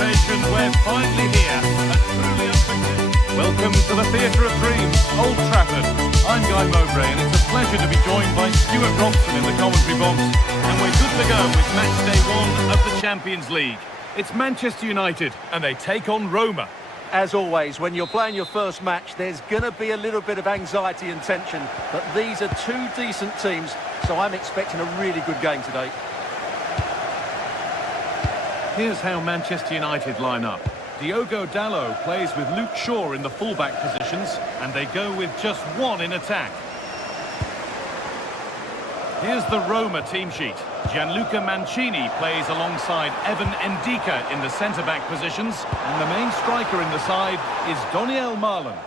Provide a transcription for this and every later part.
anticipation, we're finally here. A truly unforgettable. Welcome to the Theatre of Dreams, Old Trafford. I'm Guy Mowbray, and it's a pleasure to be joined by Stuart Robson in the commentary box. And we're good to go with match day 1 of the Champions League. It's Manchester United, and they take on Roma. As always, when you're playing your first match, there's going to be a little bit of anxiety and tension. But these are two decent teams, so I'm expecting a really good game today. Here's how Manchester United line up. Diogo Dalot plays with Luke Shaw in the fullback positions, and they go with just one in attack. Here's the Roma team sheet. Gianluca Mancini plays alongside Evan Ndika in the centre-back positions, and the main striker in the side is Daniel Marlon.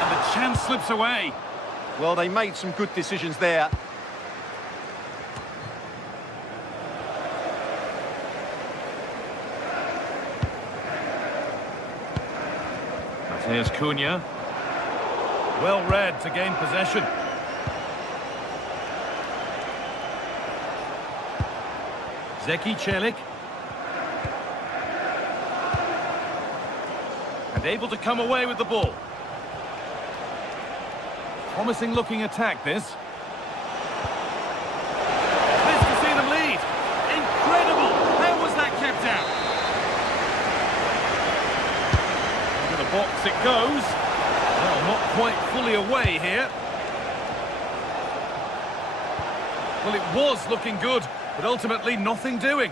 And the chance slips away. Well, they made some good decisions there. Here's Cunha. Well read to gain possession. Zeki Celik. And able to come away with the ball. Promising looking attack, this. Pleased to see them lead. Incredible! How was that kept out? Into the box it goes. Well, not quite fully away here. Well, it was looking good, but ultimately nothing doing.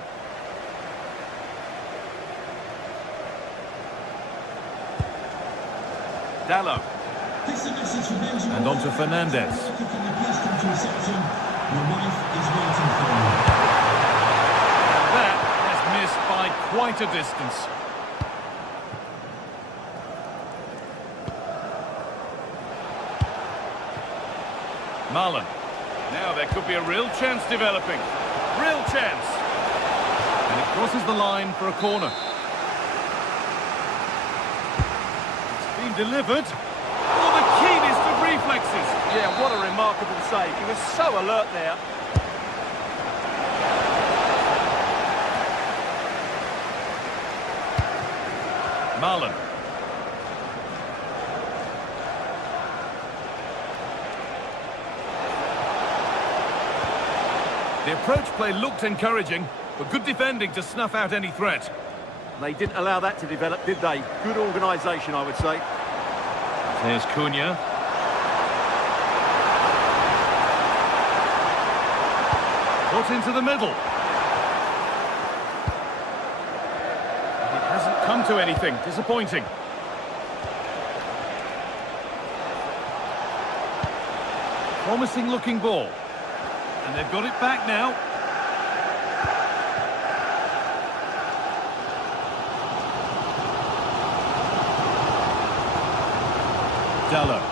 Dalot. And on to Fernandez. That has missed by quite a distance. Marlon. Now there could be a real chance developing. Real chance. And it crosses the line for a corner. It's been delivered. Oh, the keenest of reflexes. Yeah, what a remarkable save. He was so alert there. Marlon. The approach play looked encouraging, but good defending to snuff out any threat. They didn't allow that to develop, did they? Good organisation, I would say. There's Cunha. Put into the middle. It hasn't come to anything. Disappointing. Promising looking ball. And they've got it back now. Dalot.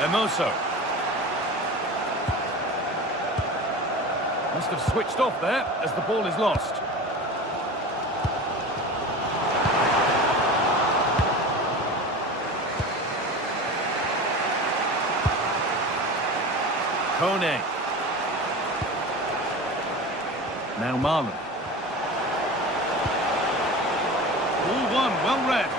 Hermoso. Must have switched off there as the ball is lost. Kone. Now Marlon. All one, well read.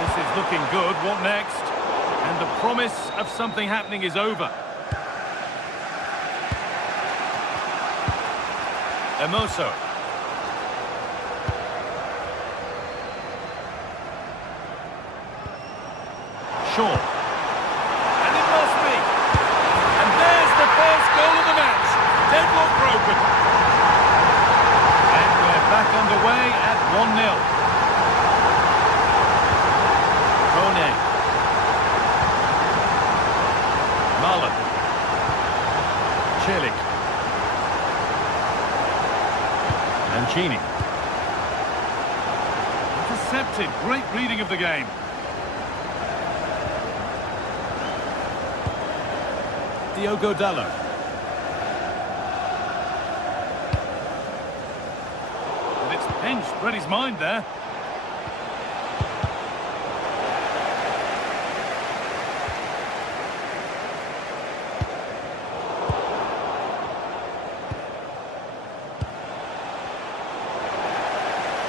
This is looking good. What next? And the promise of something happening is over. Hermoso. Shaw. And it must be. And there's the first goal of the match. Deadlock broken. And we're back underway at 1-0. Kone. Marlon. Celik. Mancini. Intercepted. Great reading of the game. Diogo Dalot. Henge read his mind there.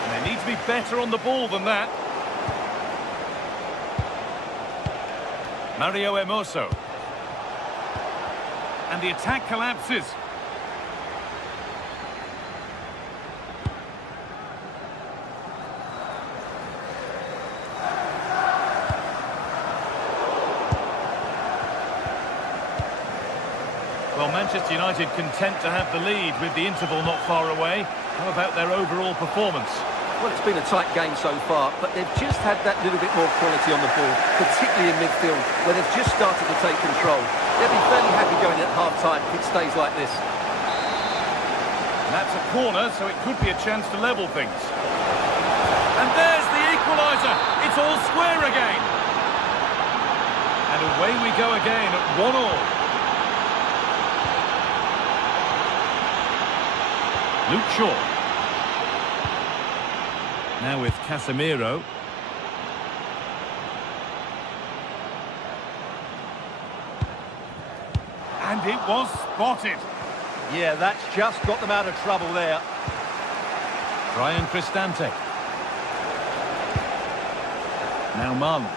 And they need to be better on the ball than that. Mario Hermoso. And the attack collapses. Well, Manchester United content to have the lead with the interval not far away. How about their overall performance? Well, it's been a tight game so far, but they've just had that little bit more quality on the ball, particularly in midfield, where they've just started to take control. They'll be fairly happy going at half-time if it stays like this. And that's a corner, so it could be a chance to level things. And there's the equaliser. It's all square again. And away we go again at 1-1. Luke Shaw. Now with Casemiro. And it was spotted. Yeah, that's just got them out of trouble there. Brian Cristante. Now Marlon.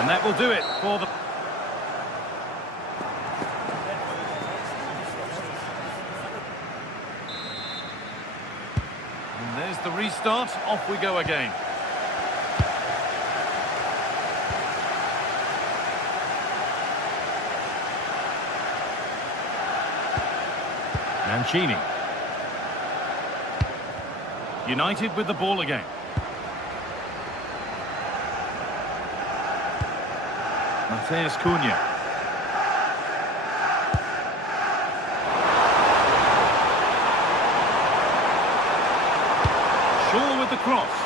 And that will do it for the... And there's the restart. Off we go again. Mancini. United with the ball again. Mateus Cunha. Shaw with the cross.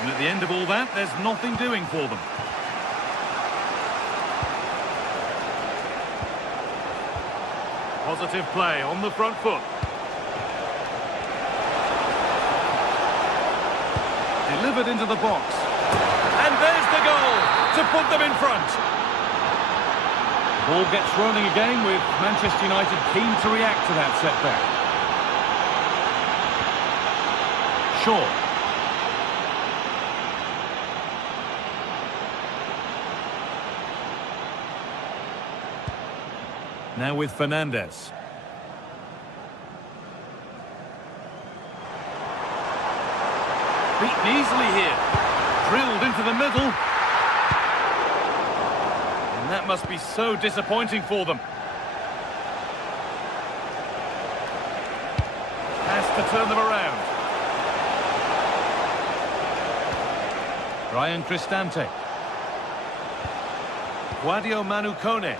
And at the end of all that, there's nothing doing for them. Positive play on the front foot. Delivered into the box. And there's the goal to put them in front. Ball gets rolling again with Manchester United keen to react to that setback. Shaw. Now with Fernandes. Beaten easily here. Drilled into the middle. And that must be so disappointing for them. Has to turn them around. Brian Cristante. Guadio Manucone.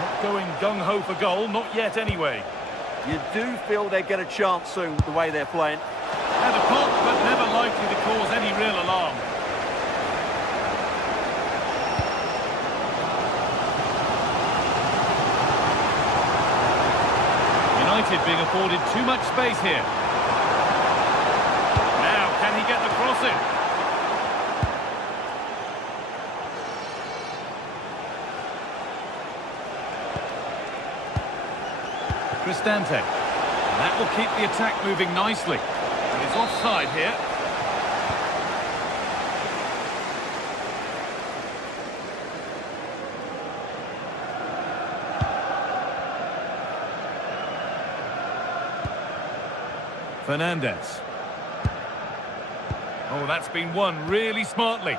Not going gung-ho for goal, not yet anyway. You do feel they get a chance soon, the way they're playing. Had a pop, but never likely to cause any real alarm. United being afforded too much space here. Now, can he get the cross in? Cristante. That will keep the attack moving nicely. And he's offside here. Fernandes. Oh, that's been won really smartly.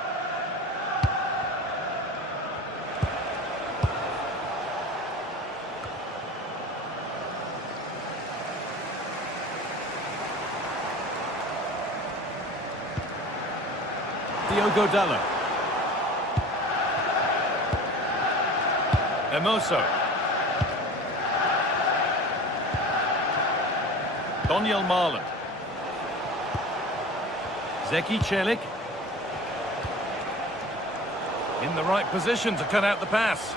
Diogo Dalot. Hermoso. Daniel Marlon. Zeki Celik. In the right position to cut out the pass.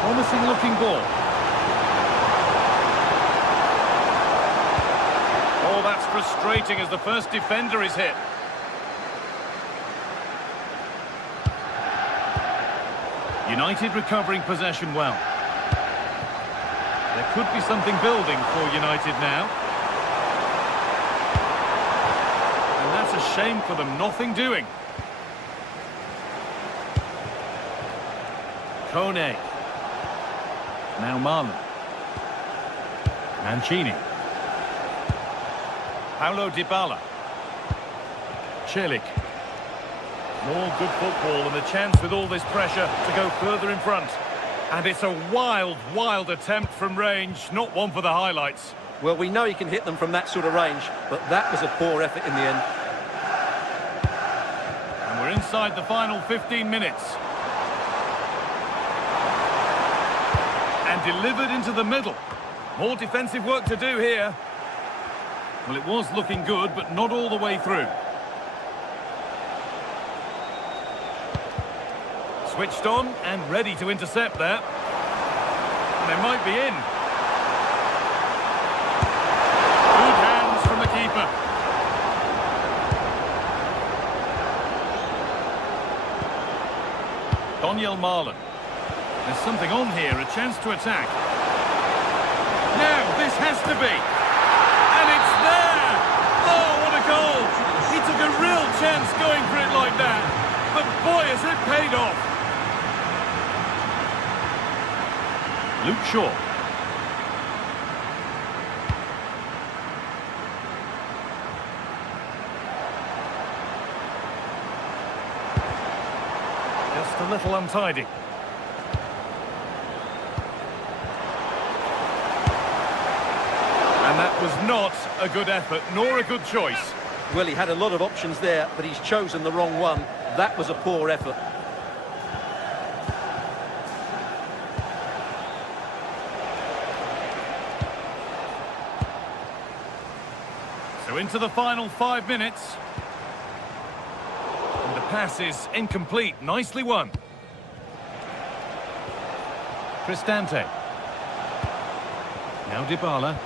Promising looking ball. Oh, that's frustrating as the first defender is hit. United recovering possession well. There could be something building for United now. And that's a shame for them, nothing doing. Kone. Now Marlon. Mancini. Paulo Dybala. Celik. More good football and a chance with all this pressure to go further in front. And it's a wild, wild attempt from range, not one for the highlights. Well, we know he can hit them from that sort of range, but that was a poor effort in the end. And we're inside the final 15 minutes. And delivered into the middle. More defensive work to do here. Well, it was looking good, but not all the way through. Switched on and ready to intercept there. And they might be in. Good hands from the keeper. Donyell Marlon. There's something on here, a chance to attack. Now, this has to be. And it's there! Oh, what a goal! He took a real chance going for it like that. But boy, has it paid off. Luke Shaw. Just a little untidy. And that was not a good effort, nor a good choice. Well, he had a lot of options there, but he's chosen the wrong one. That was a poor effort. So into the final 5 minutes. And the pass is incomplete. Nicely won. Cristante. Now Dybala.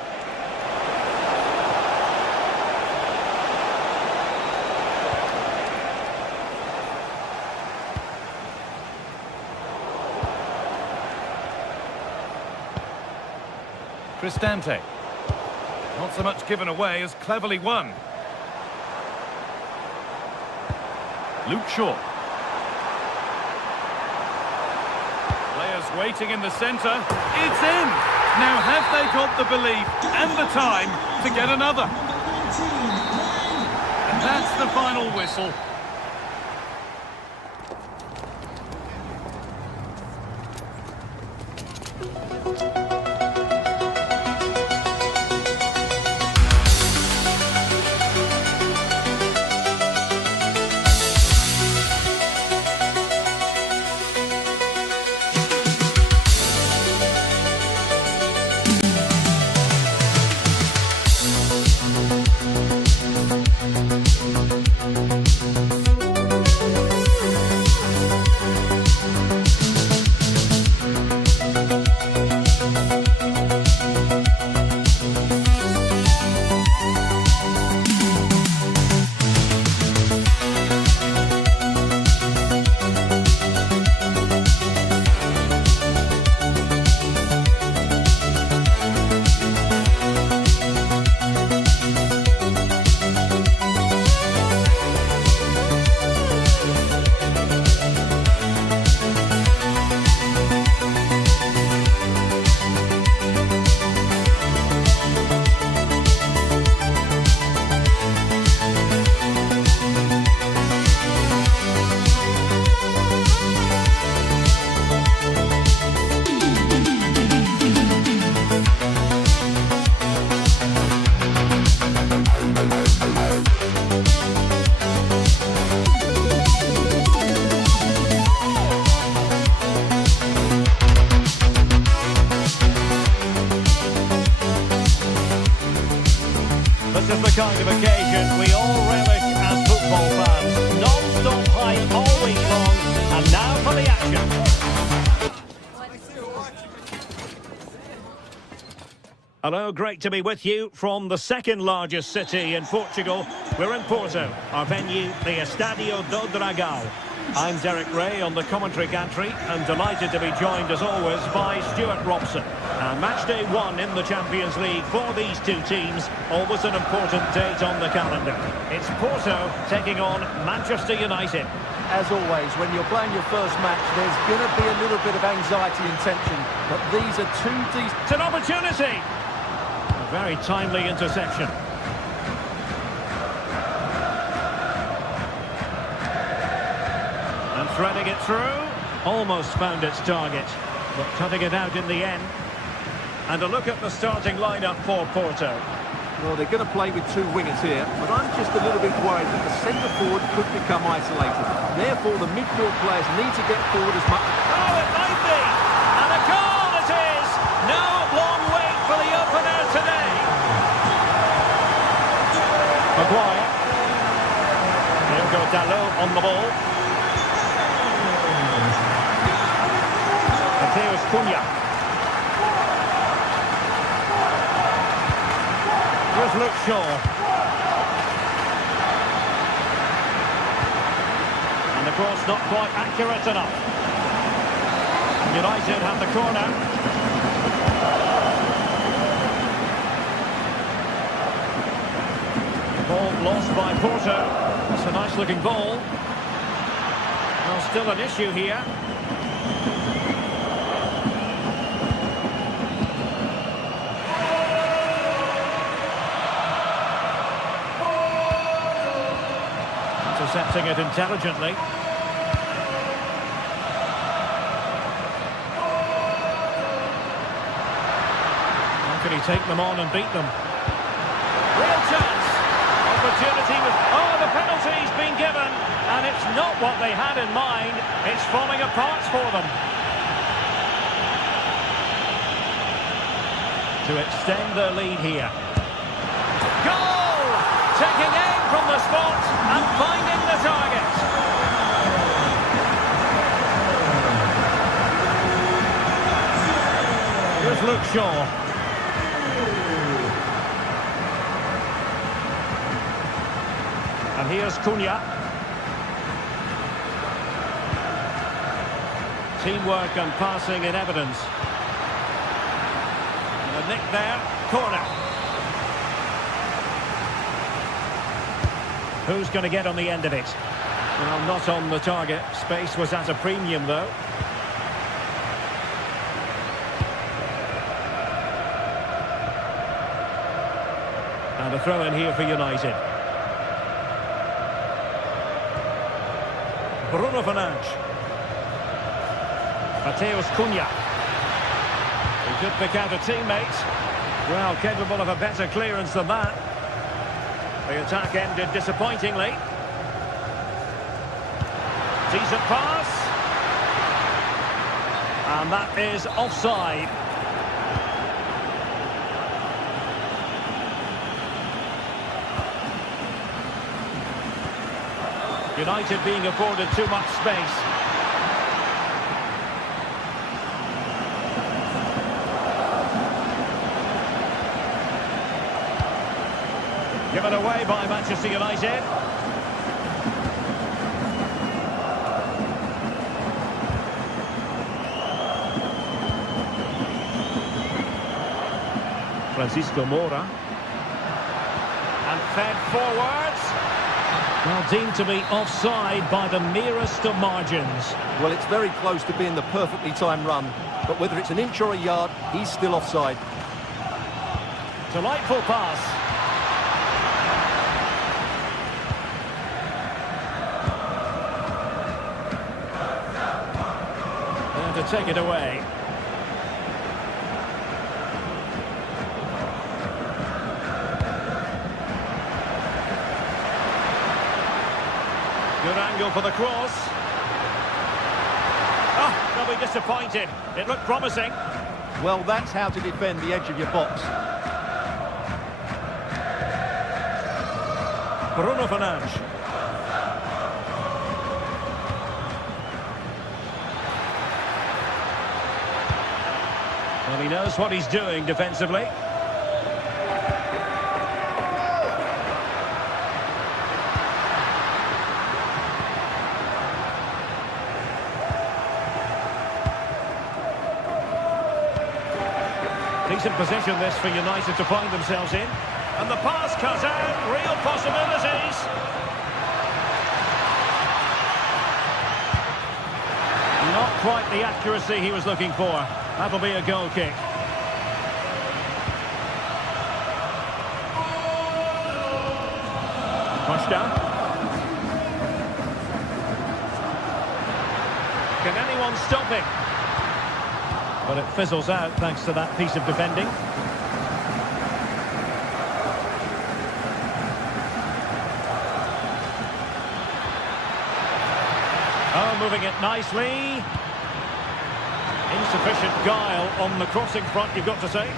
Cristante. Not so much given away as cleverly won. Luke Shaw. Players waiting in the centre. It's in! Now have they got the belief and the time to get another? And that's the final whistle. This is the kind of occasion we all relish as football fans. Non-stop hype all week long, and now for the action. Hello, great to be with you from the second largest city in Portugal. We're in Porto, our venue, the Estádio do Dragão. I'm Derek Ray on the commentary gantry and delighted to be joined as always by Stuart Robson. And match day 1 in the Champions League for these two teams, always an important date on the calendar. It's Porto taking on Manchester United. As always, when you're playing your first match, there's going to be a little bit of anxiety and tension, but these are two decent... It's an opportunity! A very timely interception. And threading it through, almost found its target, but cutting it out in the end. And a look at the starting lineup for Porto. Well, they're going to play with two wingers here, but I'm just a little bit worried that the centre-forward could become isolated. Therefore, the midfield players need to get forward as much... Oh, it might be! And a goal it is! No long wait for the opener today. Maguire. Diogo Dalot on the ball. Mateus Cunha. Here's Luke Shaw. And the cross not quite accurate enough. United have the corner. Ball lost by Porto. It's a nice looking ball. Well, still an issue here. Intercepting it intelligently. How can he take them on and beat them? Real chance. Opportunity with... Oh, the penalty's been given. And it's not what they had in mind. It's falling apart for them. To extend their lead here. Goal! Taking aim from the spot and finding the target. Here's Luke Shaw. And here's Cunha. Teamwork and passing in evidence. And a nick there, corner. Who's going to get on the end of it? Well, not on the target. Space was at a premium, though. And a throw in here for United. Bruno Fernandes. Mateus Cunha. He could pick out a teammate. Well, capable of a better clearance than that. The attack ended disappointingly. Decent pass. And that is offside. United being afforded too much space. Given away by Manchester United. Francisco Moura. And fed forwards. Well, deemed to be offside by the merest of margins. Well, it's very close to being the perfectly timed run, but whether it's an inch or a yard, he's still offside. Delightful pass. To take it away. Good angle for the cross. Oh, they'll be disappointed. It looked promising. Well, that's how to defend the edge of your box. Bruno Fernandes. Well, he knows what he's doing defensively. Decent position this for United to find themselves in. And the pass cut out, real possibilities. Not quite the accuracy he was looking for. That'll be a goal kick. Costa. Can anyone stop him? But it fizzles out thanks to that piece of defending. Oh, moving it nicely. Insufficient guile on the crossing front, you've got to say.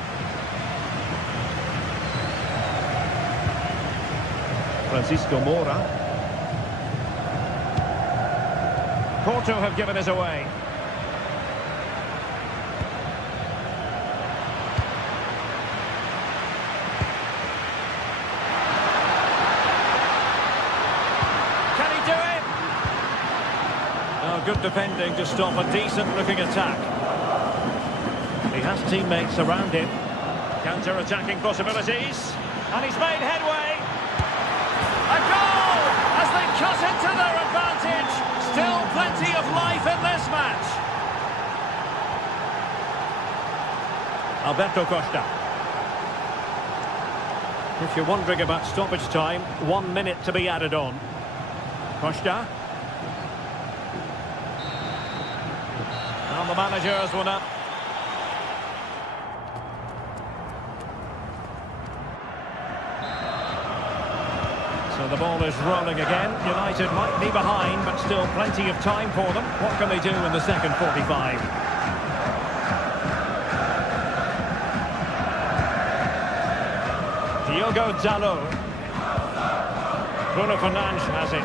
Francisco Moura. Porto have given us away. Good defending to stop a decent-looking attack. He has teammates around him. Counter-attacking possibilities. And he's made headway. A goal! As they cut into their advantage. Still plenty of life in this match. Alberto Costa. If you're wondering about stoppage time, 1 minute to be added on. Costa. And the managers will now... So the ball is rolling again. United might be behind, but still plenty of time for them. What can they do in the second 45? Diogo Dalot. Bruno Fernandes has it.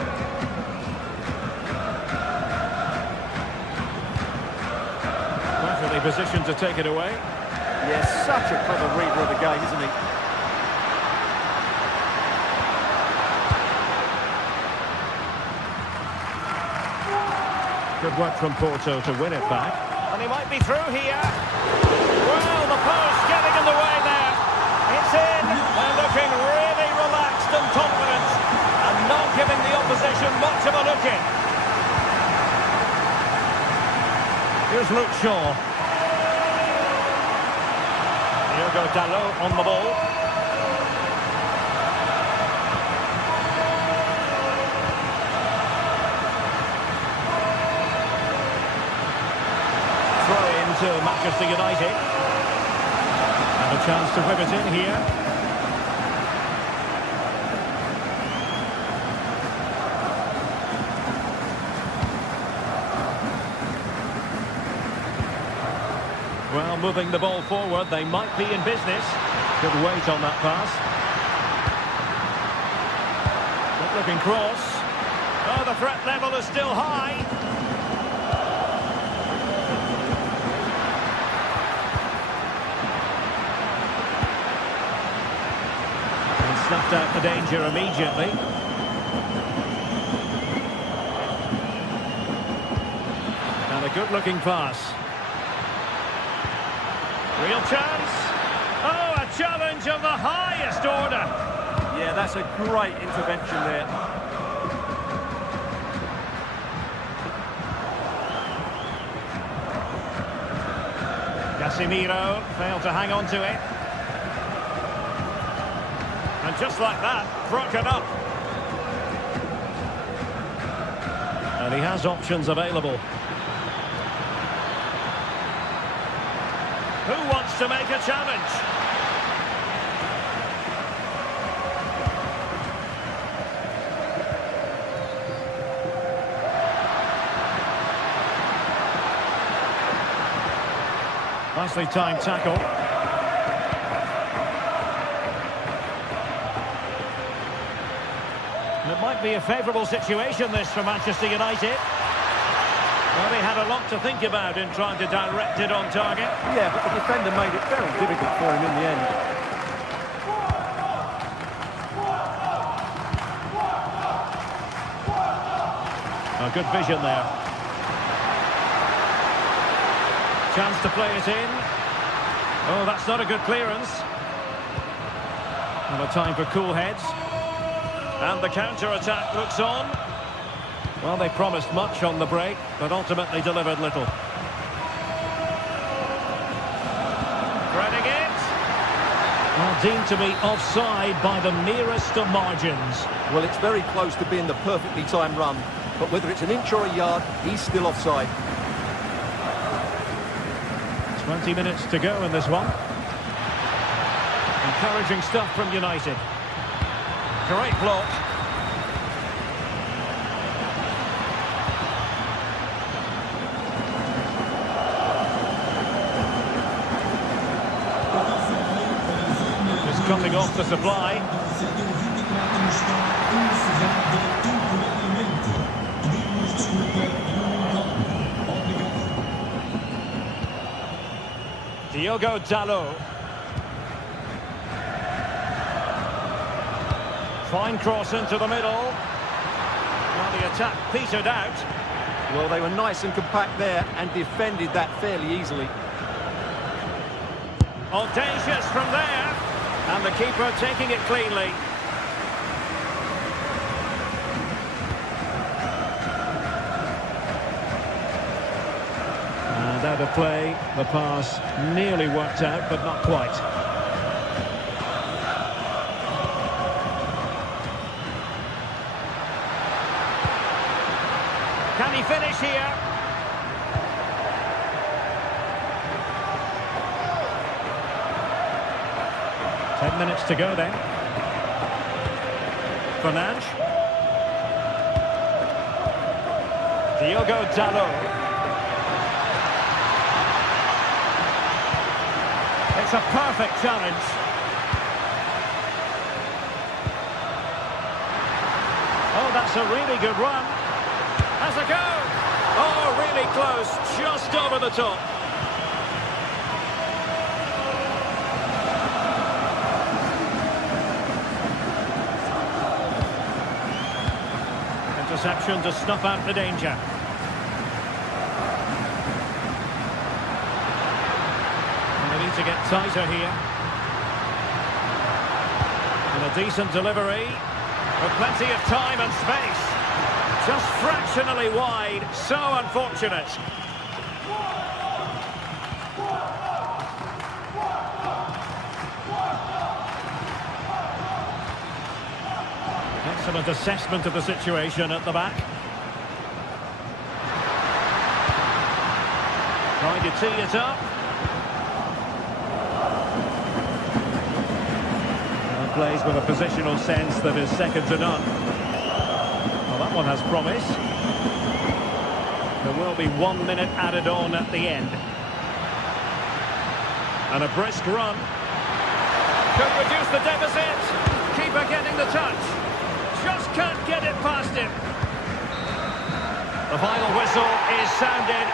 Position to take it away. Yes, such a clever reader of the game, isn't he? Good work from Porto to win it back. And he might be through here. Well, the post getting in the way there. It's in. They're looking really relaxed and confident. And not giving the opposition much of a look in. Here's Luke Shaw. Diogo Dalot on the ball. Throw into Manchester United. And a chance to whip it in here. Well, moving the ball forward, they might be in business. Good weight on that pass. Good looking cross. Oh, the threat level is still high. And snuffed out the danger immediately. And a good looking pass. Real chance. Oh, a challenge of the highest order. Yeah, that's a great intervention there. Casemiro failed to hang on to it. And just like that, broken up. And he has options available. Who wants to make a challenge? Nicely timed tackle. It might be a favourable situation, this, for Manchester United. Well, they had a lot to think about in trying to direct it on target. Yeah, but the defender made it very difficult for him in the end. Oh, good vision there. Chance to play it in. Oh, that's not a good clearance. And a time for cool heads. And the counter-attack looks on. Well, they promised much on the break, but ultimately delivered little. Threading it. Well, deemed to be offside by the merest of margins. Well, it's very close to being the perfectly timed run, but whether it's an inch or a yard, he's still offside. 20 minutes to go in this one. Encouraging stuff from United. Great block. Just cutting off the supply. Diogo Dalot. Fine cross into the middle. Well, the attack petered out. Well, they were nice and compact there and defended that fairly easily. Audacious from there. And the keeper taking it cleanly. And out of play, the pass nearly worked out, but not quite. Can he finish here? Ten minutes to go then. Fernandes. Diogo Dalot. It's a perfect challenge. Oh, that's a really good run. Has a go. Oh, really close. Just over the top. Interception to snuff out the danger. To get tighter here. And a decent delivery. With plenty of time and space. Just fractionally wide. So unfortunate. Excellent assessment of the situation at the back. Trying to tee it up. Plays with a positional sense that is second to none. Well, that one has promise. There will be 1 minute added on at the end. And a brisk run. Could reduce the deficit. Keeper getting the touch. Just can't get it past him. The final whistle is sounded.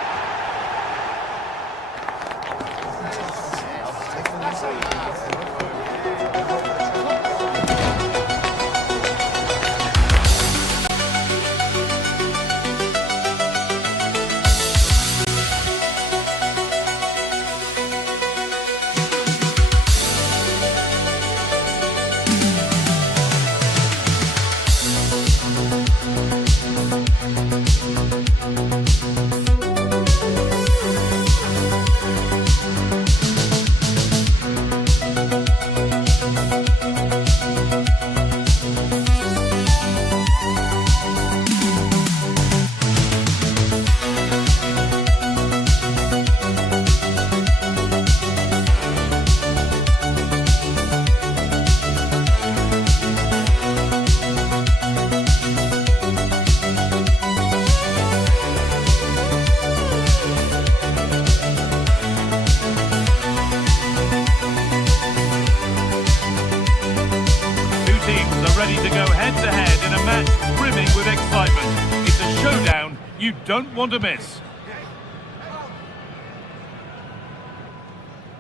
ready to go head-to-head in a match brimming with excitement. It's a showdown you don't want to miss.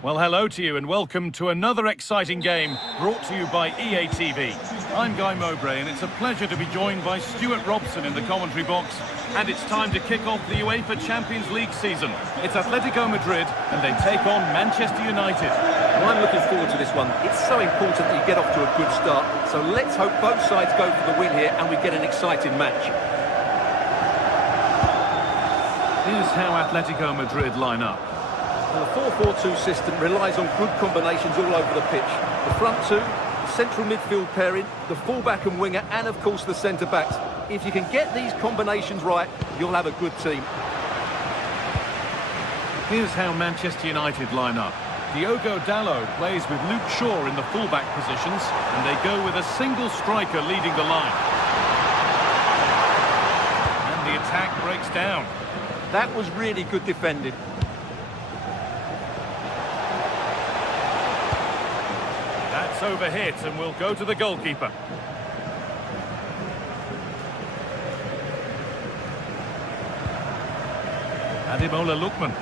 Well, hello to you and welcome to another exciting game brought to you by EA TV. I'm Guy Mowbray and it's a pleasure to be joined by Stuart Robson in the commentary box. And it's time to kick off the UEFA Champions League season. It's Atletico Madrid and they take on Manchester United. Well, I'm looking forward to this one. It's so important that you get off to a good start. So let's hope both sides go for the win here and we get an exciting match. Here's how Atletico Madrid line up. Well, the 4-4-2 system relies on good combinations all over the pitch. The front two, the central midfield pairing, the fullback and winger, and of course the centre-backs. If you can get these combinations right, you'll have a good team. Here's how Manchester United line up. Diogo Dalot plays with Luke Shaw in the fullback positions, and they go with a single striker leading the line. And the attack breaks down. That was really good defending. That's overhit and will go to the goalkeeper. Ademola Lookman.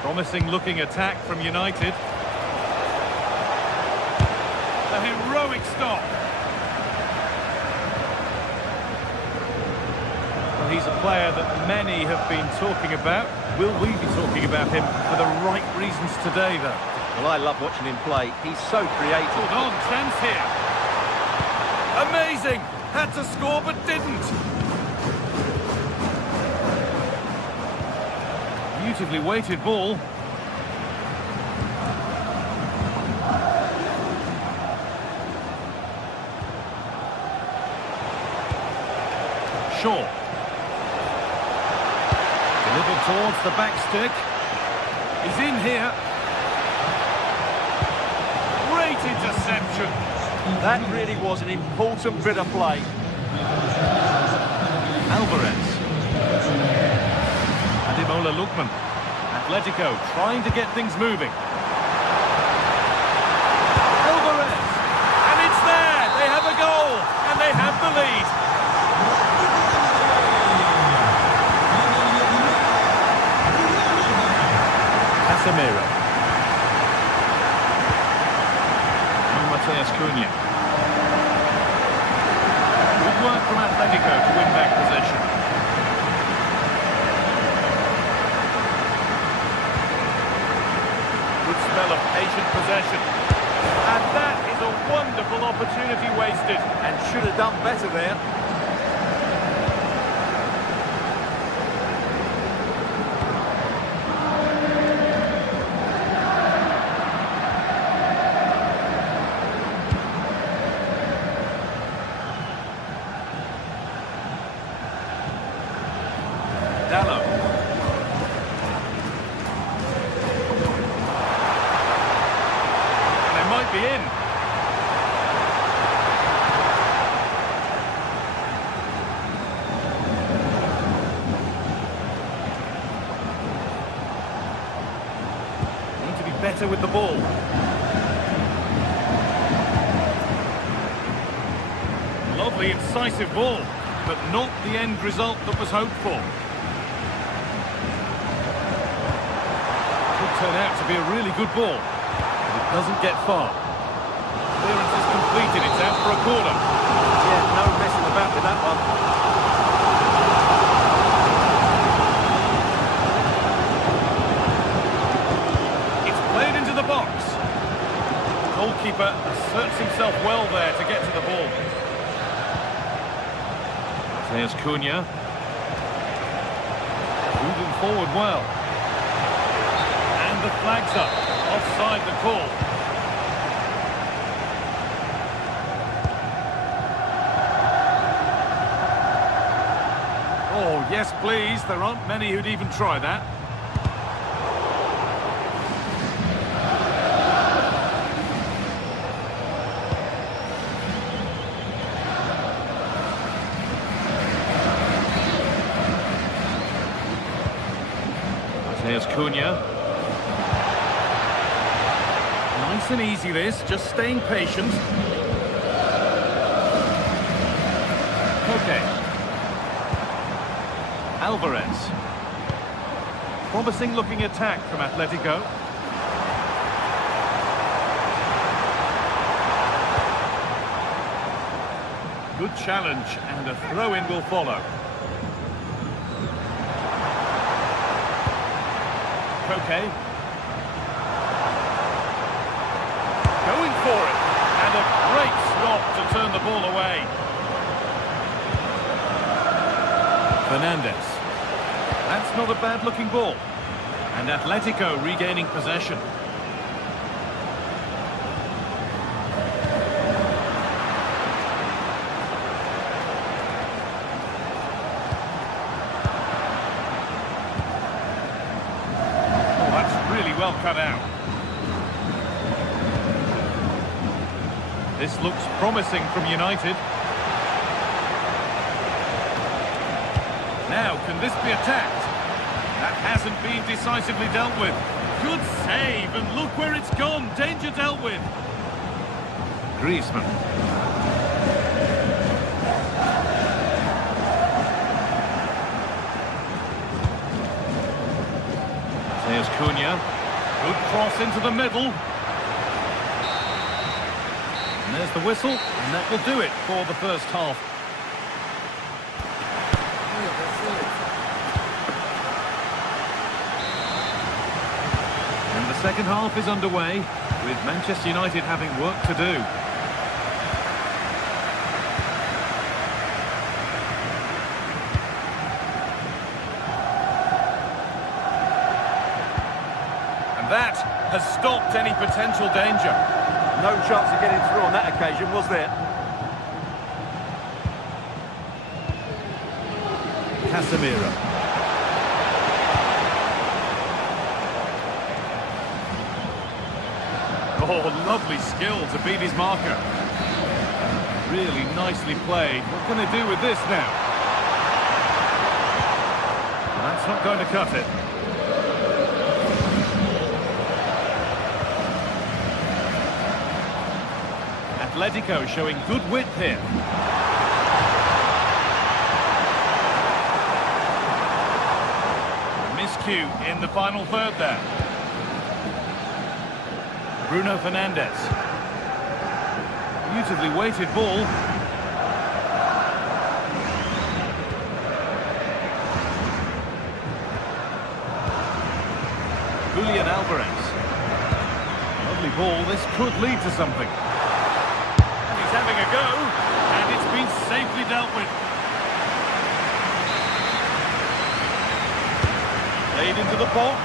Promising looking attack from United. A heroic stop. Well, he's a player that many have been talking about. Will we be talking about him for the right reasons today, though? Well, I love watching him play. He's so creative. Hold on, chance here. Amazing! Had to score but didn't. Beautifully weighted ball. Shaw. Delivered towards the back stick. He's in here. Great interception. That really was an important bit of play. Alvarez. Ademola Lookman. Atletico trying to get things moving. Alvarez. And it's there. They have a goal. And they have the lead. Casemiro. Cunha. Good work from Atletico to win back possession. Good spell of patient possession. And that is a wonderful opportunity wasted. And should have done better there. Dalot. And they might be in. Need to be better with the ball. Lovely, incisive ball, but not the end result that was hoped for. Turn out to be a really good ball, but it doesn't get far. Clearance is completed, it's out for a corner. Yeah, no messing about with that one. It's played into the box. The goalkeeper asserts himself well there to get to the ball. There's Cunha. Moving forward well. The flag's up, offside the call. Oh, yes please, there aren't many who'd even try that. Here's Cunha. Nice and easy this, just staying patient. Okay. Alvarez. Promising looking attack from Atletico. Good challenge, and a throw-in will follow. Koke. Going for it, and a great stop to turn the ball away. Fernandez. That's not a bad-looking ball. And Atletico regaining possession. Oh, that's really well cut out. This looks promising from United. Now, can this be attacked? That hasn't been decisively dealt with. Good save, and look where it's gone. Danger dealt with. Griezmann. There's Cunha. Good cross into the middle. And there's the whistle, and that will do it for the first half. And the second half is underway, with Manchester United having work to do. And that has stopped any potential danger. No chance of getting through on that occasion, was there? Casemiro. Oh, lovely skill to beat his marker. Really nicely played. What can they do with this now? That's not going to cut it. Atletico showing good width here. Miscue in the final third there. Bruno Fernandes. Beautifully weighted ball. Julian Alvarez. Lovely ball. This could lead to something. He's having a go, and it's been safely dealt with. Played into the box,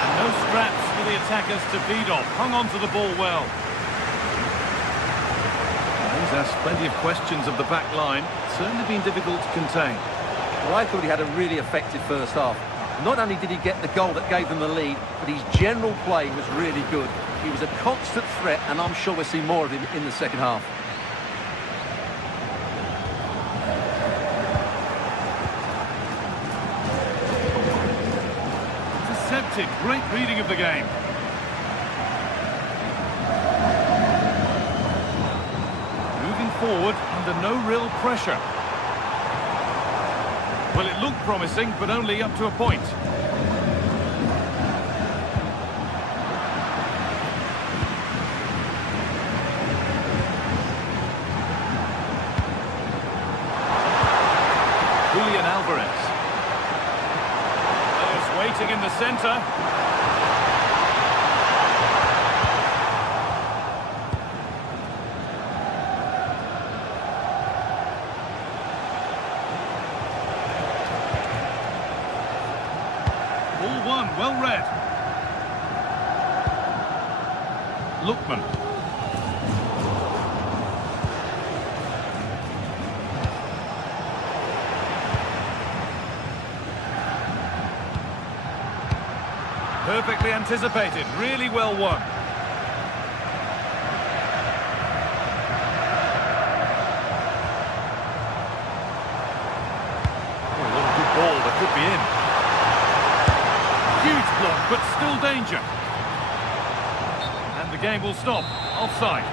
and no scraps for the attackers to feed off. Hung on to the ball well. He's asked plenty of questions of the back line. Certainly been difficult to contain. Well, I thought he had a really effective first half. Not only did he get the goal that gave them the lead, but his general play was really good. He was a constant threat, and I'm sure we'll see more of him in the second half. Intercepted. Great reading of the game. Moving forward under no real pressure. Well, it looked promising, but only up to a point. Julian Alvarez. Players waiting in the centre. Ball one, well read. Lookman. Perfectly anticipated, really well won. Oh, what a good ball, that could be in. Huge block, but still danger. And the game will stop. Offside.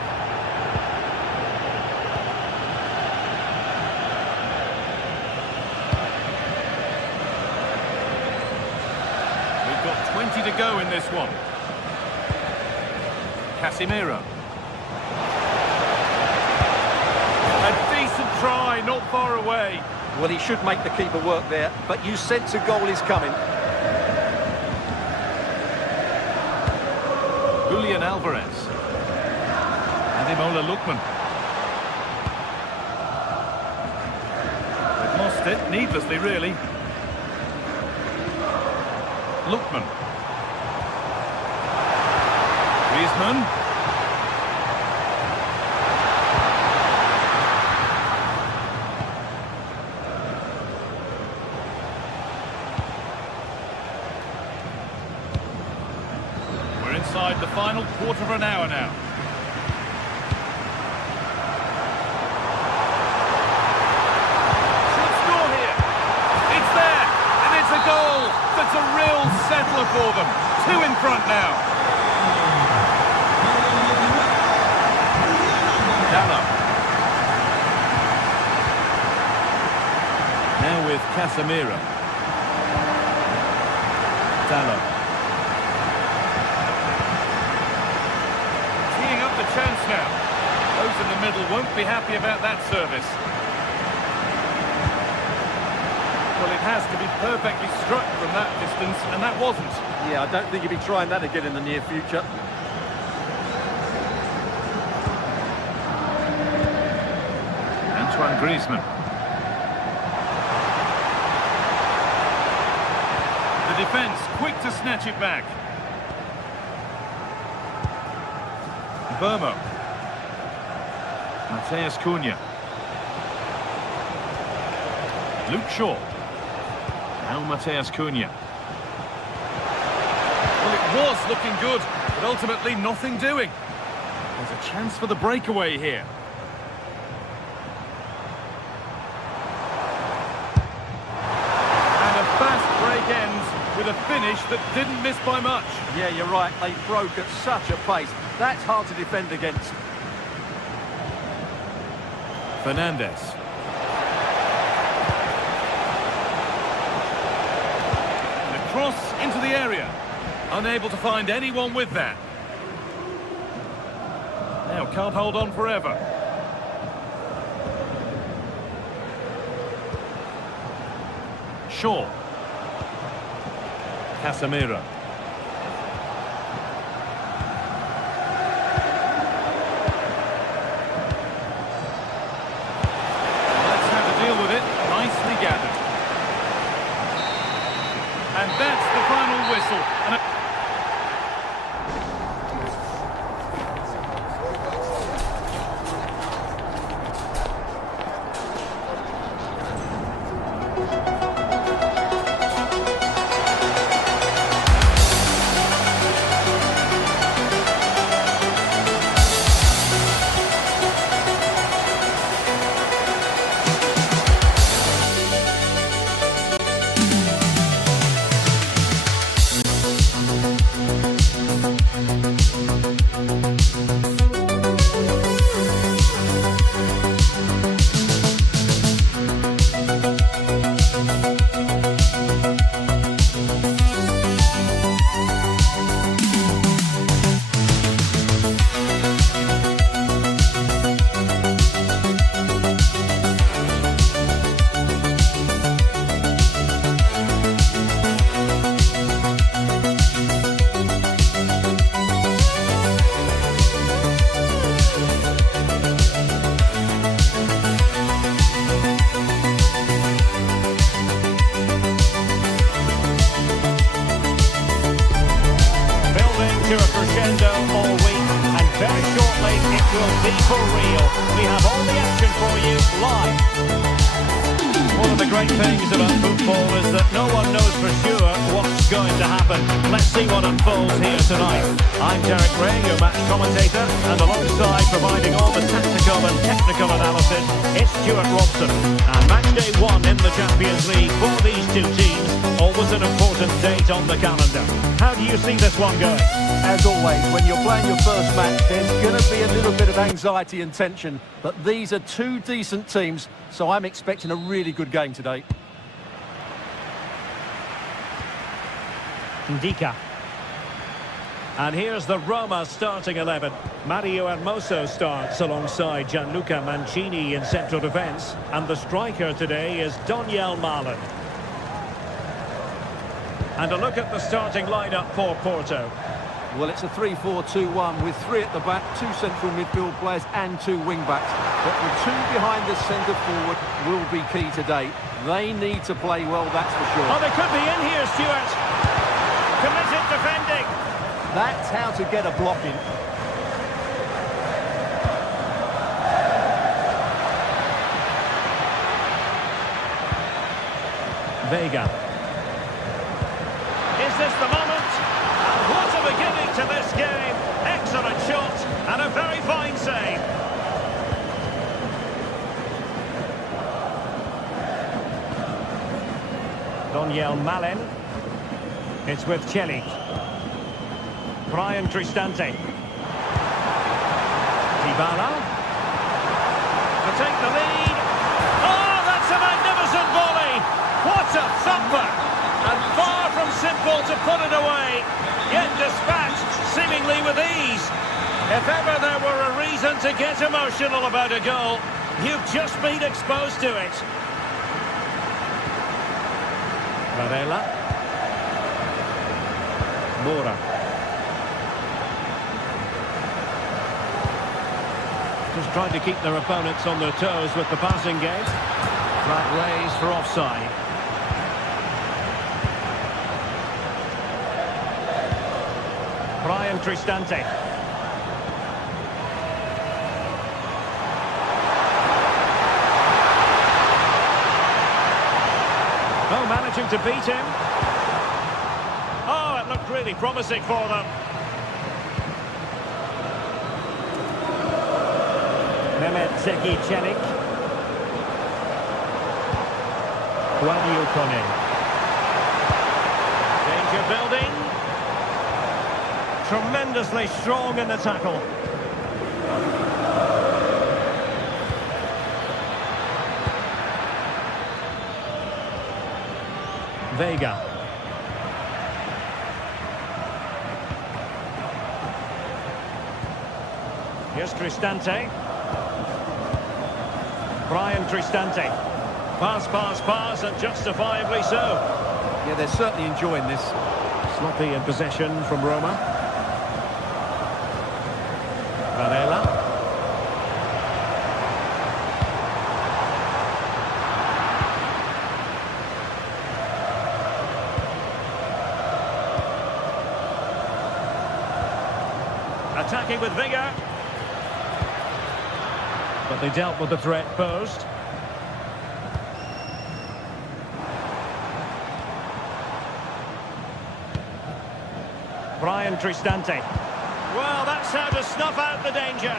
We've got 20 to go in this one. Casemiro. A decent try, not far away. Well, he should make the keeper work there, but you sense a goal is coming. Julian Alvarez. Ademola Lookman. They've lost it, needlessly really. Lookman. Griezmann. We're inside the final quarter of an hour now. Should score here. It's there, and it's a goal. That's a real settler for them. 2 in front now. Now with Casemiro. Dallo. Teeing up the chance now. Those in the middle won't be happy about that service. Well, it has to be perfectly struck from that distance, and that wasn't. Yeah, I don't think he'll be trying that again in the near future. Antoine Griezmann. The defence quick to snatch it back. Burmo. Mateus Cunha. Luke Shaw. Now Mateus Cunha. Well, it was looking good, but ultimately nothing doing. There's a chance for the breakaway here. And a fast break ends with a finish that didn't miss by much. Yeah, you're right. They broke at such a pace. That's hard to defend against. Fernandes. And a cross into the area. Unable to find anyone with that. Now can't hold on forever. Shaw. Casemiro. Let's have to deal with it. Nicely gathered. And that's the final whistle. And to a crescendo all week, and very shortly it will be for real. We have all the action for you live. One of the great things about football is that no one knows for sure what's going to happen. Let's see what unfolds here tonight. I'm Derek Ray, your match commentator, and alongside providing all the tactical and technical analysis, it's Stuart Robson. And match day 1 in the Champions League for these two teams, always an important date on the calendar. you see this one going? As always, when you're playing your first match, there's going to be a little bit of anxiety and tension. But these are two decent teams, so I'm expecting a really good game today. Ndika. And here's the Roma starting 11. Mario Hermoso starts alongside Gianluca Mancini in central defence. And the striker today is Donyell Malen. And a look at the starting lineup for Porto. Well, it's a 3-4-2-1 with three at the back, two central midfield players and two wing-backs. But the two behind the centre-forward will be key today. They need to play well, that's for sure. Oh, they could be in here, Stuart. Committed defending. That's how to get a block in. Vega. Is this the moment? And what a beginning to this game. Excellent shot and a very fine save. Donyell Malen. It's with Celik. Brian Cristante. Dybala. To take the lead. Oh, that's a magnificent volley. What a thumper. And far from simple to put it away. Yet dispatched seemingly with ease. If ever there were a reason to get emotional about a goal, you've just been exposed to it. Varela. Moura. Just trying to keep their opponents on their toes with the passing game. Flag raised for offside. Brian Cristante. Oh, managing to beat him. Oh, it looked really promising for them. Mehmet Zeki Celik. Guanyu Kone. Danger building. Tremendously strong in the tackle. Vega. Here's Cristante. Brian Cristante. Pass, and justifiably so. Yeah, they're certainly enjoying this. Sloppy in possession from Roma. Varela. Attacking with vigour. But they dealt with the threat posed. Brian Cristante. Well, that's how to snuff out the danger.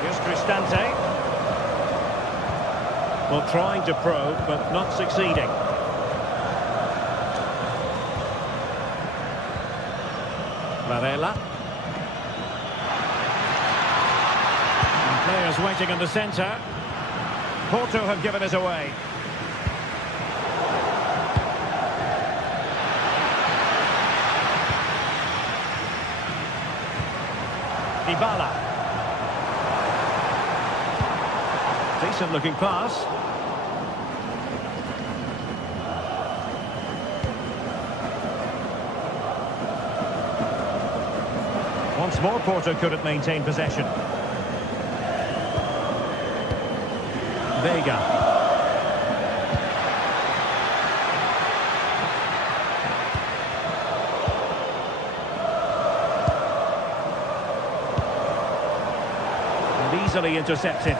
Here's Cristante. Well, trying to probe, but not succeeding. Varela. And players waiting in the centre. Porto have given it away. Dybala. Decent looking pass. Once more Porto couldn't maintain possession. Vega. And easily intercepted.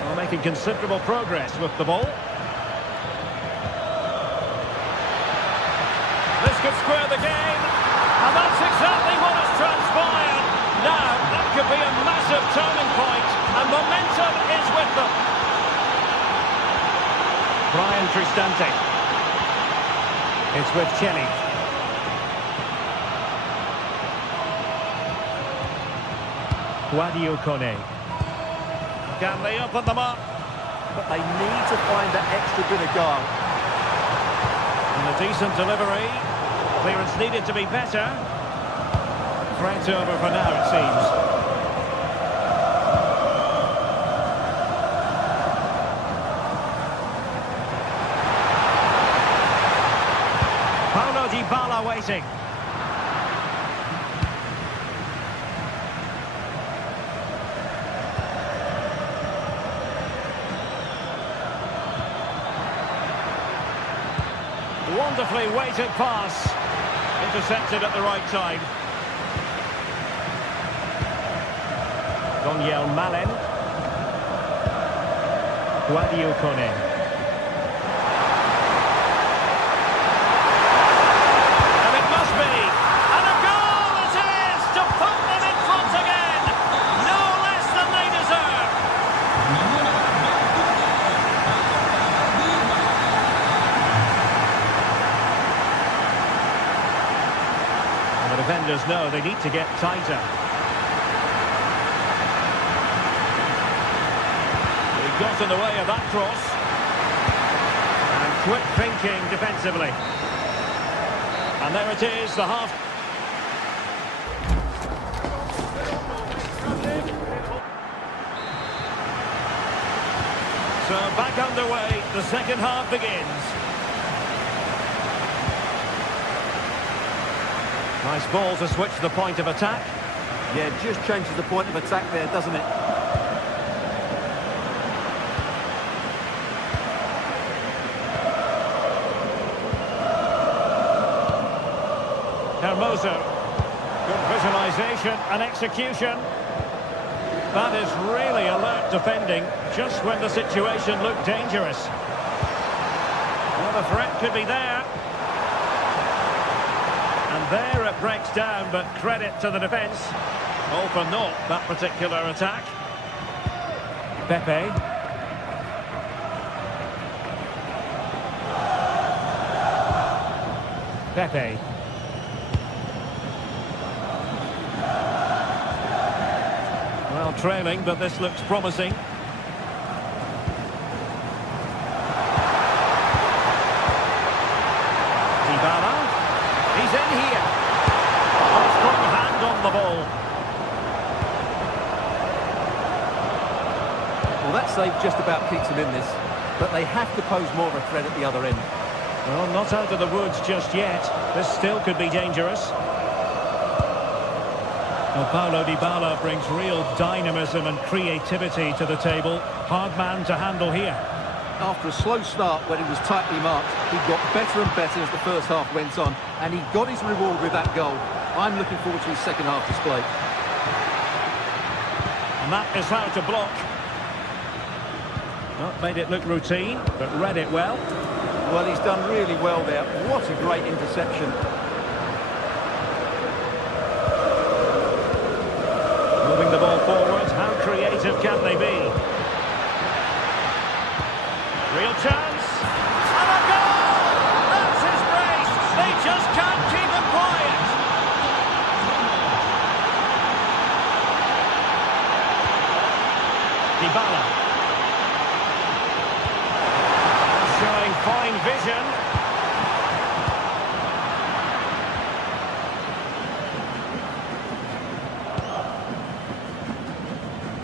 Well, making considerable progress with the ball. This could square the game, and that's exactly what has transpired. Now, that could be a massive turning point, and momentum is with them. Brian Cristante. It's with Chelly. Guadio Kone. Can they open them up? But they need to find that extra bit of guile. And a decent delivery. Clearance needed to be better. Threat over for now, it seems. Paulo Dybala waiting. Wonderfully weighted pass. Intercepted at the right time. Donyell Malen. Guadio Kone. And it must be. And a goal it is to put them in front again. No less than they deserve. And the defenders know they need to get tighter. Got in the way of that cross. And quick thinking defensively. And there it is, the half. So back underway, the second half begins. Nice ball to switch the point of attack. Yeah, just changes the point of attack there, doesn't it? Hermoso. Good visualisation and execution. That is really alert defending, just when the situation looked dangerous. Well, the threat could be there. And there it breaks down, but credit to the defence. All for naught, that particular attack. Pepe. Pepe. Well, trailing, but this looks promising. Dybala. He's in here. Oh, strong hand on the ball. Well, that save just about keeps them in this. But they have to pose more of a threat at the other end. Well, not out of the woods just yet. This still could be dangerous. Well, Paulo Dybala brings real dynamism and creativity to the table. Hard man to handle here. After a slow start when he was tightly marked, he got better and better as the first half went on, and he got his reward with that goal. I'm looking forward to his second half display. And that is how to block. Not made it look routine, but read it well. Well, he's done really well there. What a great interception. Moving the ball forward, how creative can they be? Real chance, and a goal! That's his brace! They just can't keep him quiet! Dybala. Showing fine vision.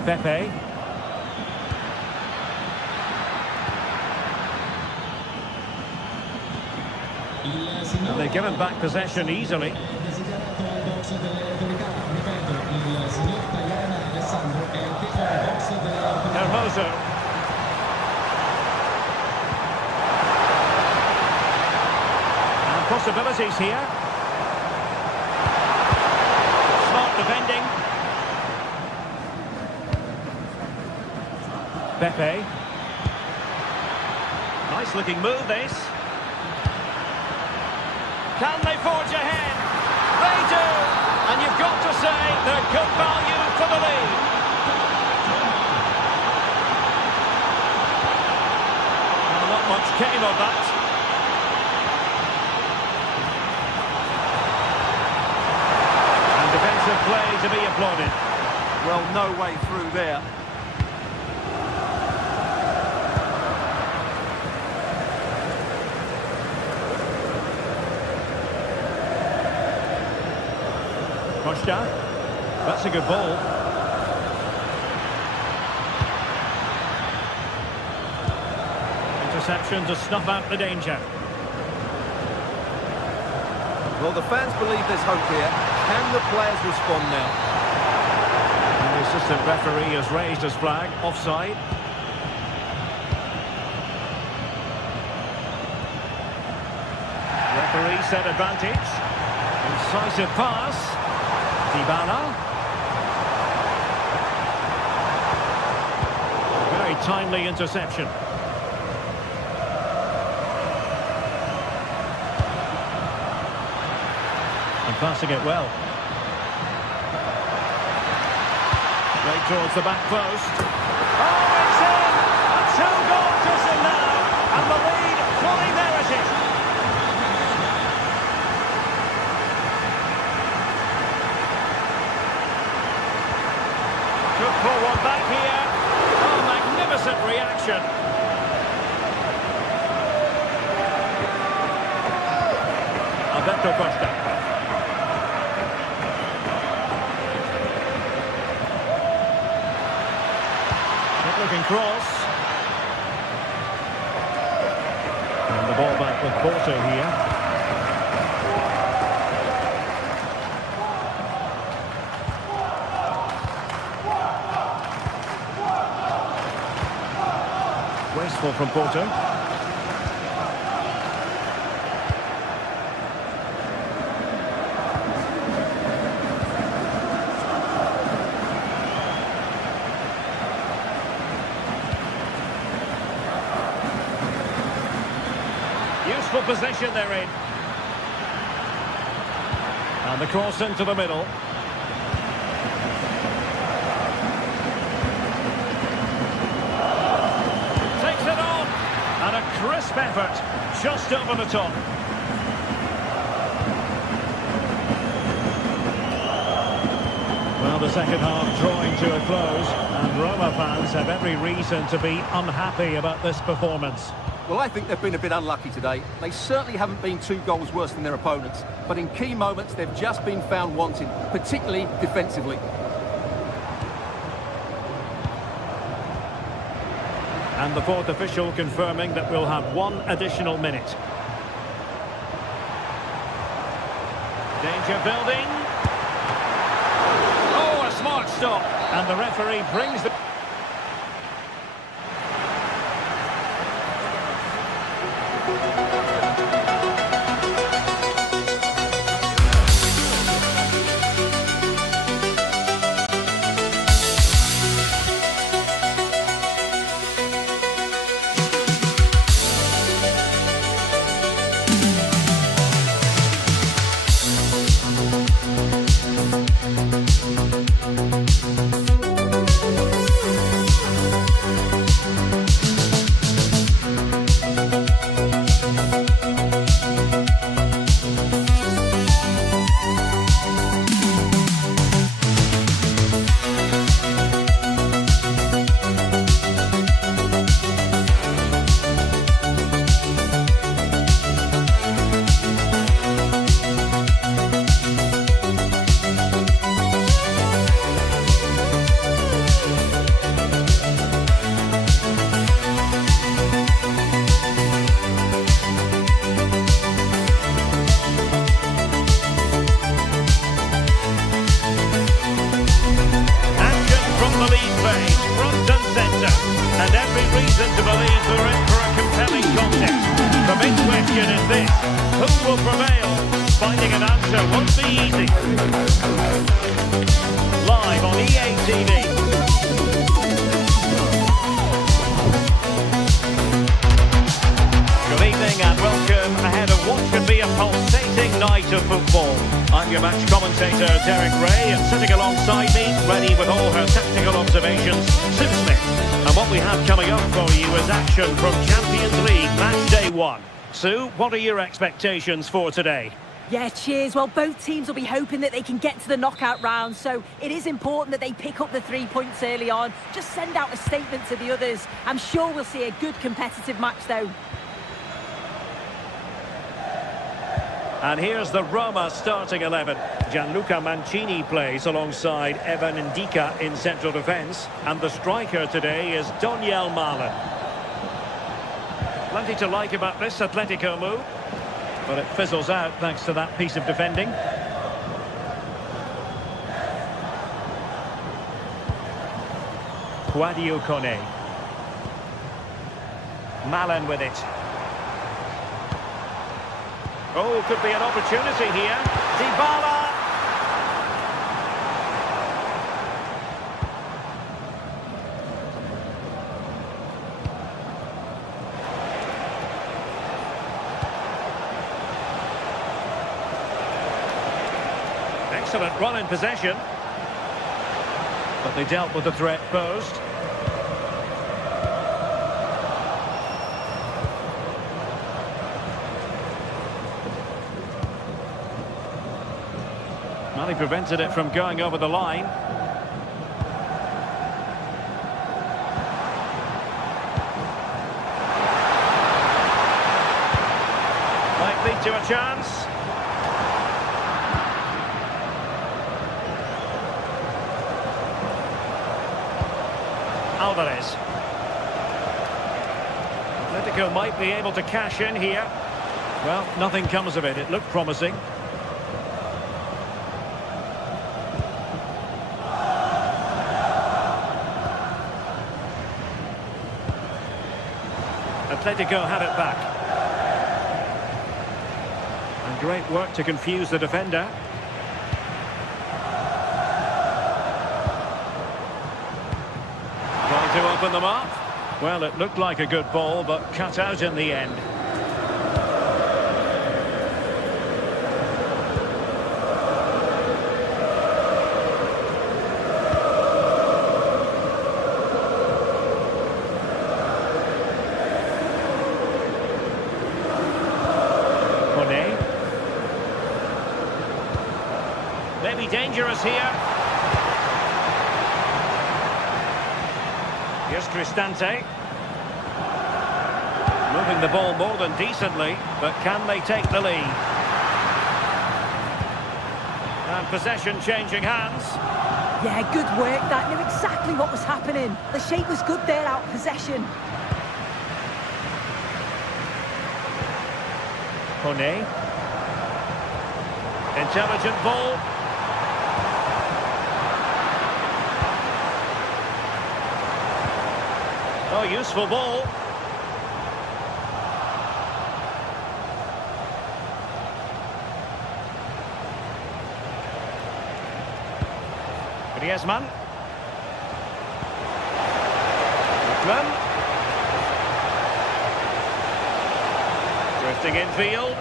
Pepe. And they're given back possession easily. Hermoso. And possibilities here. Smart defending. Pepe. Nice looking move this. Can they forge ahead? They do! And you've got to say they're good value for the lead. Well, not much came of that. And defensive play to be applauded. Well, no way through there. Costa. That's a good ball. Interception to snuff out the danger. Well, the fans believe there's hope here. Can the players respond now? And the assistant referee has raised his flag. Offside. Referee set advantage. Incisive pass. Dybala. Very timely interception. And passing it well. Right towards the back post. Oh, it's in! A two-goal dozen now, and the lead fully merited. Could pull one back here. Oh, magnificent reaction. Alberto Costa. Looking cross. And the ball back with Porto here. Wasteful from Porto. Useful position they're in. And the cross into the middle. Takes it on. And a crisp effort. Just over the top. Well, the second half drawing to a close. And Roma fans have every reason to be unhappy about this performance. Well, I think they've been a bit unlucky today. They certainly haven't been 2 goals worse than their opponents, but in key moments they've just been found wanting, particularly defensively. And the fourth official confirming that we'll have 1 additional minute. Danger building. Oh, a smart stop. And the referee brings the... Who will prevail? Finding an answer won't be easy. Live on EA TV. Good evening and welcome ahead of what should be a pulsating night of football. I'm your match commentator Derek Ray, and sitting alongside me, ready with all her tactical observations, Sim Smith. And what we have coming up for you is action from Champions League Match Day 1. Sue, what are your expectations for today? Yeah, cheers. Well, both teams will be hoping that they can get to the knockout round, so it is important that they pick up the 3 points early on. Just send out a statement to the others. I'm sure we'll see a good competitive match, though. And here's the Roma starting 11. Gianluca Mancini plays alongside Evan Ndika in central defence. And the striker today is Donyell Malen. Plenty to like about this Atletico move, but it fizzles out thanks to that piece of defending. Sadio Kone. Malen with it. Oh, could be an opportunity here. Dybala. Excellent run in possession. But they dealt with the threat posed. Well, he prevented it from going over the line. Might lead to a chance. Alvarez. Atletico might be able to cash in here. Well, nothing comes of it. It looked promising. Atletico had it back. And great work to confuse the defender. Trying to open them up. Well, it looked like a good ball, but cut out in the end. Maybe dangerous here. Here's Cristante. Moving the ball more than decently, but can they take the lead? And possession changing hands. Yeah, good work. That knew exactly what was happening. The shape was good there, out of possession. Kone. Intelligent ball. Oh, useful ball. Griezmann. Griezmann. Drifting infield.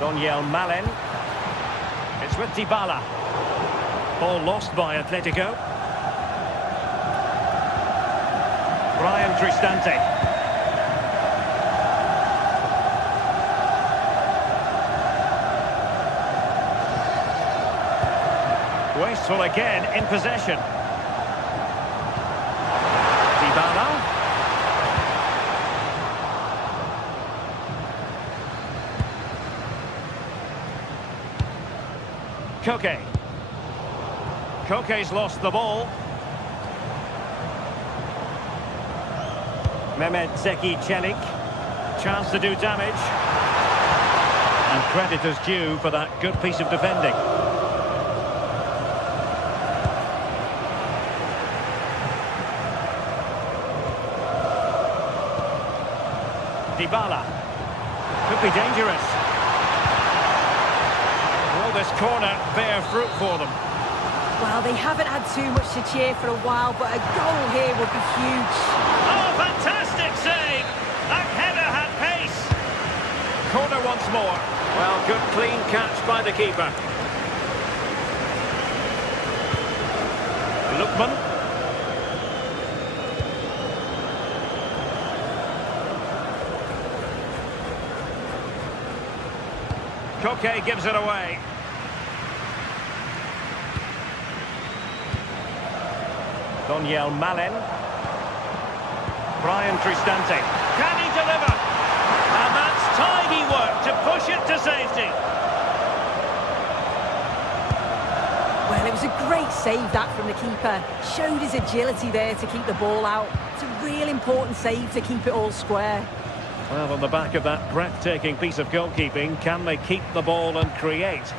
Donyell Malen. It's with Dybala. Ball lost by Atletico. Brian Cristante. Wasteful again in possession. Dybala. Koke. Koke's lost the ball. Mehmet Zeki Çelik. Chance to do damage. And credit is due for that good piece of defending. Dybala. Could be dangerous. Will this corner bear fruit for them? Well, they haven't had too much to cheer for a while, but a goal here would be huge. Oh, fantastic save! That header had pace. Corner once more. Well, good clean catch by the keeper. Lookman. Koke gives it away. Daniel Malen. Brian Cristante. Can he deliver? And that's tidy work to push it to safety. Well, it was a great save that from the keeper. Showed his agility there to keep the ball out. It's a real important save to keep it all square. Well, on the back of that breathtaking piece of goalkeeping, can they keep the ball and create?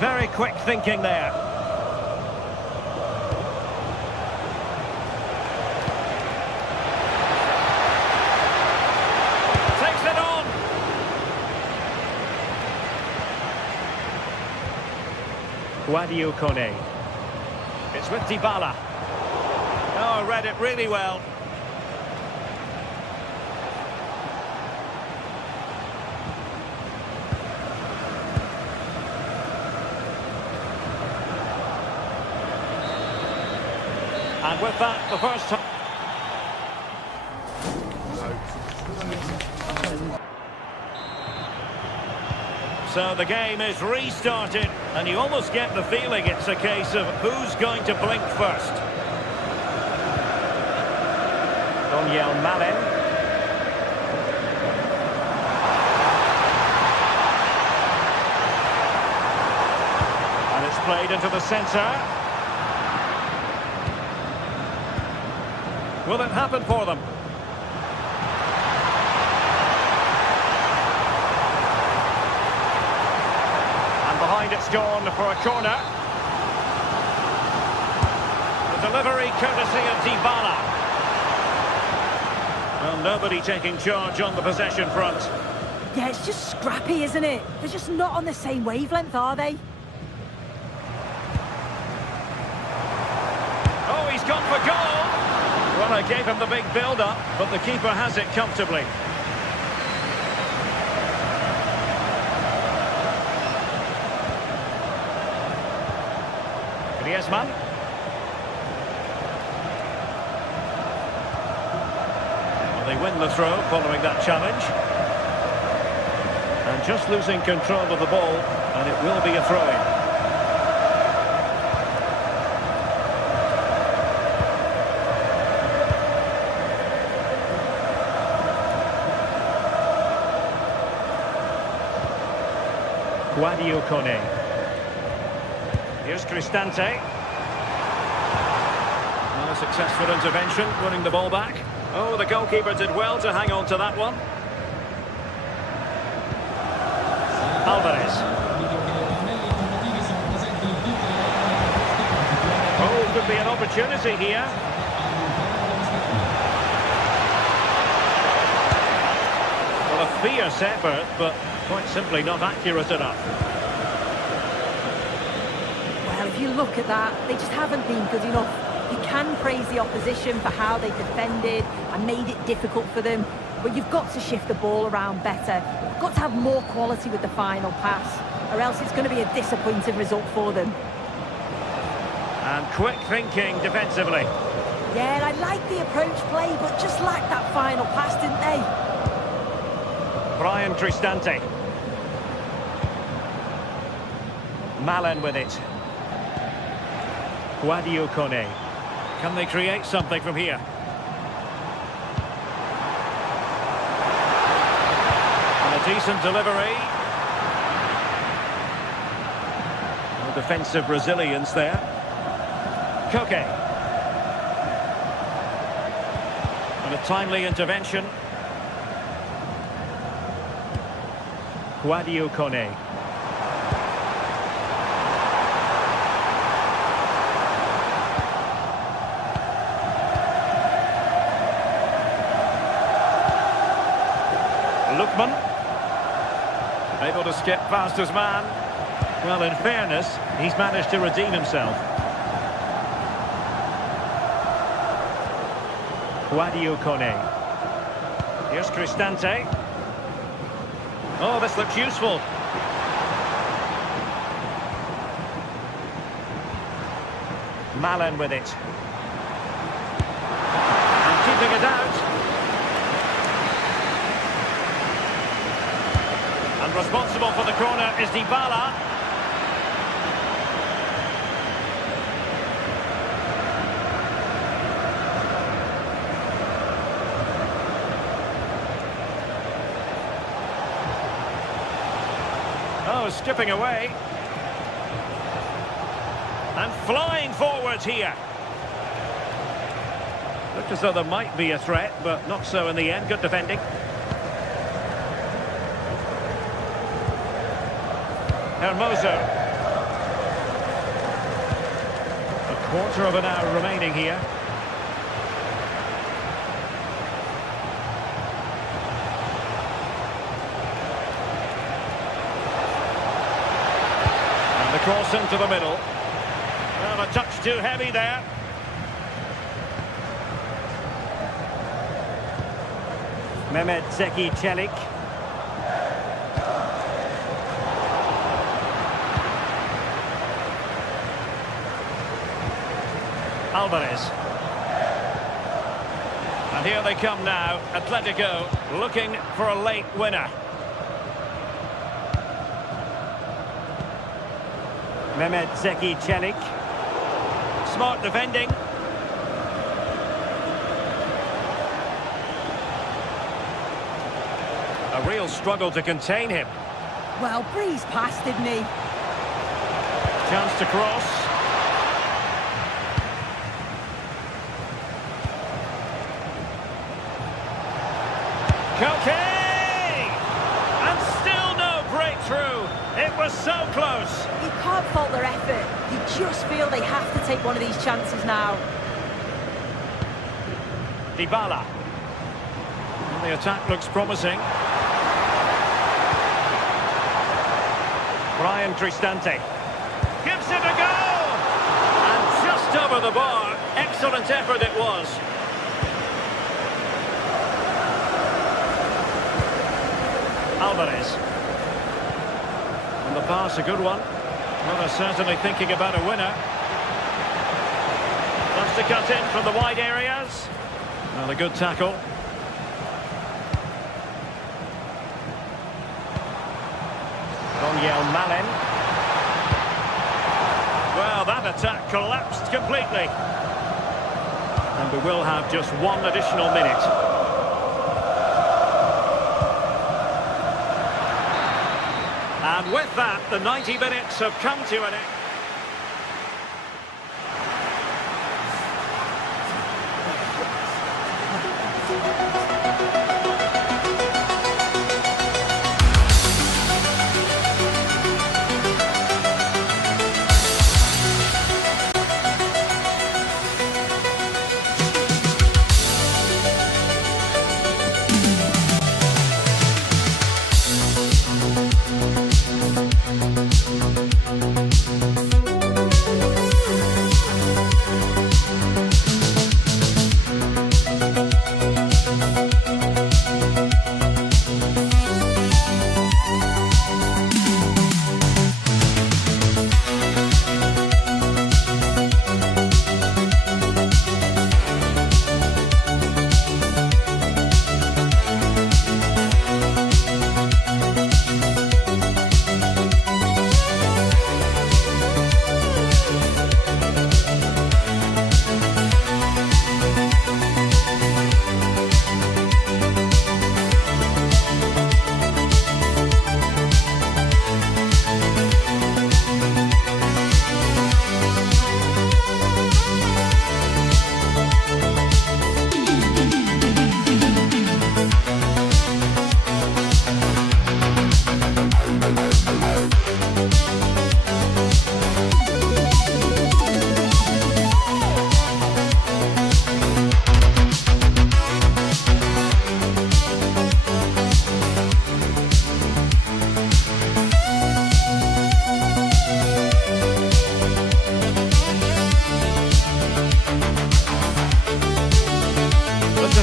Very quick thinking there. Takes it on. Guadio Kone. It's with Dybala. Oh, read it really well. And with that, the first time. So the game is restarted, and you almost get the feeling it's a case of who's going to blink first. Daniel Malen. And it's played into the centre. Will it happen for them? And behind it's gone for a corner. The delivery courtesy of Dybala. Well, nobody taking charge on the possession front. Yeah, it's just scrappy, isn't it? They're just not on the same wavelength, are they? Oh, he's gone for goal! Well, I gave him the big build-up, but the keeper has it comfortably. Griezmann. Well, they win the throw following that challenge. And just losing control of the ball, and it will be a throw-in. Guadio Kone. Here's Cristante. Well, a successful intervention, winning the ball back. Oh, the goalkeeper did well to hang on to that one. Alvarez. Oh, could be an opportunity here. Well, a fierce effort, but quite simply not accurate enough. Well, if you look at that, they just haven't been good enough. You can praise the opposition for how they defended and made it difficult for them, but you've got to shift the ball around better. You've got to have more quality with the final pass, or else it's going to be a disappointing result for them. And quick thinking defensively. Yeah, I like the approach play, but just lacked that final pass, didn't they? Brian Cristante. Malen with it. Guadio Kone. Can they create something from here? And a decent delivery. No defensive resilience there. Koke. And a timely intervention. Guadio Kone. Lookman. Able to skip past his man. Well, in fairness, he's managed to redeem himself. Guadio Kone. Here's Cristante. Oh, this looks useful. Malen with it. And keeping it out. And responsible for the corner is Dybala. Oh, skipping away. And flying forwards here. Looked as though there might be a threat, but not so in the end. Good defending. Hermoso. A quarter of an hour remaining here. And the cross into the middle. Well, a touch too heavy there. Mehmet Zeki Çelik. Alvarez. And here they come now. Atletico looking for a late winner. Mehmet Zeki Çelik. Smart defending. A real struggle to contain him. Well, breeze past, didn't he? Chance to cross. Koke! And still no breakthrough. It was so close. You can't fault their effort. You just feel they have to take one of these chances now. Dybala. And the attack looks promising. Brian Cristante. Gives it a go! And just over the bar. Excellent effort it was. Alvarez. And the pass, a good one. Well, they're certainly thinking about a winner. Wants to cut in from the wide areas. Well, a good tackle. Daniel Malen. Well, that attack collapsed completely. And we will have just one additional minute. And with that, the 90 minutes have come to an end.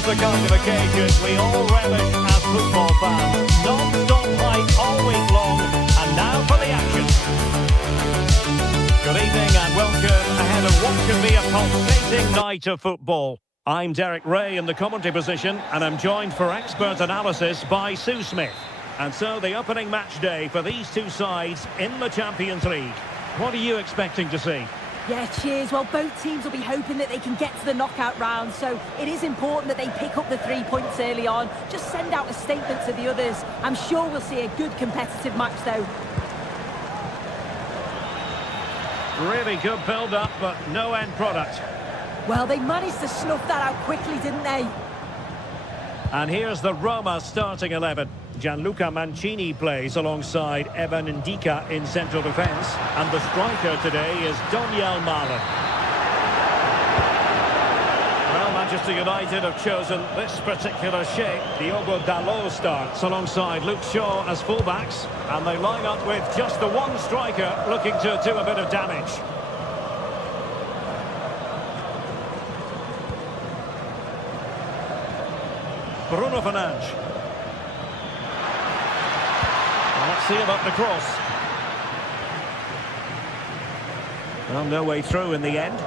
the kind of occasion we all relish as football fans. Non-stop hype all week long, and now for the action. Good evening and welcome ahead of what could be night of football. I'm Derek Ray in the commentary position, and I'm joined for expert analysis by Sue Smith. And so the opening match day for these two sides in the Champions League. What are you expecting to see? Yeah, cheers. Well, both teams will be hoping that they can get to the knockout round, so it is important that they pick up the 3 points early on. Just send out a statement to the others. I'm sure we'll see a good competitive match, though. Really good build-up, but no end product. Well, they managed to snuff that out quickly, didn't they? And here's the Roma starting 11. Gianluca Mancini plays alongside Evan Ndika in central defence. And the striker today is Donyell Malen. Well, Manchester United have chosen this particular shape. Diogo Dalot starts alongside Luke Shaw as fullbacks. And they line up with just the one striker looking to do a bit of damage. Bruno Fernandes. Well, let's see about the cross. Well, no way through in the end.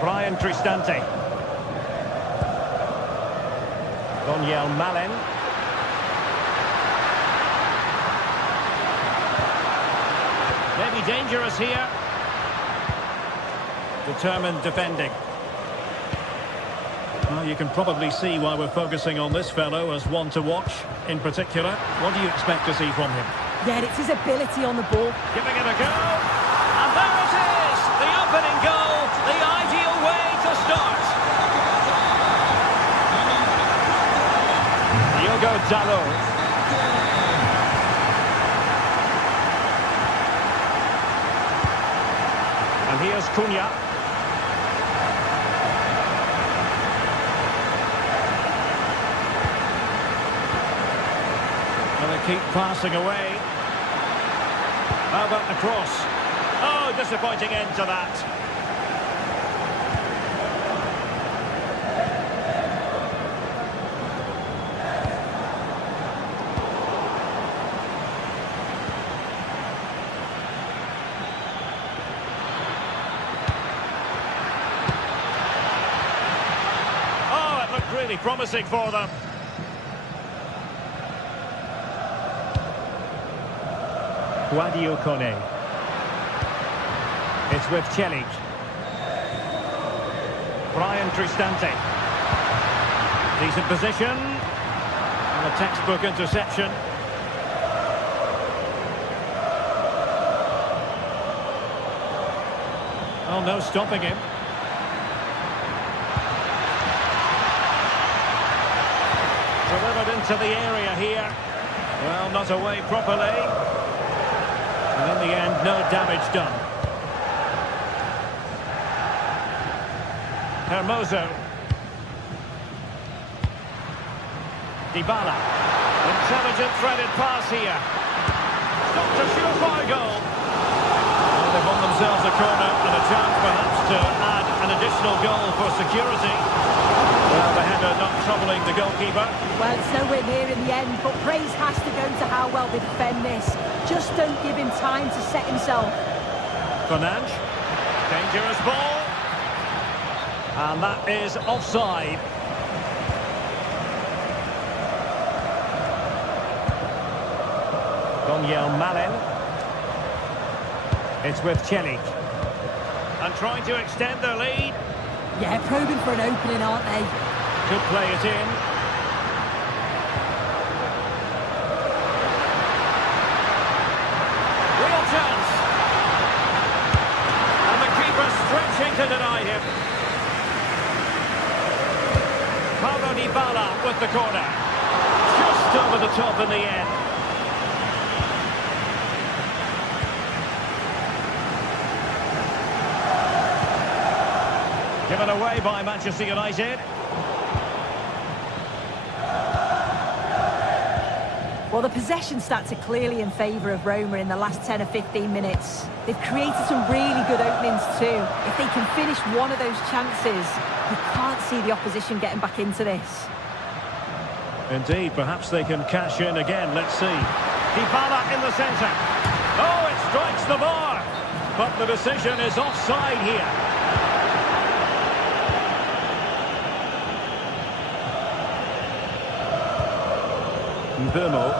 Brian Cristante. Donyell Malen. Maybe dangerous here. Determined defending. Well, you can probably see why we're focusing on this fellow as one to watch in particular. What do you expect to see from him? Yeah, it's his ability on the ball. Giving it a go. And there it is! The opening goal, the ideal way to start. Diogo Dalot. And here's Cunha. Keep passing away. How about the cross? Oh, disappointing end to that. Oh, it looked really promising for them. Guadio Kone. It's with Celik. Brian Cristante. Decent position. And a textbook interception. Oh, no stopping him. Delivered into the area here. Well, not away properly. And in the end, no damage done. Hermoso. Dybala. Intelligent threaded pass here. Stopped a surefire goal. Well, they've won themselves a corner and a chance perhaps to add an additional goal for security. Well, the header not troubling the goalkeeper. Well, it's nowhere near in the end, but praise has to go to how well they defend this. Just don't give him time to set himself. Fernandes. Dangerous ball. And that is offside. Donyell Malen. It's with Celik. And trying to extend their lead. Yeah, probing for an opening, aren't they? Could play it in. Real chance. And the keeper stretching to deny him. Paulo Dybala with the corner. Just over the top in the end. Given away by Manchester United. Well, the possession stats are clearly in favour of Roma in the last 10 or 15 minutes. They've created some really good openings too. If they can finish one of those chances, you can't see the opposition getting back into this. Indeed, perhaps they can cash in again. Let's see. Dybala in the centre. Oh, it strikes the bar. But the decision is offside here. Burmo.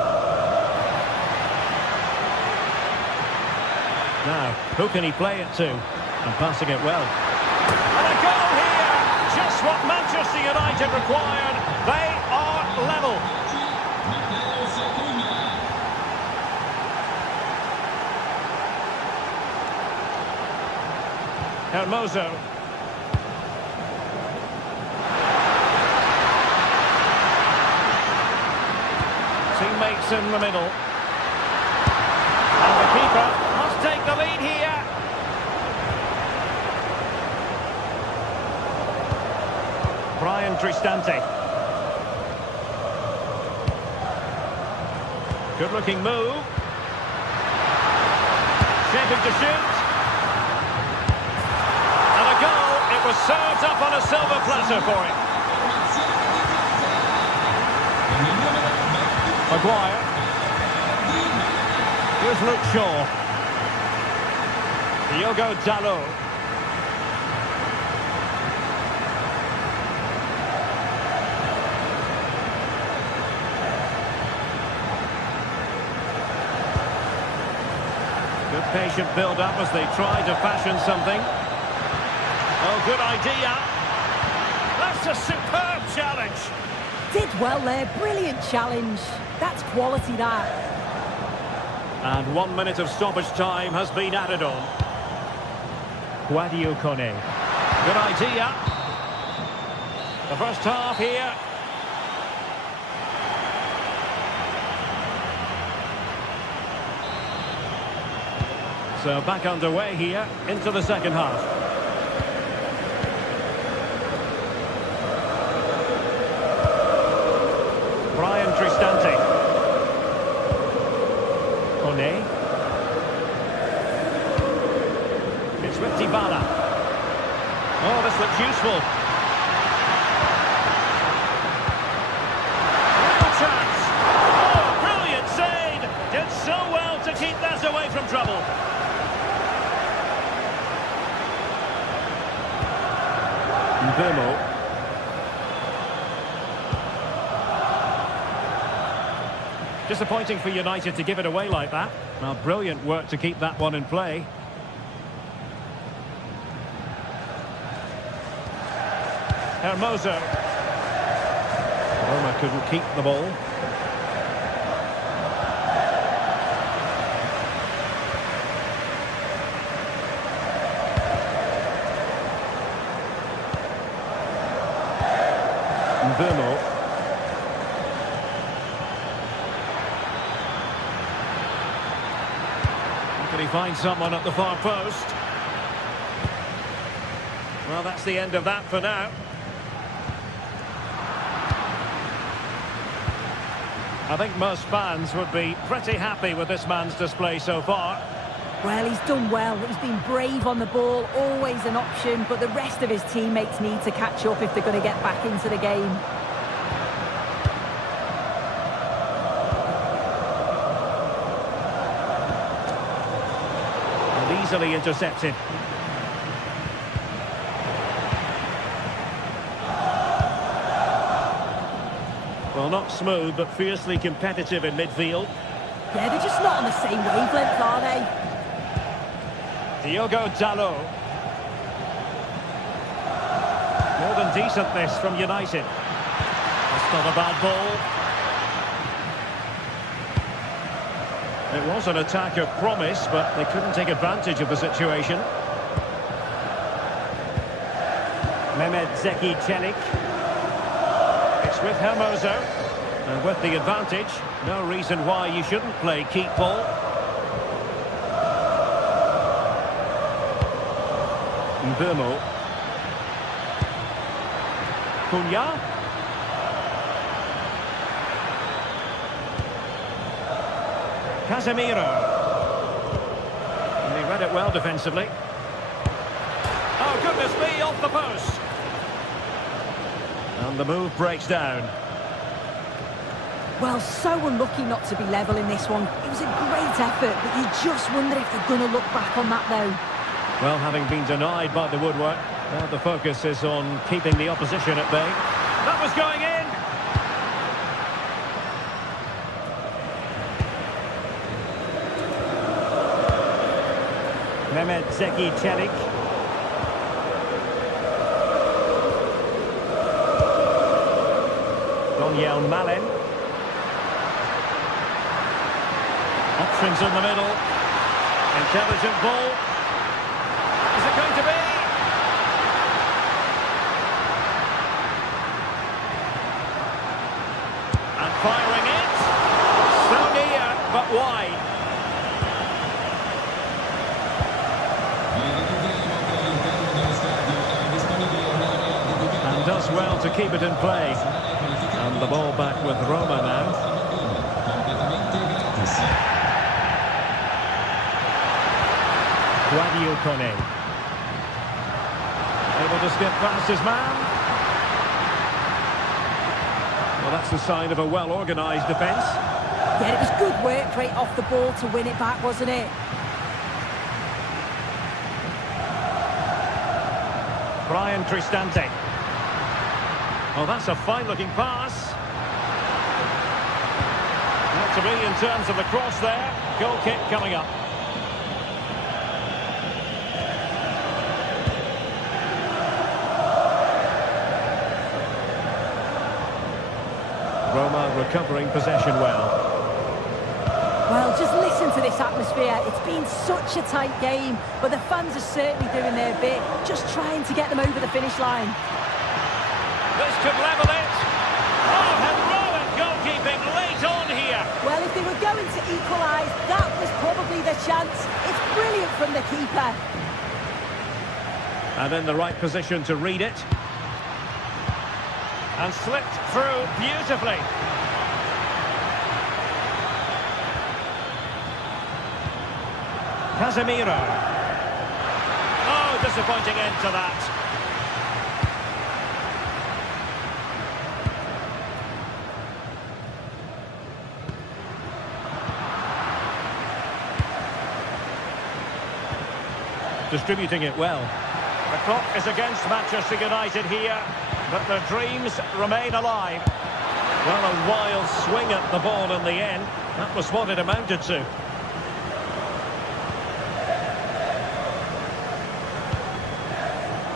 Now, who can he play it to? And passing it well. And a goal here! Just what Manchester United required. They are level. Hermoso. Teammates in the middle. And the keeper must take the lead here. Brian Cristante. Good-looking move. Shaping to shoot. And a goal. It was served up on a silver platter for him. Maguire. Here's Luke Shaw. Diogo Dalot. Good patient build-up as they try to fashion something. Oh, good idea. That's a superb challenge. Did well there, brilliant challenge. That's quality, that. And 1 minute of stoppage time has been added on. Guadio Kone. Good idea. The first half here. So back underway here into the second half. Brian Cristante. Kone. It's with Dybala. Oh, this looks useful. Real chance. Oh, brilliant save. Did so well to keep that away from trouble. Burmo. Disappointing for United to give it away like that. Well, brilliant work to keep that one in play. Hermoso. Roma couldn't keep the ball. Burmo. Can he find someone at the far post? Well, that's the end of that for now. I think most fans would be pretty happy with this man's display so far. Well, he's done well. He's been brave on the ball, always an option, but the rest of his teammates need to catch up if they're going to get back into the game. And easily intercepted. Well, not smooth, but fiercely competitive in midfield. Yeah, they're just not on the same wavelength, are they? Diogo Dalot. More than decent this from United. That's not a bad ball. It was an attack of promise, but they couldn't take advantage of the situation. Mehmet Zeki Çelik. It's with Hermoso. And with the advantage, no reason why you shouldn't play keep ball. Burmo. Cunha. Casemiro. And he read it well defensively. Oh, goodness me, off the post. And the move breaks down. Well, so unlucky not to be level in this one. It was a great effort, but you just wonder if they're going to look back on that, though. Well, having been denied by the woodwork, now the focus is on keeping the opposition at bay. That was going in! Mehmet Zeki Çelik. Daniel Malen. Options in the middle. Intelligent ball. Is it going to be? And firing it. So near, but wide. And does well to keep it in play. And the ball back with Roma now. Guadio Kone. Able to skip past his man. Well, that's the sign of a well-organised defence. Yeah, it was good work right off the ball to win it back, wasn't it? Brian Cristante. Oh, that's a fine-looking pass. Not to be in terms of the cross there. Goal kick coming up. Roma recovering possession well. Well, just listen to this atmosphere. It's been such a tight game, but the fans are certainly doing their bit, just trying to get them over the finish line. This could level it. Oh, heroic goalkeeping late on here. Well, if they were going to equalise, that was probably the chance. It's brilliant from the keeper. And in the right position to read it. And slipped through beautifully. Casemiro. Oh, disappointing end to that. Distributing it well. The clock is against Manchester United here, but their dreams remain alive. Well, a wild swing at the ball in the end. That was what it amounted to.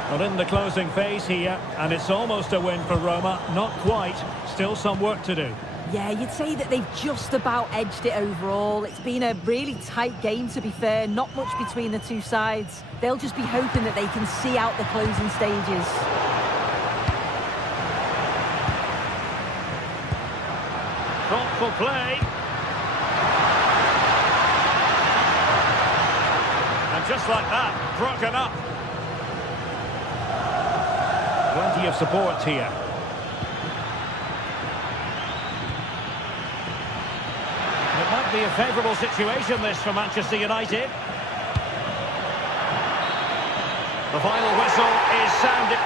But in the closing phase here, and it's almost a win for Roma. Not quite. Still some work to do. Yeah, you'd say that they've just about edged it overall. It's been a really tight game, to be fair. Not much between the two sides. They'll just be hoping that they can see out the closing stages. Thoughtful play. And just like that, broken up. Plenty of support here. It might be a favourable situation, this, for Manchester United. The final whistle is sounded.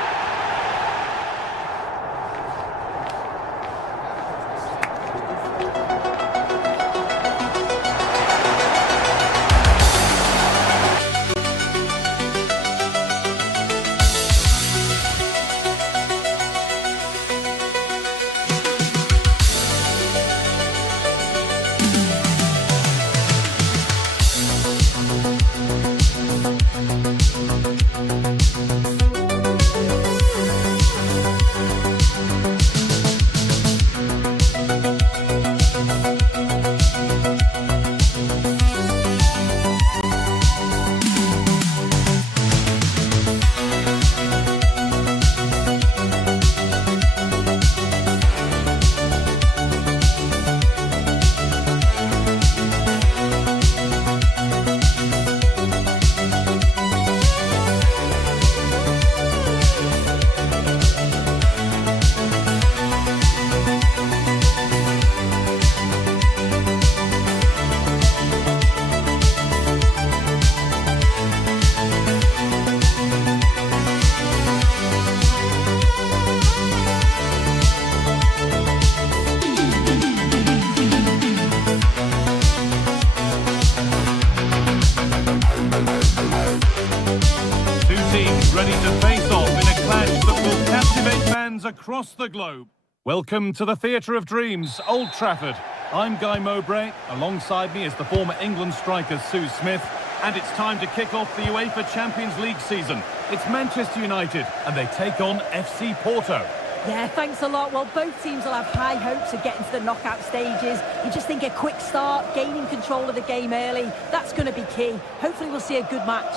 Ready to face off in a clash that will captivate fans across the globe. Welcome to the Theatre of Dreams, Old Trafford. I'm Guy Mowbray. Alongside me is the former England striker Sue Smith. And it's time to kick off the UEFA Champions League season. It's Manchester United, and they take on FC Porto. Yeah, thanks a lot. Well, both teams will have high hopes of getting to the knockout stages. You just think a quick start, gaining control of the game early, that's going to be key. Hopefully we'll see a good match.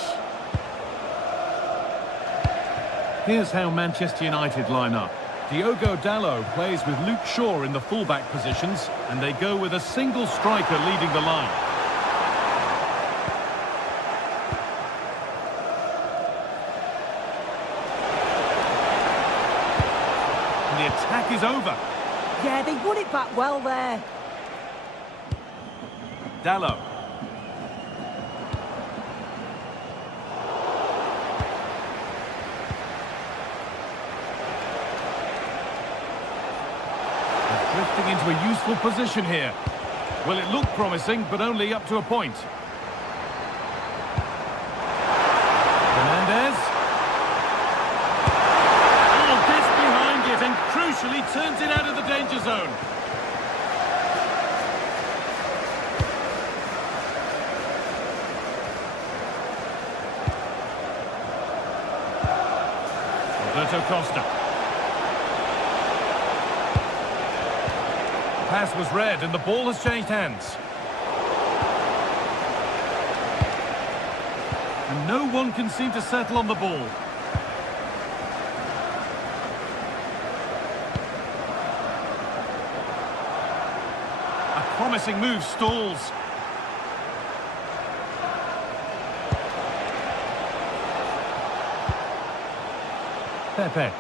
Here's how Manchester United line up. Diogo Dalot plays with Luke Shaw in the fullback positions, and they go with a single striker leading the line. And the attack is over. Yeah, they won it back well there. Dalot. Drifting into a useful position here. Well, it looked promising, but only up to a point. Fernandes. Oh, gets behind it and crucially turns it out of the danger zone. Alberto Costa. Pass was read and the ball has changed hands. And no one can seem to settle on the ball. A promising move stalls. Pepe.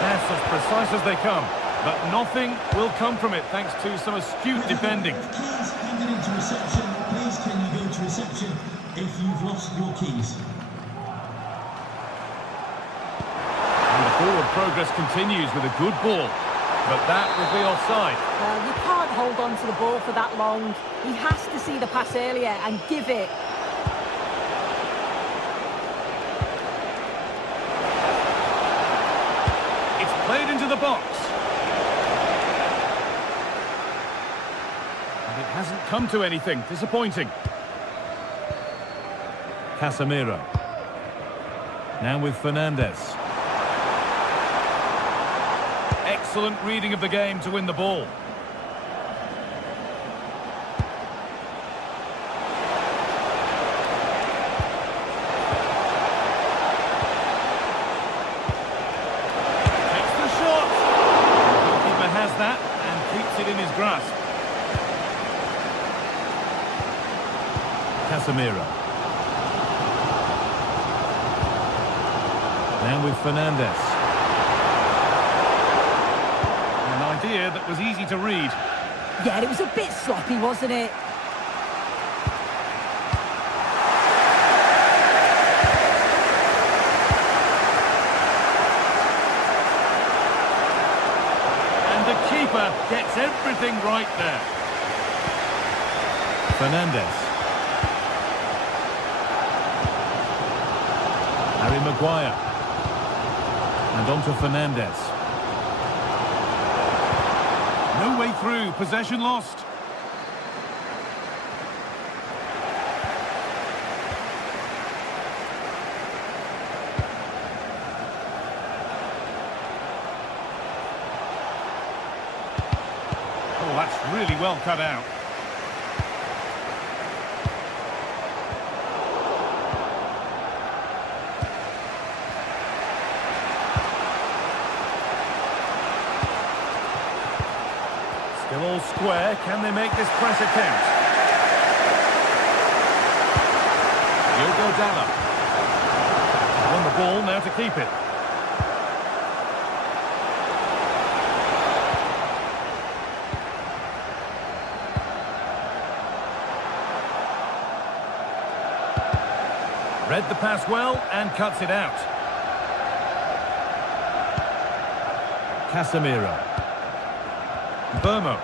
That's as precise as they come. But nothing will come from it thanks to some astute defending. Keys handed into reception. Please can you go to reception if you've lost your keys? And the forward progress continues with a good ball. But that will be offside. Well, you can't hold on to the ball for that long. He has to see the pass earlier and give it. It's played into the box. Hasn't come to anything. Disappointing. Casemiro. Now with Fernandes. Excellent reading of the game to win the ball. Takes the shot. The goalkeeper has that and keeps it in his grasp. Casemiro. Now with Fernandes. An idea that was easy to read. Yeah, it was a bit sloppy, wasn't it? And the keeper gets everything right there. Fernandes. Harry Maguire. And on to Fernandes. No way through. Possession lost. Oh, that's really well cut out. Still all square. Can they make this press attempt? Diogo Dalot. Won the ball, now to keep it. Read the pass well and cuts it out. Casemiro. Burmo.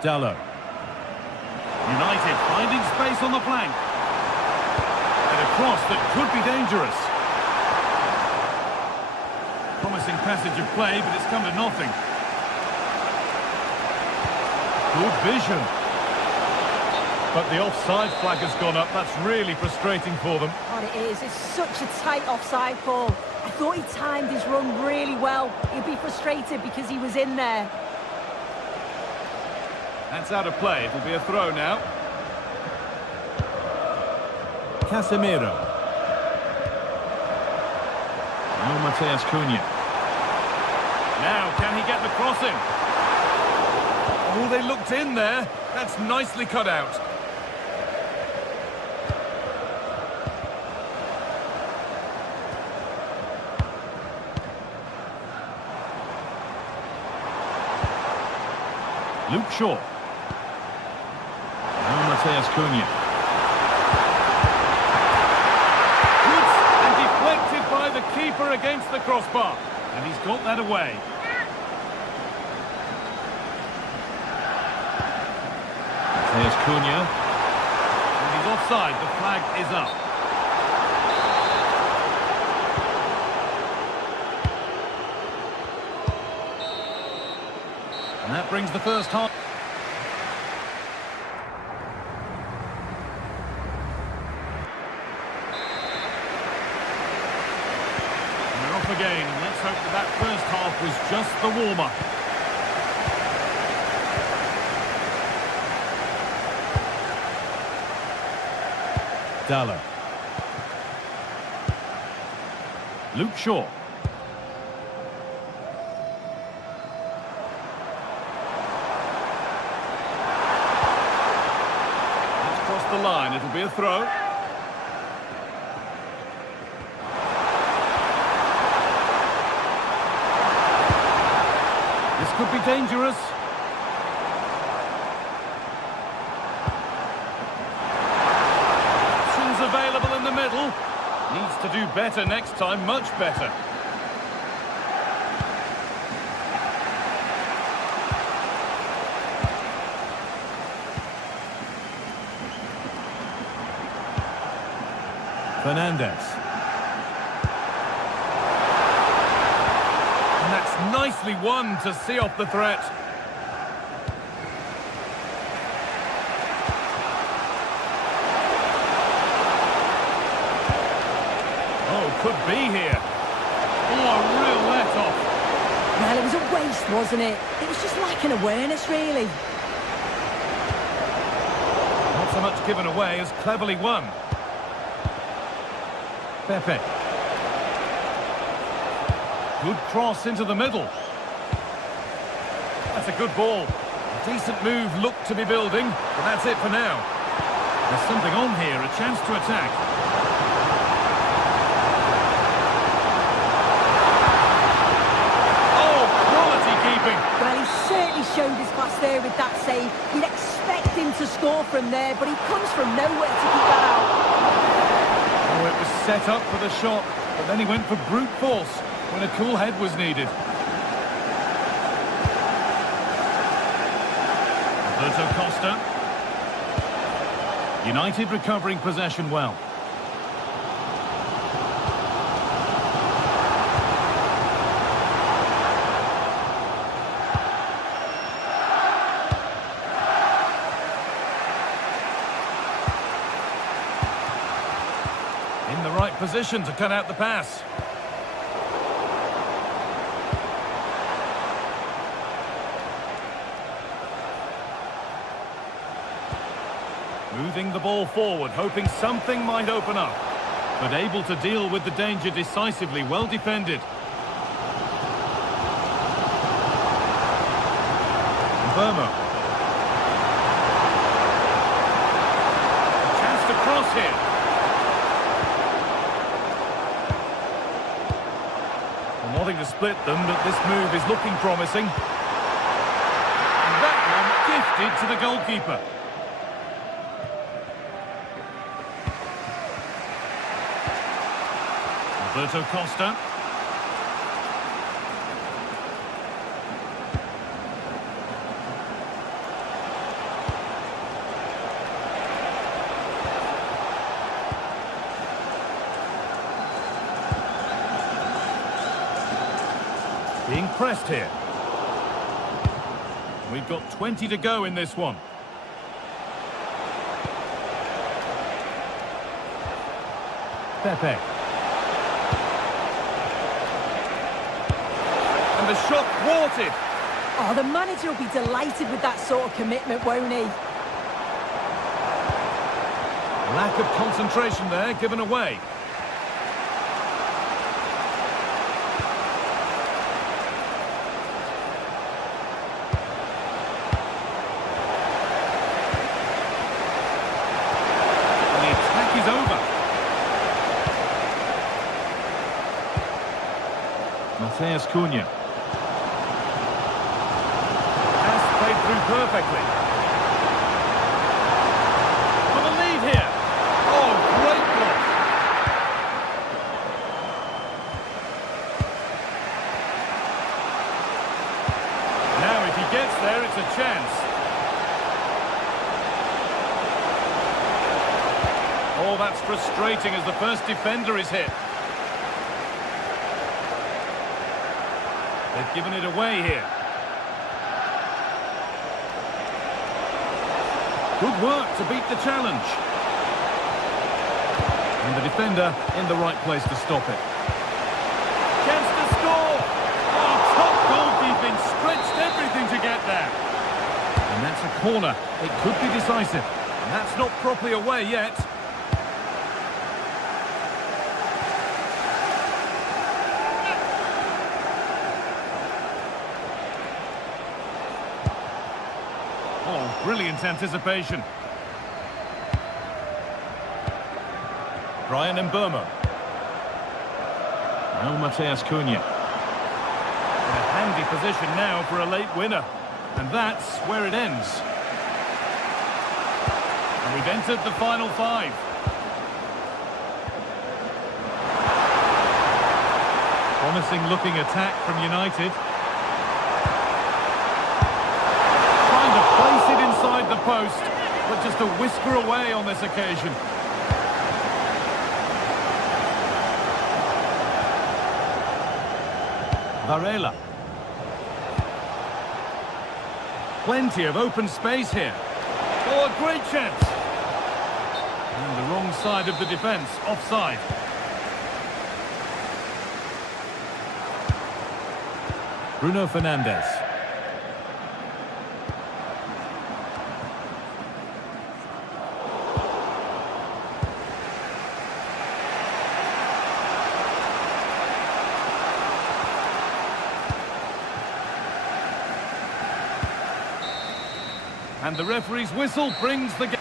Dalot. United finding space on the flank. And a cross that could be dangerous. Promising promising passage of play, but it's come to nothing. Good vision. But the offside flag has gone up. That's really frustrating for them. God, it is. It's such a tight offside ball. I thought he timed his run really well. He'd be frustrated because he was in there. That's out of play. It'll be a throw now. Casemiro. No, Mateus Cunha. Now, can he get the crossing? Oh, they looked in there. That's nicely cut out. Luke Shaw. Now Mateus Cunha. And deflected by the keeper against the crossbar. And he's got that away. Mateus Cunha. And he's offside. The flag is up. And that brings the first half. And they're off again, and let's hope that that first half was just the warm-up. Dalla. Luke Shaw. The line, it'll be a throw. This could be dangerous. Options available in the middle. Needs to do better next time, much better. Fernandez. And that's nicely won to see off the threat. Oh, could be here. Oh, a real let-off. Well, it was a waste, wasn't it? It was just lacking awareness, really. Not so much given away as cleverly won. Pepe. Good cross into the middle. That's a good ball. A decent move looked to be building, but that's it for now. There's something on here, a chance to attack. Oh, quality keeping. Well, he certainly showed his class there with that save. You'd expect him to score from there, but he comes from nowhere to keep that out. Oh, it was set up for the shot, but then he went for brute force when a cool head was needed. Alberto Costa. United recovering possession well. In the right position to cut out the pass. Moving the ball forward, hoping something might open up. But able to deal with the danger decisively, well defended. Burma. A chance to cross here. Well, nothing to split them, but this move is looking promising. And that one gifted to the goalkeeper. Alberto Costa. Being pressed here. We've got 20 to go in this one. Pepe. And the shot thwarted. Oh, the manager will be delighted with that sort of commitment, won't he? Lack of concentration there, given away. And the attack is over. Mateus Cunha. Pass played through perfectly. For the lead here. Oh, great block. Now, if he gets there, it's a chance. Oh, that's frustrating as the first defender is hit. They've given it away here. Good work to beat the challenge. And the defender in the right place to stop it. Chance to score! Oh, top goalkeeping, stretched everything to get there. And that's a corner. It could be decisive. And that's not properly away yet. Oh, brilliant anticipation. Brian Mbeumo. Now Mateus Cunha. In a handy position now for a late winner. And that's where it ends. And we've entered the final five. Promising looking attack from United. Trying to place it inside the post, but just a whisker away on this occasion. Varela. Plenty of open space here. Oh, a great chance. And the wrong side of the defence, offside. Bruno Fernandes. And the referee's whistle brings the game.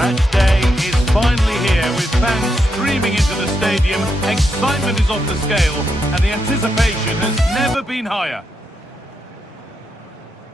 Match day is finally here with fans streaming into the stadium. Excitement is off the scale and the anticipation has never been higher.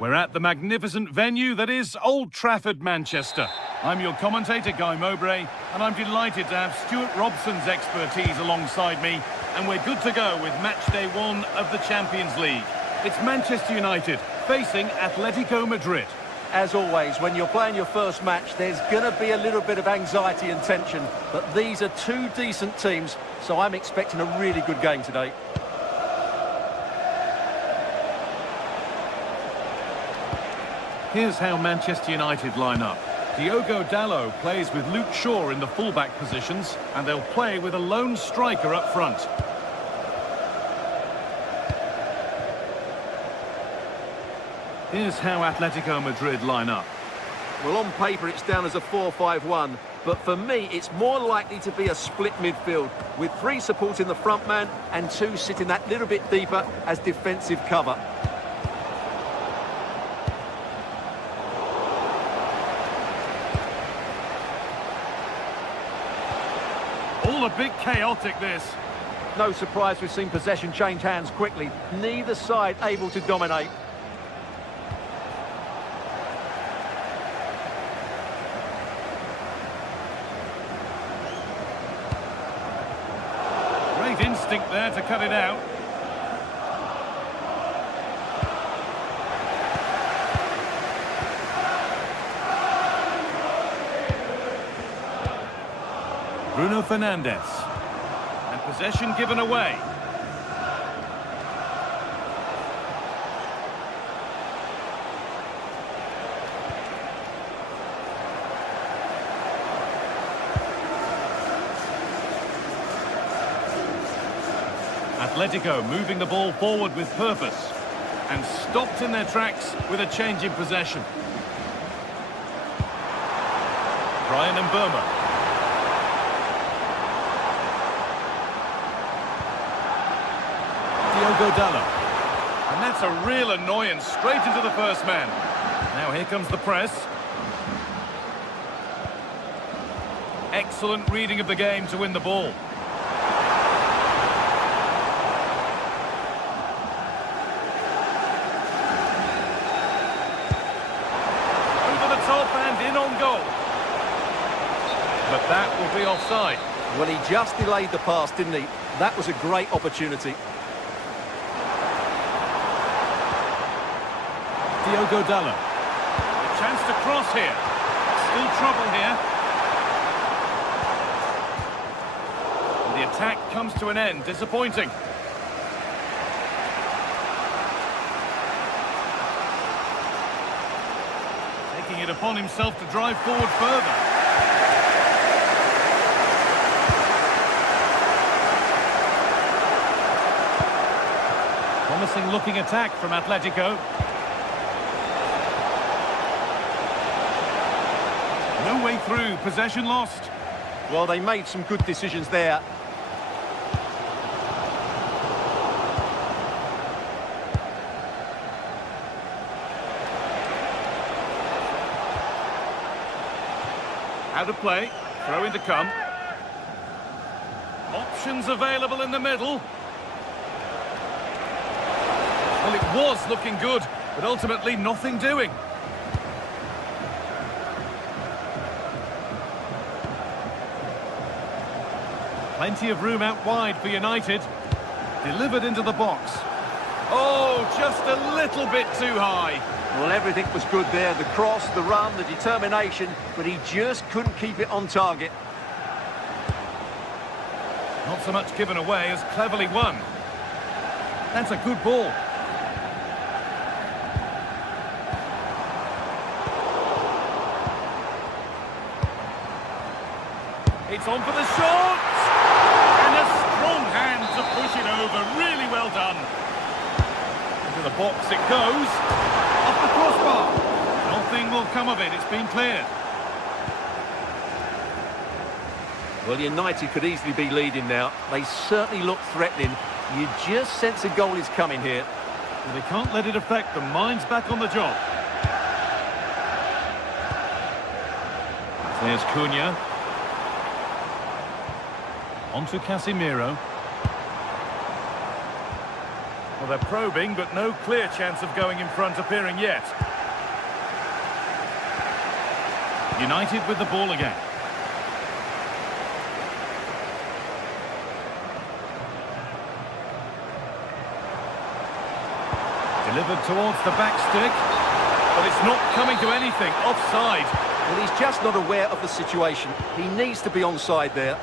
We're at the magnificent venue that is Old Trafford, Manchester. I'm your commentator, Guy Mowbray, and I'm delighted to have Stuart Robson's expertise alongside me, and we're good to go with match day 1 of the Champions League. It's Manchester United facing Atletico Madrid. As always, when you're playing your first match, there's going to be a little bit of anxiety and tension, but these are two decent teams, so I'm expecting a really good game today. Here's how Manchester United line up. Diogo Dalot plays with Luke Shaw in the fullback positions, and they'll play with a lone striker up front. Here's how Atletico Madrid line up. Well, on paper it's down as a 4-5-1, but for me it's more likely to be a split midfield, with 3 supporting the front man and 2 sitting that little bit deeper as defensive cover. All a bit chaotic, this. No surprise we've seen possession change hands quickly. Neither side able to dominate. Great instinct there to cut it out. Bruno Fernandes. And possession given away. Atletico moving the ball forward with purpose. And stopped in their tracks with a change in possession. Brian Mbeumo. Diogo Dalot. And that's a real annoyance, straight into the first man. Now here comes the press. Excellent reading of the game to win the ball. Over the top and in on goal. But that will be offside. Well, he just delayed the pass, didn't he? That was a great opportunity. Diogo Dalot. A chance to cross here. Still trouble here. And the attack comes to an end. Disappointing. Taking it upon himself to drive forward further. Promising looking attack from Atletico. No way through, possession lost. Well, they made some good decisions there. Out of play, throw in to come. Options available in the middle. Well, it was looking good, but ultimately nothing doing. Plenty of room out wide for United. Delivered into the box. Oh, just a little bit too high. Well, everything was good there. The cross, the run, the determination, but he just couldn't keep it on target. Not so much given away as cleverly won. That's a good ball. It's on for the shot! And a strong hand to push it over. Really well done. Into the box it goes. Off the crossbar. Nothing will come of it. It's been cleared. Well, United could easily be leading now. They certainly look threatening. You just sense a goal is coming here. Well, they can't let it affect them. Mind's back on the job. There's Cunha. On to Casemiro. Well, they're probing, but no clear chance of going in front appearing yet. United with the ball again. Delivered towards the back stick, but it's not coming to anything. Offside. Well, he's just not aware of the situation. He needs to be onside there.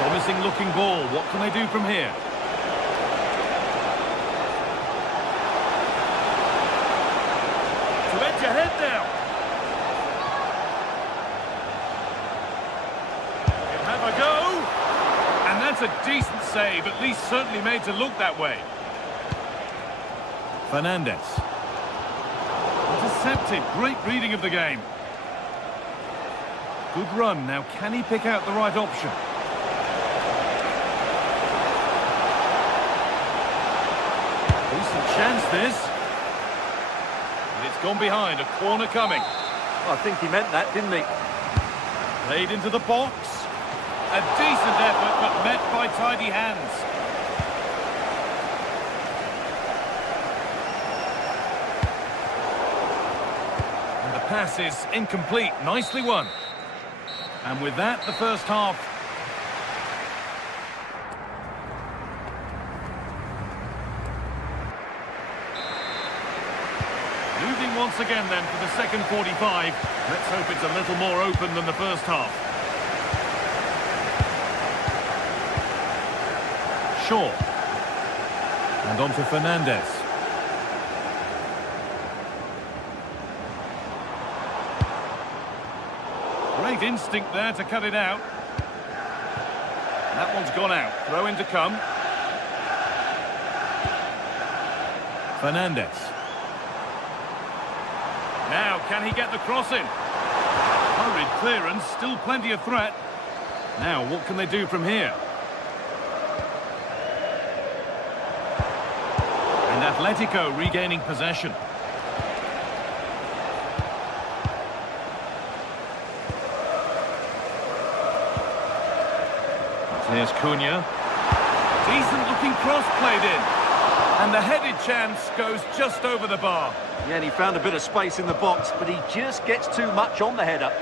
Promising looking ball. What can they do from here? To edge ahead now. He'll have a go. And that's a decent save, at least certainly made to look that way. Fernandez. Intercepted. Great reading of the game. Good run. Now, can he pick out the right option? Decent chance, this. And it's gone behind. A corner coming. I think he meant that, didn't he? Played into the box. A decent effort, but met by tidy hands. And the pass is incomplete. Nicely won. And with that, the first half. Moving once again then for the second 45. Let's hope it's a little more open than the first half. Shaw. And on to Fernandez. Great instinct there to cut it out. That one's gone out. Throw in to come. Fernandez. Now, can he get the cross in? Hurried clearance, still plenty of threat. Now, what can they do from here? And Atletico regaining possession. Here's Cunha. Decent looking cross played in. And the headed chance goes just over the bar. Yeah, and he found a bit of space in the box, but he just gets too much on the header.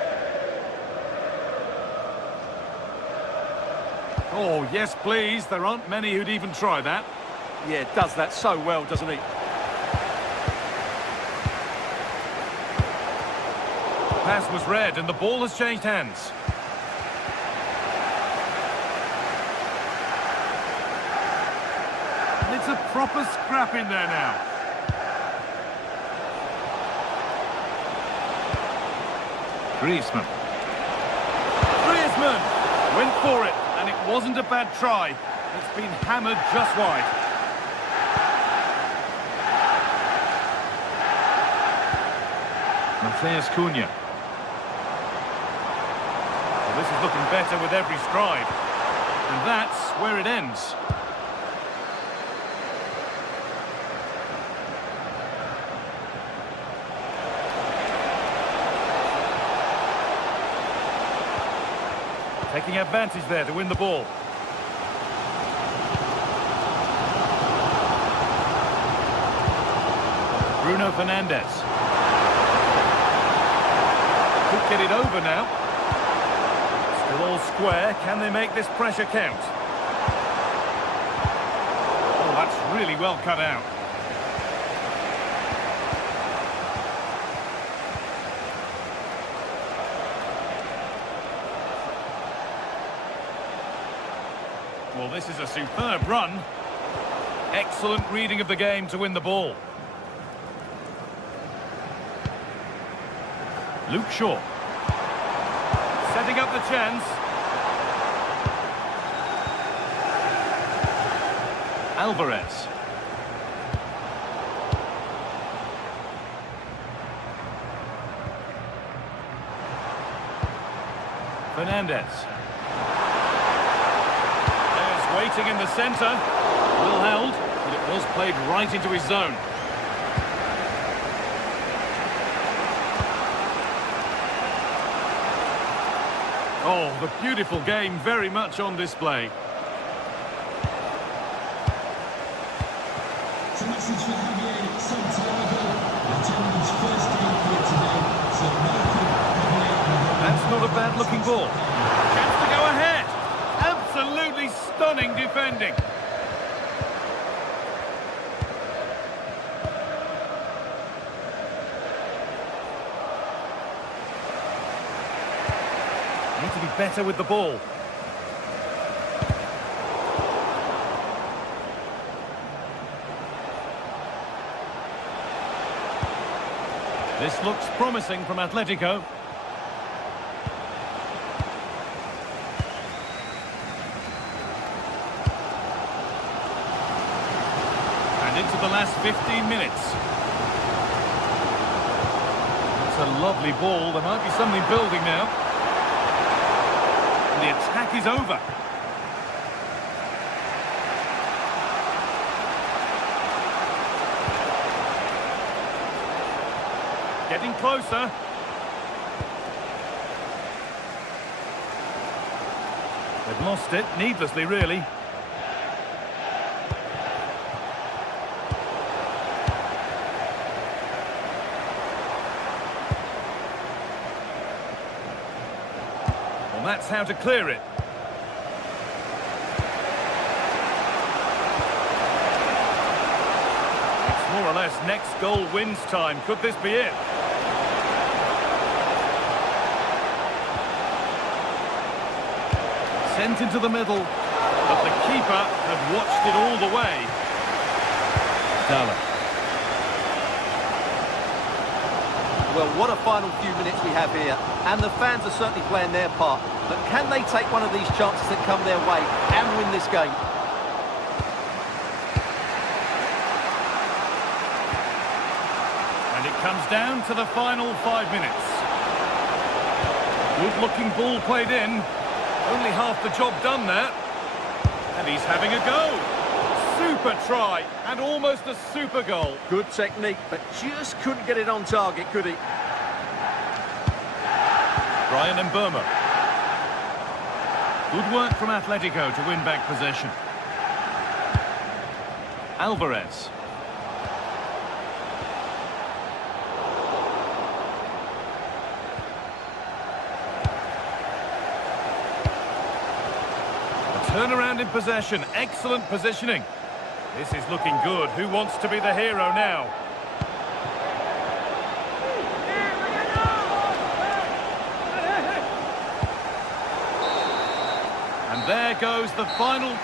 Oh, yes, please. There aren't many who'd even try that. Yeah, does that so well, doesn't he? Pass was read, and the ball has changed hands. And it's a proper scrap in there now. Griezmann. Went for it, and it wasn't a bad try. It's been hammered just wide. Matheus Cunha. Well, this is looking better with every stride. And that's where it ends. Taking advantage there to win the ball. Bruno Fernandes. Could get it over now. Still all square. Can they make this pressure count? Oh, that's really well cut out. Well, this is a superb run. Excellent reading of the game to win the ball. Luke Shaw. Setting up the chance. Alvarez. Fernandez. Waiting in the centre. Well held, but it was played right into his zone. Oh, the beautiful game very much on display. It's a message for Javier Santos. a bad-looking ball. Chance to go ahead. Absolutely stunning defending. Need to be better with the ball. This looks promising from Atletico. And into the last 15 minutes. That's a lovely ball. There might be something building now. And the attack is over. Getting closer. They've lost it, needlessly, really. Well, that's how to clear it. It's more or less next goal wins time. Could this be it? Sent into the middle, but the keeper had watched it all the way. Dalla. Well, what a final few minutes we have here, and the fans are certainly playing their part. But can they take one of these chances that come their way and win this game? And it comes down to the final 5 minutes. Good-looking ball played in. Only half the job done there. And he's having a go. Super try and almost a super goal. Good technique, but just couldn't get it on target, could he? Brian and Burma. Good work from Atletico to win back possession. Alvarez. Turnaround in possession, excellent positioning. This is looking good. Who wants to be the hero now? And there goes the final.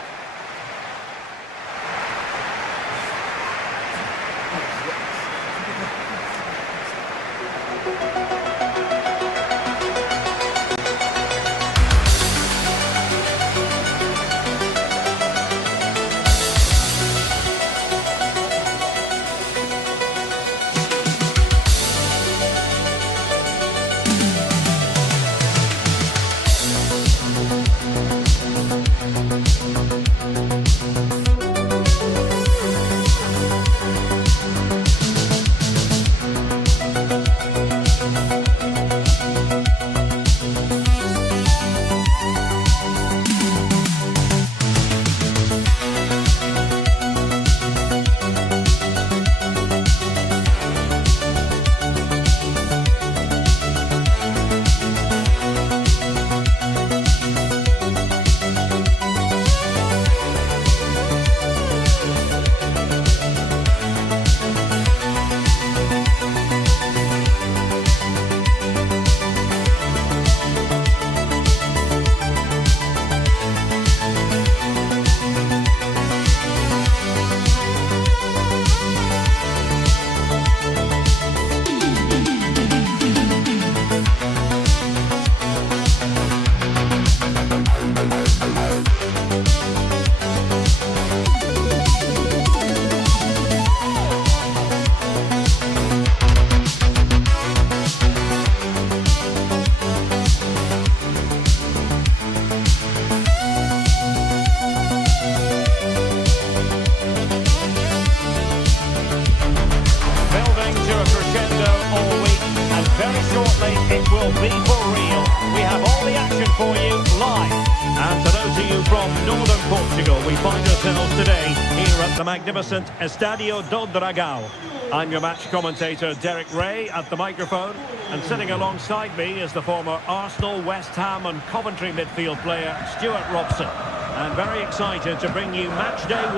very shortly it will be for real. We have all the action for you live. And to those of you from northern Portugal, we find ourselves today here at the magnificent Estadio do Dragão. I'm your match commentator, Derek Ray, at the microphone. And sitting alongside me is the former Arsenal, West Ham and Coventry midfield player, Stuart Robson. And very excited to bring you match day 1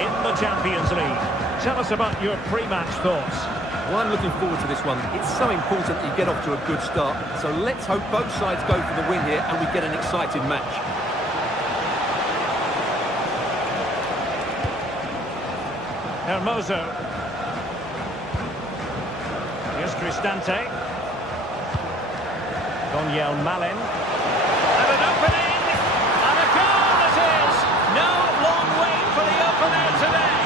in the Champions League. Tell us about your pre-match thoughts. Well, I'm looking forward to this one. It's so important that you get off to a good start. So let's hope both sides go for the win here and we get an exciting match. Hermoso. Here's Cristante. Daniel Malin. And an opening! And a goal it is! No long wait for the opener today.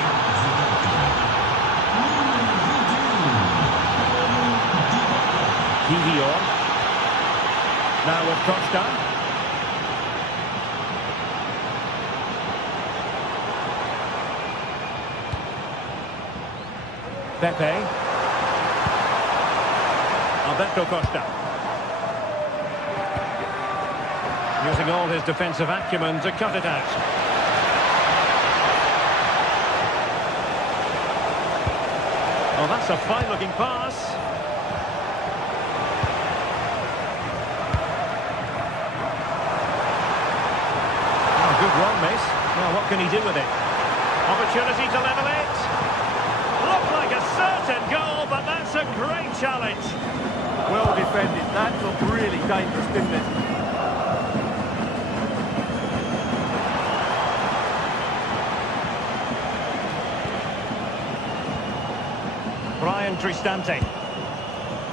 Kivior. Now with Costa. Pepe. Alberto Costa. Using all his defensive acumen to cut it out. Oh, that's a fine-looking pass. Oh, good run, miss. Well, what can he do with it? Opportunity to level it. Looked like a certain goal, but that's a great challenge. Well defended. That looked really dangerous, didn't it? Brian Cristante.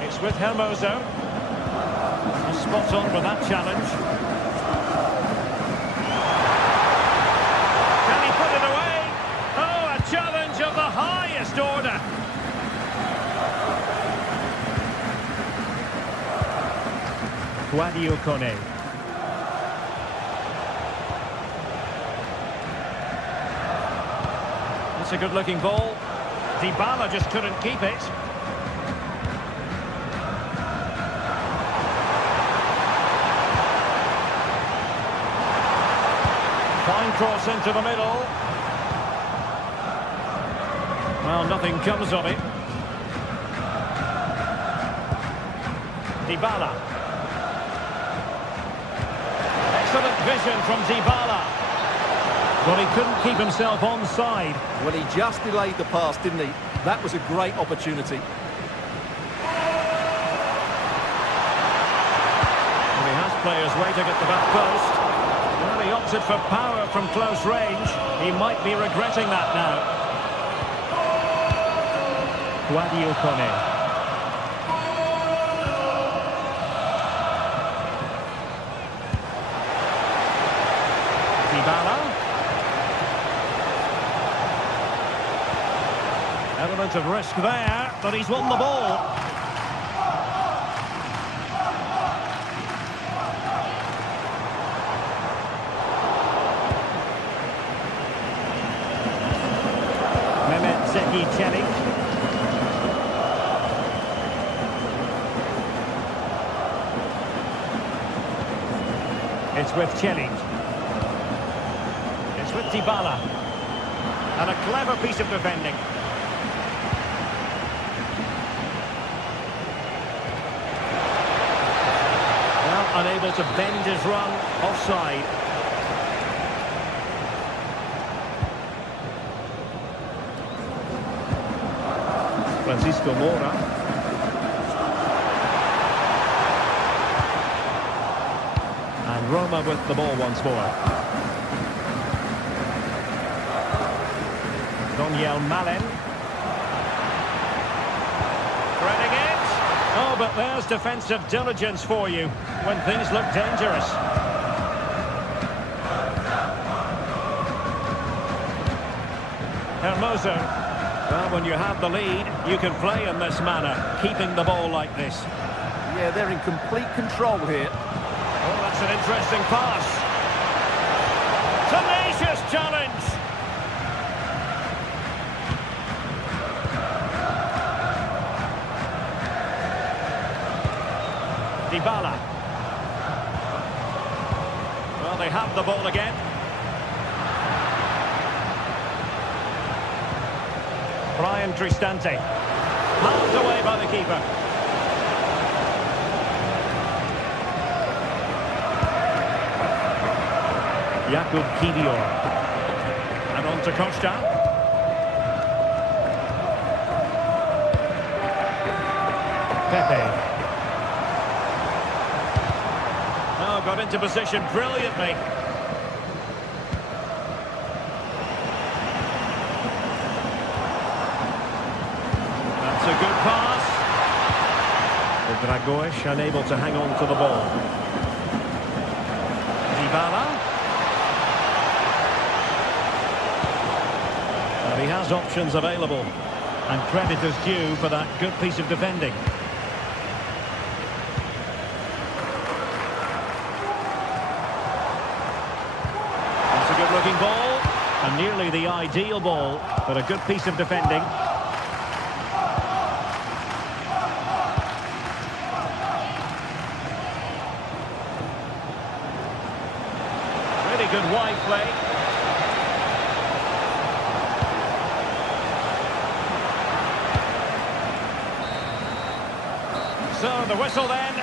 It's with Hermoso. Spot on with that challenge. Can he put it away? Oh, a challenge of the highest order. Guadio Kone. It's a good-looking ball. Dybala just couldn't keep it. Fine cross into the middle. Well, nothing comes of it. Dybala. Excellent vision from Dybala. Well, he couldn't keep himself onside. Well, he just delayed the pass, didn't he? That was a great opportunity. Well, he has players waiting at the back post. Well, he opted for power from close range. He might be regretting that now. Guadio Kone. Element of risk there, but he's won the ball. Mehmet Zeki Çelik. It's with Çelik. It's with Dybala. And a clever piece of defending. Unable to bend his run, offside. Francisco Moura. And Roma with the ball once more. Daniel Malin. Threading it. Oh, but there's defensive diligence for you when things look dangerous. Hermoso. Well, when you have the lead, you can play in this manner, keeping the ball like this. Yeah, they're in complete control here. Oh, that's an interesting pass. Tenacious challenge. Dybala. Well, they have the ball again. Brian Cristante. Halved away by the keeper. Jakub Kivior. And on to Costa. Pepe. Oh, got into position brilliantly. That's a good pass. The Dragoish unable to hang on to the ball. Dybala. And he has options available. And credit is due for that good piece of defending. Looking ball, and nearly the ideal ball, but a good piece of defending. Really good wide play. So the whistle then.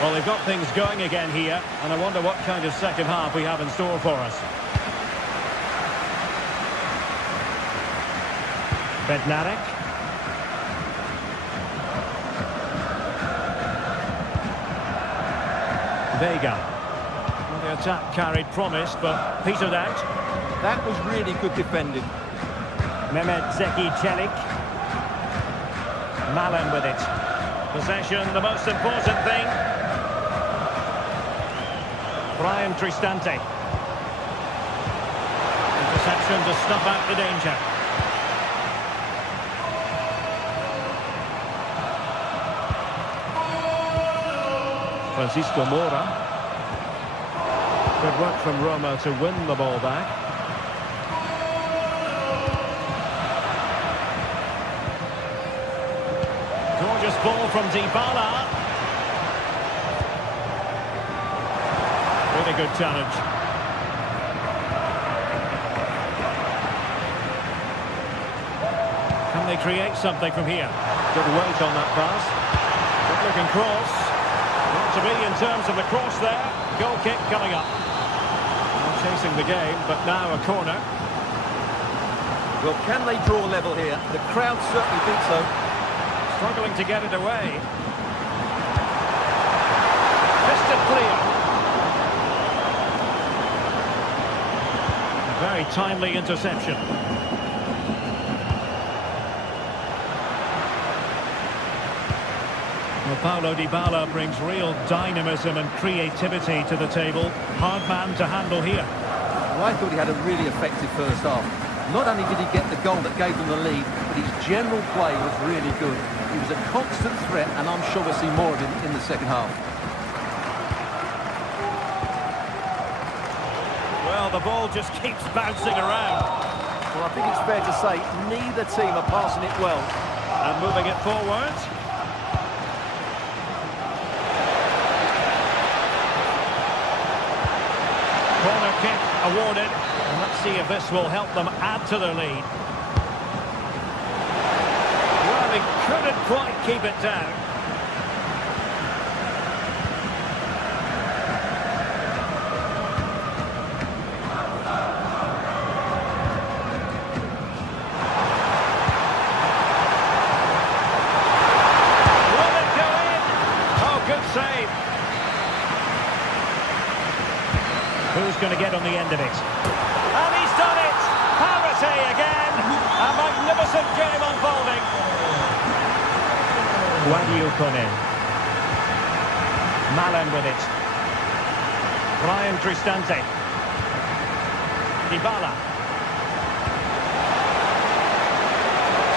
Well, they've got things going again here, and I wonder what kind of second half we have in store for us. Bednarek. Vega. Well, the attack carried promise, but petered out. That was really good defending. Mehmet Zeki Çelik. Malen with it. Possession, the most important thing. Brian Cristante. Interception to snuff out the danger. Francisco Moura. Good work from Roma to win the ball back. Gorgeous ball from Dybala. Really good challenge. Can they create something from here? Good weight on that pass. Good looking cross. Not to be in terms of the cross there. Goal kick coming up. Not chasing the game, but now a corner. Well, can they draw level here? The crowd certainly think so. Struggling to get it away. Fisted clear. Very timely interception. Well, Paulo Dybala brings real dynamism and creativity to the table. Hard man to handle here. Well, I thought he had a really effective first half. Not only did he get the goal that gave them the lead, but his general play was really good. He was a constant threat, and I'm sure we'll see more of him in the second half. Well, the ball just keeps bouncing around. Well, I think it's fair to say neither team are passing it well. And moving it forward. Corner kick awarded. And let's see if this will help them add to their lead. Well, they couldn't quite keep it down. Will it go in? Oh, good save. Who's going to get on the end of it? And he's done it! Parity again! A magnificent game unfolding. Guadio Kone. Malen with it. Brian Cristante. Dybala.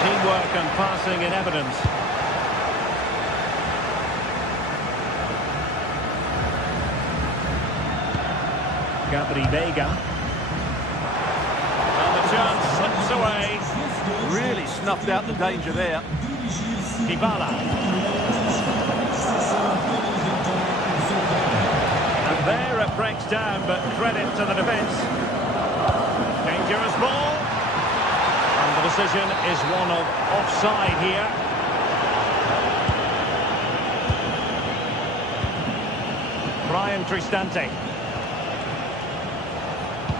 Teamwork and passing in evidence. Gabri Vega. And the chance. Cross away. Really snuffed out the danger there. Dybala. And there it breaks down, but credit to the defence. Dangerous ball. And the decision is one of offside here. Brian Cristante.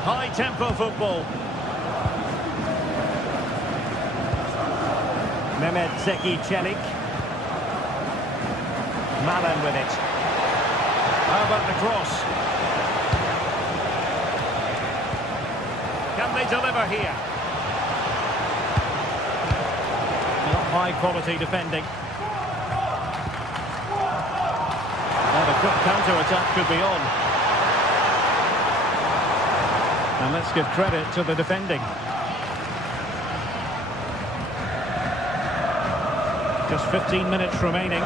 High-tempo football. Mehmet Zeki Çelik. Malen with it. How about the cross? Can they deliver here? Not high-quality defending. And a quick counter-attack could be on. And let's give credit to the defending. Just 15 minutes remaining.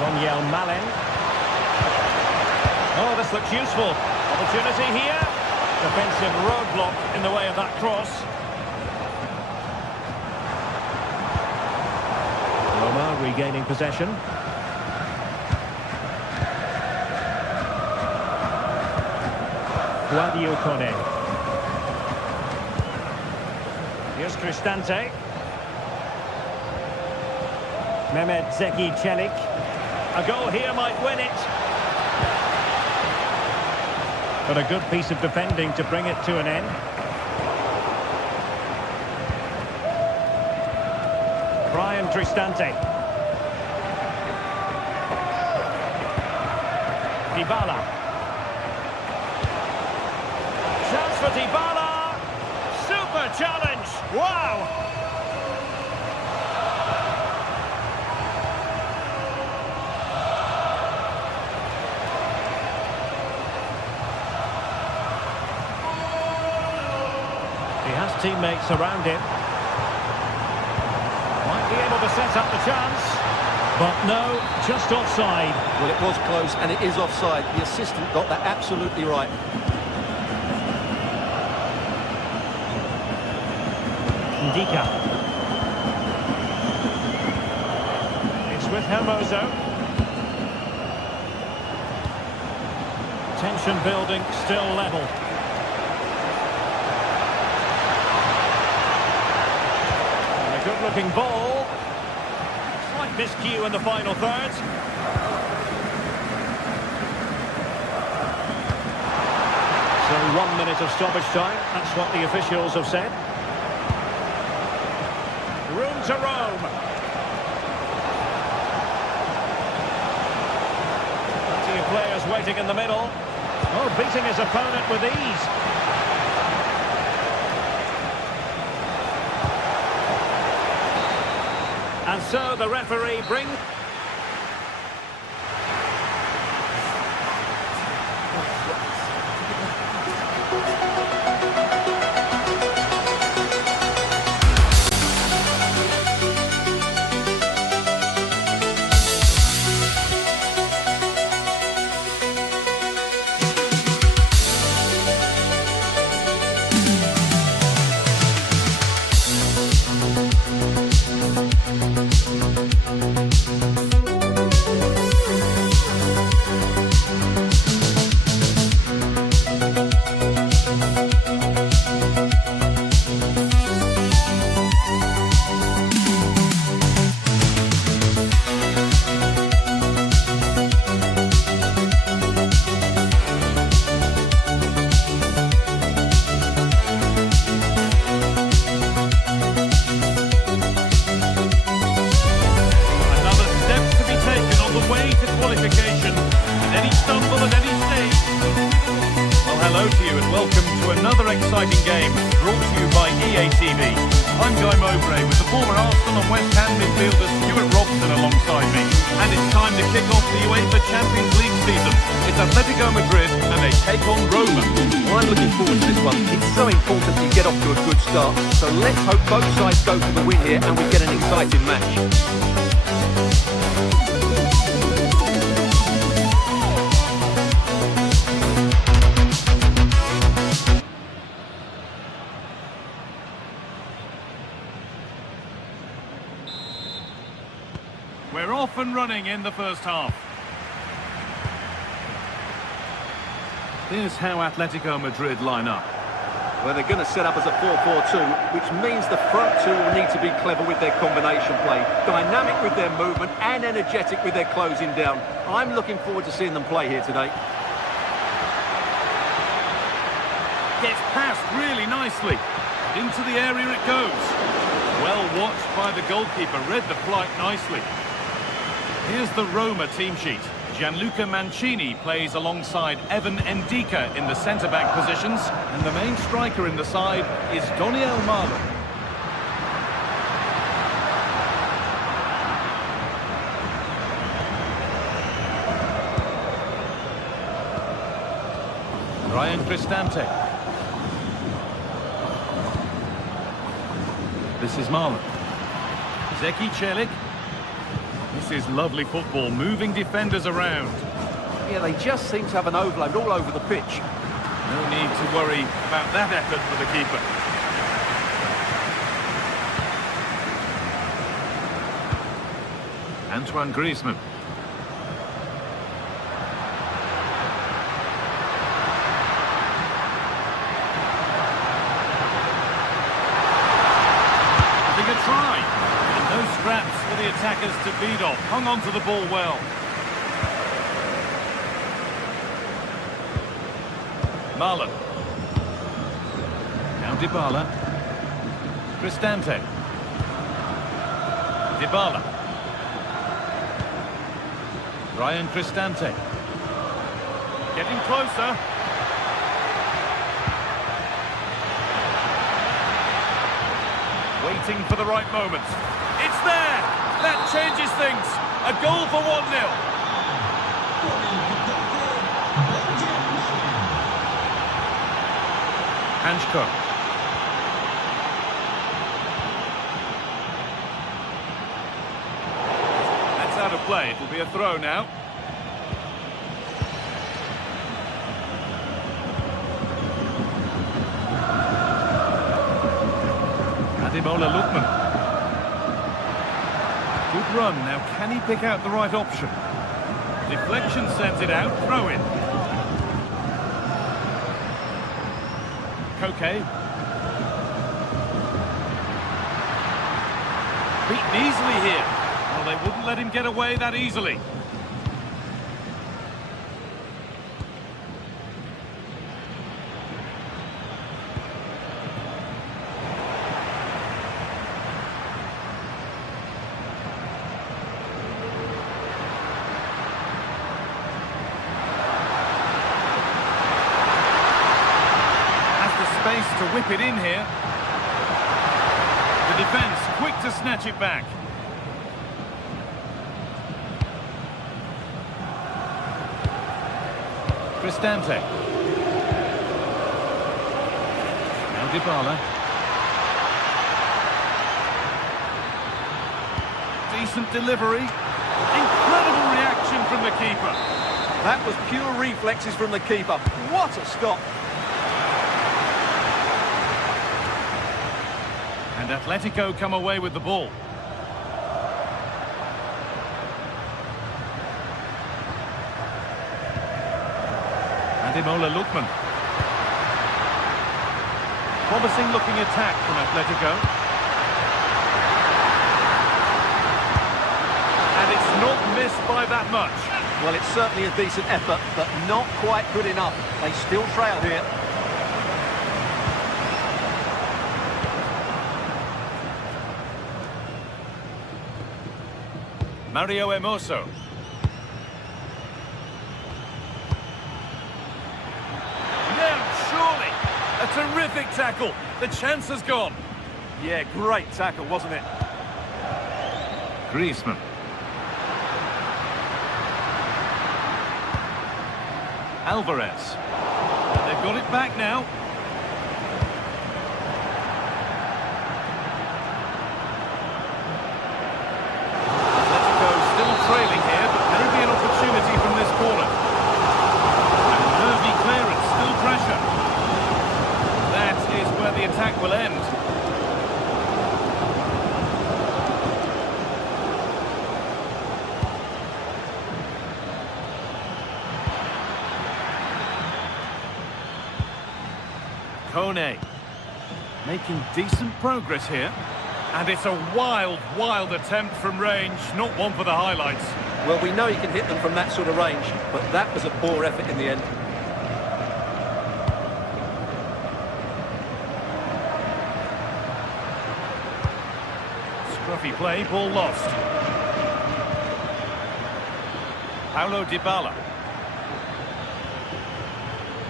Daniel Malen. Oh, this looks useful. Opportunity here. Defensive roadblock in the way of that cross. Roma regaining possession. Guadio Kone. Here's Cristante. Mehmet Zeki Çelik. A goal here might win it. But a good piece of defending to bring it to an end. Brian Cristante. Dybala. Chance for Dybala. Super challenge. Wow. He has teammates around him. Might be able to set up the chance. But no, just offside. Well, it was close and it is offside. The assistant got that absolutely right. Ndika. It's with Hermoso. Tension building, still level. And a good-looking ball. Slight miscue in the final third. So 1 minute of stoppage time. That's what the officials have said. Room to roam. Plenty of players waiting in the middle. Oh, beating his opponent with ease. And so the referee brings... exciting game brought to you by EA TV. I'm Guy Mowbray with the former Arsenal and West Ham midfielder Stuart Robson alongside me. And it's time to kick off the UEFA Champions League season. It's Atletico Madrid and they take on Roma. Well, I'm looking forward to this one. It's so important to get off to a good start. So let's hope both sides go for the win here and we get an exciting match. in the first half. Here's how Atletico Madrid line up. Well, they're going to set up as a 4-4-2, which means the front two will need to be clever with their combination play, dynamic with their movement and energetic with their closing down. I'm looking forward to seeing them play here today. Gets past really nicely. Into the area it goes. Well watched by the goalkeeper, read the flight nicely. Here's the Roma team sheet. Gianluca Mancini plays alongside Evan Ndika in the centre-back positions, and the main striker in the side is Doniel Marlon. Ryan Cristante. This is Marlon. Zeki Celik. This is lovely football, moving defenders around. Yeah, they just seem to have an overload all over the pitch. No need to worry about that effort for the keeper. Antoine Griezmann. Having a try. And no scraps for the attackers to beat off. Hung on to the ball well. Marlon. Now Dybala. Cristante. Dybala. Ryan Cristante. Getting closer. Waiting for the right moment. It's there! That changes things. A goal for 1-0. Hanchko. That's out of play. It'll be a throw now. Ademola Lookman. Good run. Now, can he pick out the right option? Deflection sends it out. Throw in. Koke. Beaten easily here. Well, they wouldn't let him get away that easily. To whip it in here. The defence quick to snatch it back. Cristante. Now Dybala. Decent delivery. Incredible reaction from the keeper. That was pure reflexes from the keeper. What a stop. And Atletico come away with the ball. Ademola Lookman. Promising looking attack from Atletico. And it's not missed by that much. Well, it's certainly a decent effort, but not quite good enough. They still trail here. Mario Hermoso. Now, surely, a terrific tackle. The chance has gone. Yeah, great tackle, wasn't it? Griezmann. Alvarez. And they've got it back now. Trailing here, but maybe an opportunity from this corner. And nervy clearance, still pressure. That is where the attack will end. Kone. Making decent progress here. And it's a wild, wild attempt from range. Not one for the highlights. Well, we know he can hit them from that sort of range, but that was a poor effort in the end. Scruffy play, ball lost. Paulo Dybala.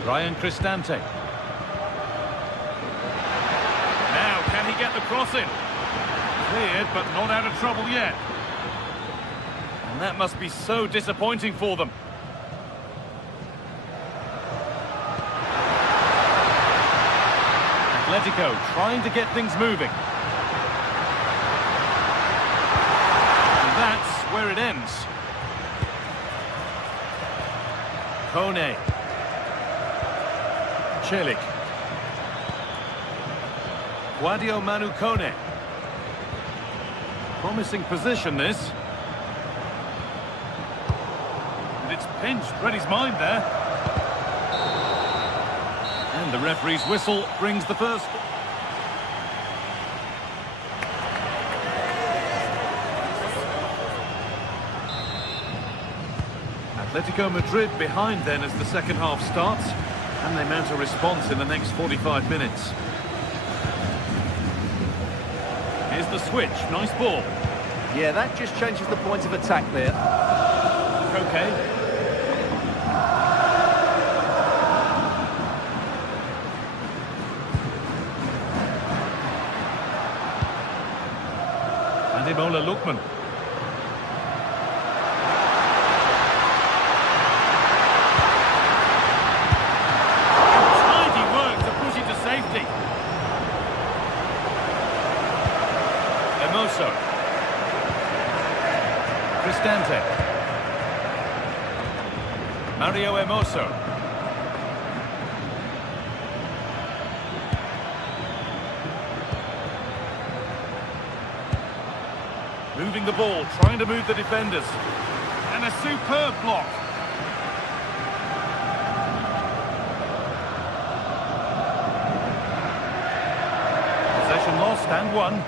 Ryan Cristante. Now, can he get the cross in? Cleared, but not out of trouble yet. And that must be so disappointing for them. Atletico trying to get things moving. And that's where it ends. Kone. Celik. Guadio Manu Kone. Promising position, this. And it's pinched, read his mind there. And the referee's whistle brings the first. Atletico Madrid behind then as the second half starts, and they mount a response in the next 45 minutes. Here's the switch, nice ball. Yeah, that just changes the point of attack there. Okay. Ademola Lookman. Tidy work to push it to safety. Hermoso. Cristante. Mario Hermoso. Moving the ball, trying to move the defenders. And a superb block. Possession lost and won.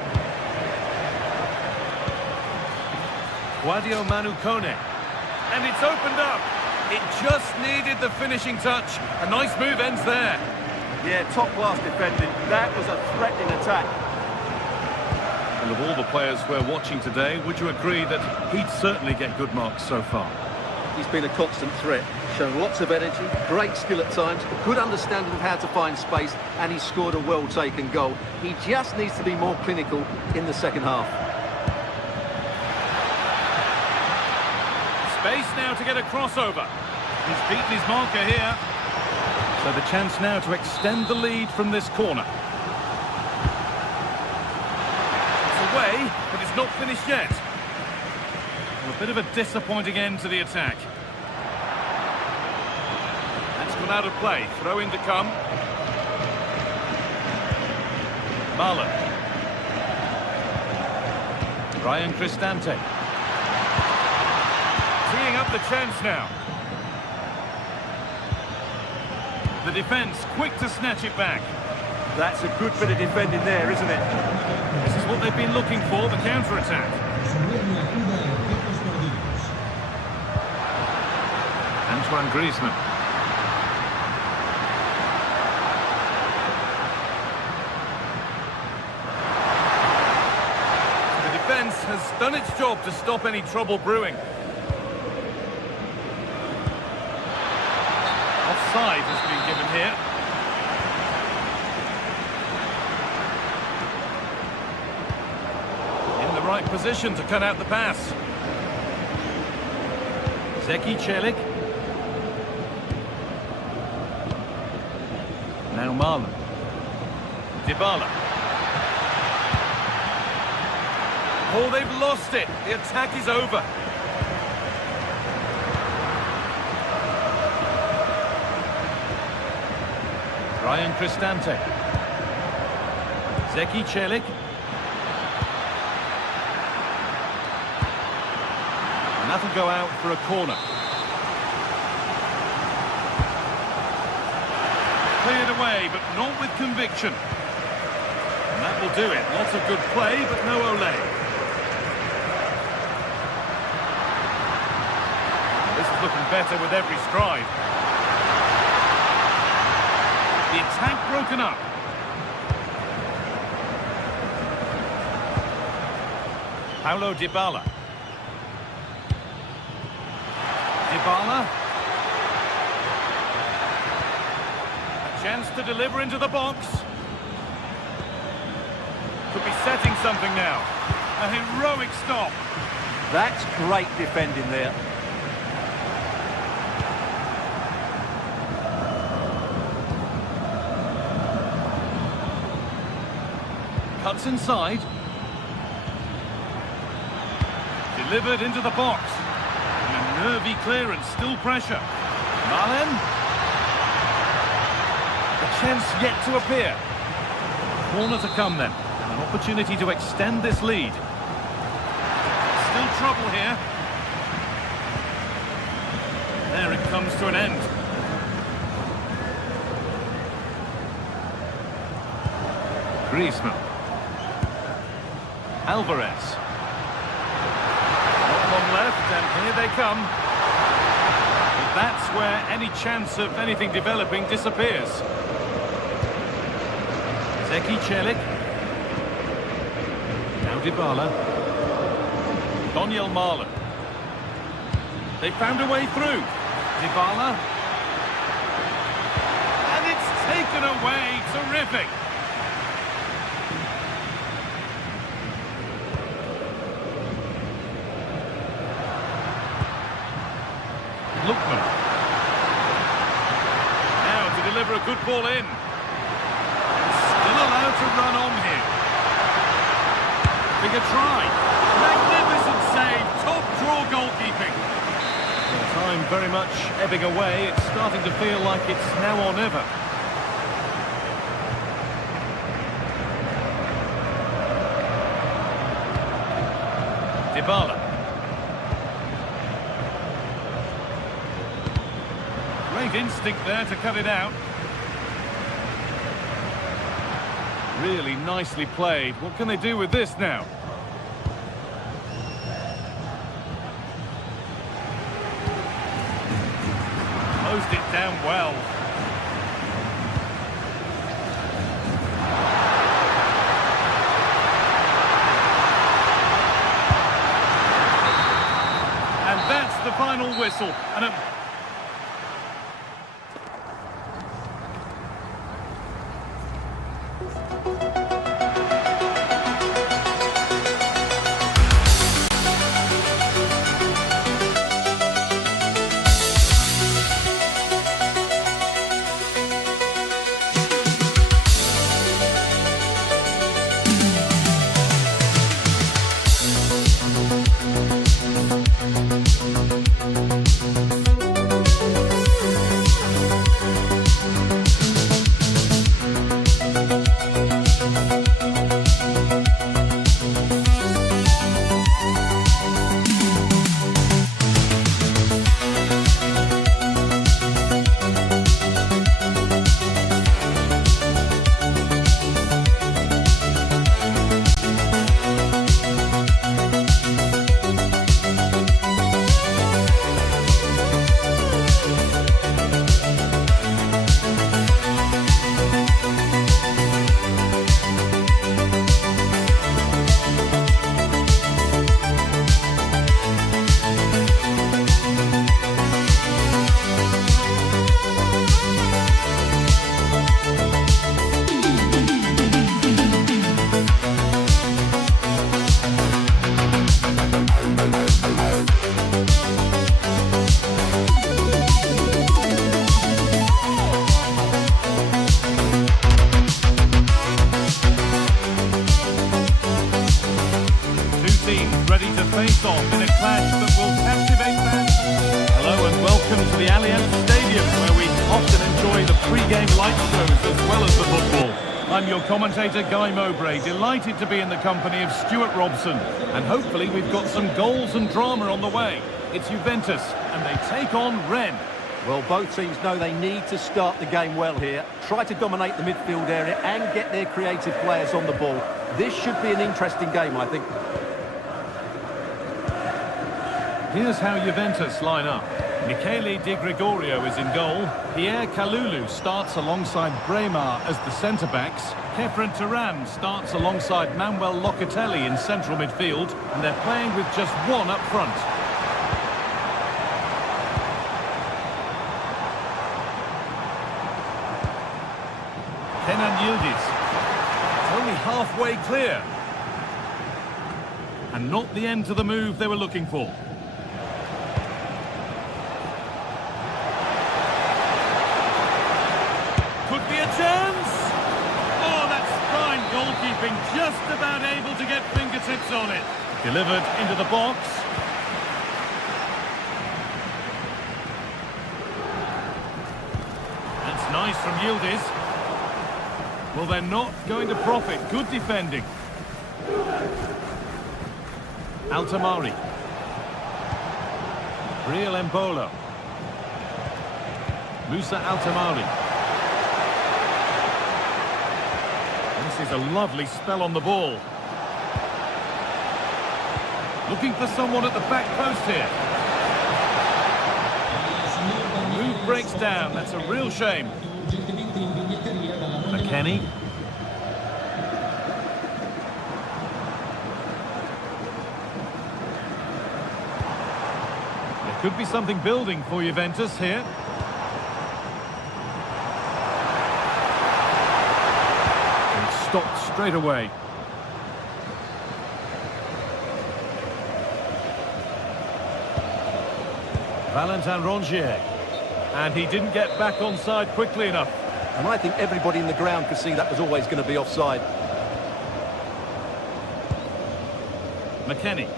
Guadio Manu Kone. And it's opened up. It just needed the finishing touch. A nice move ends there. Yeah, top-class defending. That was a threatening attack. And of all the players we're watching today, would you agree that he'd certainly get good marks so far? He's been a constant threat, shown lots of energy, great skill at times, good understanding of how to find space, and he's scored a well-taken goal. He just needs to be more clinical in the second half. Space now to get a crossover. He's beaten his marker here. So the chance now to extend the lead from this corner. It's away, but it's not finished yet. Well, a bit of a disappointing end to the attack. That's gone out of play. Throw in to come. Marlon. Ryan Cristante. Teeing up the chance now. The defence quick to snatch it back. That's a good bit of defending there, isn't it? This is what they've been looking for, the counter-attack. Antoine Griezmann. The defence has done its job to stop any trouble brewing. Offside has been given here. In the right position to cut out the pass. Zeki Celik. Now Marlon. Dybala. Oh, they've lost it. The attack is over. Ryan Cristante. Zeki Celik. And that'll go out for a corner. cleared away, but not with conviction. And that will do it. Lots of good play, but no ole. This is looking better with every stride. The attack broken up. Paulo Dybala. Dybala. A chance to deliver into the box. Could be setting something now. A heroic stop. That's great defending there. Cuts inside. Delivered into the box. And a nervy clearance, still pressure. Malen. A chance yet to appear. Corner to come then. And an opportunity to extend this lead. Still trouble here. There it comes to an end. Griezmann. Alvarez. Not long left, and here they come. But that's where any chance of anything developing disappears. Zeki Celik. Now Dybala. Daniel Malen. They found a way through. Dybala. And it's taken away. Terrific. Lookman. Now to deliver a good ball in. Still allowed to run on here. Big a try. Magnificent save. Top draw goalkeeping. Well, time very much ebbing away. It's starting to feel like it's now or never. Dybala. Great instinct there to cut it out. Really nicely played. What can they do with this now? Closed it down well. And that's the final whistle. And a 2 teams ready to face off in a clash that will captivate fans. Hello and welcome to the Allianz Stadium, where we often enjoy the pre-game light shows as well as the football. I'm your commentator, Guy Mowbray, delighted to be in the company of Stuart Robson. And hopefully we've got some goals and drama on the way. It's Juventus, and they take on Rennes. Well, both teams know they need to start the game well here. Try to dominate the midfield area and get their creative players on the ball. This should be an interesting game, I think. Here's how Juventus line up. Michele Di Gregorio is in goal. Pierre Kalulu starts alongside Bremer as the centre-backs. Kefren Turan starts alongside Manuel Locatelli in central midfield. And they're playing with just one up front. Kenan Yildiz. It's only halfway clear. And not the end to the move they were looking for. Could be a chance! Oh, that's fine goalkeeping, just about able to get fingertips on it. Delivered into the box. That's nice from Yildiz. Well, they're not going to profit. Good defending. Altamari. Briel Embolo. Musa Altamari. This is a lovely spell on the ball. Looking for someone at the back post here. The move breaks down. That's a real shame. McKennie. There could be something building for Juventus here. And stopped straight away. Valentin Rongier. And he didn't get back on side quickly enough. And I think everybody in the ground could see that was always going to be offside. McKennie.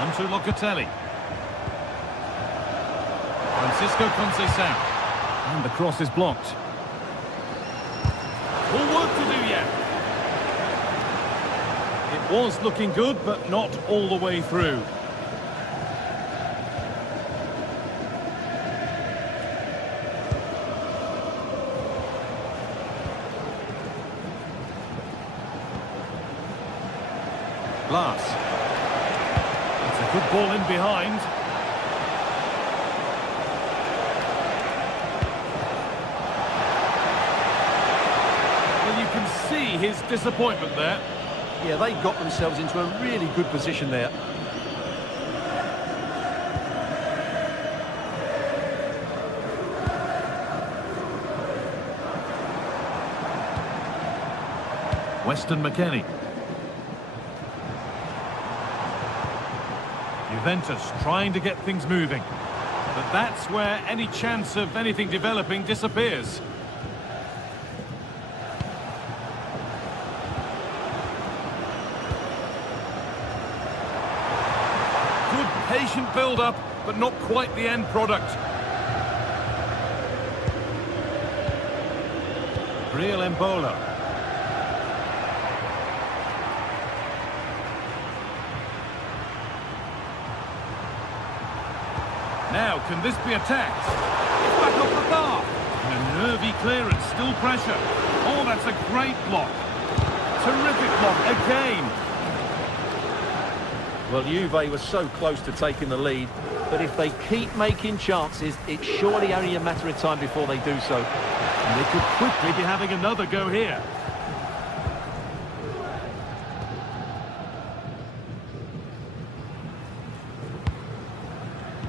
Onto Locatelli. Francisco Conceição. And the cross is blocked. All work to do yet. It was looking good, but not all the way through. Glass. It's a good ball in behind. Well, you can see his disappointment there. Yeah, they got themselves into a really good position there. Weston McKennie. Juventus trying to get things moving. But that's where any chance of anything developing disappears. Good patient build-up, but not quite the end product. Briel Embolo. Now, can this be attacked? It's back off the bar. And a nervy clearance, still pressure. Oh, that's a great block. Terrific block, again. Well, Juve was so close to taking the lead, but if they keep making chances, it's surely only a matter of time before they do so. And they could quickly be having another go here.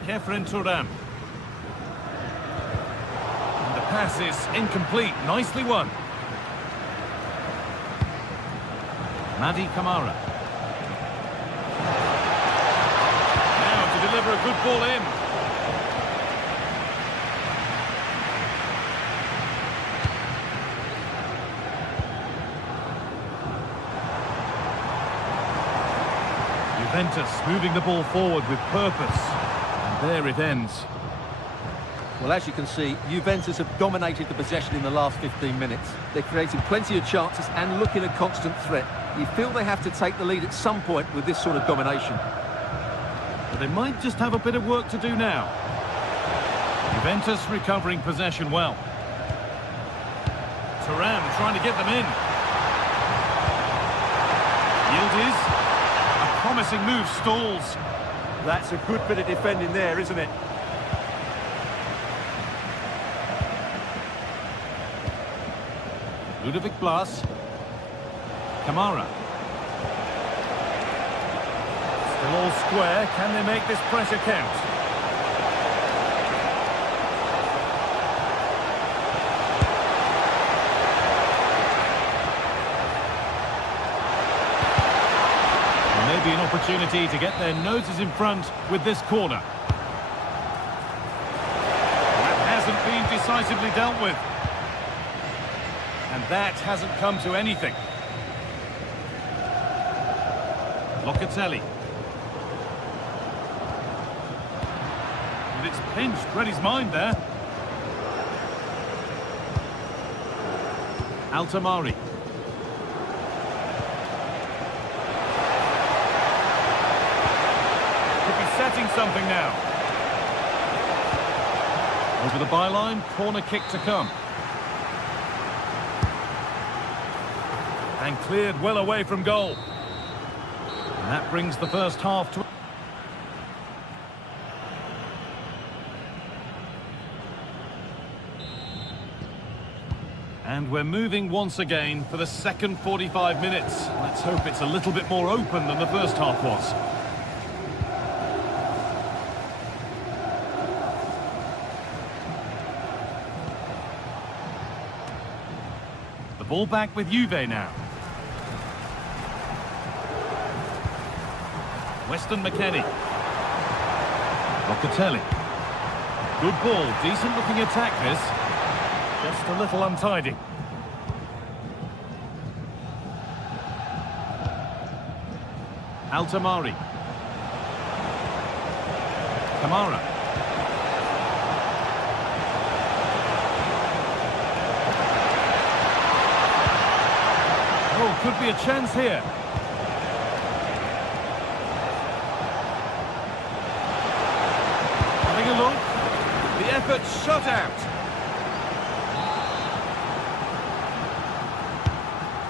Kefren Turan. And the pass is incomplete. Nicely won. Madi Camara. Now to deliver a good ball in. Juventus moving the ball forward with purpose. And there it ends. Well, as you can see, Juventus have dominated the possession in the last 15 minutes. They're creating plenty of chances and looking a constant threat. You feel they have to take the lead at some point with this sort of domination. But they might just have a bit of work to do now. Juventus recovering possession well. Thuram trying to get them in. Yildiz. A promising move stalls. That's a good bit of defending there, isn't it? Ludovic Blas. Kamara. Still all square. Can they make this pressure count? Maybe an opportunity to get their noses in front with this corner. That hasn't been decisively dealt with. And that hasn't come to anything. Locatelli. And it's pinched, read his mind there. Altamari. Could be setting something now. Over the byline, corner kick to come. And cleared well away from goal. And that brings the first half to... And we're moving once again for the second 45 minutes. Let's hope it's a little bit more open than the first half was. The ball back with Juve now. Weston McKennie. Locatelli. Good ball, decent looking attack this. Just a little untidy. Altamari. Kamara. Oh, could be a chance here. Having a look. The effort shut out.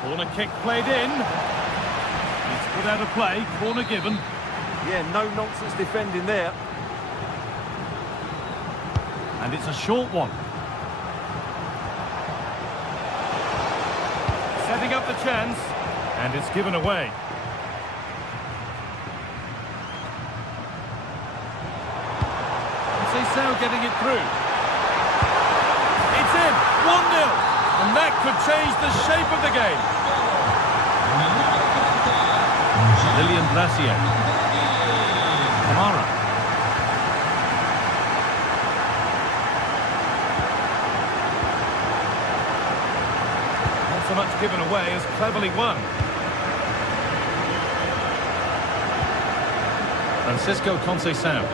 Corner kick played in. It's put out of play. Corner given. Yeah, no nonsense defending there. And it's a short one. Setting up the chance. And it's given away. Now getting it through. It's in. 1-0. And that could change the shape of the game. Lilian Brassier. Kamara. Not so much given away as cleverly won. Francisco Conceição.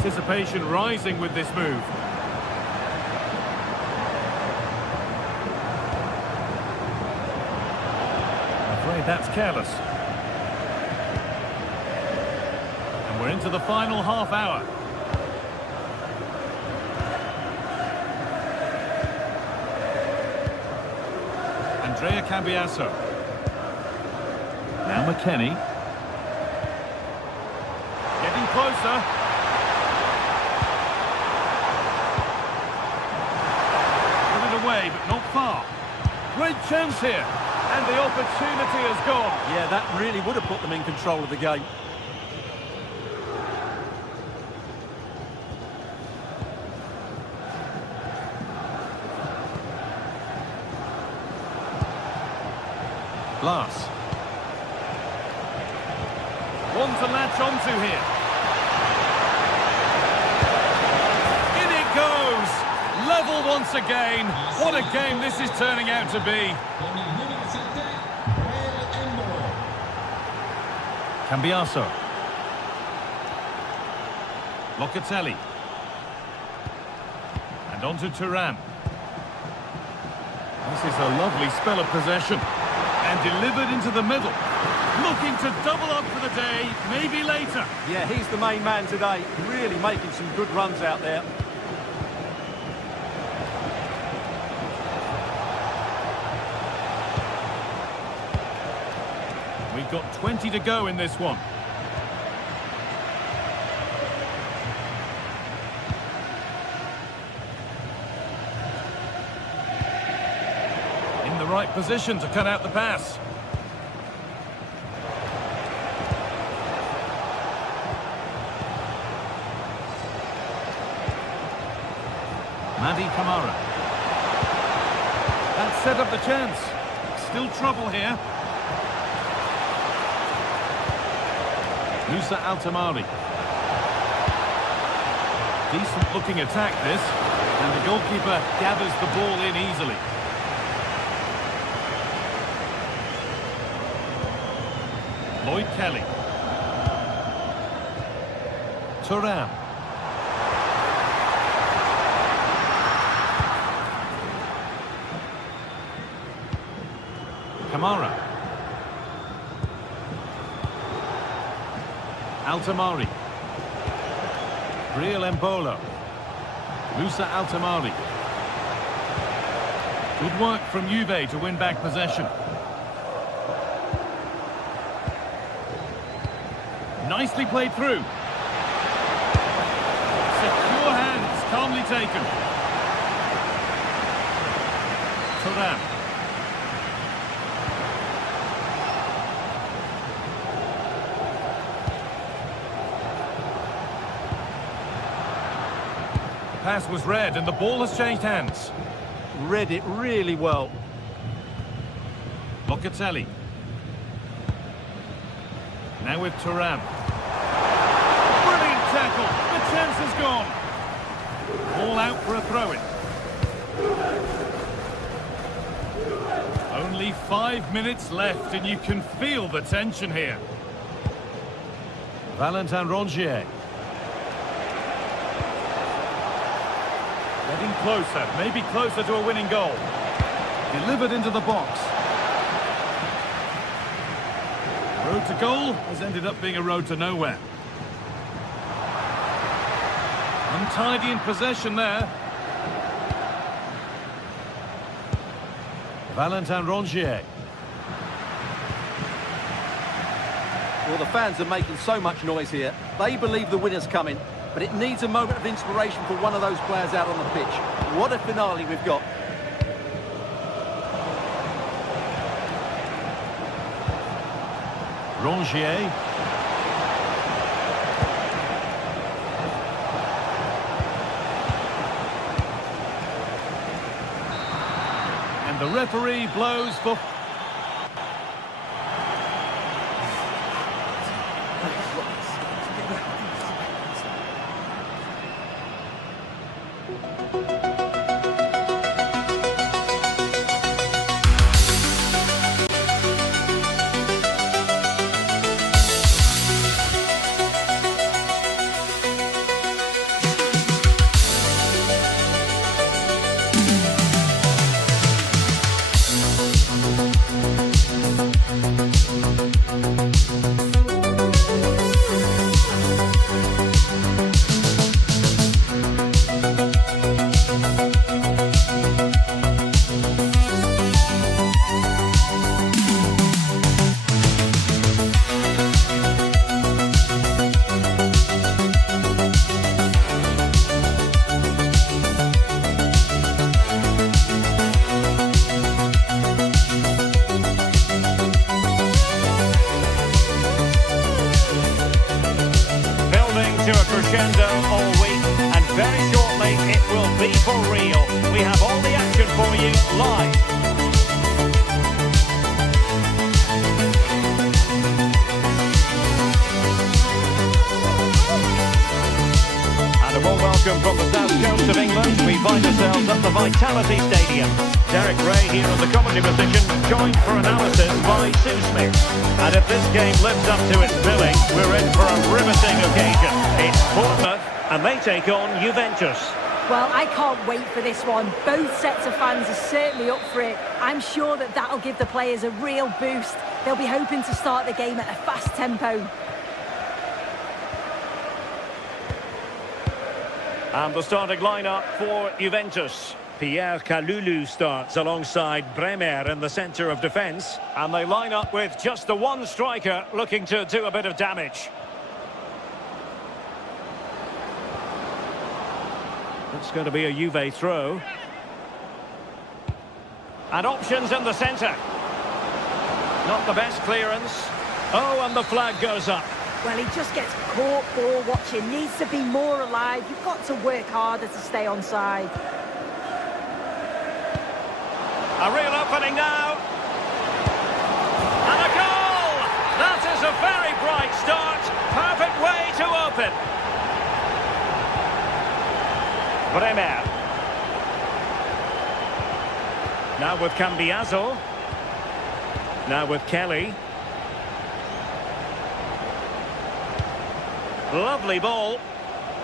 Anticipation rising with this move. I'm afraid that's careless. And we're into the final half hour. Andrea Cambiasso. Now McKennie. Getting closer. But not far. Great chance here. And the opportunity has gone. Yeah, that really would have put them in control of the game. Blas. One to latch onto here. In it goes. Level once again. What a game this is turning out to be. Cambiasso. Locatelli. And on to Thuram. This is a lovely spell of possession. And delivered into the middle. Looking to double up for the day, maybe later. Yeah, he's the main man today. Really making some good runs out there. We've got 20 to go in this one. In the right position to cut out the pass. Madi Kamara. That set up the chance. Still trouble here. Musa Altamari. Decent looking attack this. And the goalkeeper gathers the ball in easily. Lloyd Kelly. Thuram. Kamara. Altamari. Real Embolo. Musa Altamari. Good work from Juve to win back possession. Nicely played through. Secure hands, calmly taken. Thuram. Pass was read and the ball has changed hands. Read it really well. Locatelli. Now with Thuram. Brilliant tackle. The chance is gone. Ball out for a throw-in. Only 5 minutes left and you can feel the tension here. Valentin Rongier. Getting closer, maybe closer to a winning goal. Delivered into the box. Road to goal has ended up being a road to nowhere. Untidy in possession there. Valentin Rongier. Well, the fans are making so much noise here. They believe the winner's coming. But it needs a moment of inspiration for one of those players out on the pitch. What a finale we've got. Rongier. And the referee blows for... To a crescendo all week, and very shortly it will be for real. We have all the action for you live. And a warm welcome from the south coast of England. We find ourselves at the Vitality Stadium. Derek Ray here on the commentary position, joined for analysis by Sue Smith. And if this game lives up to its billing, we're in for a riveting occasion. It's Bournemouth, and they take on Juventus. Well, I can't wait for this one. Both sets of fans are certainly up for it. I'm sure that that'll give the players a real boost. They'll be hoping to start the game at a fast tempo. And the starting lineup for Juventus. Pierre Kalulu starts alongside Bremer in the centre of defence. And they line up with just the one striker looking to do a bit of damage. It's going to be a Juve throw. And options in the centre. Not the best clearance. Oh, and the flag goes up. Well, he just gets caught ball watching. Needs to be more alive. You've got to work harder to stay onside. A real opening now. And a goal! That is a very bright start. Perfect way to open. Bremer. Now with Cambiaso. Now with Kelly. Lovely ball.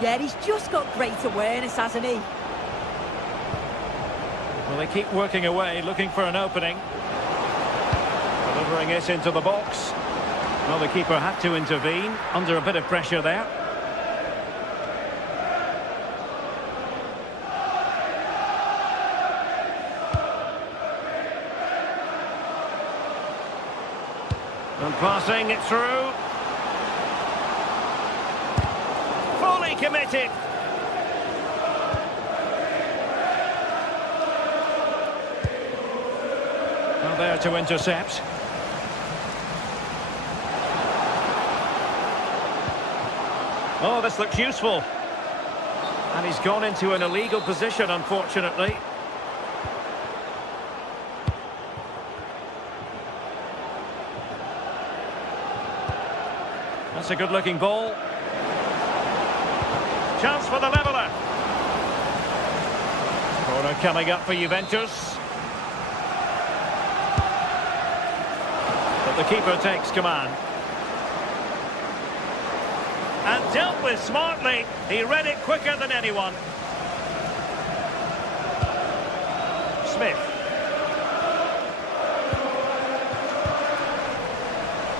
Yeah, he's just got great awareness, hasn't he? Well, they keep working away, looking for an opening. Delivering it into the box. Well, the keeper had to intervene, under a bit of pressure there. And passing it through. Fully committed. Well, there to intercept. Oh, this looks useful. And he's gone into an illegal position, unfortunately. That's a good-looking ball. Chance for the leveller. Corner coming up for Juventus. But the keeper takes command. And dealt with smartly. He read it quicker than anyone. Smith.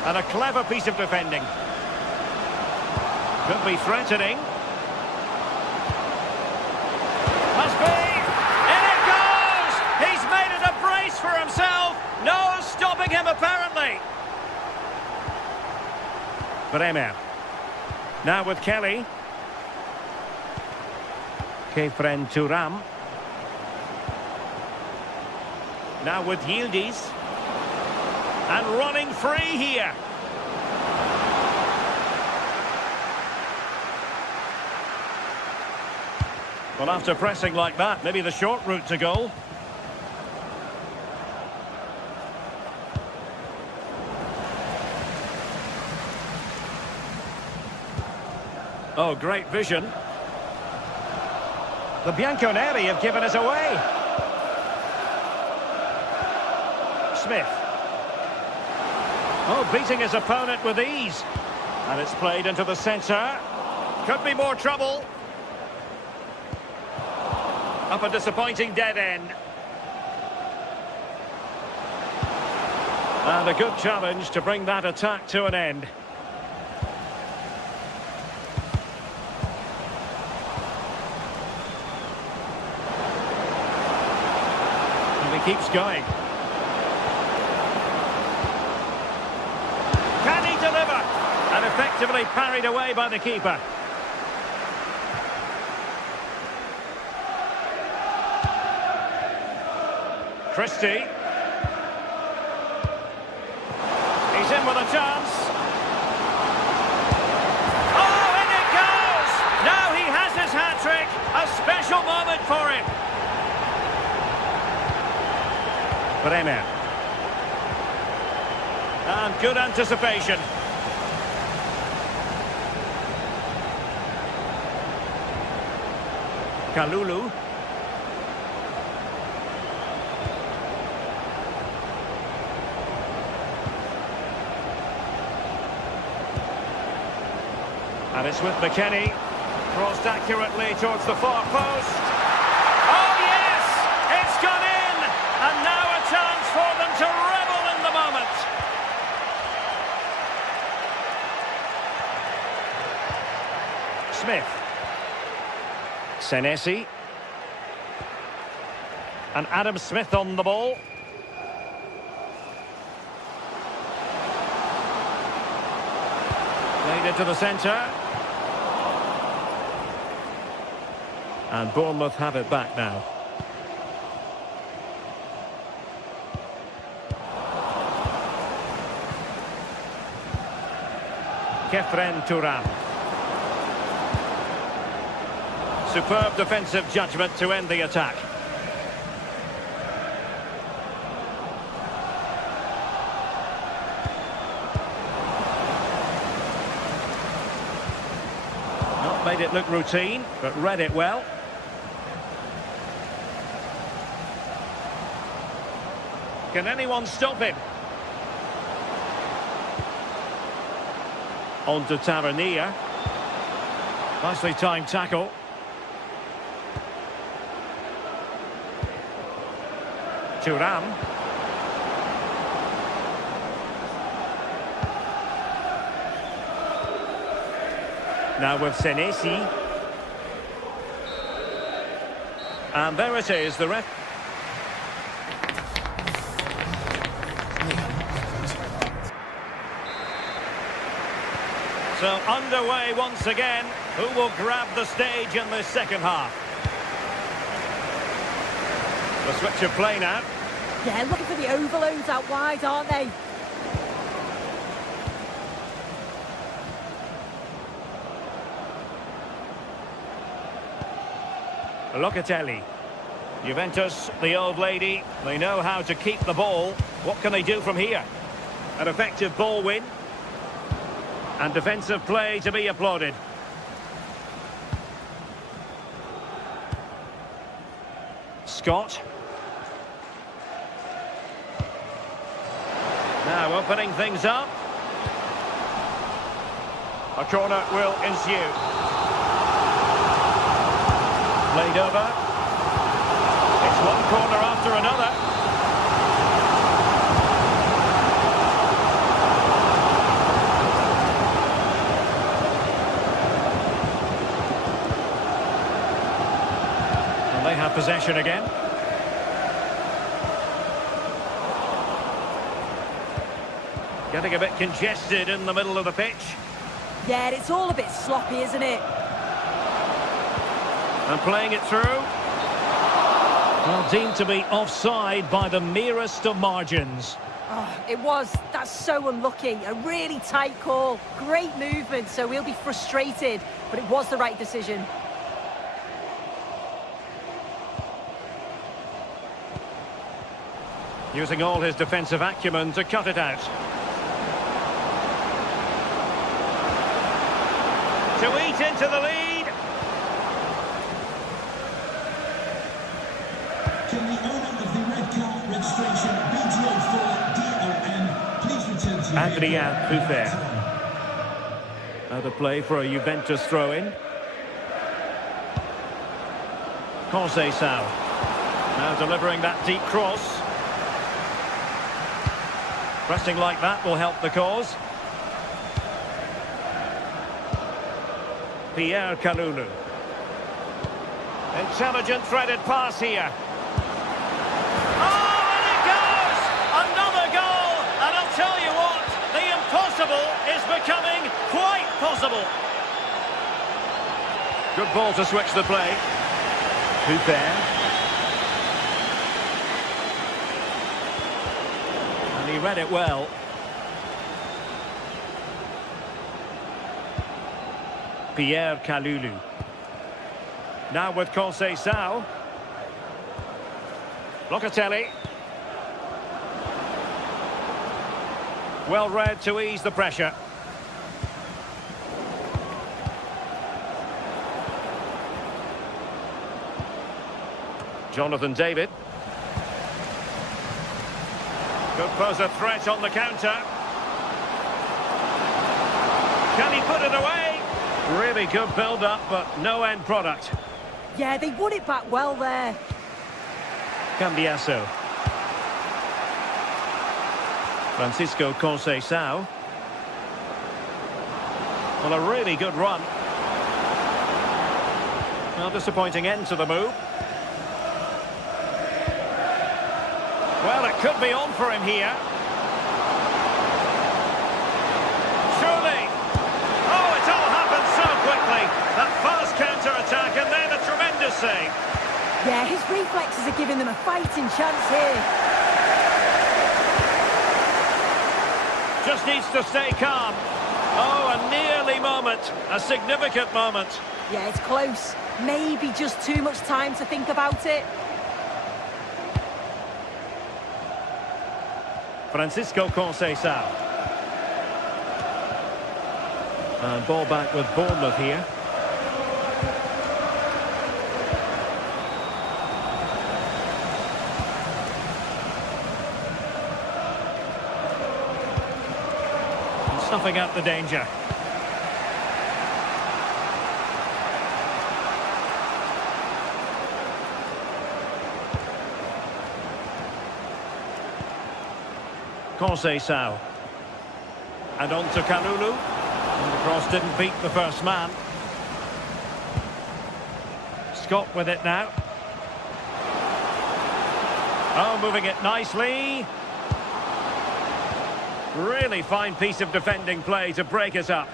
And a clever piece of defending. Could be threatening. Must be. In it goes! He's made it a brace for himself. No stopping him, apparently. Bremer. Now with Kelly. Kefren Thuram. Now with Yildiz. And running free here. Well, after pressing like that, maybe the short route to goal. Oh, great vision. The Bianconeri have given us away. Smith. Oh, beating his opponent with ease. And it's played into the centre. Could be more trouble. Up a disappointing dead end. And a good challenge to bring that attack to an end. And he keeps going. Can he deliver? And effectively parried away by the keeper. Christie. He's in with a chance. Oh, in it goes! Now he has his hat-trick. A special moment for him. Bremer. And good anticipation. Kalulu. And it's with McKennie. Crossed accurately towards the far post. Oh yes! It's gone in! And now a chance for them to revel in the moment. Smith. Senesi. And Adam Smith on the ball. Played into the centre. And Bournemouth have it back now. Kefren Turan. Superb defensive judgment to end the attack. Not made it look routine, but read it well. Can anyone stop him? On to Tavernier. Nicely timed tackle. Thuram. Now with Senesi. And there it is, the ref. So underway once again. Who will grab the stage in the second half? The switch of play now. Yeah, looking for the overloads out wide, aren't they? Locatelli. Juventus, the old lady, they know how to keep the ball. What can they do from here? An effective ball win. And defensive play to be applauded. Scott. Now opening things up. A corner will ensue. Played over. It's one corner after another. And they have possession again. Getting a bit congested in the middle of the pitch. Yeah, it's all a bit sloppy, isn't it? And playing it through. Well, deemed to be offside by the merest of margins. Oh, it was. That's so unlucky. A really tight call. Great movement, so we'll be frustrated. But it was the right decision. Using all his defensive acumen to cut it out. To eat into the lead. Can the owner of the red car registration BGO4DOM please return to your Adrien Buffet. Out of play for a Juventus throw-in. Conceição. Now delivering that deep cross. Pressing like that will help the cause. Pierre Kalulu. Intelligent threaded pass here. Oh, and it goes! Another goal! And I'll tell you what, the impossible is becoming quite possible. Good ball to switch the play. Buffet. And he read it well. Pierre Kalulu. Now with Conceição. Locatelli. Well read to ease the pressure. Jonathan David. Could pose a threat on the counter. Can he put it away? Really good build-up, but no end product. Yeah, they won it back well there. Cambiasso. Francisco Conceição. Well, a really good run. Well, disappointing end to the move. Well, it could be on for him here. Surely. Oh, it all happened so quickly. That fast counter-attack and then a tremendous save. Yeah, his reflexes are giving them a fighting chance here. Just needs to stay calm. Oh, a nearly moment. A significant moment. Yeah, it's close. Maybe just too much time to think about it. Francisco Conceição. And ball back with Bournemouth here. And snuffing out the danger. Conceição. And on to Kalulu. And the cross didn't beat the first man. Scott with it now. Oh, moving it nicely. Really fine piece of defending play to break us up.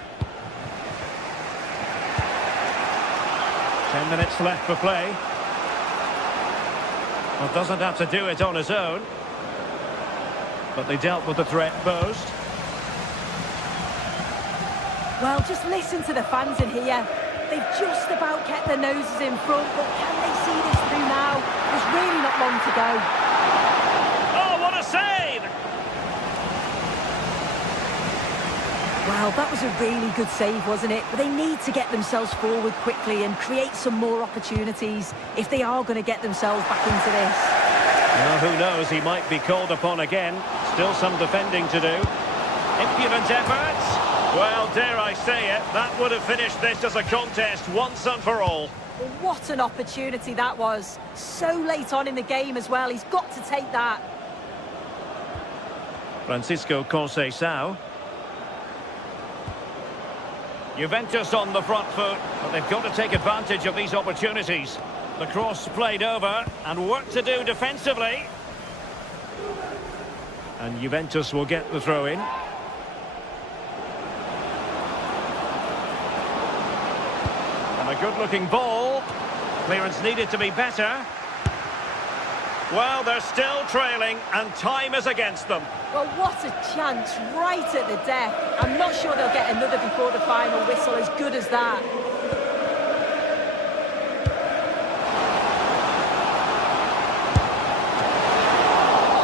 10 minutes left for play. Well, doesn't have to do it on his own. But they dealt with the threat posed. Well, just listen to the fans in here. They've just about kept their noses in front, but can they see this through now? There's really not long to go. Oh, what a save! Well, that was a really good save, wasn't it? But they need to get themselves forward quickly and create some more opportunities if they are going to get themselves back into this. Well, who knows, he might be called upon again. Still some defending to do. Impudent efforts. Well, dare I say it, that would have finished this as a contest once and for all. Well, what an opportunity that was. So late on in the game as well. He's got to take that. Francisco Conceição. Juventus on the front foot, but they've got to take advantage of these opportunities. The cross played over, and work to do defensively. And Juventus will get the throw-in. And a good-looking ball. Clearance needed to be better. Well, they're still trailing, and time is against them. Well, what a chance right at the death. I'm not sure they'll get another before the final whistle as good as that.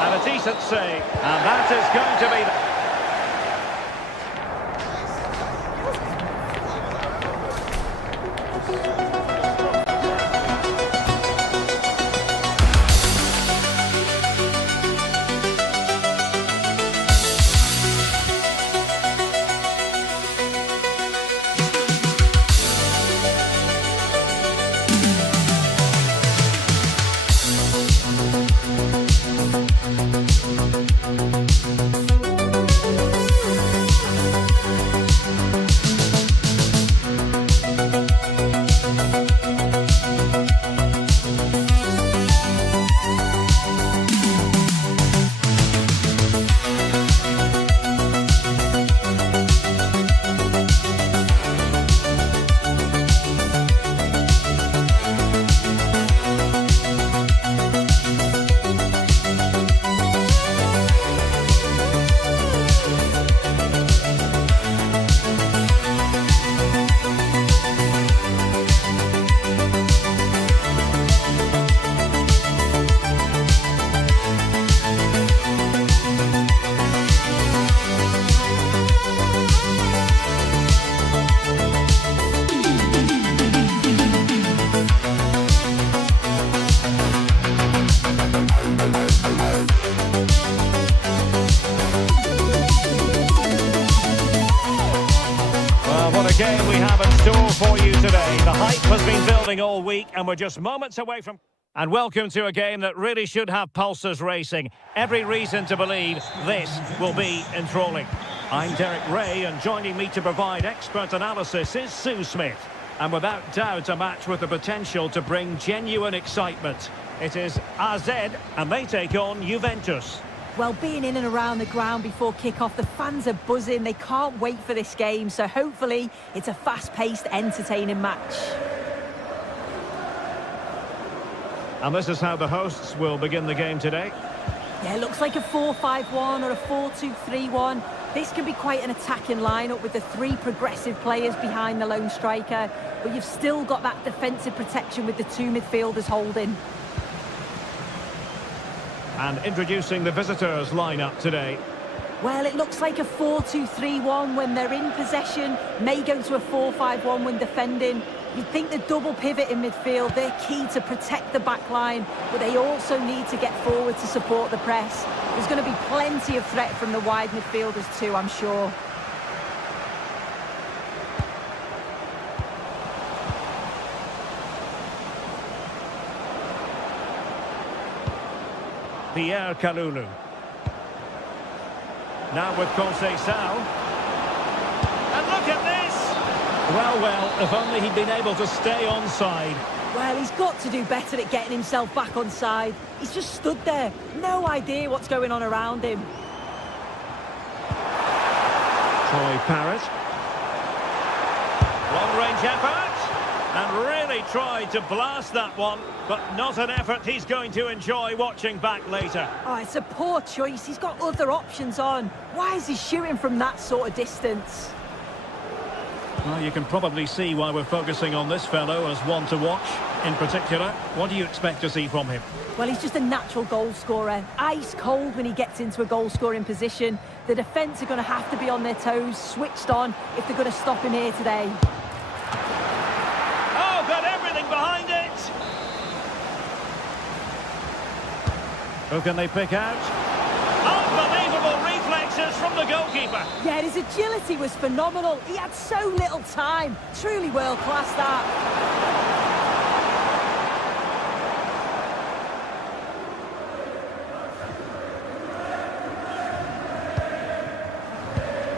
And a decent save. And that is going to be the... game we have in store for you today. The hype has been building all week and we're just moments away from... And welcome to a game that really should have pulses racing. Every reason to believe this will be enthralling. I'm Derek Ray, and joining me to provide expert analysis is Sue Smith. And without doubt, a match with the potential to bring genuine excitement. It is AZ, and they take on Juventus. Well, being in and around the ground before kick-off, the fans are buzzing. They can't wait for this game, so hopefully it's a fast-paced, entertaining match. And this is how the hosts will begin the game today. Yeah, it looks like a 4-5-1 or a 4-2-3-1. This can be quite an attacking lineup with the three progressive players behind the lone striker, but you've still got that defensive protection with the two midfielders holding. And introducing the visitors' lineup today. Well, it looks like a 4-2-3-1 when they're in possession, may go to a 4-5-1 when defending. You'd think the double pivot in midfield, they're key to protect the back line, but they also need to get forward to support the press. There's going to be plenty of threat from the wide midfielders too, I'm sure. Pierre Kalulu. Now with Conceição. And look at this! Well, if only he'd been able to stay onside. Well, he's got to do better at getting himself back onside. He's just stood there. No idea what's going on around him. Troy Parrott. Long-range effort. And really tried to blast that one, but not an effort he's going to enjoy watching back later. Oh, it's a poor choice. He's got other options on. Why is he shooting from that sort of distance? Well, you can probably see why we're focusing on this fellow as one to watch. In particular, what do you expect to see from him? Well, he's just a natural goal scorer. Ice cold when he gets into a goal-scoring position. The defence are going to have to be on their toes, switched on, if they're going to stop him here today. Oh, got everything behind it! Who can they pick out? Unbelievable reflexes from the goalkeeper. Yeah, his agility was phenomenal. He had so little time. Truly world-class, that.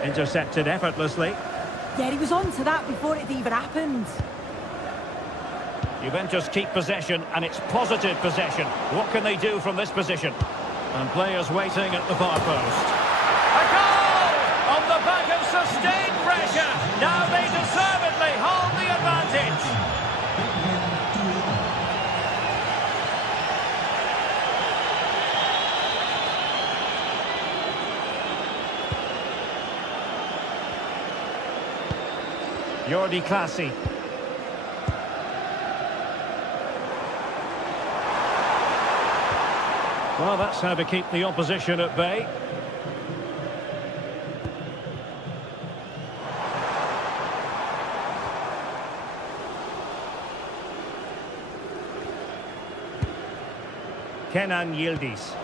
Intercepted effortlessly. Yeah, he was on to that before it even happened. Juventus keep possession, and it's positive possession. What can they do from this position? And players waiting at the far post. A goal! On the back of sustained pressure. Now they deservedly hold the advantage. Jordi Clasie. Well, that's how to keep the opposition at bay. Kenan Yildiz.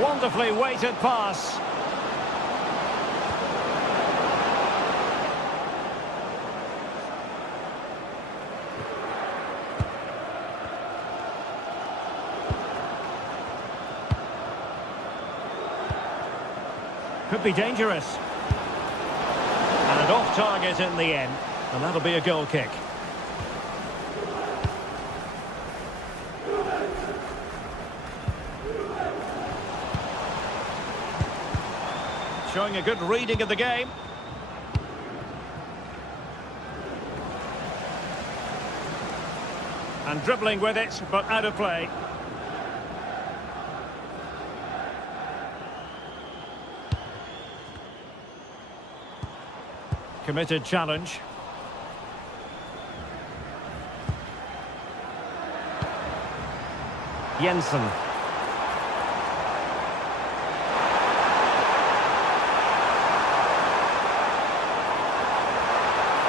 Wonderfully weighted pass. Could be dangerous. And off target in the end. And that'll be a goal kick. Showing a good reading of the game. And dribbling with it, but out of play. Committed challenge. Jensen.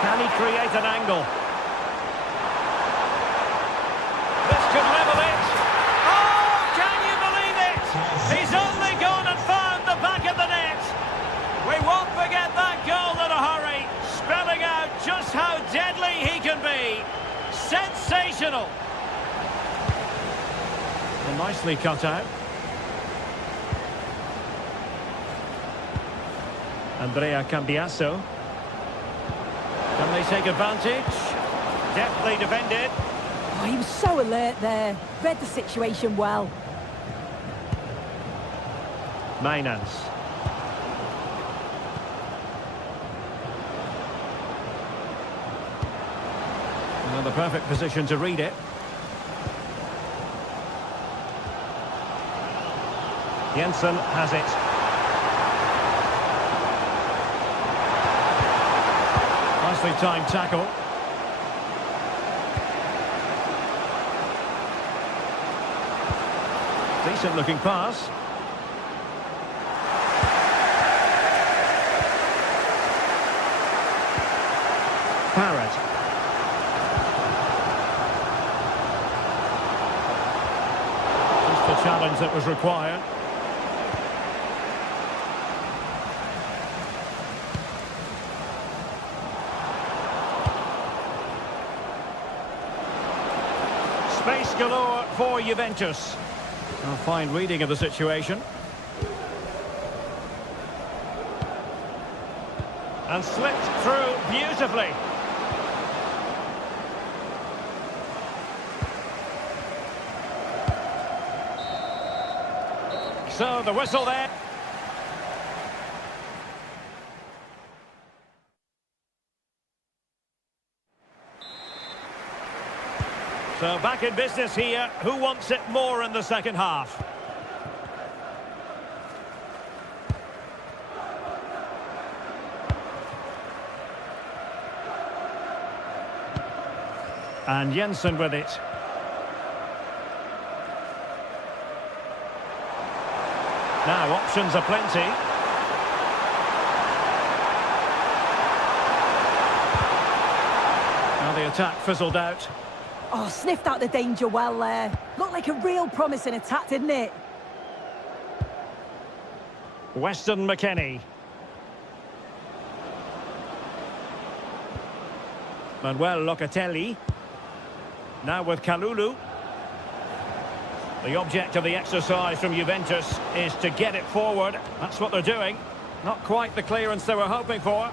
Can he create an angle? This could level it. Oh, can you believe it? He's only gone and found the back of the net. We won't forget that goal in a hurry, spelling out just how sensational. Well, nicely cut out. Andrea Cambiasso. Can they take advantage? Deftly defended. Oh, he was so alert there. Read the situation well. Mainans. Another perfect position to read it. Jensen has it. Nicely timed tackle. Decent looking pass. Parrott. Just the challenge that was required. Space galore for Juventus. A fine reading of the situation. And slipped through beautifully. So the whistle there. So back in business here. Who wants it more in the second half? And Jensen with it. Now options are plenty. Now the attack fizzled out. Oh, sniffed out the danger well there. Looked like a real promising attack, didn't it? Weston McKennie. Manuel Locatelli. Now with Kalulu. The object of the exercise from Juventus is to get it forward. That's what they're doing. Not quite the clearance they were hoping for.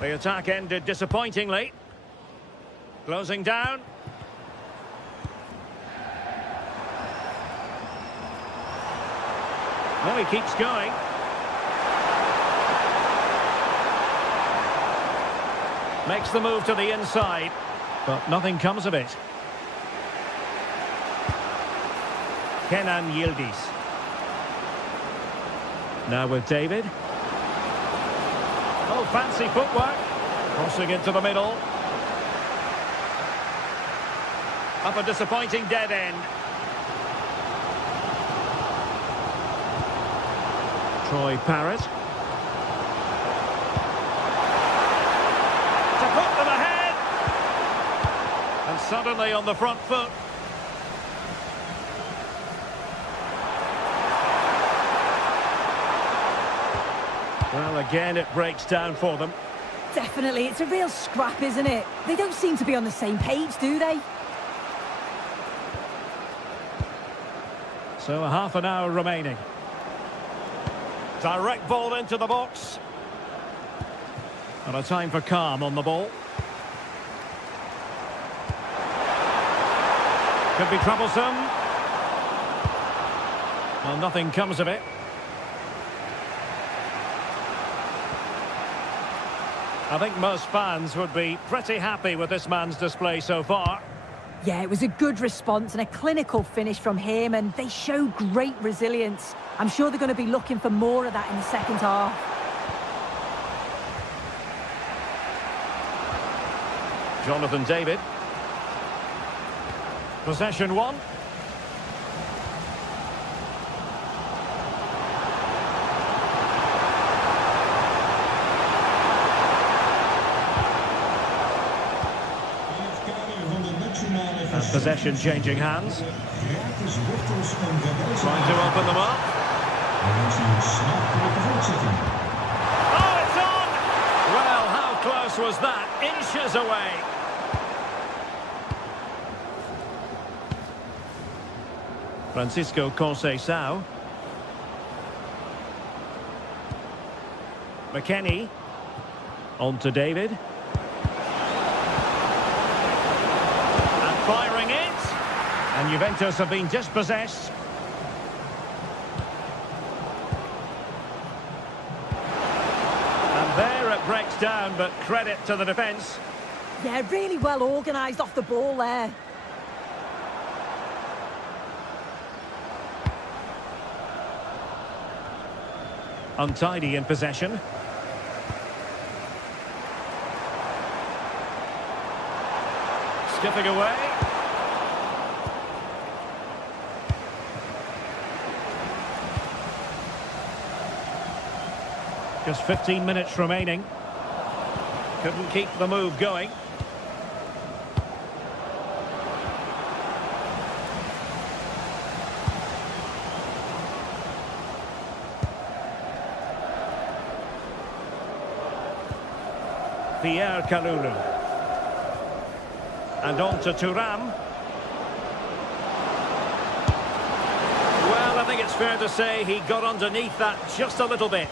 The attack ended disappointingly. Closing down. Well, he keeps going. Makes the move to the inside, but nothing comes of it. Kenan Yildiz. Now with David. Oh, fancy footwork. Crossing into the middle. Up a disappointing dead end. Troy Parrott. To put them ahead. And suddenly on the front foot. Well, again, it breaks down for them. Definitely, it's a real scrap, isn't it? They don't seem to be on the same page, do they? So a half an hour remaining. Direct ball into the box. And a time for calm on the ball. Could be troublesome. Well, nothing comes of it. I think most fans would be pretty happy with this man's display so far. Yeah, it was a good response and a clinical finish from him, and they show great resilience. I'm sure they're going to be looking for more of that in the second half. Jonathan David. Possession one. And possession changing hands. Trying to open them up. Oh, it's on! Well, how close was that? Inches away. Francisco Conceição. McKennie. On to David. And firing it. And Juventus have been dispossessed. And there it breaks down, but credit to the defence. Yeah, really well organised off the ball there. Untidy in possession. Skipping away. Just 15 minutes remaining. Couldn't keep the move going. Pierre Kalulu. And on to Thuram. Well, I think it's fair to say he got underneath that just a little bit.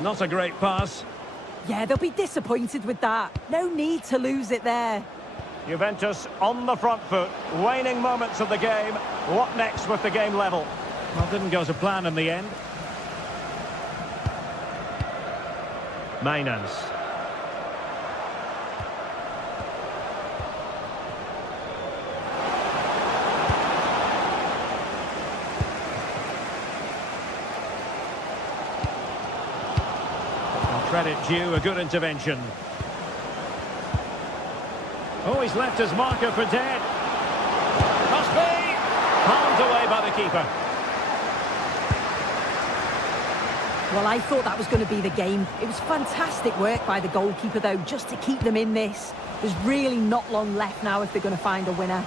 Not a great pass. Yeah, they'll be disappointed with that. No need to lose it there. Juventus on the front foot. Waning moments of the game. What next with the game level? Well, didn't go to plan in the end. Mainans. Credit due, a good intervention. Oh, he's left his marker for dead. Must be! Palmed away by the keeper. Well, I thought that was going to be the game. It was fantastic work by the goalkeeper, though, just to keep them in this. There's really not long left now if they're going to find a winner.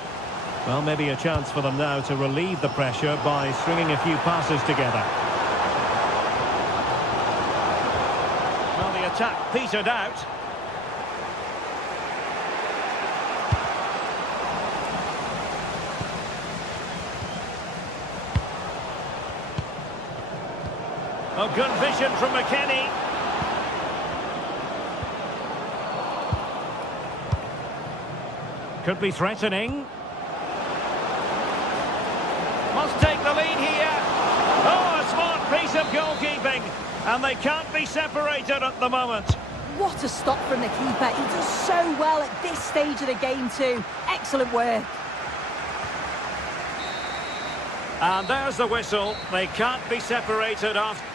Well, maybe a chance for them now to relieve the pressure by stringing a few passes together. Well, the attack petered out. Oh, good vision from McKennie. Could be threatening. Must take the lead here. Oh, a smart piece of goalkeeping. And they can't be separated at the moment. What a stop from the keeper. He does so well at this stage of the game too. Excellent work. And there's the whistle. They can't be separated after...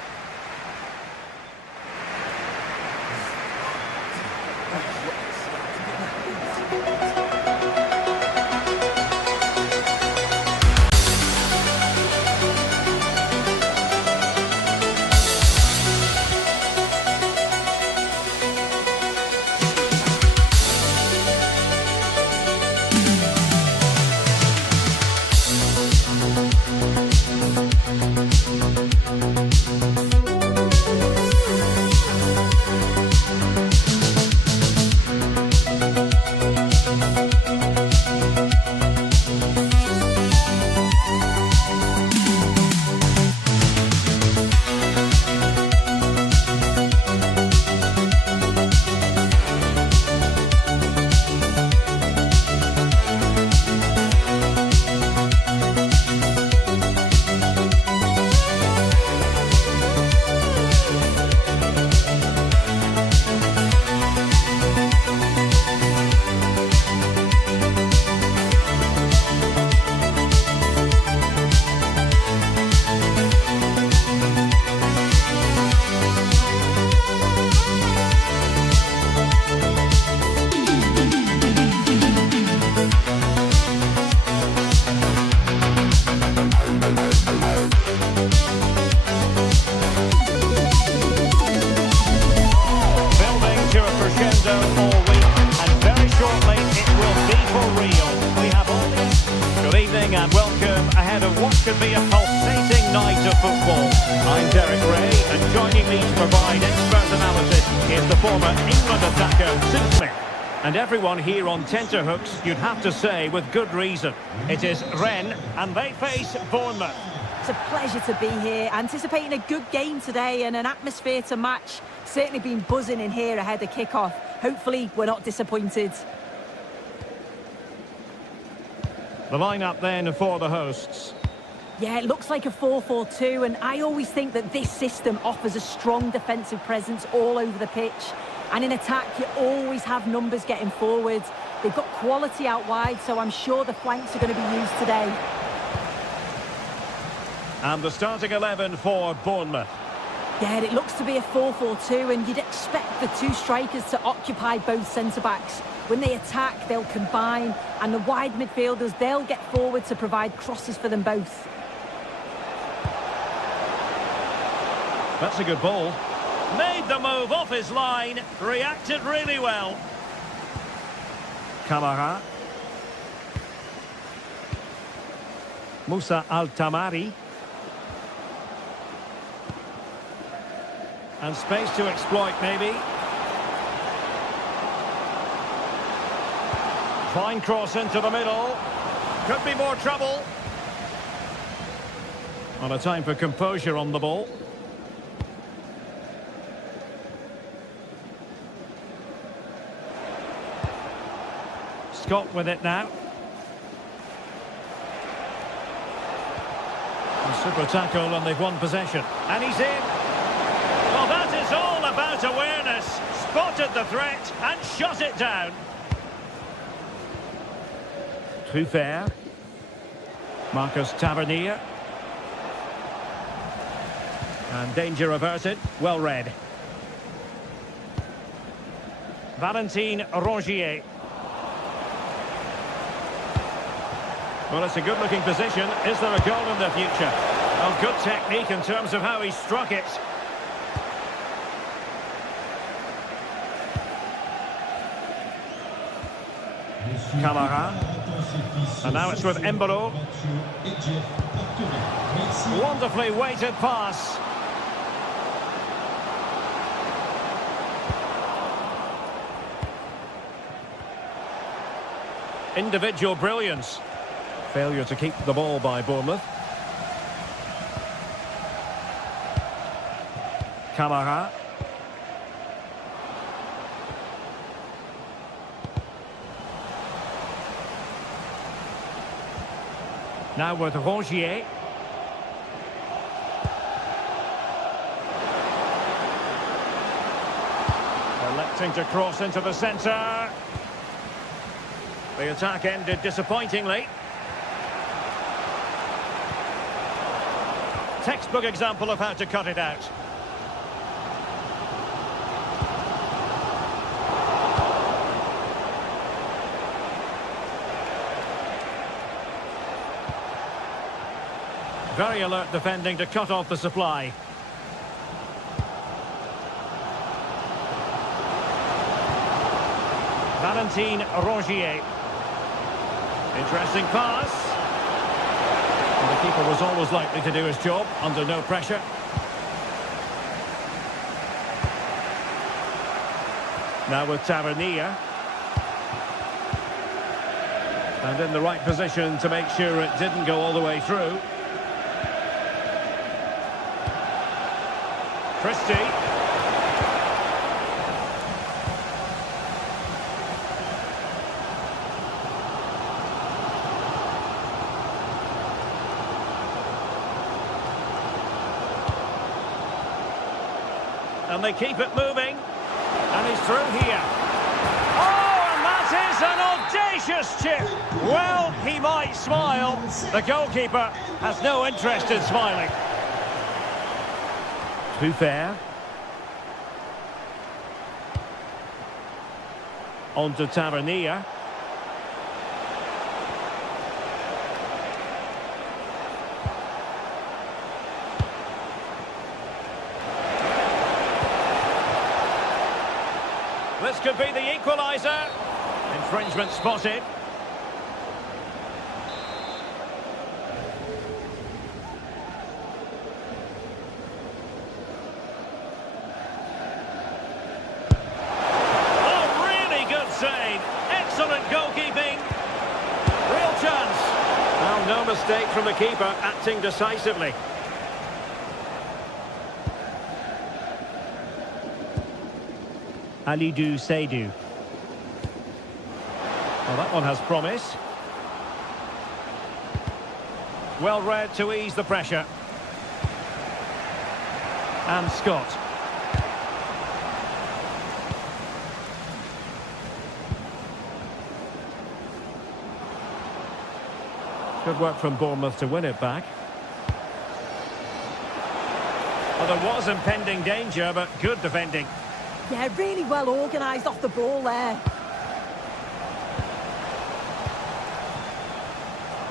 And welcome ahead of what could be a pulsating night of football. I'm Derek Ray, and joining me to provide expert analysis is the former England attacker, Sue Smith. And everyone here on tenterhooks, you'd have to say, with good reason. It is Rennes, and they face Bournemouth. It's a pleasure to be here, anticipating a good game today and an atmosphere to match. Certainly been buzzing in here ahead of kick-off. Hopefully we're not disappointed. The lineup then for the hosts. Yeah, it looks like a 4-4-2, and I always think that this system offers a strong defensive presence all over the pitch. And in attack, you always have numbers getting forward. They've got quality out wide, so I'm sure the flanks are going to be used today. And the starting 11 for Bournemouth. Yeah, it looks to be a 4-4-2, and you'd expect the two strikers to occupy both centre-backs. When they attack, they'll combine, and the wide midfielders, they'll get forward to provide crosses for them both. That's a good ball. Made the move off his line, reacted really well. Camara. Moussa Al-Tamari. And space to exploit, maybe. Fine cross into the middle. Could be more trouble. On a time for composure on the ball. Scott with it now. A super tackle and they've won possession. And he's in. Well, that is all about awareness. Spotted the threat and shot it down. Too fair. Marcus Tavernier. And danger averted. Well read. Valentin Rongier. Well, it's a good-looking position. Is there a goal in the future? Well, good technique in terms of how he struck it. Camara. And now it's with Embolo. Wonderfully weighted pass. Individual brilliance. Failure to keep the ball by Bournemouth. Camara. Now with Rongier. Electing to cross into the centre. The attack ended disappointingly. Textbook example of how to cut it out. Very alert defending to cut off the supply. Valentin Rongier. Interesting pass. And the keeper was always likely to do his job under no pressure. Now with Tavernier. And in the right position to make sure it didn't go all the way through. Christie. And they keep it moving. And he's through here. Oh, and that is an audacious chip. Well, he might smile. The goalkeeper has no interest in smiling. Too fair. On to Tavernier. This could be the equaliser. Infringement spotted. Oh, really good save. mistake from the keeper, acting decisively. Alidou Seydou. Well, that one has promise. Well read to ease the pressure. And Scott. Good work from Bournemouth to win it back. Well, there was impending danger, but good defending. Yeah, really well organised off the ball there.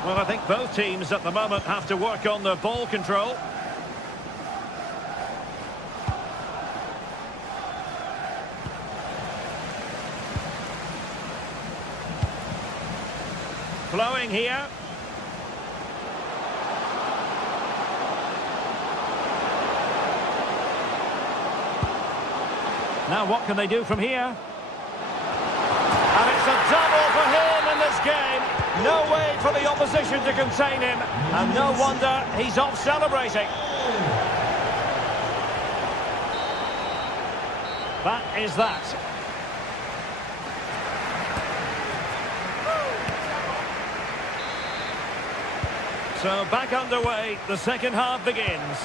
Well, I think both teams at the moment have to work on their ball control. Flowing here. Now what can they do from here? And it's a double for him in this game. No way for the opposition to contain him. And no wonder he's off celebrating. That is that. So back underway, the second half begins.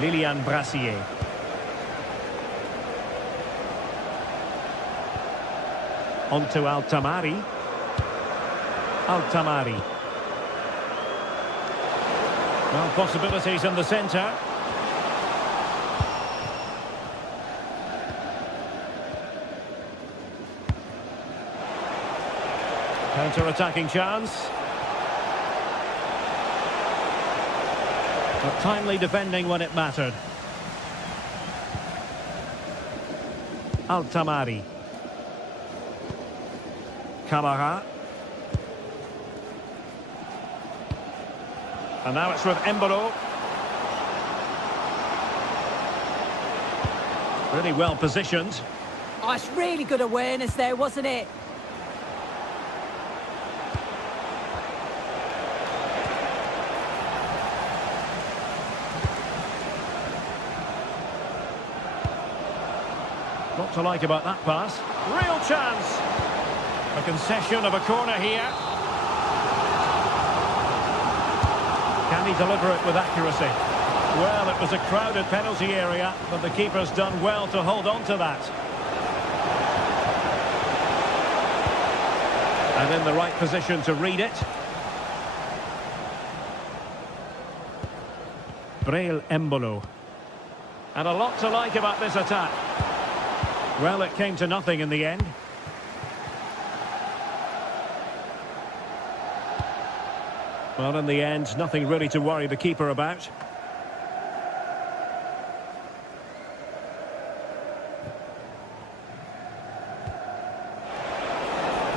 Lilian Brassier. On to Altamari. Altamari. Well, possibilities in the centre. Counter-attacking chance. But timely defending when it mattered. Altamari. Camara. And now it's with Embolo. Really well positioned. Oh, it's really good awareness there, wasn't it? What to like about that pass? Real chance. A concession of a corner here. Can he deliver it with accuracy? Well, it was a crowded penalty area, but the keeper's done well to hold on to that. And in the right position to read it. Breel Embolo. And a lot to like about this attack. Well, it came to nothing in the end. Well, in the end, nothing really to worry the keeper about.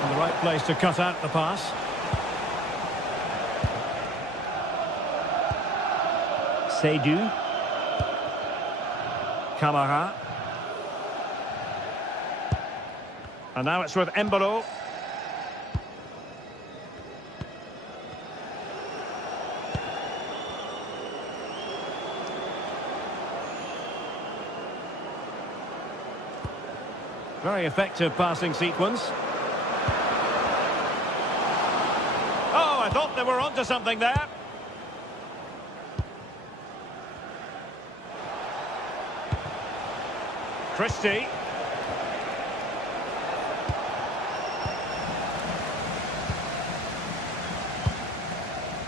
In the right place to cut out the pass. Seydou. Camara. And now it's with Embolo. Very effective passing sequence. Oh, I thought they were onto something there. Christie.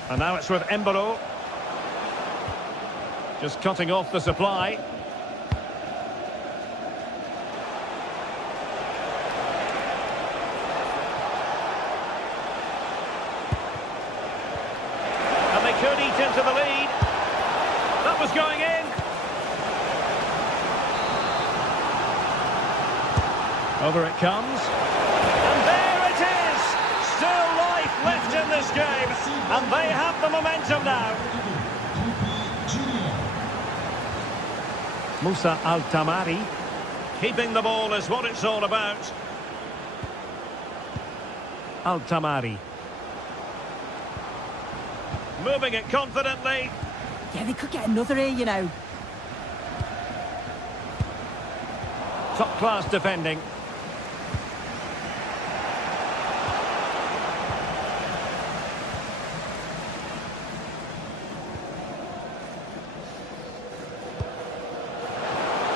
And now it's with Embolo. Just cutting off the supply. And they could eat into the lead. That was going in. Over it comes. And there it is! Still life left in this game. And they have the momentum now. Moussa Altamari. Keeping the ball is what it's all about. Altamari. Moving it confidently. Yeah, they could get another here, you know. Top-class defending.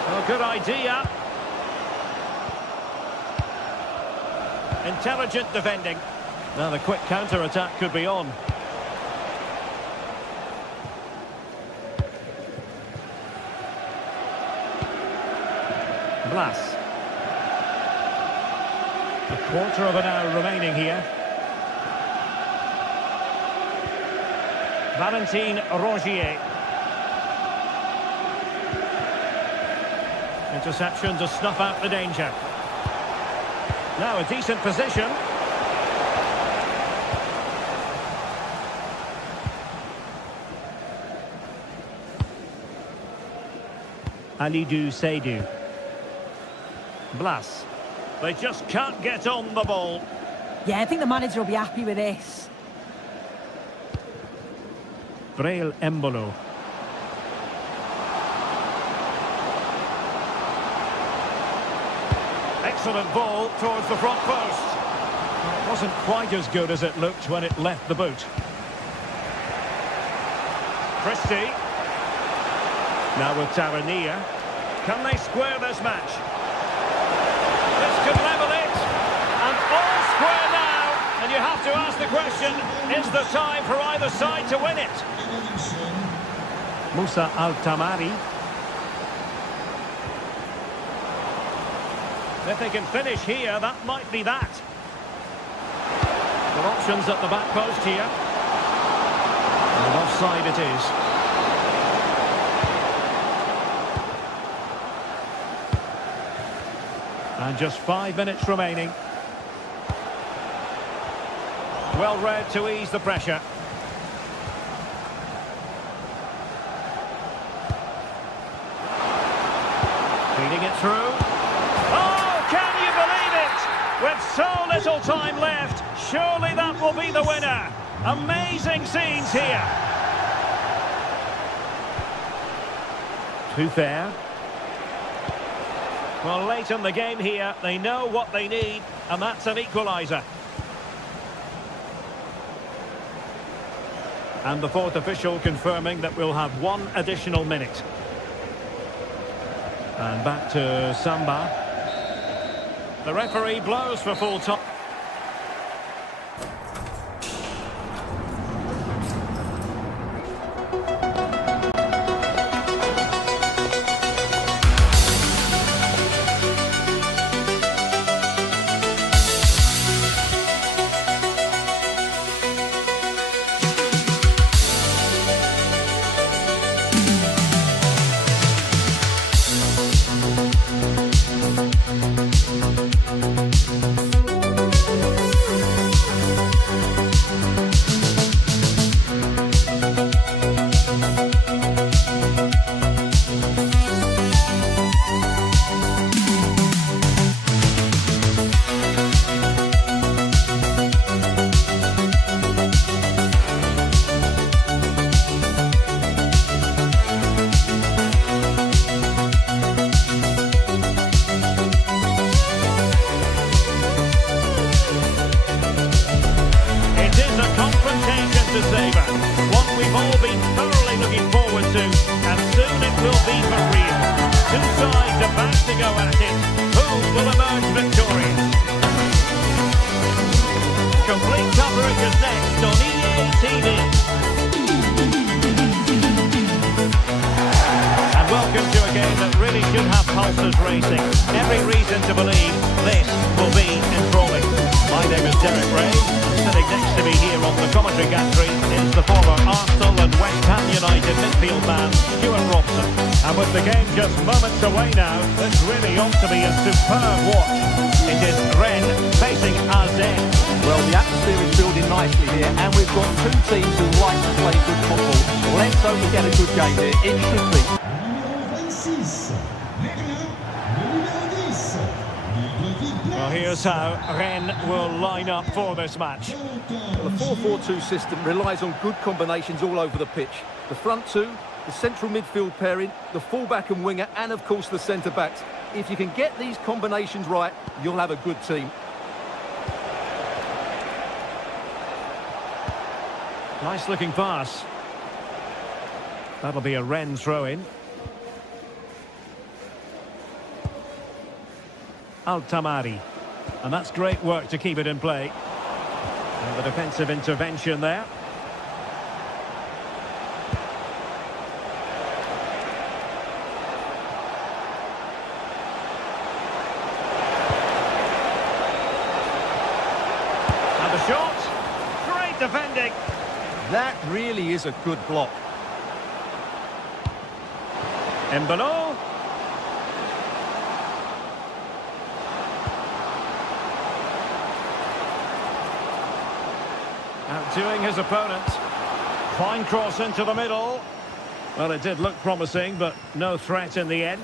Oh, good idea. Intelligent defending. Now the quick counter-attack could be on. Blas. A quarter of an hour remaining here. Valentin Rogier. Interception to snuff out the danger. Now a decent position. Alidou Seydou. Blas. They just can't get on the ball. Yeah, I think the manager will be happy with this. Breel Embolo. Excellent ball towards the front post. It wasn't quite as good as it looked when it left the boot. Christie. Now with Tavernier. Can they square this match? This could level it. And all square now. And you have to ask the question, is the time for either side to win it? Moussa Altamari. If they can finish here, that might be that. There are options at the back post here. And offside it is. And just 5 minutes remaining. Well read to ease the pressure. Feeding it through. Oh, can you believe it? With so little time left, surely that will be the winner. Amazing scenes here. Too fair. Well, late in the game here, they know what they need, and that's an equaliser. And the fourth official confirming that we'll have 1 additional minute. And back to Samba. The referee blows for full time. Racing. Every reason to believe this will be enthralling. My name is Derek Ray. Sitting next to me here on the commentary gantry is the former Arsenal and West Ham United midfield man, Stuart Robson. And with the game just moments away now, this really ought to be a superb watch. It is Rennes facing AZ. Well, the atmosphere is building nicely here, and we've got two teams who like to play good football. Let's hope we get a good game here. It should be. Well, here's Here's how Rennes will line up for this match. The 4-4-2 system relies on good combinations all over the pitch. The front two, the central midfield pairing, the fullback and winger, and of course the centre-backs. If you can get these combinations right, you'll have a good team. Nice looking pass. That'll be a Rennes throw-in. Altamari. And that's great work to keep it in play. And the defensive intervention there. And the shot. Great defending. That really is a good block. Embolo. Outdoing his opponent. Fine cross into the middle. Well, it did look promising, but no threat in the end.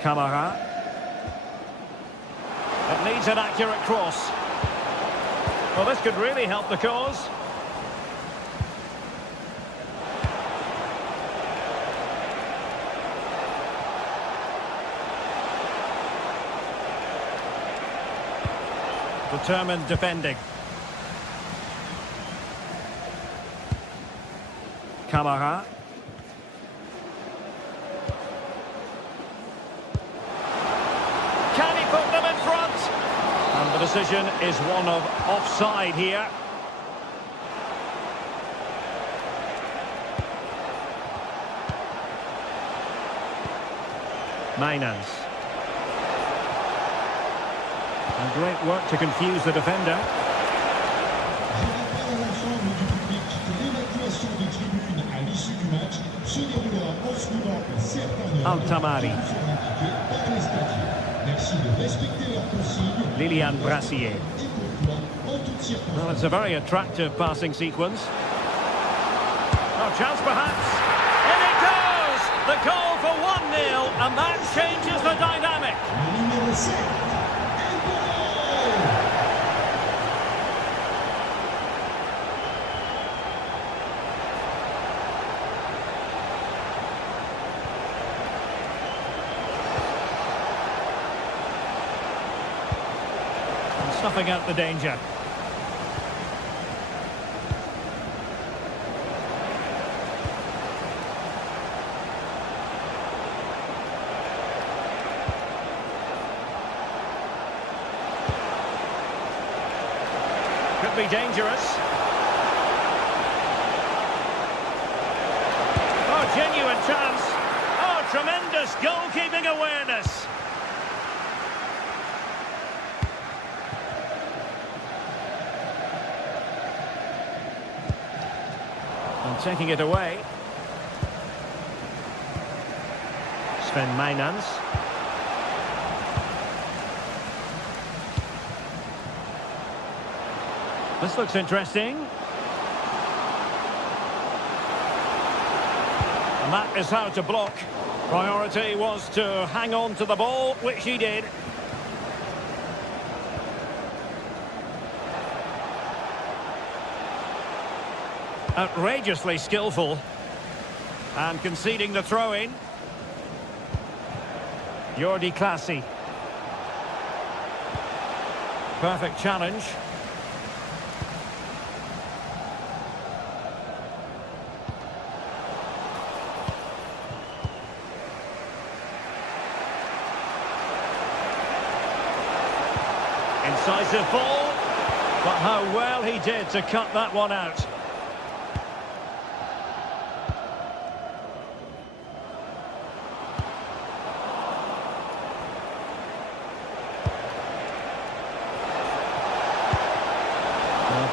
Camara. It needs an accurate cross. Well, this could really help the cause. Determined defending. Camara. Can he put them in front? And the decision is one of offside here. Mainans. And great work to confuse the defender. Altamari. Lilian Brassier. Well, it's a very attractive passing sequence. Oh, chance perhaps. In it goes! The goal for 1-0, and that changes the dynamic. Snuffing out the danger. Could be dangerous. Oh, genuine chance. Oh, tremendous goalkeeping awareness. And taking it away. Sven Mainans. This looks interesting. And that is how to block. Priority was to hang on to the ball, which he did. Outrageously skillful. And conceding the throw-in. Jordi Clasie. Perfect challenge. Incisive ball. But how well he did to cut that one out.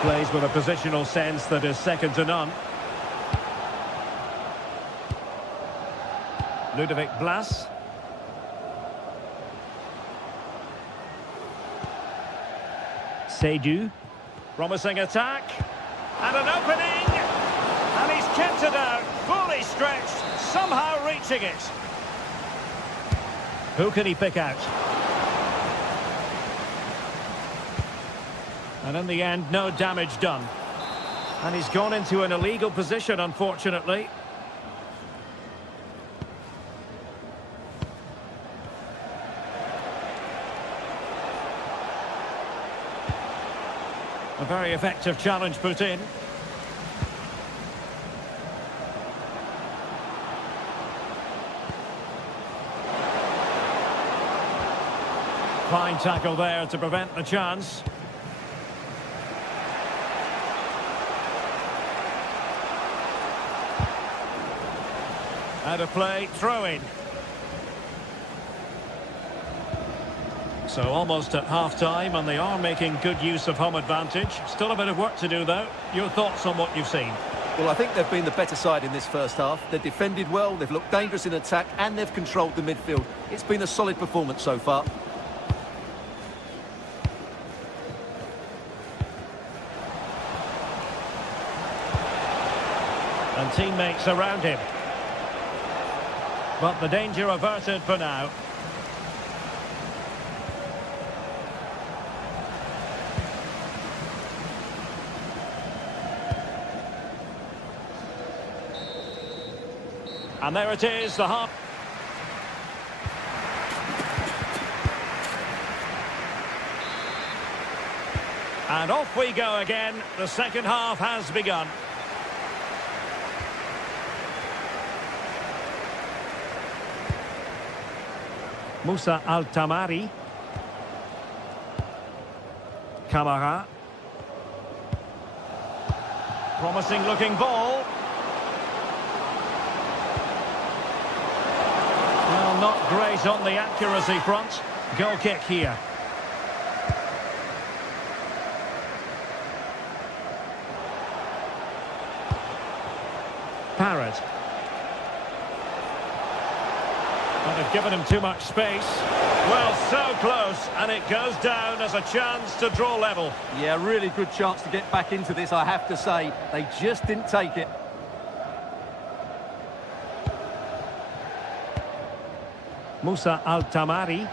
Plays with a positional sense that is second to none. Ludovic Blas. Seydu. Promising attack. And an opening. And he's kept it out. Fully stretched. Somehow reaching it. Who can he pick out? And in the end, no damage done. And he's gone into an illegal position, unfortunately. A very effective challenge put in. Fine tackle there to prevent the chance. Out of play, throw in. So almost at half-time, and they are making good use of home advantage. Still a bit of work to do, though. Your thoughts on what you've seen? Well, I think they've been the better side in this first half. They've defended well, they've looked dangerous in attack, and they've controlled the midfield. It's been a solid performance so far. And teammates around him. But the danger averted for now. And there it is, the half. And off we go again. The second half has begun. Musa Al-Tamari. Kamara. Promising looking ball. Well, not great on the accuracy front. Goal kick here. Parrott. But they've given him too much space. Well, so close, and it goes down as a chance to draw level. Yeah, really good chance to get back into this, I have to say. They just didn't take it. Musa Al-Tamari.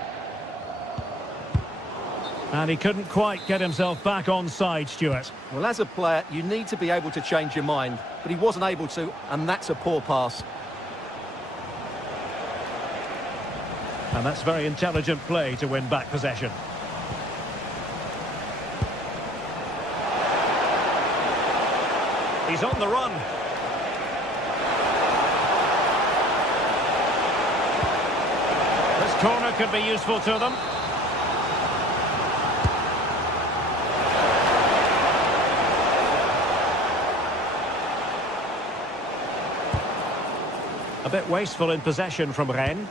And he couldn't quite get himself back on side, Stuart. Well, as a player, you need to be able to change your mind, but he wasn't able to, and that's a poor pass. And that's very intelligent play to win back possession. He's on the run. This corner could be useful to them. A bit wasteful in possession from Rennes.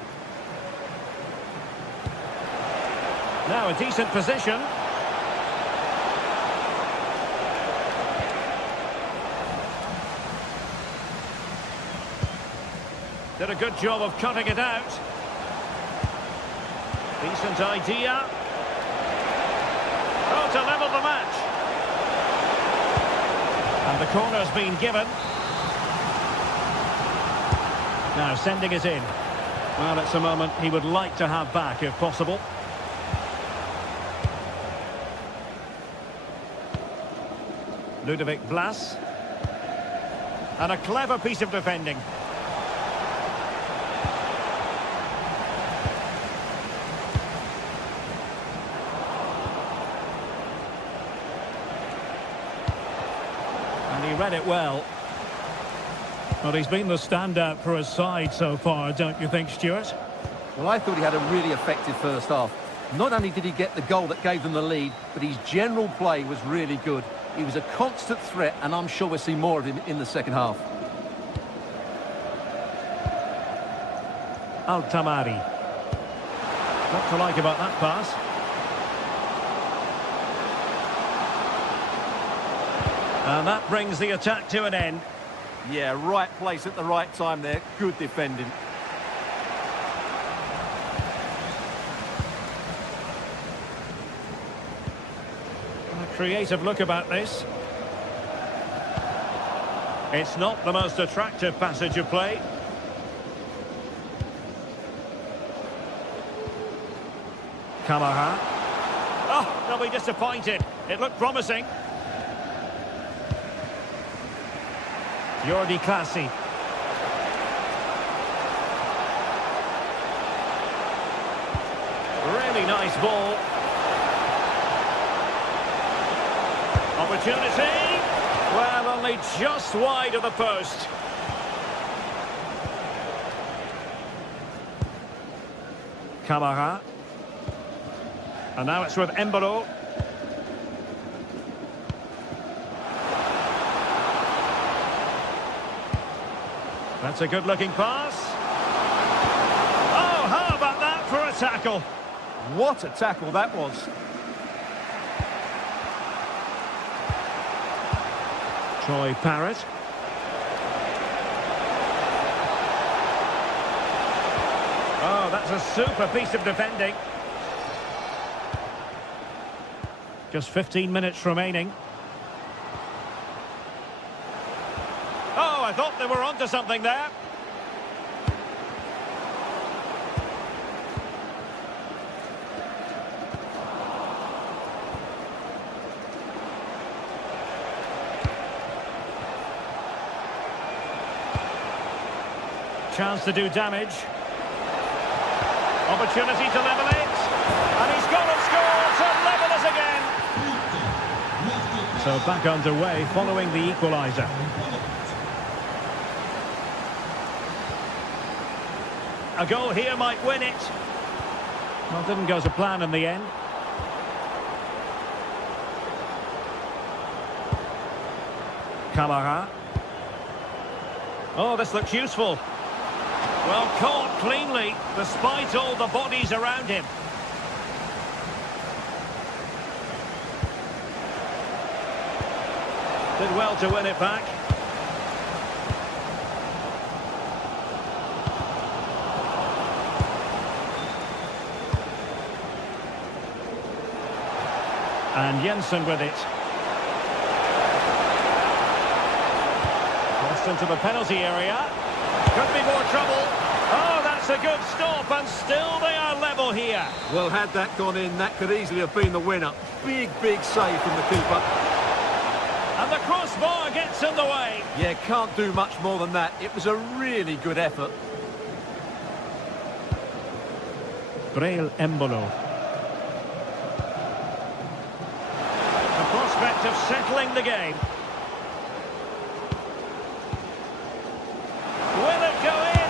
Now a decent position. Did a good job of cutting it out. Decent idea. Oh, to level the match. And the corner's been given. Now sending it in. Well, it's a moment he would like to have back if possible. Ludovic Blas. And a clever piece of defending. And he read it well. Well, he's been the standout for his side so far, don't you think, Stuart? Well, I thought he had a really effective first half. Not only did he get the goal that gave them the lead, but his general play was really good. He was a constant threat, and I'm sure we'll see more of him in the second half. Al-Tamari. What to like about that pass? And that brings the attack to an end. Yeah, right place at the right time there. Good defending. A creative look about this. It's not the most attractive passage of play. Kamara. Oh, they'll be disappointed. It looked promising. Jordi Clasie. Really nice ball. Opportunity. Well, only just wide of the post. Kamara. And now it's with Embolo. That's a good-looking pass. Oh, how about that for a tackle? What a tackle that was. Troy Parrott. Oh, that's a super piece of defending. Just 15 minutes remaining. Oh, I thought they were onto something there. Chance to do damage. Opportunity to level it. And he's gone and scored to level us again. So back underway following the equaliser. A goal here might win it. Well, didn't go to plan in the end. Kamara. Oh, this looks useful. Well, caught cleanly, despite all the bodies around him. Did well to win it back. And Jensen with it. Crossed into the penalty area. Could be more trouble. Oh, that's a good stop, and still they are level here. Well, had that gone in, that could easily have been the winner. Big, big save from the keeper. And the crossbar gets in the way. Yeah, can't do much more than that. It was a really good effort. Braille Embolo. The prospect of settling the game. Will it go in?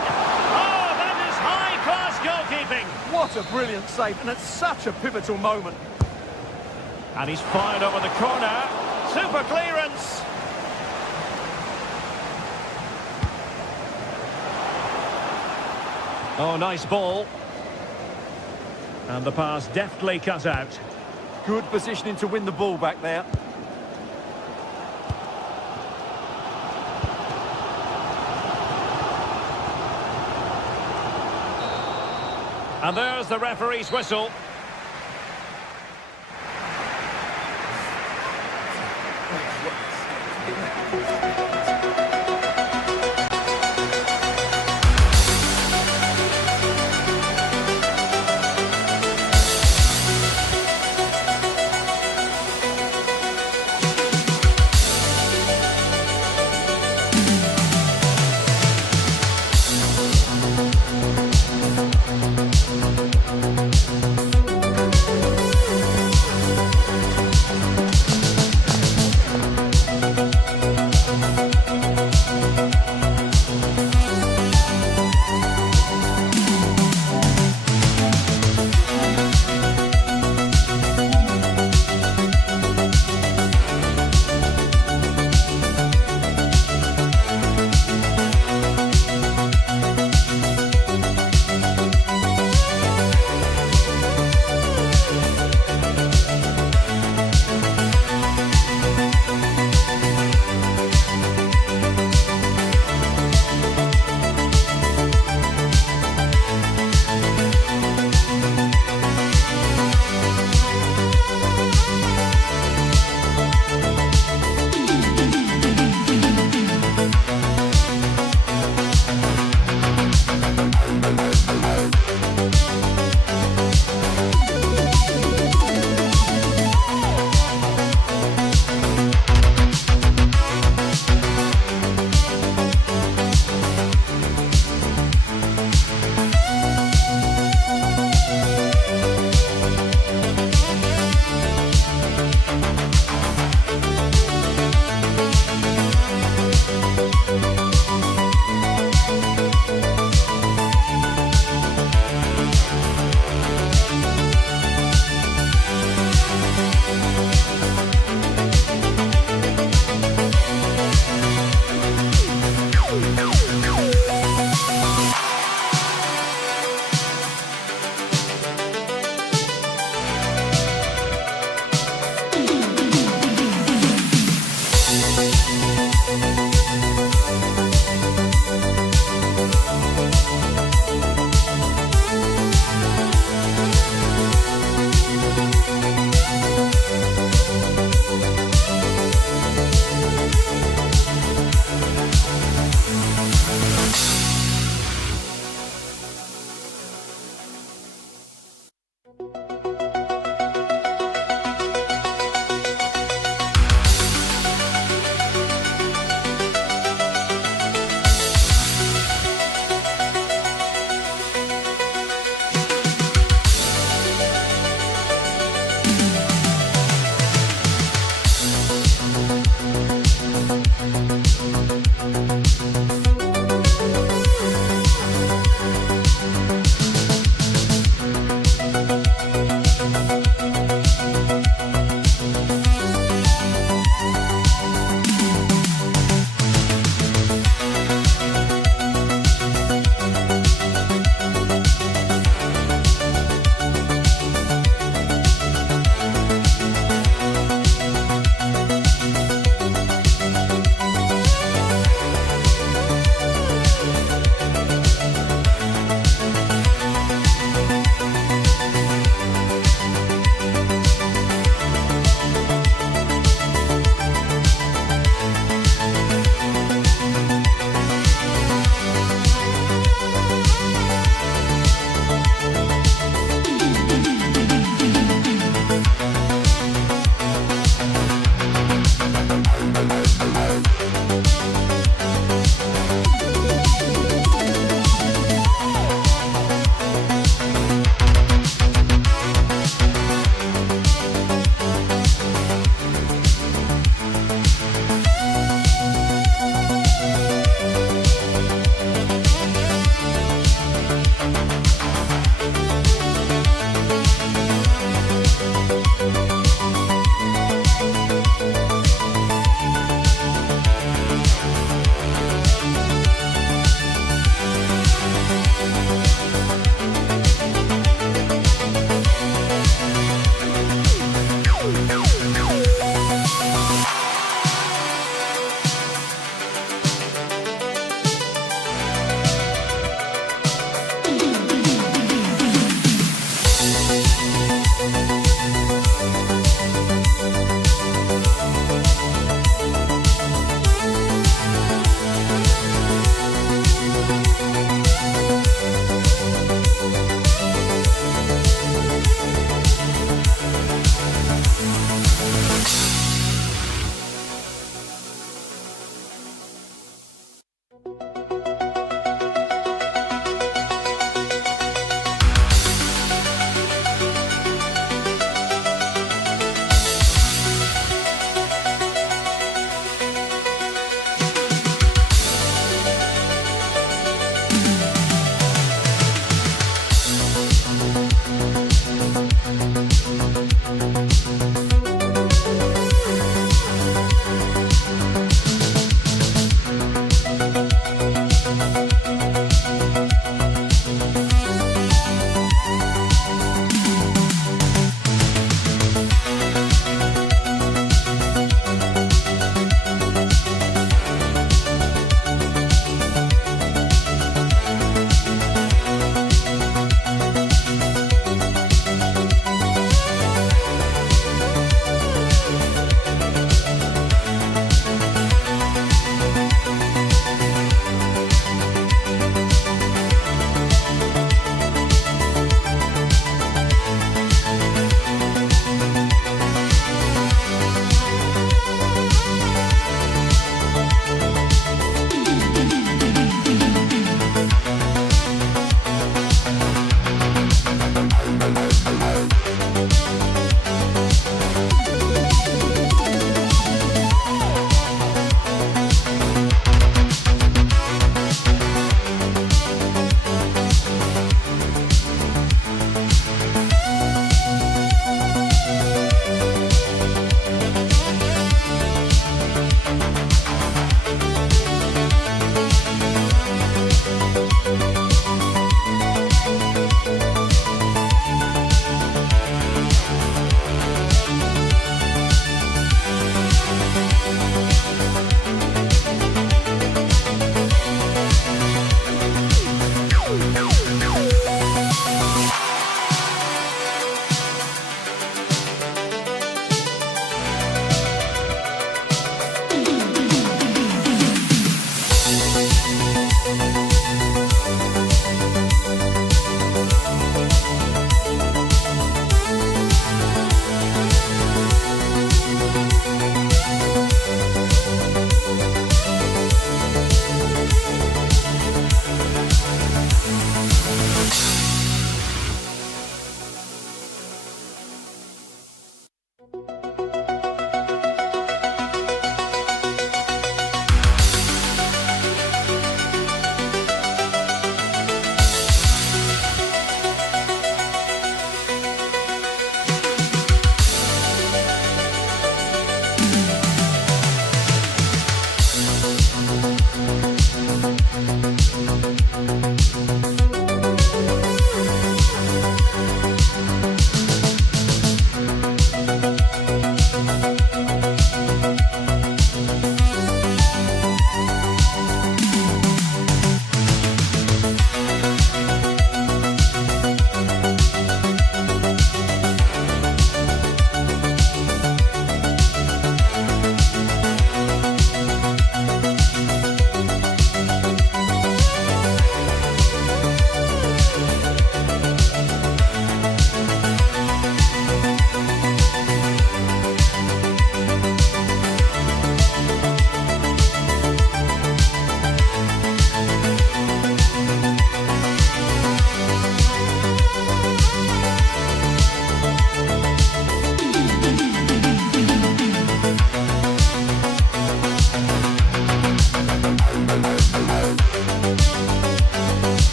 Oh, that is high-class goalkeeping. What a brilliant save, and at such a pivotal moment. And he's fired over the corner. Super clearance. Oh, nice ball. And the pass deftly cut out. Good positioning to win the ball back there. And there's the referee's whistle.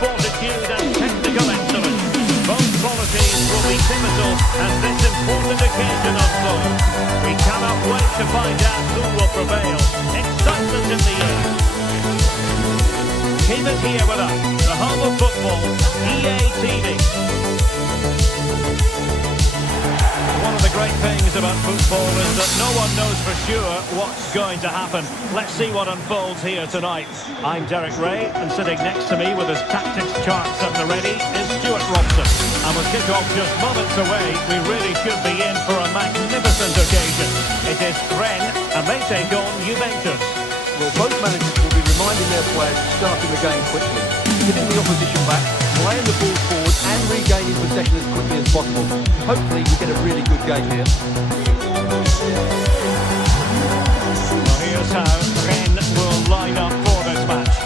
fortitude and technical excellence. Both qualities will be pivotal as this important occasion unfolds. We cannot wait to find out who will prevail. Excitement in the air. Keep it here with us, the home of football, EA TV. One of the great things about football is that no one knows for sure what's going to happen. Let's see what unfolds here tonight. I'm Derek Ray, and sitting next to me with his tactics charts at the ready is Stuart Robson. And with kick-off just moments away, we really should be in for a magnificent occasion. It is Rennes, and they take on Juventus. Well, both managers will be reminding their players to start the game quickly, hitting the opposition back, playing the ball forward and regaining possession as quickly as possible. Hopefully we get a really good game here. Well, here's how Rennes will line up for this match.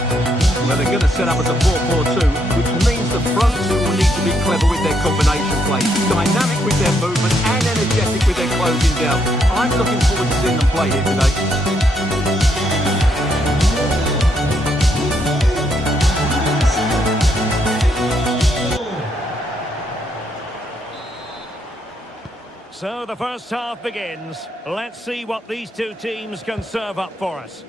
Well, they're going to set up as a 4-4-2, which means the front two will need to be clever with their combination play, dynamic with their movement and energetic with their closing down. I'm looking forward to seeing them play here today. So the first half begins. Let's see what these two teams can serve up for us.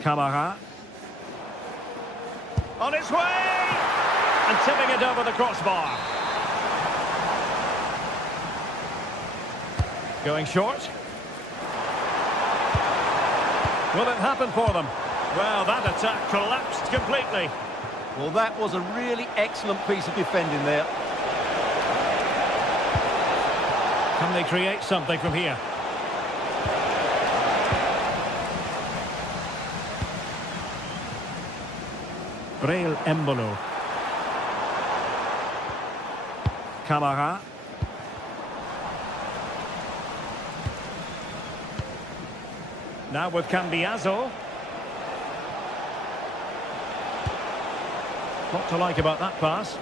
Camara. On its way! And tipping it over the crossbar. Going short. Will it happen for them? Well, that attack collapsed completely. Well, that was a really excellent piece of defending there. Can they create something from here? Braille Embolo. Camara. Now with Cambiaso. What to like about that pass?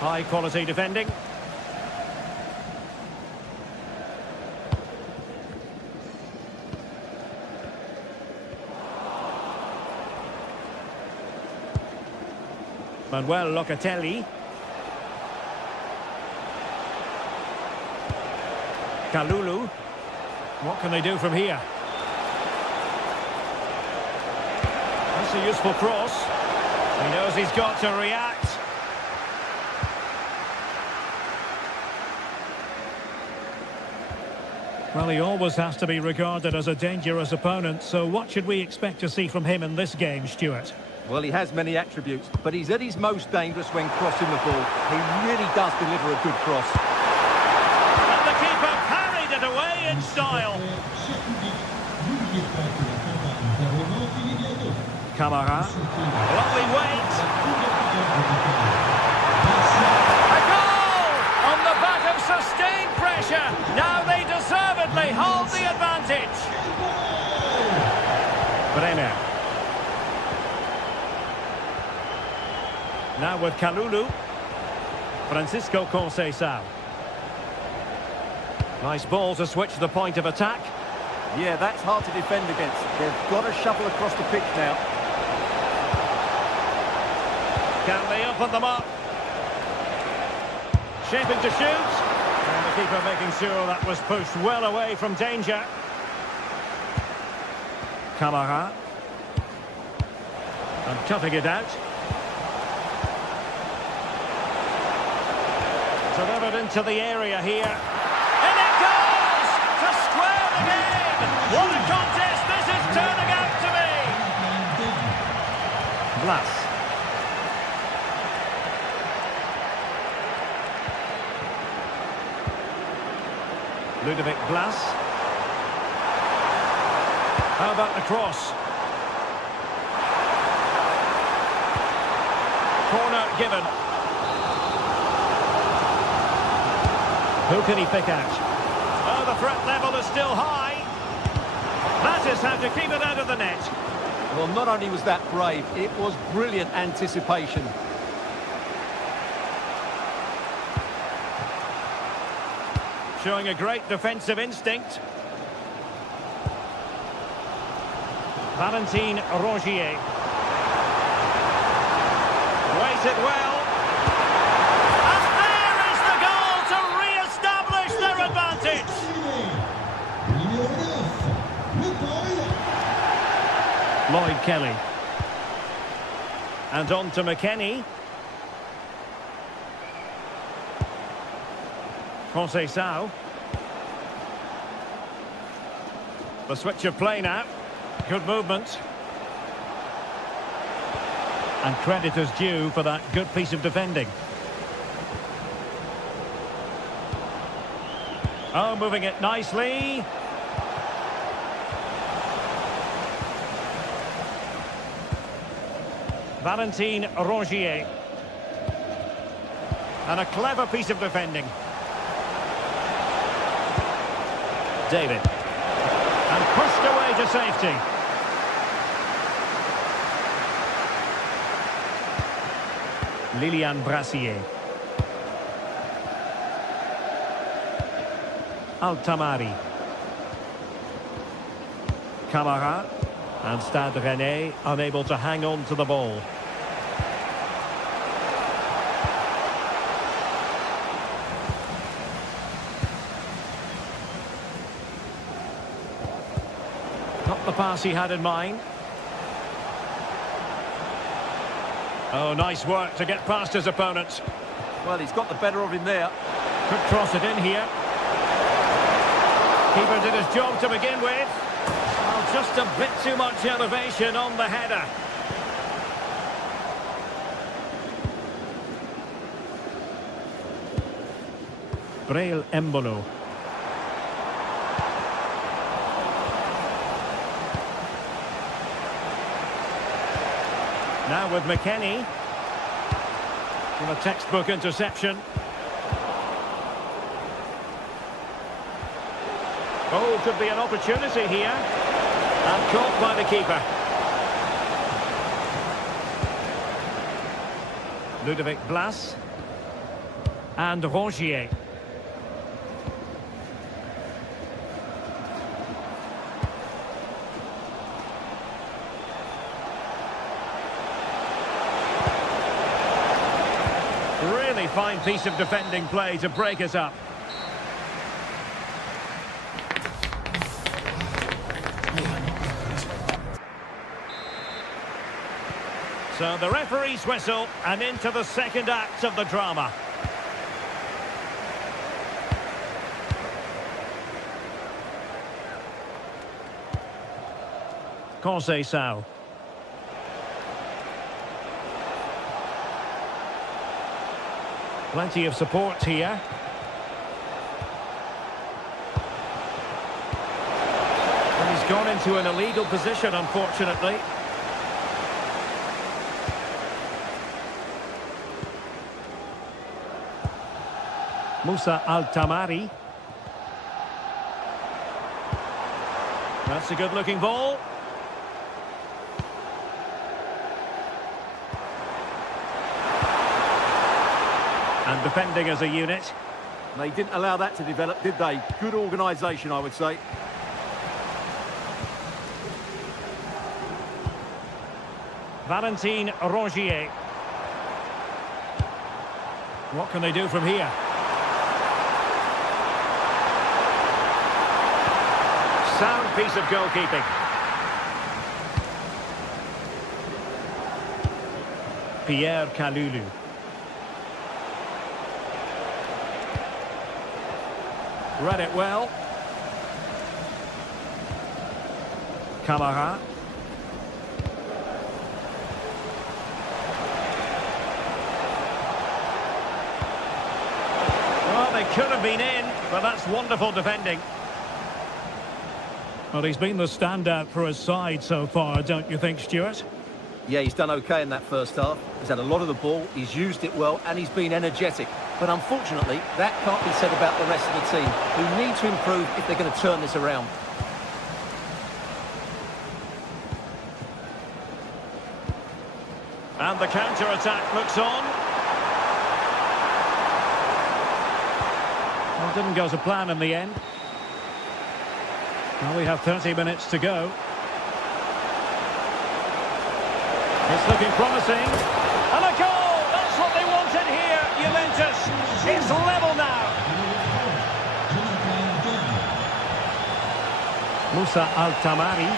High quality defending. Manuel Locatelli. Kalulu. What can they do from here? That's a useful cross. He knows he's got to react. Well, he always has to be regarded as a dangerous opponent, so what should we expect to see from him in this game, Stuart? Well, he has many attributes, but he's at his most dangerous when crossing the ball. He really does deliver a good cross. And the keeper parried it away in style. Camara. Lovely weight. A goal! On the back of sustained pressure. Now they deservedly hold the advantage. Bremer. Now with Kalulu. Francisco Conceição. Nice ball to switch the point of attack. Yeah, that's hard to defend against. They've got to shuffle across the pitch now. Can they open them up? Shaping to shoot. And the keeper making sure that was pushed well away from danger. Camara. And cutting it out. Delivered into the area here. And it goes! To square the game! What a contest this is turning out to be! Blas. Ludovic Blas. How about the cross? Corner given. Who can he pick out? Oh, the threat level is still high. That is how to keep it out of the net. Well, not only was that brave, it was brilliant anticipation. Showing a great defensive instinct. Valentin Rogier. Waited well. And there is the goal to re-establish their advantage. Lloyd Kelly. And on to McKennie. Conceição. The switch of play now. Good movement. And credit is due for that good piece of defending. Oh, moving it nicely. Valentin Rongier. And a clever piece of defending. David. And pushed away to safety. Lilian Brassier. Altamari. Camara. And Stade Rennais unable to hang on to the ball. Not the pass he had in mind. Oh, nice work to get past his opponents. Well, he's got the better of him there. Could cross it in here. Keeper did his job to begin with. Well, just a bit too much elevation on the header. Breel Embolo. Now with McKennie. From a textbook interception. Oh, could be an opportunity here. And caught by the keeper. Ludovic Blas. And Rongier. Really fine piece of defending play to break us up. So the referee's whistle and into the second act of the drama. Conceição. Plenty of support here. And he's gone into an illegal position, unfortunately. Moussa Altamari. That's a good-looking ball. And defending as a unit. They didn't allow that to develop, did they? Good organisation, I would say. Valentin Rongier. What can they do from here? Sound piece of goalkeeping. Pierre Kalulu. Read it well. Camara. Well, they could have been in, but that's wonderful defending. Well, he's been the standout for his side so far, don't you think, Stuart? Yeah, he's done okay in that first half. He's had a lot of the ball, he's used it well, and he's been energetic. But unfortunately, that can't be said about the rest of the team, who need to improve if they're going to turn this around. And the counter-attack looks on. Well, it didn't go to plan in the end. Well, we have 30 minutes to go. It's looking promising. And a goal! That's what they wanted here, Juventus. It's level now. Moussa Altamari.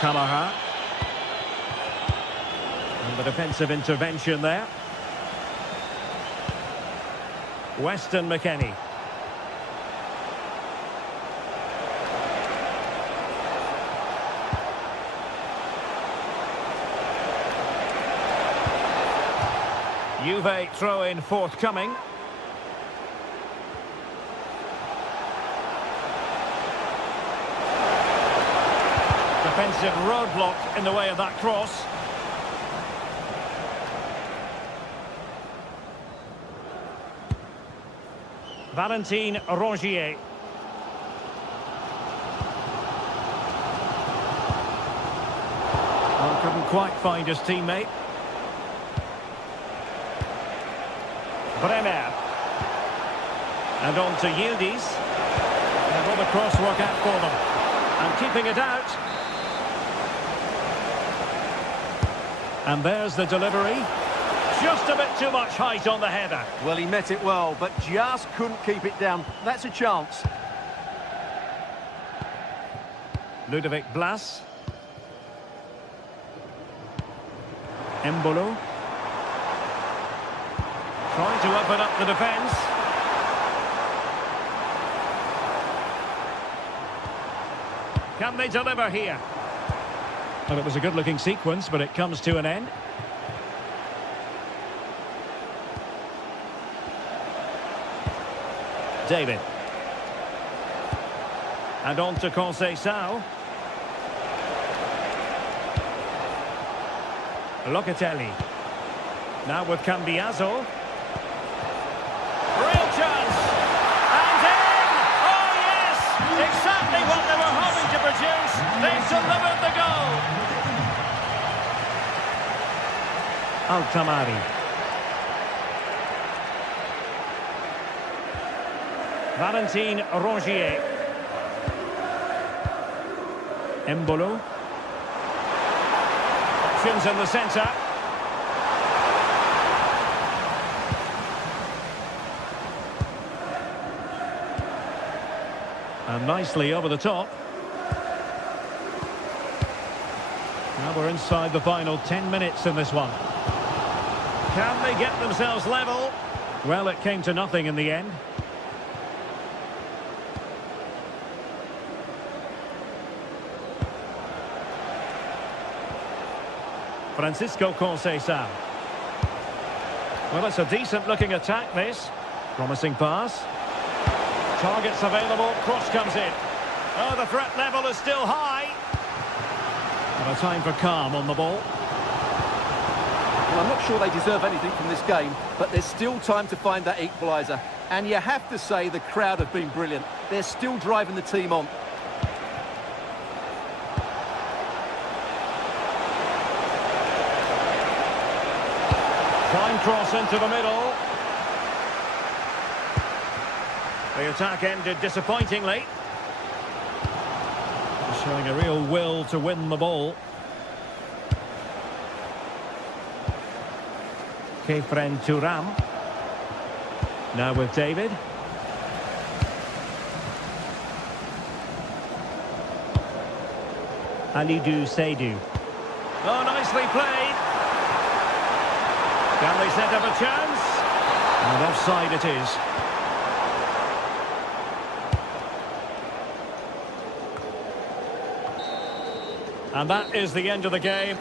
Kamara. And the defensive intervention there. Weston McKennie. Juve throw-in forthcoming. Defensive roadblock in the way of that cross. Valentin Rongier. Well, couldn't quite find his teammate. Bremer. And on to Yildiz. And will the cross work out for them? And keeping it out. And there's the delivery. Just a bit too much height on the header. Well, he met it well, but just couldn't keep it down. That's a chance. Ludovic Blas. Embolo. Trying to open up the defence. Can they deliver here? Well, it was a good-looking sequence, but it comes to an end. David. And on to Conceição. Locatelli. Now with Cambiaso. Real chance. And in! Oh yes! Exactly what they were hoping to produce. They've delivered the goal. Altamari. Valentin Rongier. Embolo. Options in the centre. And nicely over the top. Now we're inside the final 10 minutes in this one. Can they get themselves level? Well, it came to nothing in the end. Francisco Conceição. Well, it's a decent-looking attack, this. Promising pass. Targets available, cross comes in. Oh, the threat level is still high. And a time for calm on the ball. Well, I'm not sure they deserve anything from this game, but there's still time to find that equaliser. And you have to say the crowd have been brilliant. They're still driving the team on. Fine cross into the middle. The attack ended disappointingly. Showing a real will to win the ball. Kefren Turam. Now with David. Alidou Seydou. Oh, nicely played. Can they set up a chance? And offside it is. And that is the end of the game.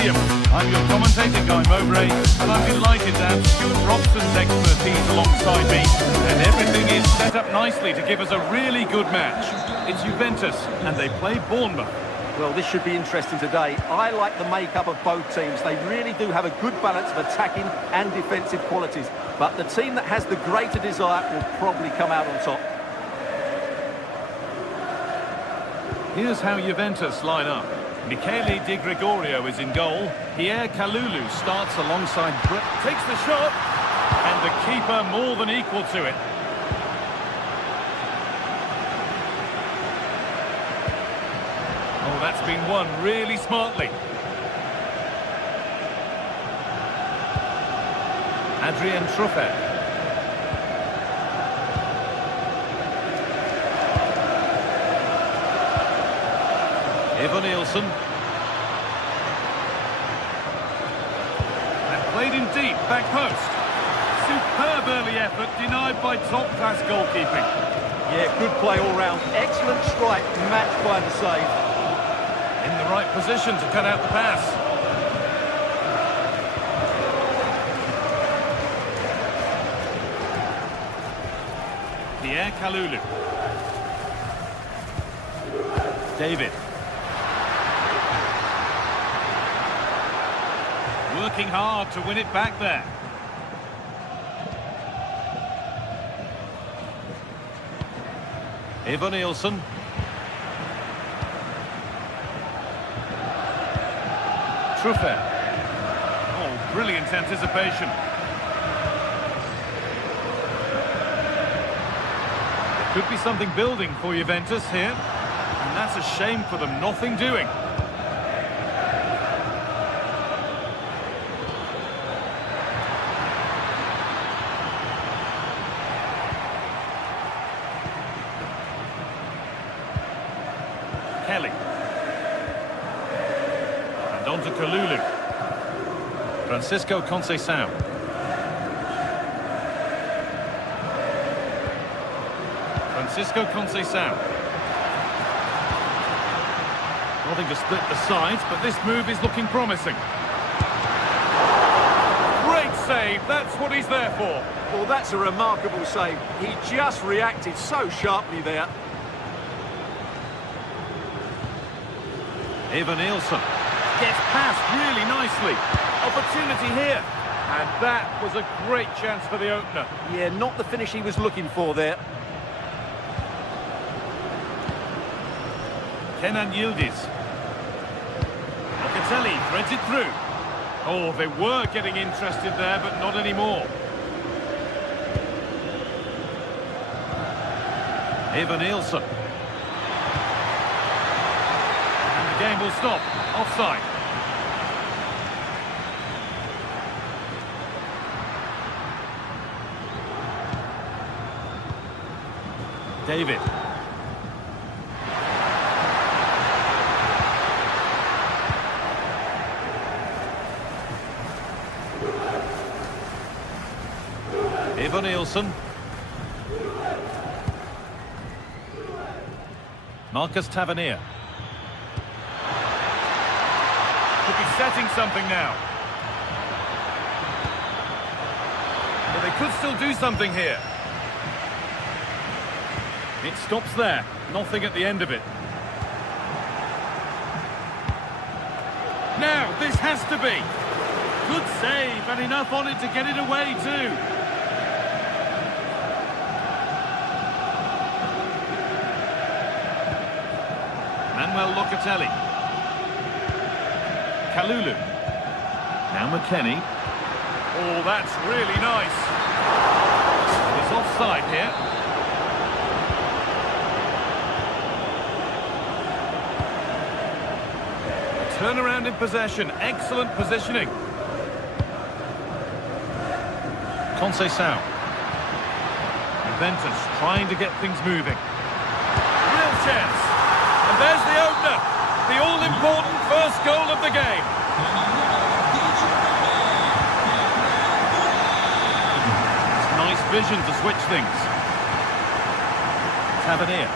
Stadium. I'm your commentator, Guy Mowbray, and I'm delighted to have Stuart Robson's expertise alongside me. And everything is set up nicely to give us a really good match. It's Juventus, and they play Bournemouth. Well, this should be interesting today. I like the makeup of both teams. They really do have a good balance of attacking and defensive qualities. But the team that has the greater desire will probably come out on top. Here's how Juventus line up. Michele Di Gregorio is in goal. Pierre Kalulu starts alongside Brett. Takes the shot. And the keeper more than equal to it. Oh, that's been won really smartly. Adrien Truffert. Ivan Nielsen. And played in deep, back post. Superb early effort, denied by top-class goalkeeping. Yeah, good play all round. Excellent strike, matched by the save. In the right position to cut out the pass. Pierre Kalulu. David. Working hard to win it back there. Ivan Nielsen. Truffert. Oh, brilliant anticipation. There could be something building for Juventus here. And that's a shame for them, nothing doing. Kelly. And on to Kalulu. Francisco Conceição. Francisco Conceição. Nothing to split the sides, but this move is looking promising. Great save, that's what he's there for. Well, that's a remarkable save. He just reacted so sharply there. Ivan Nielsen gets past really nicely. Opportunity here. And that was a great chance for the opener. Yeah, not the finish he was looking for there. Kenan Yildiz. Locatelli threads it through. Oh, they were getting interested there, but not anymore. Ivan Nielsen. Game will stop. Offside. David. Ivan Nielsen. Marcus Tavernier. Could be setting something now. But they could still do something here. It stops there. Nothing at the end of it. Now, this has to be. Good save, and enough on it to get it away too. Manuel Locatelli. Kalulu. Now McKennie. Oh, that's really nice. It's offside here. Turnaround in possession. Excellent positioning. Conceição. Juventus trying to get things moving. Real chance. And there's the opener. The all-important first goal of the game. It's nice vision to switch things. Tavernier.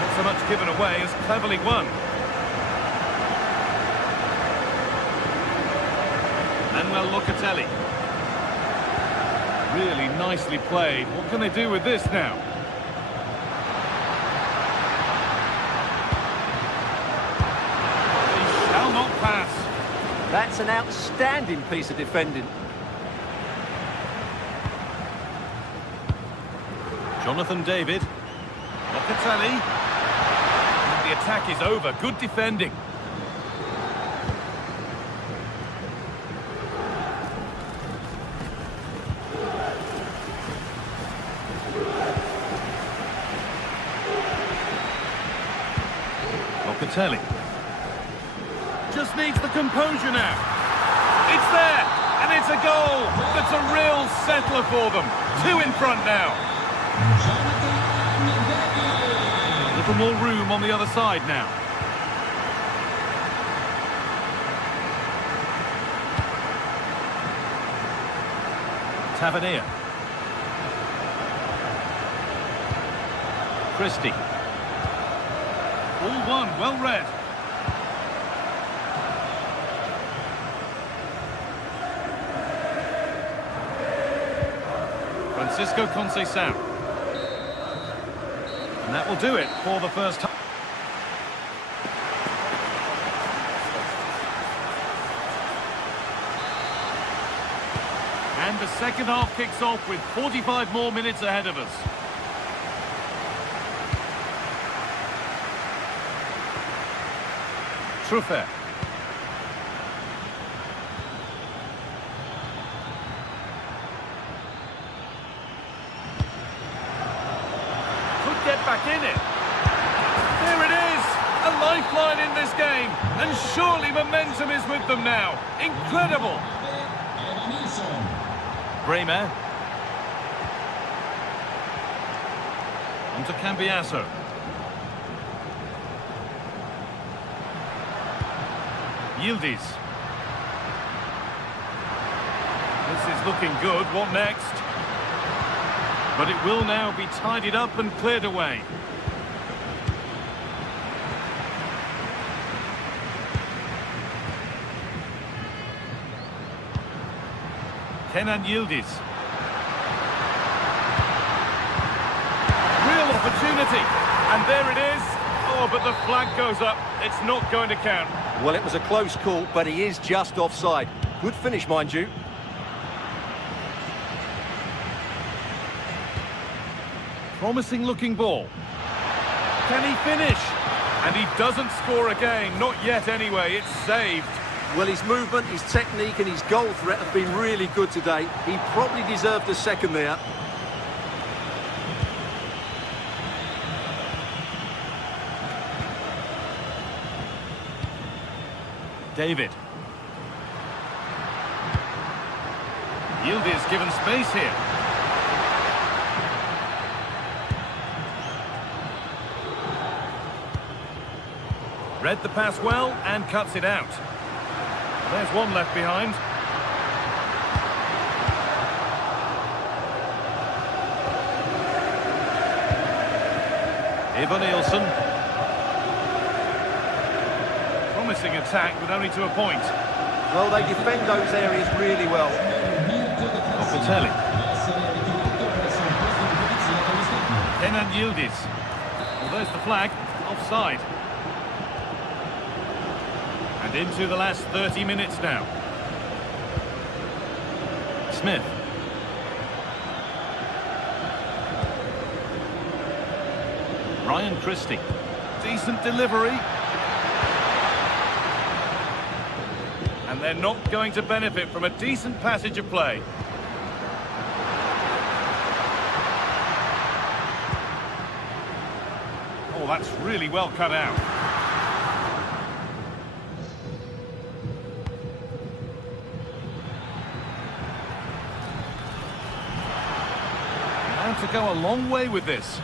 Lots so much given away as cleverly won. Manuel Locatelli. Really nicely played. What can they do with this now? He shall not pass. That's an outstanding piece of defending. Jonathan David. Locatelli. And the attack is over. Good defending. Locatelli. Just needs the composure now. It's there, and it's a goal. That's a real settler for them. 2 in front now. A little more room on the other side now. Tavernier. Christie. All one, well read. Francisco Conceição. And that will do it for the first time. And the second half kicks off with 45 more minutes ahead of us. Truffert. Could get back in it. There it is! A lifeline in this game. And surely momentum is with them now. Incredible! Bremer. On to Cambiasso. Yildiz. This is looking good. What next? But it will now be tidied up and cleared away. Kenan Yildiz. Real opportunity. And there it is. Oh, but the flag goes up. It's not going to count. Well, it was a close call, but he is just offside. Good finish, mind you. Promising looking ball. Can he finish? And he doesn't score again. Not yet anyway. It's saved. Well, his movement, his technique and his goal threat have been really good today. He probably deserved a second there. David. Yildiz given space here. Read the pass well and cuts it out. There's one left behind. Eva Nielsen. Promising attack, but only to a point. Well, they defend those areas really well. Locatelli. Kenan Yildiz. Well, there's the flag. Offside. And into the last 30 minutes now. Smith. Ryan Christie. Decent delivery. And they're not going to benefit from a decent passage of play. Oh, that's really well cut out. To go a long way with this.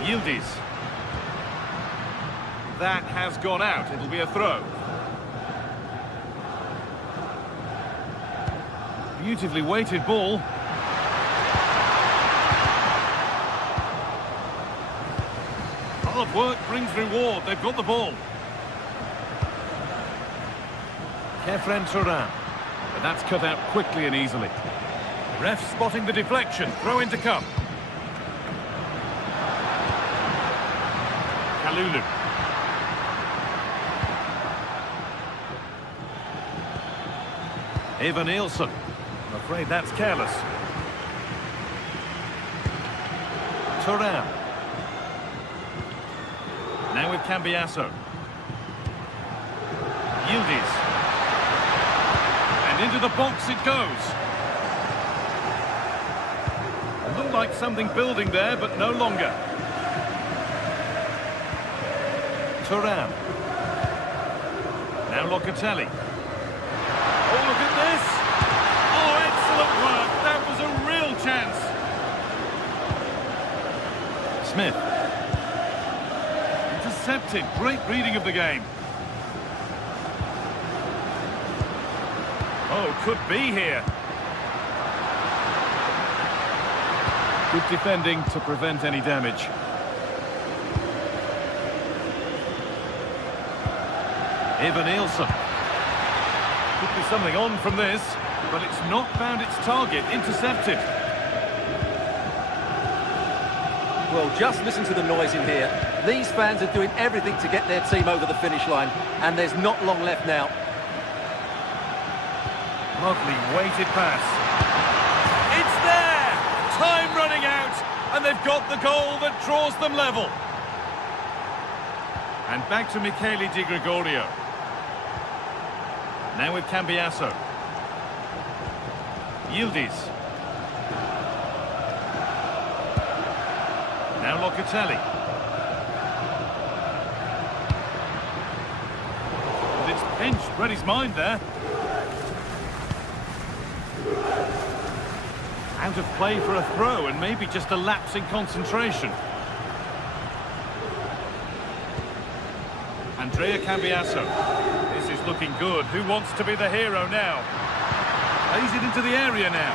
Yildiz. That has gone out. It'll be a throw. Beautifully weighted ball. Hard work brings reward. They've got the ball. Kefren Turan. But that's cut out quickly and easily. Ref spotting the deflection. Throw in to come. Kalulu. Evan Nielsen. I'm afraid that's careless. Turan. Now with Cambiasso. Yildiz. And into the box it goes. It looked like something building there, but no longer. Turan. Now Locatelli. Oh, look at this! Oh, excellent work! That was a real chance! Smith. Intercepted. Great reading of the game. Oh, could be here. Good defending to prevent any damage. Evan Nielsen. Could be something on from this, but it's not found its target. Intercepted. Well, just listen to the noise in here. These fans are doing everything to get their team over the finish line, and there's not long left now. Lovely weighted pass. It's there! Time running out, and they've got the goal that draws them level. And back to Michele Di Gregorio. Now with Cambiasso. Yildiz. Now Locatelli. But it's pinched, read his mind there. Out of play for a throw, and maybe just a lapse in concentration. Andrea Cambiasso. This is looking good. Who wants to be the hero now? Plays it into the area now.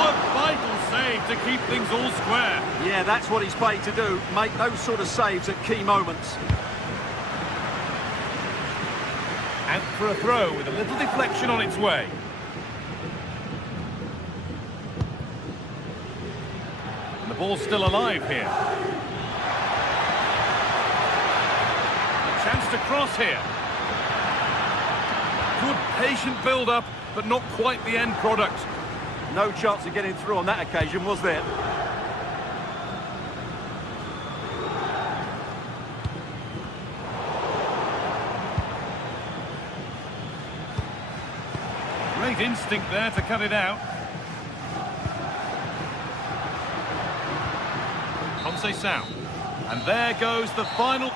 Oh, a vital save to keep things all square. Yeah, that's what he's paid to do. Make those sort of saves at key moments. Out for a throw with a little deflection on its way. And the ball's still alive here. Chance to cross here. Good patient build-up, but not quite the end product. No chance of getting through on that occasion, was there? Great instinct there to cut it out. Conceição. And there goes the final...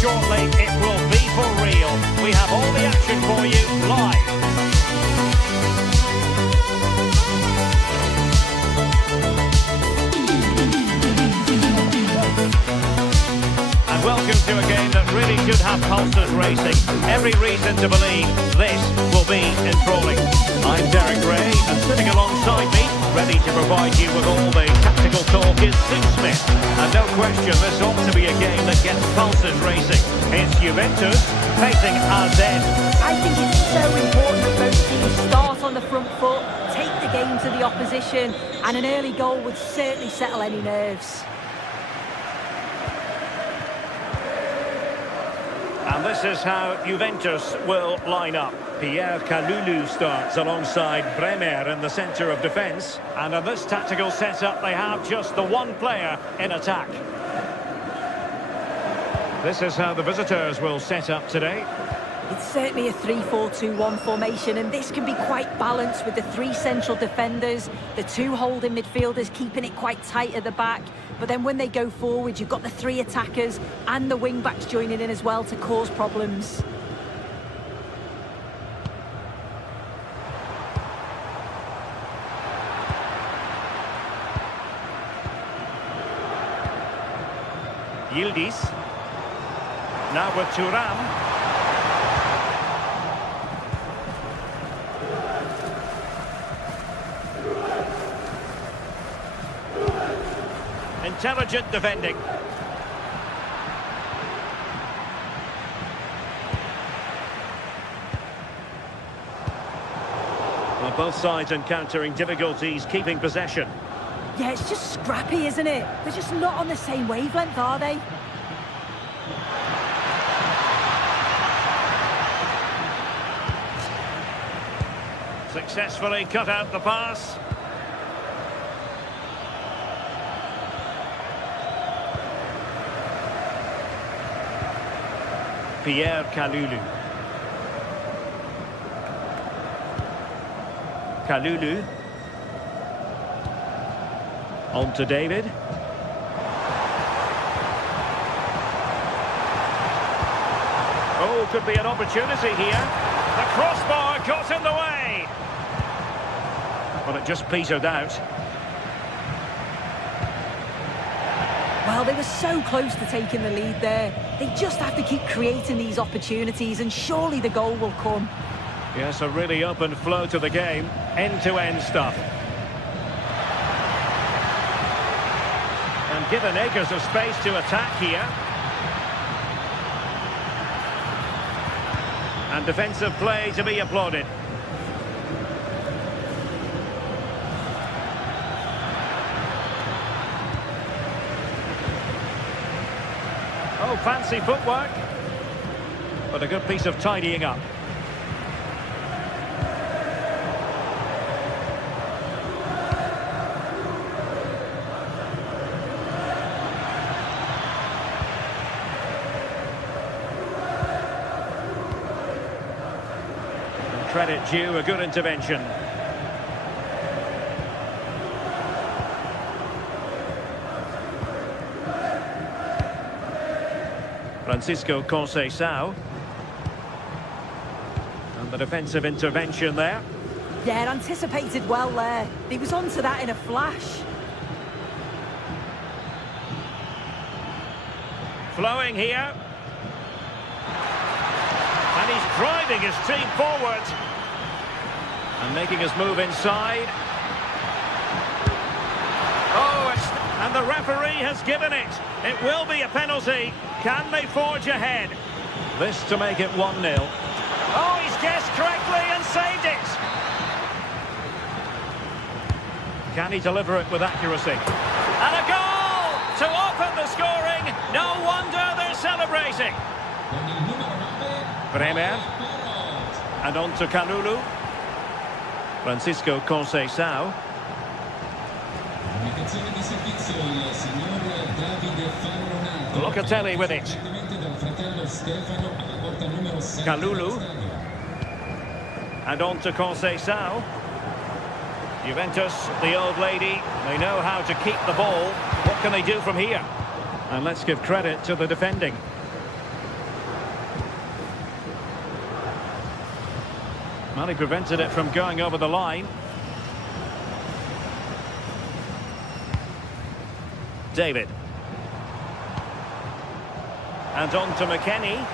shortly it will be for real. We have all the action for you live. And welcome to a game that really should have pulses racing. Every reason to believe this will be enthralling. I'm Derek Ray, and sitting alongside me, ready to provide you with all the tactical talk, is Steve Smith. And no question, this ought to be a game that gets pulses racing. It's Juventus facing AZ. I think it's so important that both teams start on the front foot, take the game to the opposition, and an early goal would certainly settle any nerves. And this is how Juventus will line up. Pierre Kalulu starts alongside Bremer in the centre of defence. And in this tactical setup, they have just the one player in attack. This is how the visitors will set up today. It's certainly a 3-4-2-1 formation, and this can be quite balanced with the three central defenders, the two holding midfielders keeping it quite tight at the back. But then when they go forward, you've got the three attackers and the wing-backs joining in as well to cause problems. Yildiz. Now with Thuram. Intelligent defending. Well, both sides encountering difficulties keeping possession. Yeah, it's just scrappy, isn't it? They're just not on the same wavelength, are they? Successfully cut out the pass. Pierre Kalulu. Kalulu. On to David. Oh, could be an opportunity here. The crossbar got in the way. But it just petered out. Well, they were so close to taking the lead there. They just have to keep creating these opportunities, and surely the goal will come. Yes, a really open flow to the game. End-to-end stuff. And given acres of space to attack here. And defensive play to be applauded. Oh, fancy footwork. But a good piece of tidying up. And credit due, a good intervention. Francisco Conceição. And the defensive intervention there. Yeah, anticipated well there. He was onto that in a flash. Flowing here. And he's driving his team forward. And making his move inside. Oh, and the referee has given it. It will be a penalty. Can they forge ahead? This to make it 1-0. Oh, he's guessed correctly and saved it. Can he deliver it with accuracy? And a goal to open the scoring. No wonder they're celebrating. Bremer. And on to Kalulu. Francisco Conceição. Locatelli with it. Kalulu. And on to Conceição. Juventus, the old lady, they know how to keep the ball. What can they do from here? And let's give credit to the defending. Well, he prevented it from going over the line. David. And on to McKennie.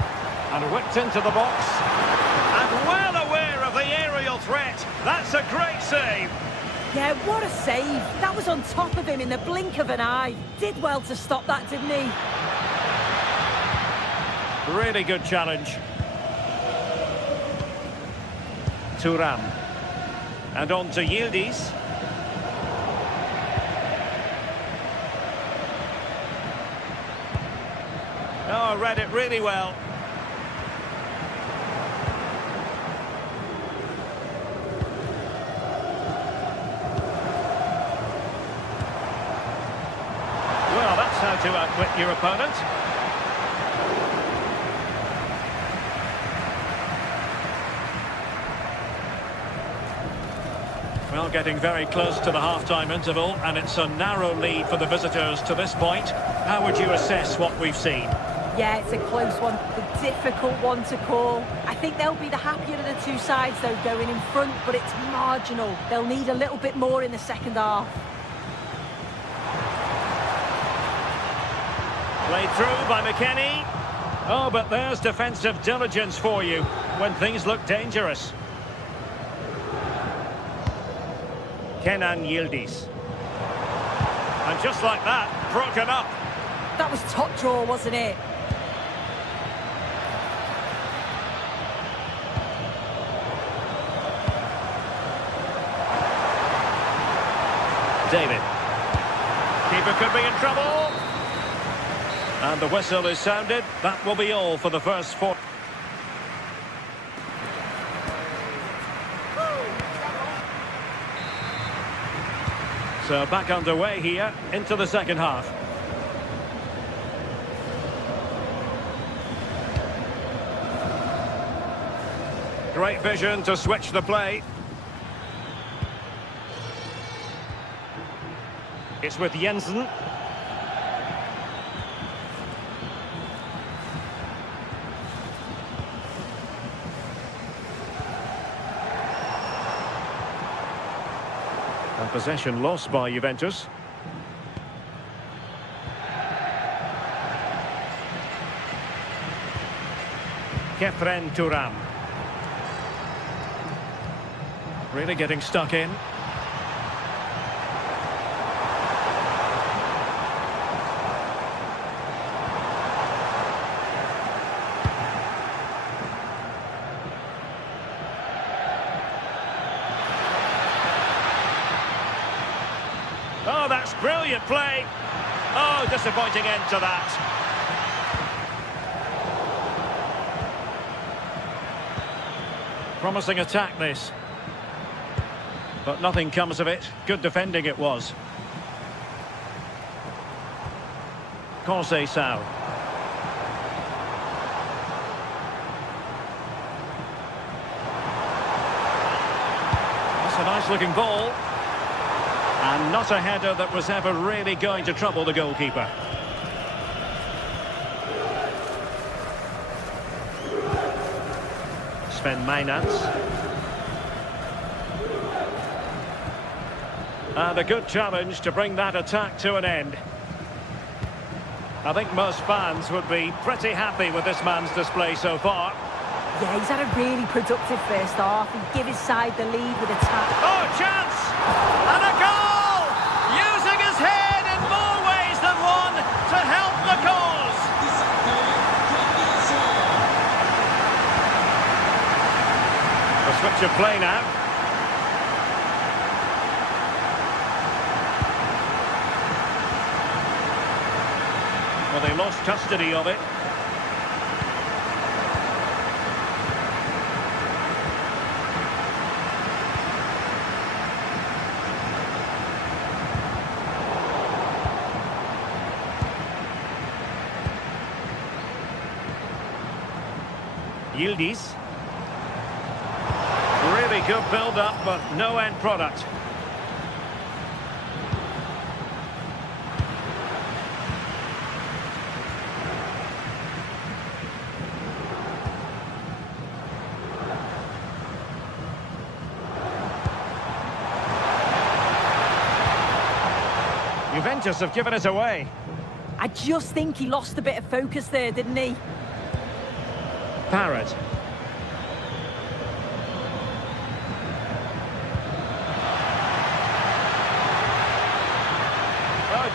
And whipped into the box. And well aware of the net. That's a great save. Yeah, what a save. That was on top of him in the blink of an eye. Did well to stop that, didn't he? Really good challenge. Thuram. And on to Yildiz. Oh, read it really well. Well, that's how to outwit your opponent. Well, getting very close to the half-time interval, and it's a narrow lead for the visitors to this point. How would you assess what we've seen? Yeah, it's a close one, a difficult one to call. I think they'll be the happier of the two sides, though, going in front, but it's marginal. They'll need a little bit more in the second half. Played through by McKennie. Oh, but there's defensive diligence for you when things look dangerous. Kenan Yildiz. And just like that, broken up. That was top draw, wasn't it? David. Keeper could be in trouble. And the whistle is sounded. That will be all for the first 4. So back underway here into the second half. Great vision to switch the play. It's with Jensen. And possession lost by Juventus. Kefren Thuram. Really getting stuck in. Oh, that's brilliant play. Oh, disappointing end to that. Promising attack, this. But nothing comes of it. Good defending it was. Conceição. That's a nice looking ball. And not a header that was ever really going to trouble the goalkeeper. Sven Meinans. And a good challenge to bring that attack to an end. I think most fans would be pretty happy with this man's display so far. Yeah, he's had a really productive first half. He gave his side the lead with attack. Oh, chance! And a goal! Using his head in more ways than one to help the cause. A switch of play now. Well, they lost custody of it. Yildiz. Really good build-up, but no end product. Juventus have given it away. I just think he lost a bit of focus there, didn't he? Parrott.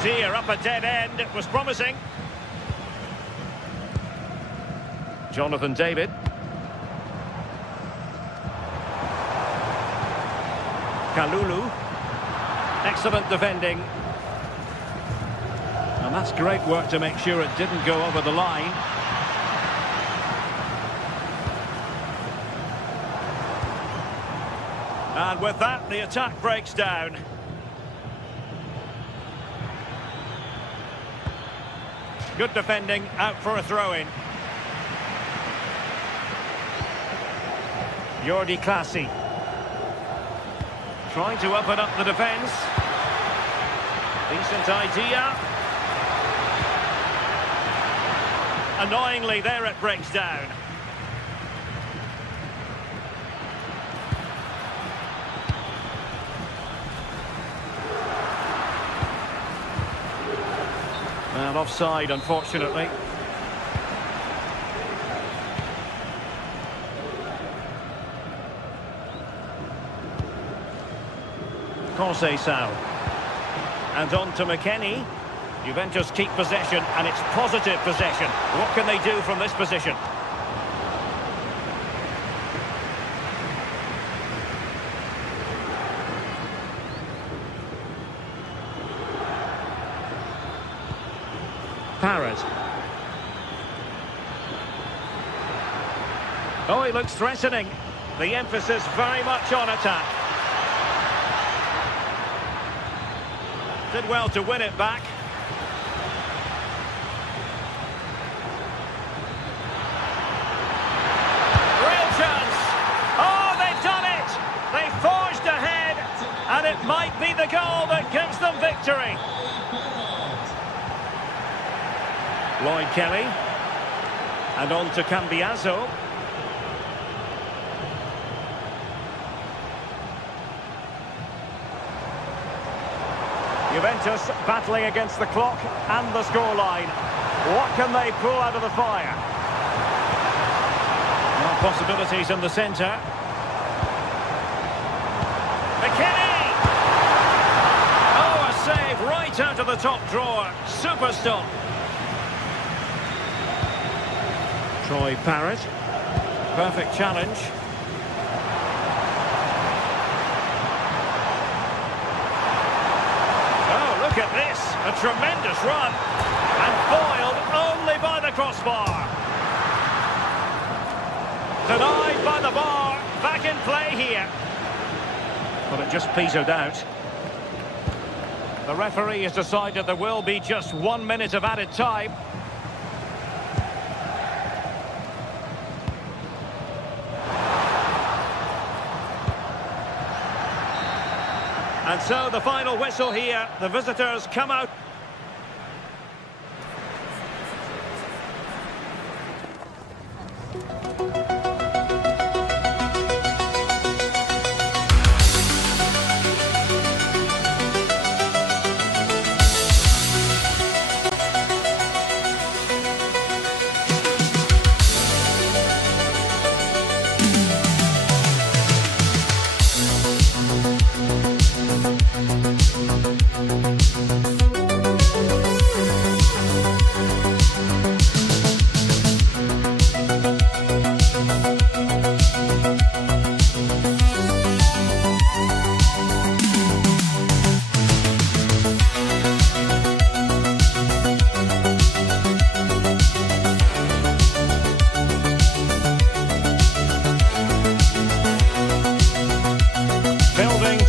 dear, up a dead end. It was promising. Jonathan David. Kalulu. Excellent defending. And that's great work to make sure it didn't go over the line. And with that, the attack breaks down. Good defending, out for a throw-in. Jordi Clasie. Trying to open up the defence. Decent idea. Annoyingly, there it breaks down. And offside, unfortunately. Conceição. And on to McKennie. Juventus keep possession, and it's positive possession. What can they do from this position? Parrott. Oh, he looks threatening. The emphasis very much on attack. Did well to win it back. Real chance. Oh, they've done it. They forged ahead, and it might be the goal that gives them victory. Lloyd Kelly. And on to Cambiaso. Juventus battling against the clock and the scoreline. What can they pull out of the fire? More possibilities in the centre. McKennie! Oh, a save right out of the top drawer. Super stop. Troy Parrott. Perfect challenge. Look at this, a tremendous run, and foiled only by the crossbar. Denied by the bar, back in play here. But it just petered out. The referee has decided there will be just 1 minute of added time. And so the final whistle here, the visitors come out.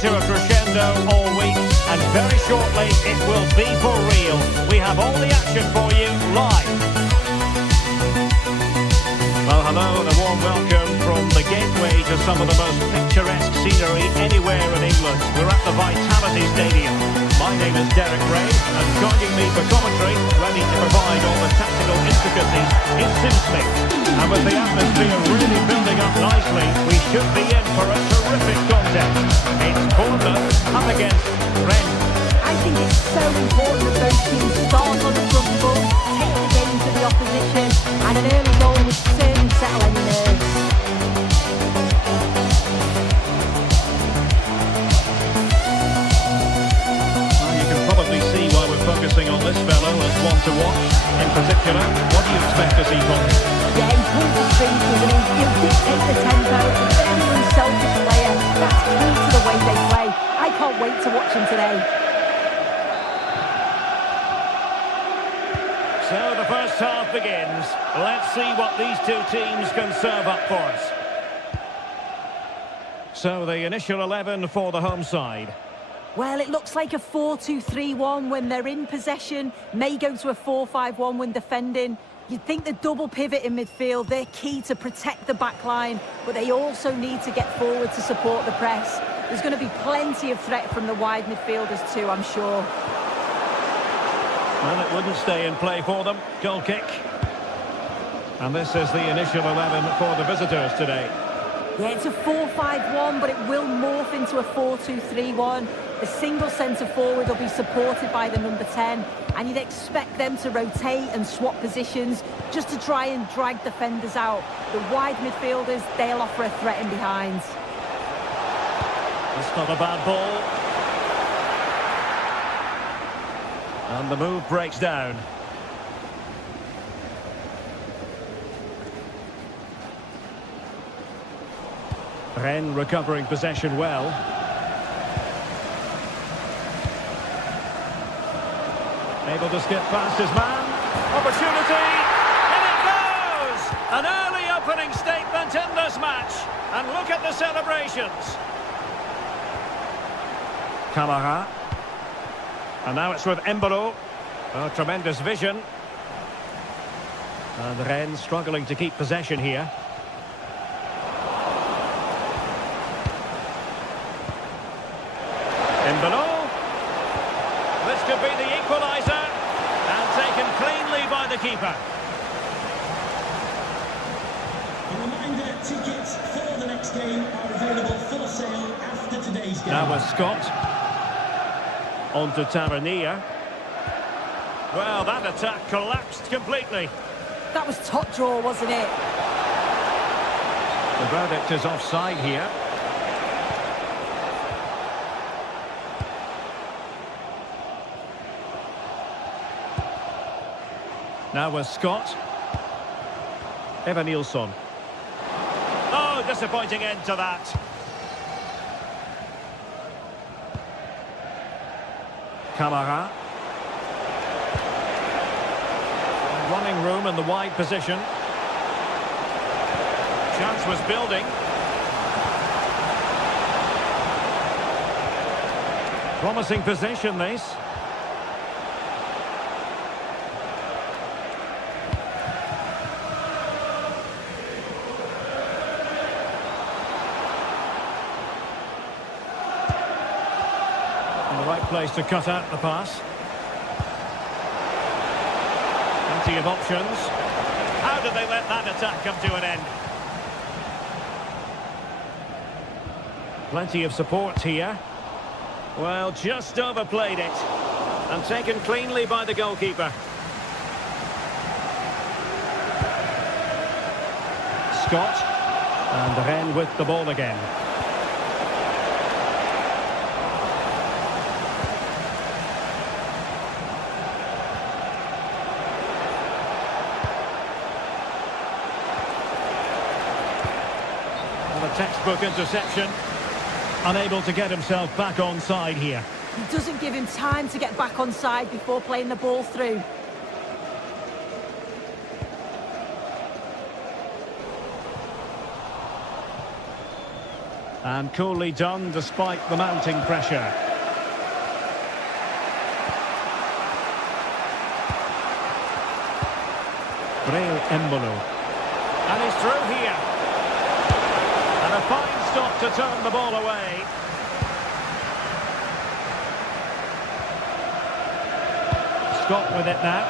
To a crescendo all week, and very shortly it will be for real. We have all the action for you live. Well, hello and a warm welcome from the gateway to some of the most picturesque scenery anywhere in England. We're at the Vitality Stadium. My name is Derek Ray, and joining me for commentary, ready to provide all the tactical intricacies, is Tim Smith. And with the atmosphere really building up nicely, we should be in for a terrific contest. It's Bournemouth up against Rennes. I think it's so important that both teams start on the front foot, take the game to the opposition, and an early goal would certainly settle any nerves. Well, you can probably see why we're focusing as one to watch in particular. What do you expect to see from him? Yeah, he pulls the strings, doesn't he? He'll dictate the tempo. A very unselfish player. That's key to the way they play. I can't wait to watch him today. So the first half begins. Let's see what these two teams can serve up for us. So the initial 11 for the home side. Well, it looks like a 4-2-3-1 when they're in possession. May go to a 4-5-1 when defending. You'd think the double pivot in midfield, they're key to protect the back line, but they also need to get forward to support the press. There's going to be plenty of threat from the wide midfielders too, I'm sure. Well, it wouldn't stay in play for them. Goal kick. And this is the initial 11 for the visitors today. Yeah, it's a 4-5-1, but it will morph into a 4-2-3-1. The single centre-forward will be supported by the number 10, and you'd expect them to rotate and swap positions just to try and drag defenders out. The wide midfielders, they'll offer a threat in behind. It's not a bad ball. And the move breaks down. Rennes recovering possession well. Able to skip past his man. Opportunity! In it goes! An early opening statement in this match. And look at the celebrations. Camara. And now it's with Embolo. Oh, tremendous vision. And Rennes struggling to keep possession here. Embolo. This could be the equaliser. And taken cleanly by the keeper. A reminder, tickets for the next game are available for sale after today's game. Now with Scott. On to Tavernier. Well, that attack collapsed completely. That was top draw, wasn't it? The verdict is offside here. Now with Scott. Evan Nilsson. Oh, disappointing end to that. Camara. Running room in the wide position. Chance was building. Promising position, this. Right place to cut out the pass. Plenty of options. How did they let that attack come to an end? Plenty of support here. Well, just overplayed it. And taken cleanly by the goalkeeper. Scott. And Rennes with the ball again. Textbook interception. Unable to get himself back on side here. He doesn't give him time to get back on side before playing the ball through. And coolly done despite the mounting pressure. Breel Embolo. And he's through here. And a fine stop to turn the ball away. Scott with it now.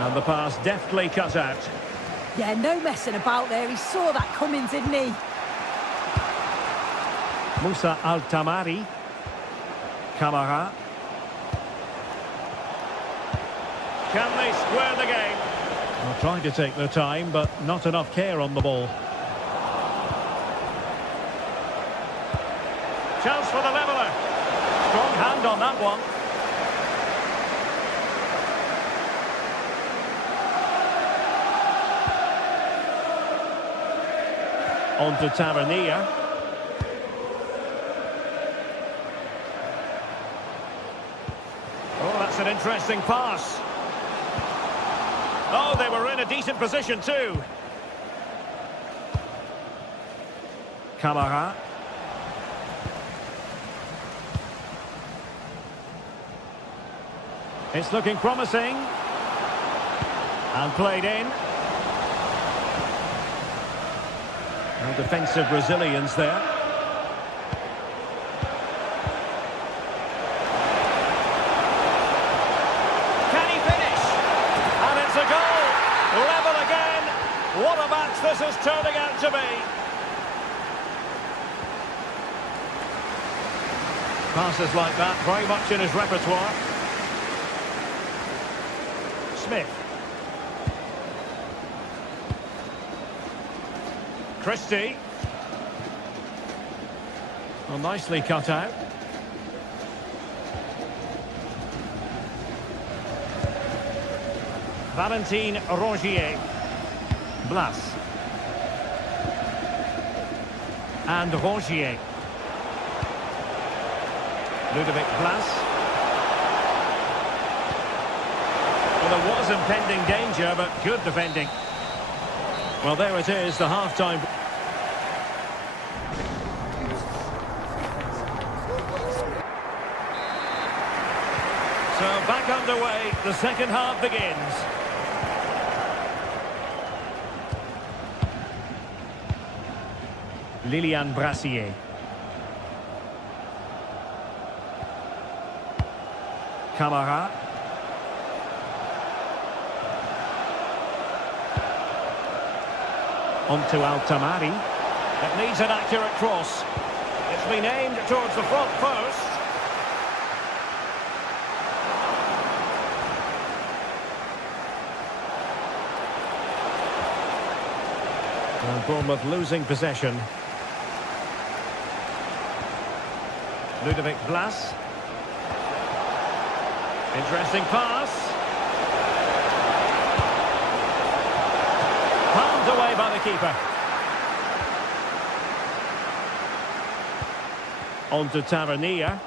And the pass deftly cut out. Yeah, no messing about there. He saw that coming, didn't he? Moussa Altamari. Camara. Can they square the game? Well, trying to take their time, but not enough care on the ball. Chance for the leveller. Strong hand on that one. On to Tavernier. Oh, that's an interesting pass. Oh, they were in a decent position too. Camara. It's looking promising. And played in. No defensive resilience there. Can he finish? And it's a goal. Level again. What a match this is turning out to be. Passes like that, very much in his repertoire. Smith. Christie. Well, nicely cut out. Valentin Rongier. Blas. And Rongier. Ludovic Blas. Well, there was impending danger, but good defending. Well, there it is, the half-time. So back underway, the second half begins. Lilian Brassier. Camara. On to Altamari. It needs an accurate cross. It's been aimed towards the front post. And Bournemouth losing possession. Ludovic Blas. Interesting pass. Palmed away by the keeper. On to Tavernier.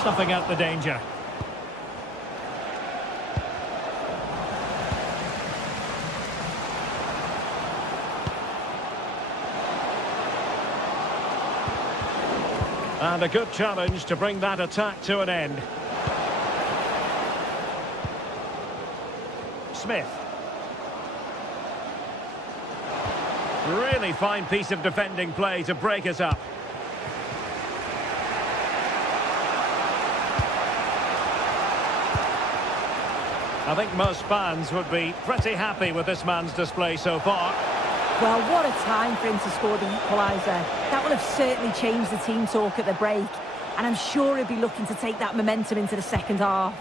Stuffing out the danger. And a good challenge to bring that attack to an end. Smith. Really fine piece of defending play to break it up. I think most fans would be pretty happy with this man's display so far. Well, what a time for him to score the equaliser. That will have certainly changed the team talk at the break. And I'm sure he'll be looking to take that momentum into the second half.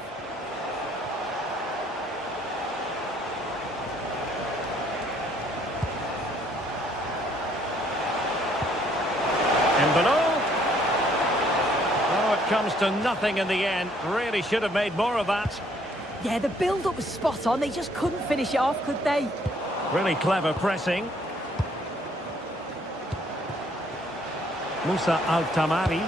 Embolo. Oh, it comes to nothing in the end. Really should have made more of that. Yeah, the build-up was spot on. They just couldn't finish it off, could they? Really clever pressing. Musa Altamari.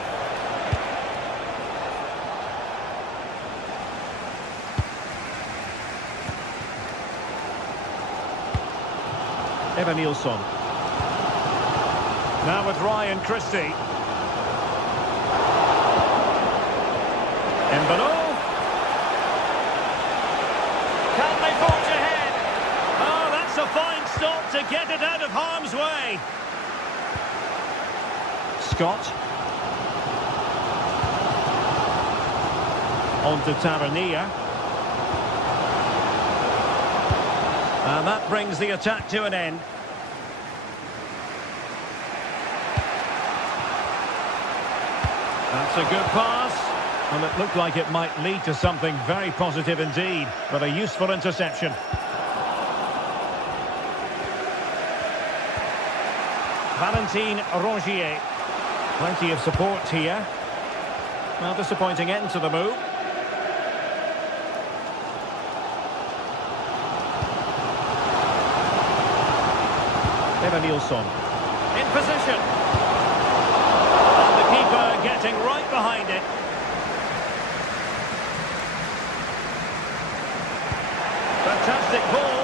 Evanilson. Now with Ryan Christie. Embolo. Can they forge ahead? Oh, that's a fine stop to get it out of harm's way. Scott. On to Tavernier. And that brings the attack to an end. That's a good pass. And it looked like it might lead to something very positive indeed, with a useful interception. Valentin Rongier. Plenty of support here. Well, disappointing end to the move. Nilsson in position. And the keeper getting right behind it. Fantastic ball.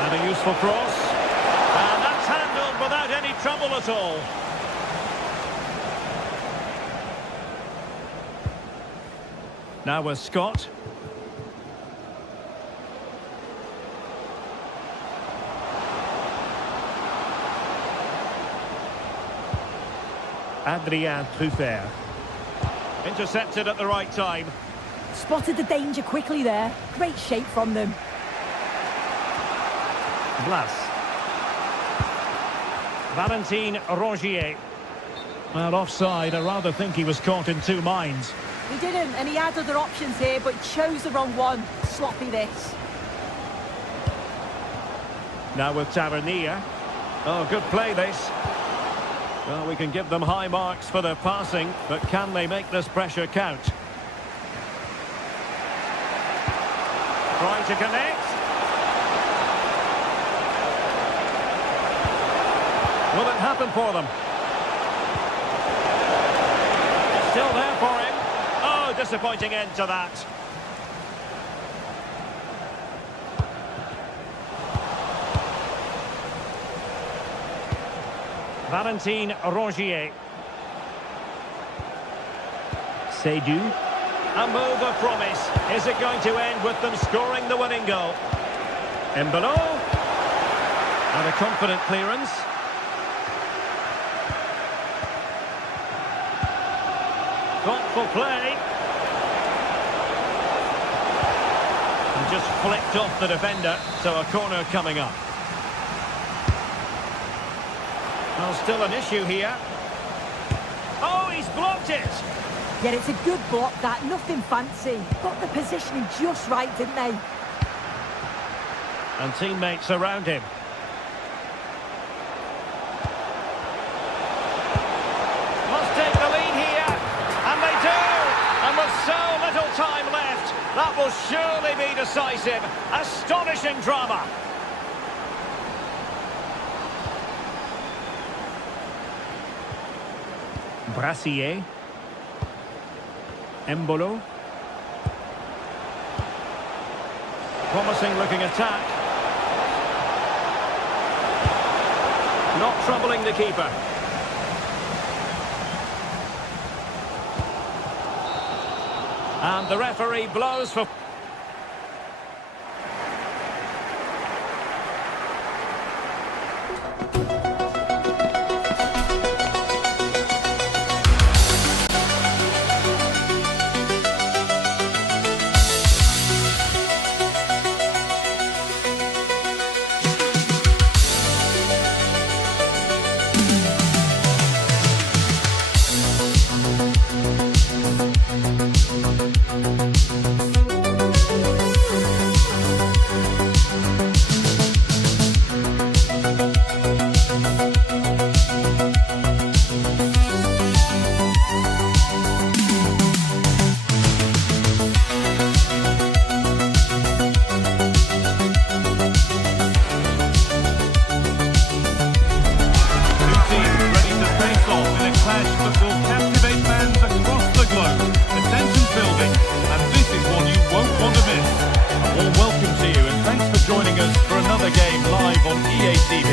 And a useful cross. And that's handled without any trouble at all. Now with Scott. Adrien Truffert. Intercepted at the right time. Spotted the danger quickly there. Great shape from them. Blas. Valentin Rongier. Well, offside. I rather think he was caught in two minds. He didn't, and he had other options here, but chose the wrong one. Sloppy this. Now with Tavernier. Oh, good play this. Well, we can give them high marks for their passing, but can they make this pressure count? Trying to connect. Will it happen for them? It's still there for him. Oh, disappointing end to that. Valentin Rongier. Seydoux. A move of promise. Is it going to end with them scoring the winning goal? Embolo. And a confident clearance. Thoughtful play. And just flicked off the defender, so a corner coming up. Well, still an issue here. Oh, he's blocked it! Yeah, it's a good block, that. Nothing fancy. Got the positioning just right, didn't they? And teammates around him. Must take the lead here. And they do! And with so little time left, that will surely be decisive. Astonishing drama. Brassier. Embolo. Promising looking attack. Not troubling the keeper. And the referee blows for... joining us for another game live on EA TV.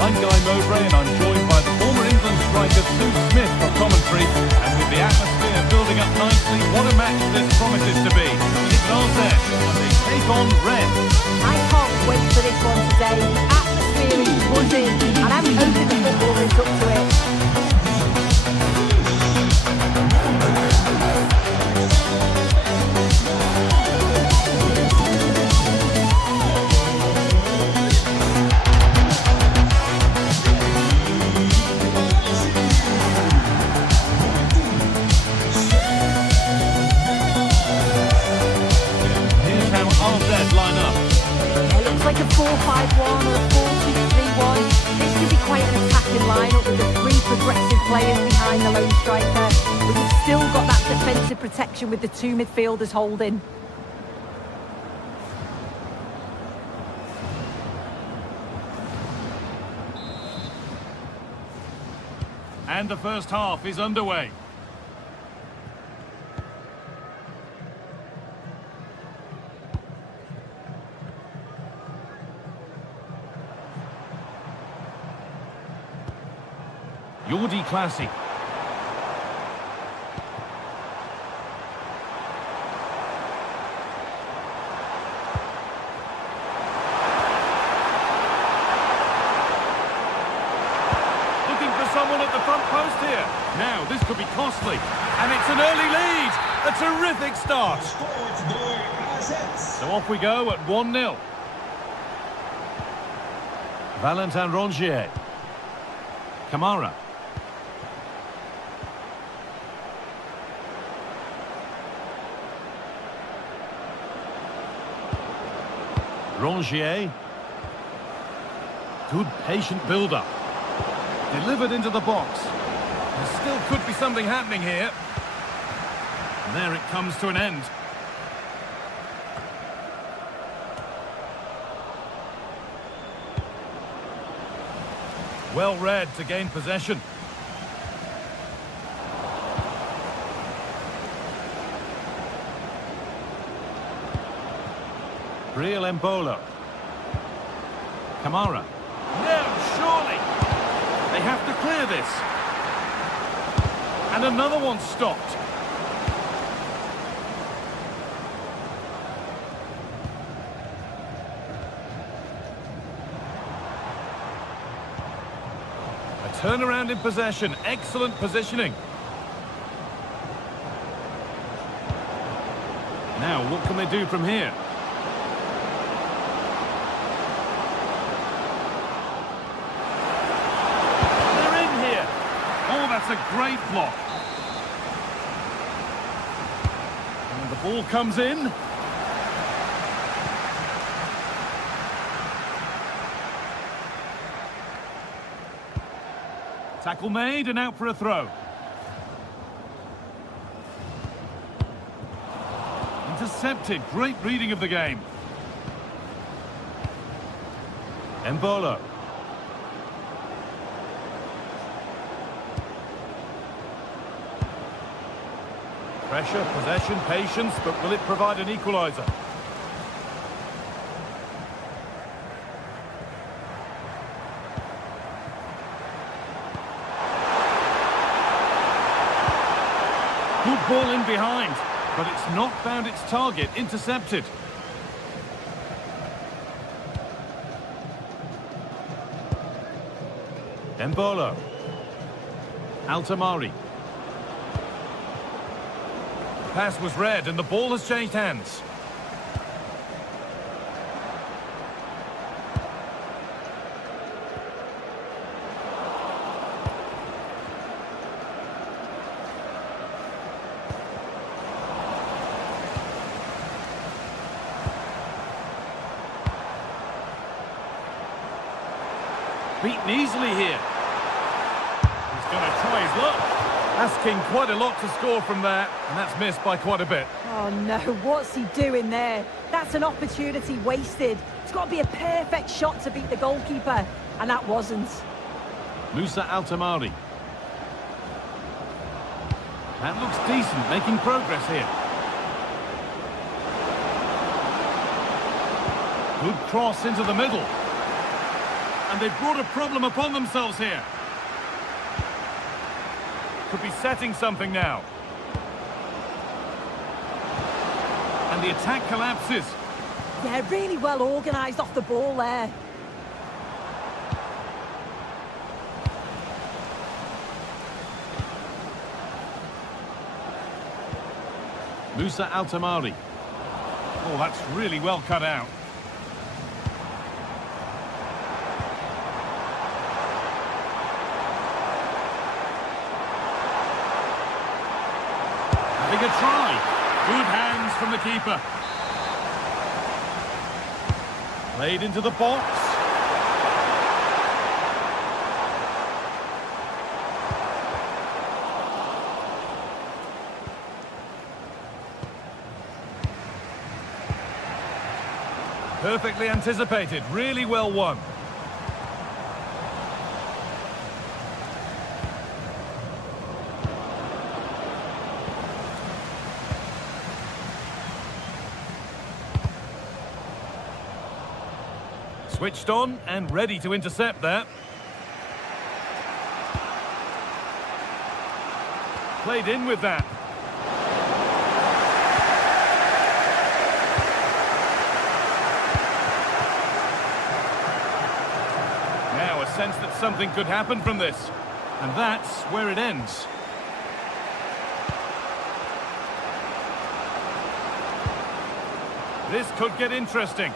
I'm Guy Mowbray and I'm joined by the former England striker Sue Smith for commentary, and with the atmosphere building up nicely, what a match this promises to be. It's Arzette and they take on Red. I can't wait for this one today. The atmosphere is buzzing and I'm hoping the football is up to it. Like a 4-4-2 line-up with the three progressive players behind the lone striker, but you've still got that defensive protection with the two midfielders holding. And the first half is underway. Jordi Classy. Looking for someone at the front post here. Now, this could be costly. And it's an early lead. A terrific start. So off we go at 1-0. Valentin Rongier. Kamara. Rongier. Good patient build-up. Delivered into the box. There still could be something happening here. And there it comes to an end. Well read to gain possession. Real Embolo. Kamara. No, surely. They have to clear this. And another one stopped. A turnaround in possession. Excellent positioning. Now, what can they do from here? That's a great block. And the ball comes in. Tackle made and out for a throw. Intercepted. Great reading of the game. Embolo. Pressure, possession, patience, but will it provide an equaliser? Good ball in behind, but it's not found its target. Intercepted. Embolo. Altamari. Pass was read and the ball has changed hands. Beaten easily here. He's going to try his luck. Asking quite a lot to score from there, and that's missed by quite a bit. Oh no, what's he doing there? That's an opportunity wasted. It's got to be a perfect shot to beat the goalkeeper, and that wasn't. Musa Altamari. That looks decent, making progress here. Good cross into the middle. And they've brought a problem upon themselves here. Could be setting something now. And the attack collapses. Yeah, really well organised off the ball there. Musa Altamari. Oh, that's really well cut out. Having a try. Good hands from the keeper. Played into the box. Perfectly anticipated, really well won. Switched on and ready to intercept that. Played in with that. Now a sense that something could happen from this. And that's where it ends. This could get interesting.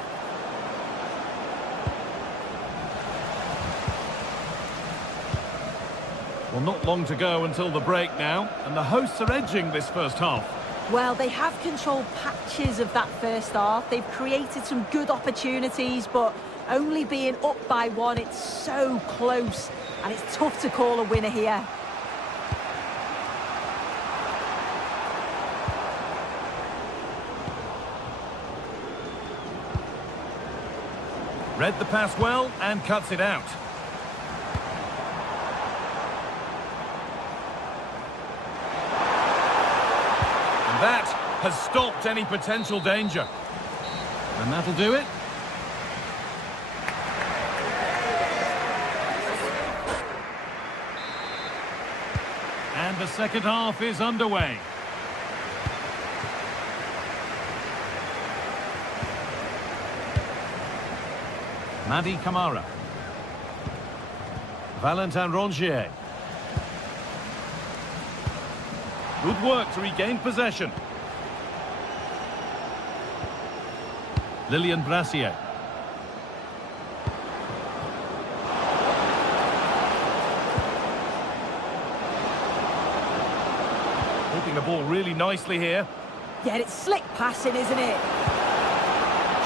Well, not long to go until the break now, and the hosts are edging this first half. Well, they have controlled patches of that first half. They've created some good opportunities, but only being up by one, it's so close, and it's tough to call a winner here. Read the pass well and cuts it out. That has stopped any potential danger. And that'll do it. And the second half is underway. Madi Camara. Valentin Rongier. Good work to regain possession. Lilian Brassier. Holding the ball really nicely here. Yeah, it's slick passing, isn't it?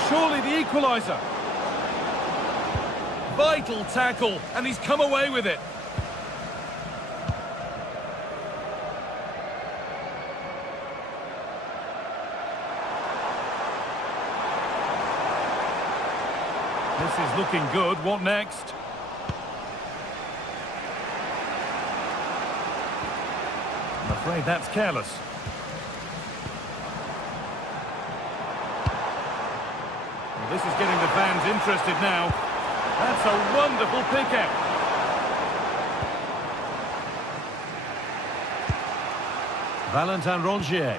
Surely the equaliser. Vital tackle, and he's come away with it. This is looking good. What next? I'm afraid that's careless. Well, this is getting the fans interested now. That's a wonderful pick-out. Valentin Rongier.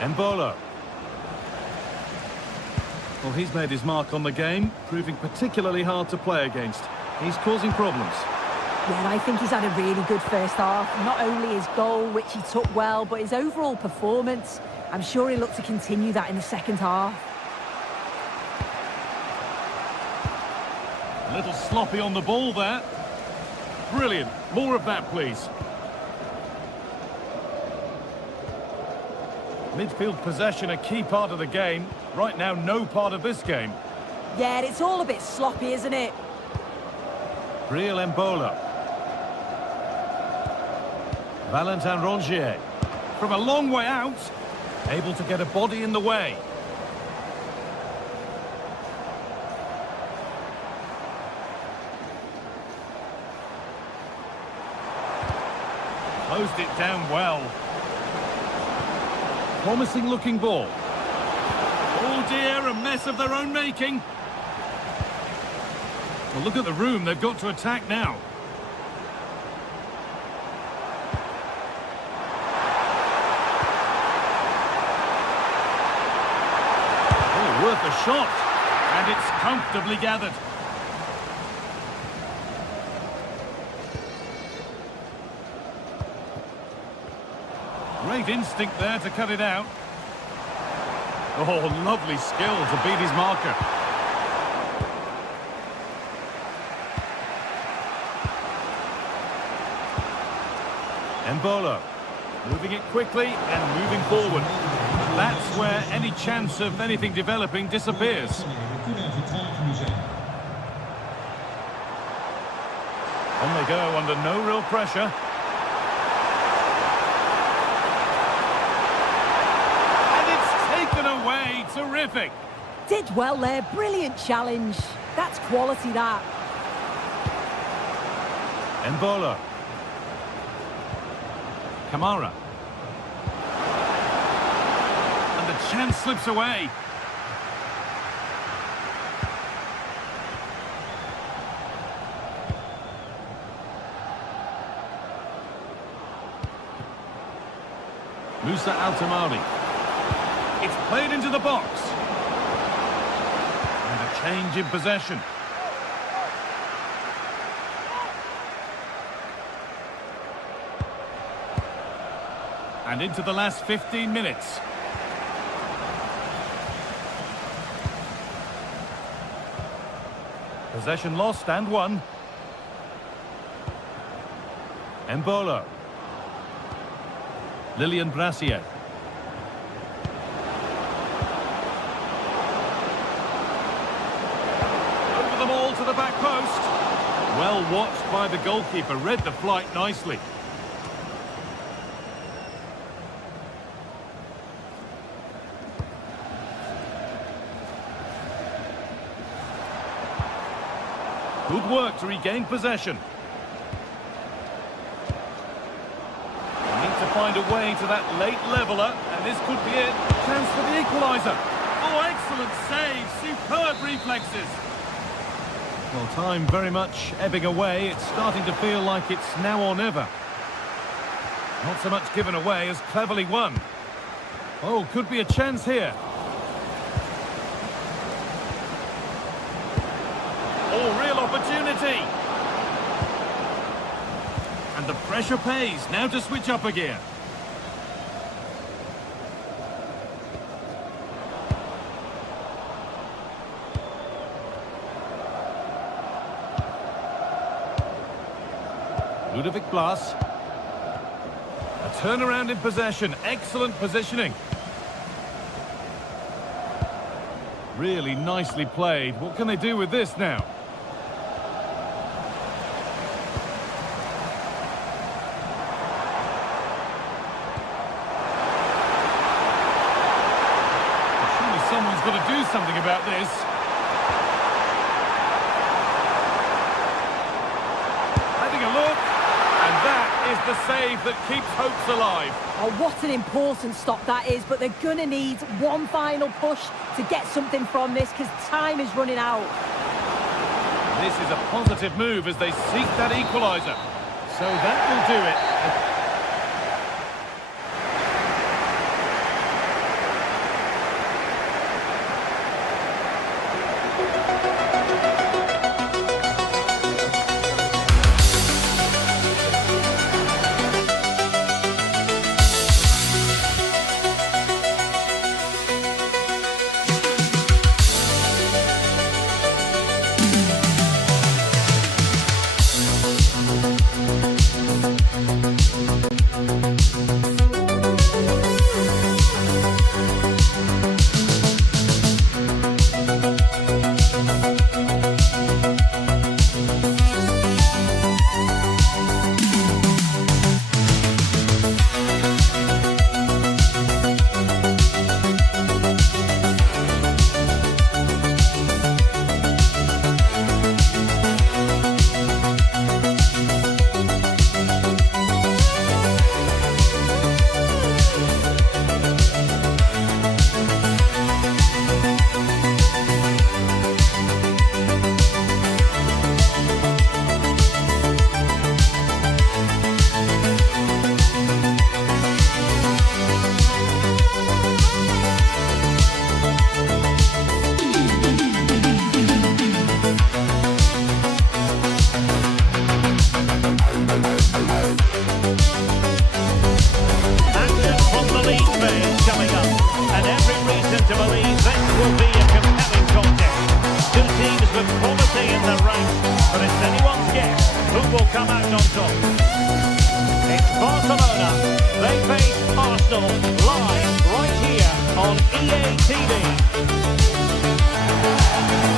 Mbolo. Well, he's made his mark on the game, proving particularly hard to play against. He's causing problems. Yeah, and I think he's had a really good first half. Not only his goal, which he took well, but his overall performance. I'm sure he'll look to continue that in the second half. A little sloppy on the ball there. Brilliant. More of that, please. Midfield possession, a key part of the game. Right now, no part of this game. Yeah, it's all a bit sloppy, isn't it? Briel Mbolo. Valentin Rongier. From a long way out, able to get a body in the way. Closed it down well. Promising looking ball. Oh dear, a mess of their own making. Well, look at the room they've got to attack now. Oh, worth a shot. And it's comfortably gathered. Great instinct there to cut it out. Oh, lovely skill to beat his marker. Mbolo, moving it quickly and moving forward. That's where any chance of anything developing disappears. On they go under no real pressure. And it's taken away. Terrific. Did well there, brilliant challenge. That's quality, that. Embolo. Kamara. And the chance slips away. Musa Altamari. It's played into the box. And a change in possession. And into the last 15 minutes. Possession lost and won. Embolo. Lilian Brassier. Over them all to the back post. Well watched by the goalkeeper, read the flight nicely. Good work to regain possession. To find a way to that late leveller, and this could be it. Chance for the equaliser. Oh, excellent save, superb reflexes. Well, time very much ebbing away. It's starting to feel like it's now or never. Not so much given away as cleverly won. Oh, could be a chance here. Oh, real opportunity. And the pressure pays. Now to switch up again. Ludovic Blas. A turnaround in possession. Excellent positioning. Really nicely played. What can they do with this now? Someone's got to do something about this. Having a look, and that is the save that keeps hopes alive. Oh, what an important stop that is, but they're going to need one final push to get something from this because time is running out. This is a positive move as they seek that equaliser. So that will do it. come out on top. It's Barcelona. They face Arsenal live right here on EA TV.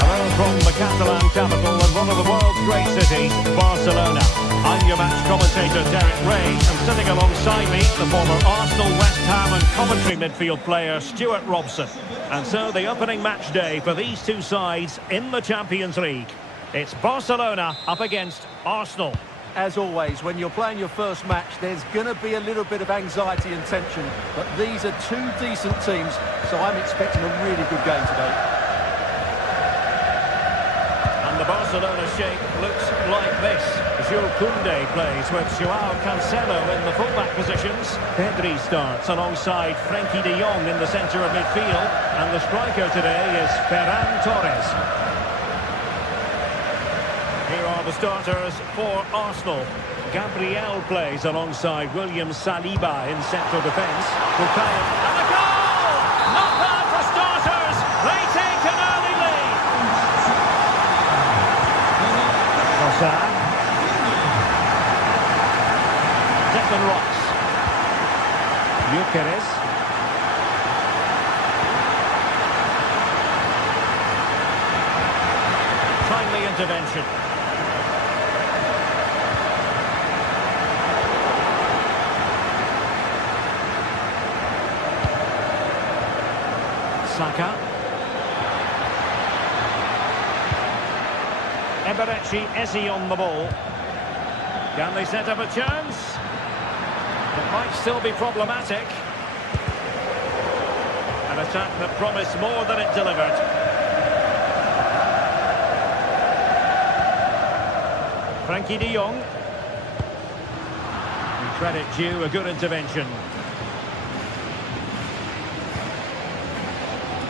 Hello from the Catalan capital and one of the world's great cities, Barcelona. I I'm your match commentator, Derek Ray, and sitting alongside me, the former Arsenal, West Ham and Coventry midfield player, Stuart Robson. And so the opening match day for these two sides in the Champions League. It's Barcelona up against Arsenal. As always, when you're playing your first match, there's going to be a little bit of anxiety and tension. But these are two decent teams, so I'm expecting a really good game today. And the Barcelona shape looks like this. Jules Koundé plays with Joao Cancelo in the fullback positions. Pedri starts alongside Frenkie de Jong in the centre of midfield. And the striker today is Ferran Torres. Here are the starters for Arsenal. Gabriel plays alongside William Saliba in central defence. Bukayo. And a goal! Not bad for starters. They take an early lead. Rossard. Declan Rice. Gyökeres. Timely intervention. Saka. Eberechi Eze on the ball. Can they set up a chance? It might still be problematic. An attack that promised more than it delivered. Frenkie de Jong. We credit due a good intervention.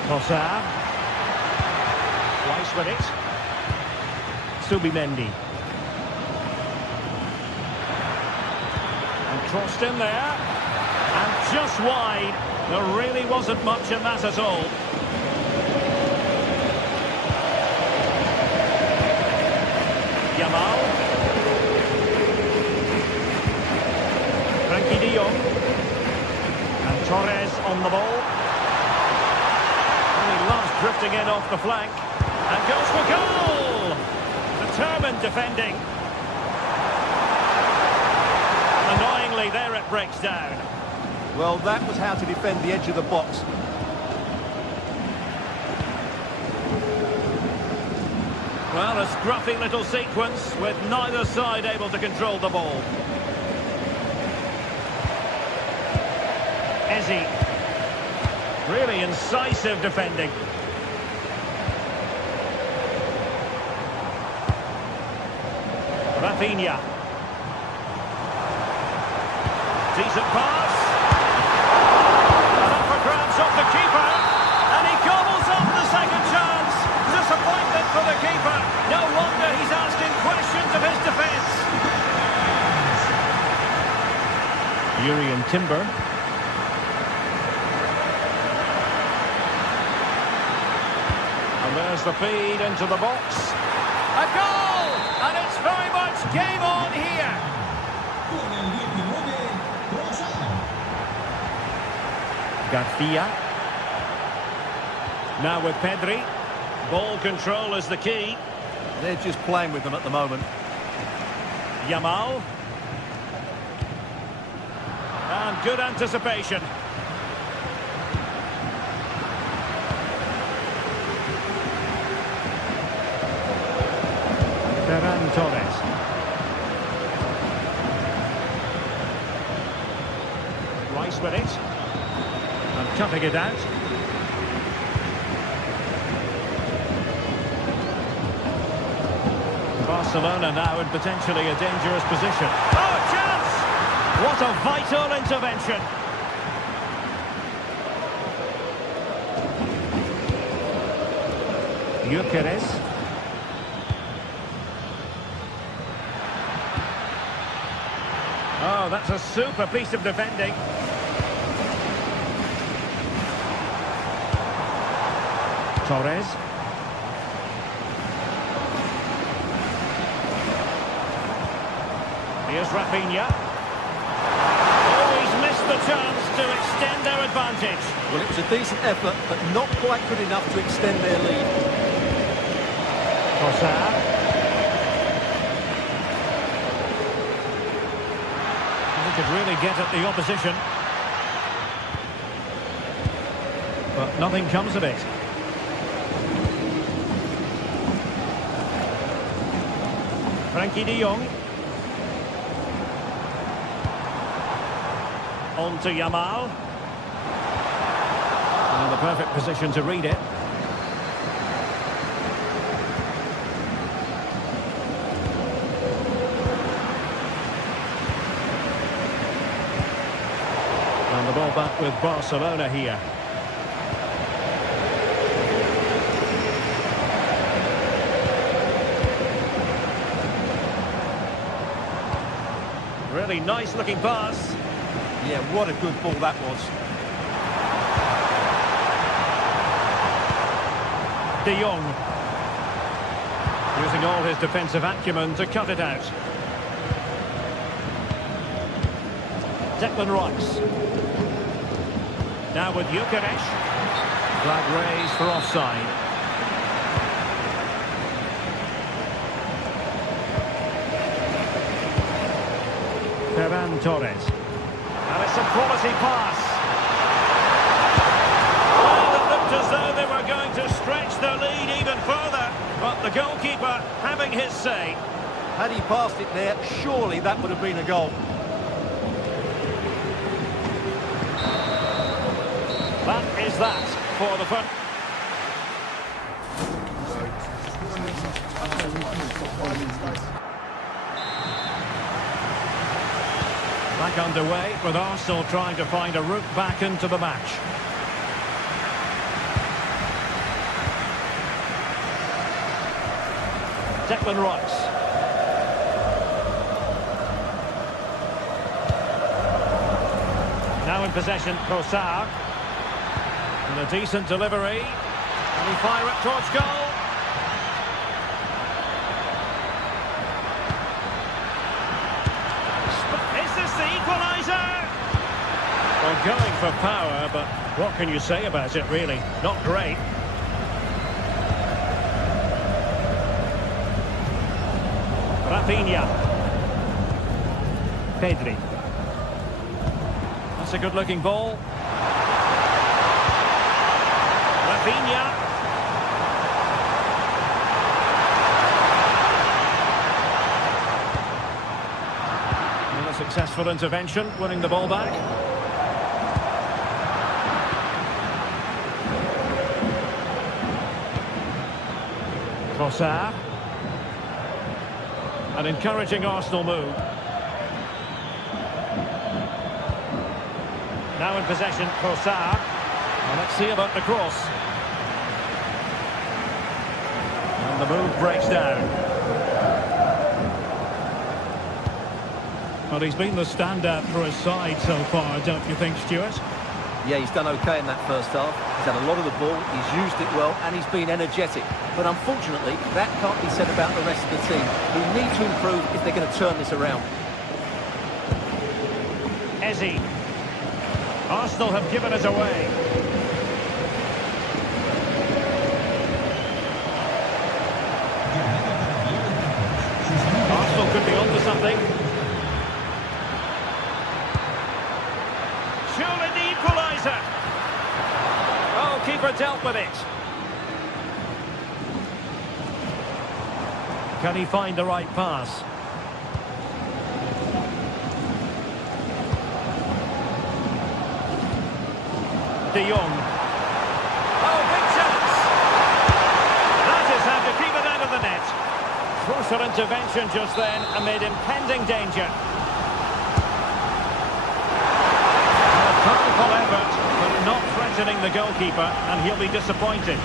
Rossard. Rice with it. Subimendi. And crossed in there. And just wide. There really wasn't much in that at all. Yamal. Frenkie de Jong. And Torres on the ball. Loves drifting in off the flank and goes for goal. Determined defending. Annoyingly, there it breaks down. Well, that was how to defend the edge of the box. Well, a scruffy little sequence with neither side able to control the ball. Eze. Really incisive defending. Rafinha. Decent pass. And up for grabs off the keeper. And he gobbles up the second chance. Disappointment for the keeper. No wonder he's asking questions of his defence. Yuri Timber. And there's the feed into the box. A goal! And it's very much game on here. Garcia. Now with Pedri. Ball control is the key. They're just playing with them at the moment. Yamal. And good anticipation. Ferran Torres. Rice with it. And cutting it out. Barcelona now in potentially a dangerous position. Oh, a chance! What a vital intervention. Gyökeres. Oh, that's a super piece of defending. Torres. Here's Rafinha. Oh, he's missed the chance to extend their advantage. Well, it was a decent effort, but not quite good enough to extend their lead. Rossard. could really get at the opposition. But nothing comes of it. Frankie de Jong. On to Yamal. And the perfect position to read it. And the ball back with Barcelona here. Really nice looking pass. Yeah, what a good ball that was. De Jong. Using all his defensive acumen to cut it out. Declan Rice. Now with Gyökeres. Flag raised for offside. Ferran Torres. And it's a quality pass. Well, it looked as though they were going to stretch their lead even further. But the goalkeeper having his say. Had he passed it there, surely that would have been a goal. That is that for the front. Back underway with Arsenal trying to find a route back into the match. Declan Rice. Now in possession, Trossard. And a decent delivery. And he fire it towards goal. Is this the equaliser? Well, going for power, but what can you say about it, really? Not great. Rafinha. Pedri. That's a good-looking ball. Rafinha. And a successful intervention, winning the ball back. Trossard. An encouraging Arsenal move. Now in possession, Trossard. Well, let's see about the cross. And the move breaks down. Well, he's been the standout for his side so far, don't you think, Stuart? Yeah, he's done okay in that first half. He's had a lot of the ball, he's used it well, and he's been energetic. But unfortunately, that can't be said about the rest of the team, who need to improve if they're going to turn this around. Eze. Arsenal have given us away. Arsenal could be onto something. Surely the equaliser. Oh, keeper dealt with it. Can he find the right pass? De Jong. Oh, big chance! That is how to keep it out of the net. Crucial intervention just then amid impending danger. A powerful effort, but not threatening the goalkeeper, and he'll be disappointed.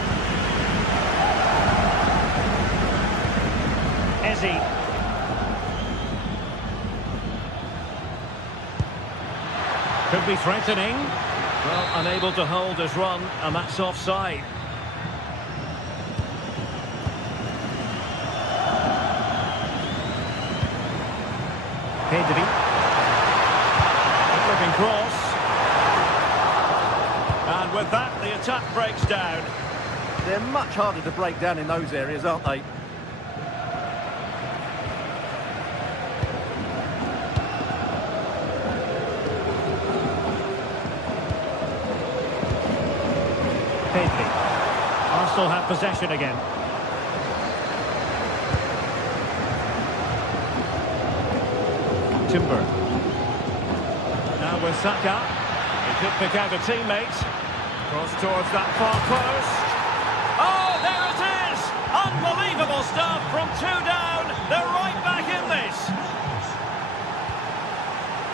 Eze. Could be threatening. Well, unable to hold his run, and that's offside. Pedri. Good-looking cross. And with that, the attack breaks down. They're much harder to break down in those areas, aren't they? Arsenal have possession again. Timber. Now with Saka. He could pick out a teammate. Cross towards that far post. Oh, there it is! Unbelievable stuff from 2 down. They're right back in this.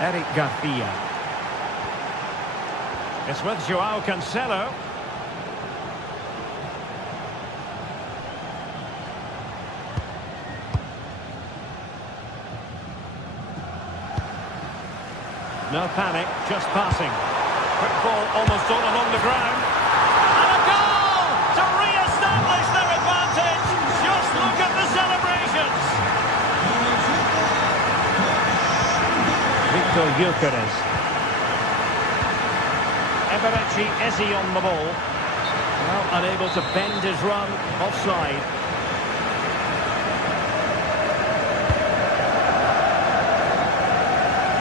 Eric Garcia. It's with Joao Cancelo. No panic, just passing. Quick ball almost on along the ground. And a goal to re-establish their advantage. Just look at the celebrations. Victor Gyökeres. Eberechi Eze on the ball. Well, unable to bend his run offside.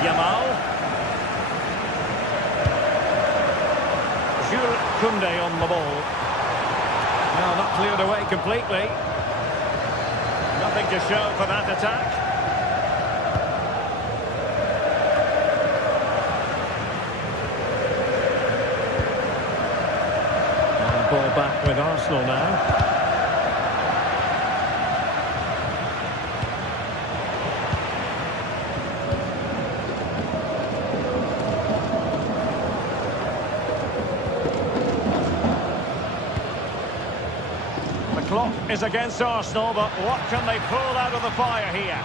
Yamal. Koundé on the ball. Well, not cleared away completely. Nothing to show for that attack. And ball back with Arsenal now. Clock is against Arsenal, but what can they pull out of the fire here?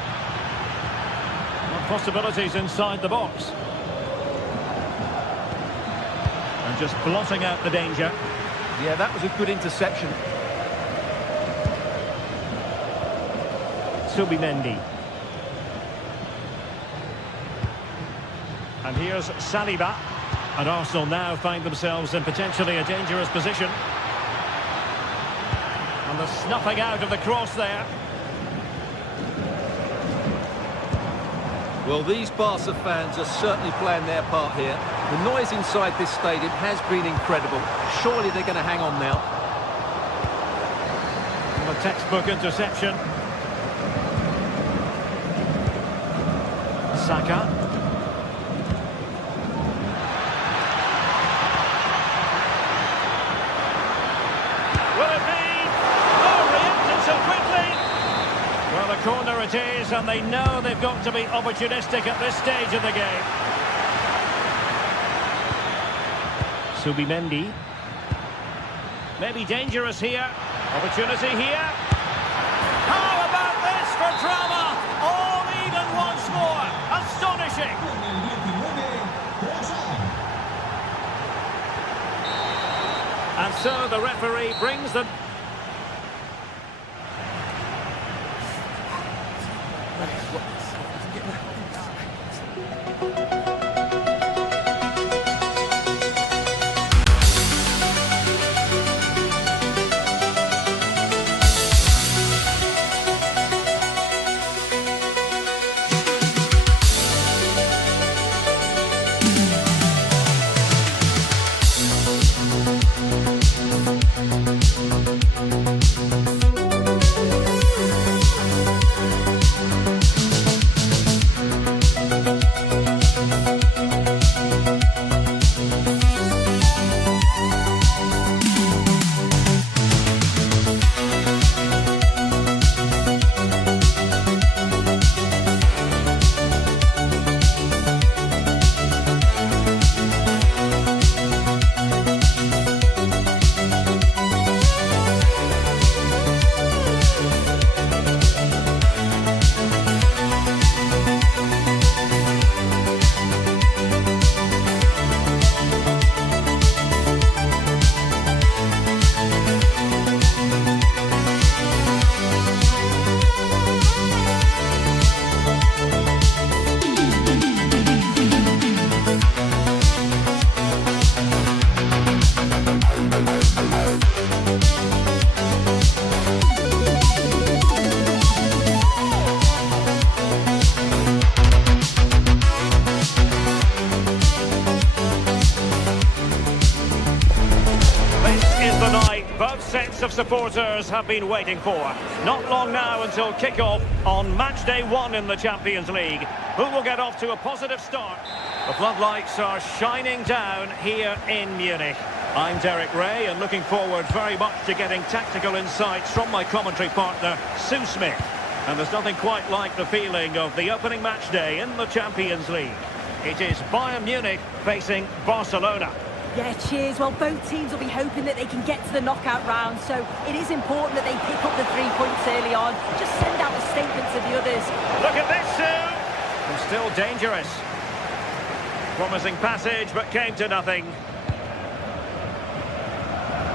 What possibilities inside the box? And just blotting out the danger. Yeah, that was a good interception. Subimendi. And here's Saliba. And Arsenal now find themselves in potentially a dangerous position. And the snuffing out of the cross there. Well, these Barca fans are certainly playing their part here. The noise inside this stadium has been incredible. Surely they're going to hang on now. And a textbook interception. Saka. Corner it is, and they know they've got to be opportunistic at this stage of the game. Subimendi. Maybe dangerous here. Opportunity here. How about this for drama? All even once more. Astonishing. And so the referee brings them. supporters have been waiting for. Not long now until kick-off on match day 1 in the Champions League. Who will get off to a positive start? The floodlights are shining down here in Munich. I'm Derek Ray and looking forward very much to getting tactical insights from my commentary partner, Sue Smith. And there's nothing quite like the feeling of the opening match day in the Champions League. It is Bayern Munich facing Barcelona. Yeah, cheers. Well, both teams will be hoping that they can get to the knockout round, so it is important that they pick up the 3 points early on. Just send out a statement to the others. Look at this, Sue! And still dangerous. Promising passage, but came to nothing.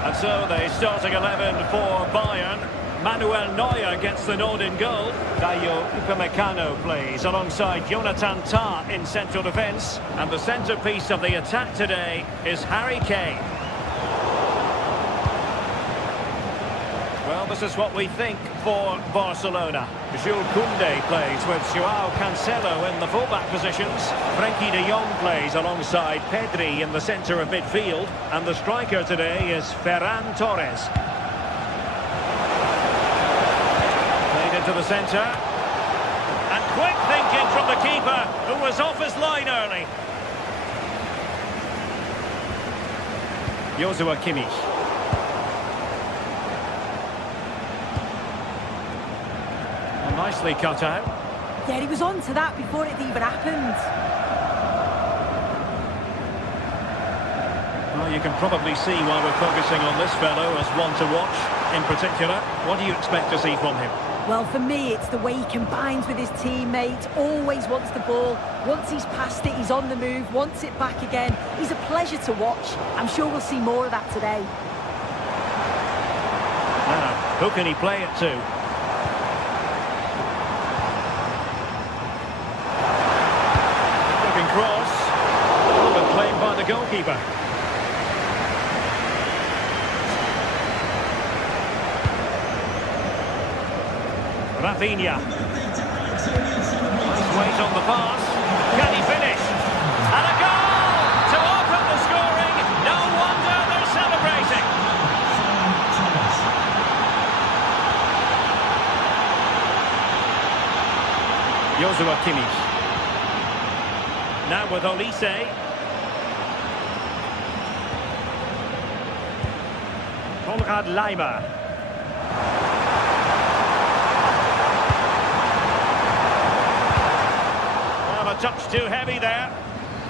And so the starting 11 for Bayern. Manuel Neuer gets the nod in goal. Dayo Upamecano plays alongside Jonathan Tah in central defence. And the centrepiece of the attack today is Harry Kane. Well, this is what we think for Barcelona. Jules Koundé plays with Joao Cancelo in the fullback positions. Frenkie de Jong plays alongside Pedri in the centre of midfield. And the striker today is Ferran Torres. Into the centre, and quick thinking from the keeper, who was off his line early. Joshua Kimmich. And nicely cut out. Yeah, he was on to that before it even happened. Well, you can probably see why we're focusing on this fellow as one to watch in particular. What do you expect to see from him? Well, for me, it's the way he combines with his teammates, always wants the ball. Once he's passed it, he's on the move, wants it back again. He's a pleasure to watch. I'm sure we'll see more of that today. Now, who can he play it to? Looking cross. But claimed by the goalkeeper. Rafinha. Nice weight on the pass. Can he finish? And a goal to open the scoring. No wonder they're celebrating. Joshua Kimmich. Now with Olise. Konrad Laimer. A touch too heavy there.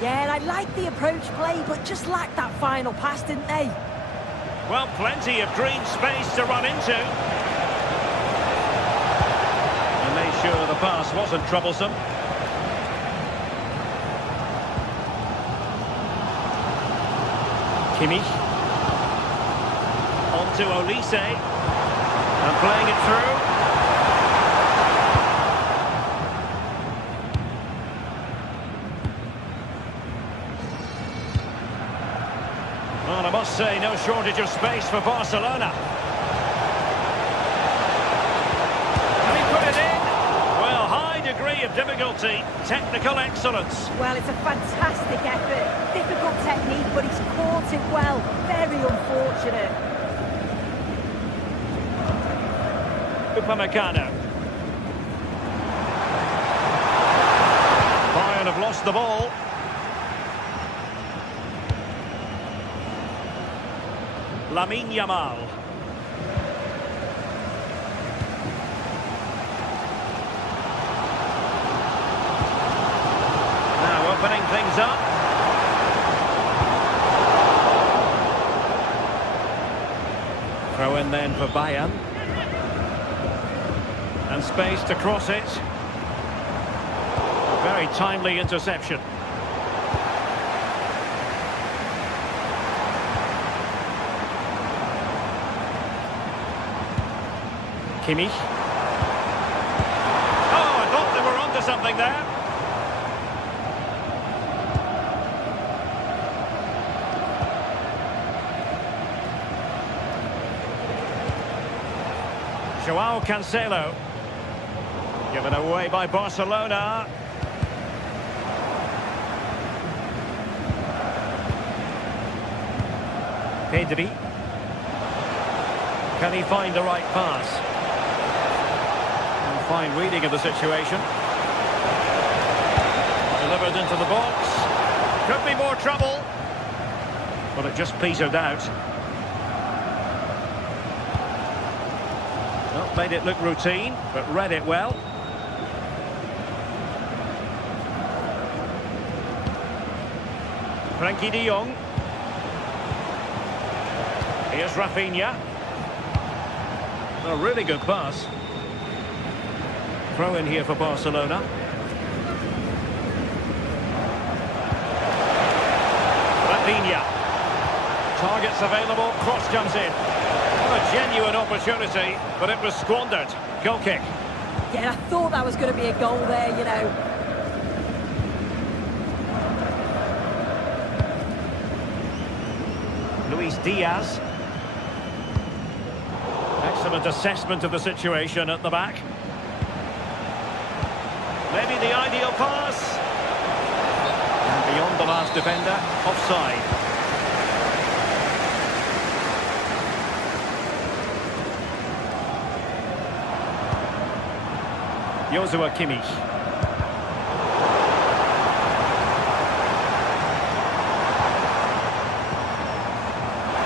Yeah, and I like the approach play, but just lacked that final pass, didn't they? Well, plenty of green space to run into. And made sure the pass wasn't troublesome. Kimmich. On to Olise. And playing it through. Well, I must say, no shortage of space for Barcelona. Can he put it in? Well, high degree of difficulty, technical excellence. Well, it's a fantastic effort. Difficult technique, but he's caught it well. Very unfortunate. Upamecano. Bayern have lost the ball. Lamine Yamal. Now opening things up. Throw in then for Bayern. And space to cross it. Very timely interception. Kimmich. Oh, I thought they were onto something there. Joao Cancelo. Given away by Barcelona. Pedri. Can he find the right pass? And fine reading of the situation. Delivered into the box. Could be more trouble. But it just petered out. Well, made it look routine, but read it well. Frankie de Jong. Here's Rafinha. A really good pass. Throw in here for Barcelona. Rafinha. Targets available, cross comes in. A genuine opportunity, but it was squandered. Goal kick. Yeah, I thought that was going to be a goal there, you know. Luis Diaz. Excellent assessment of the situation at the back. Maybe the ideal pass. And beyond the last defender, offside. Joshua Kimmich.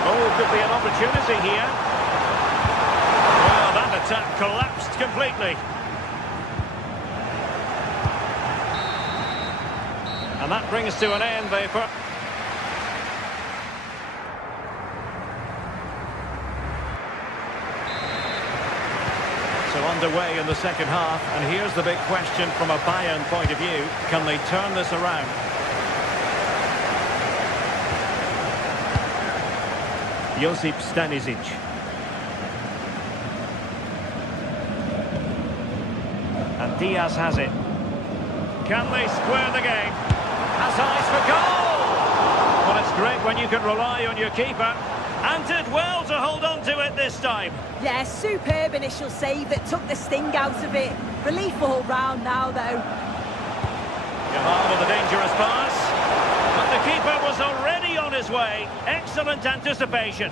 Oh, could be an opportunity here. Well, that attack collapsed completely. And that brings to an end the... So underway in the second half, and here's the big question from a Bayern point of view. Can they turn this around? Josip Stanisic. And Diaz has it. Can they square the game? Has eyes for goal! Well, it's great when you can rely on your keeper. And did well to hold on to it this time. Yeah, superb initial save that took the sting out of it. Relief all round now, though. Jamal with a dangerous pass. But the keeper was already on his way. Excellent anticipation.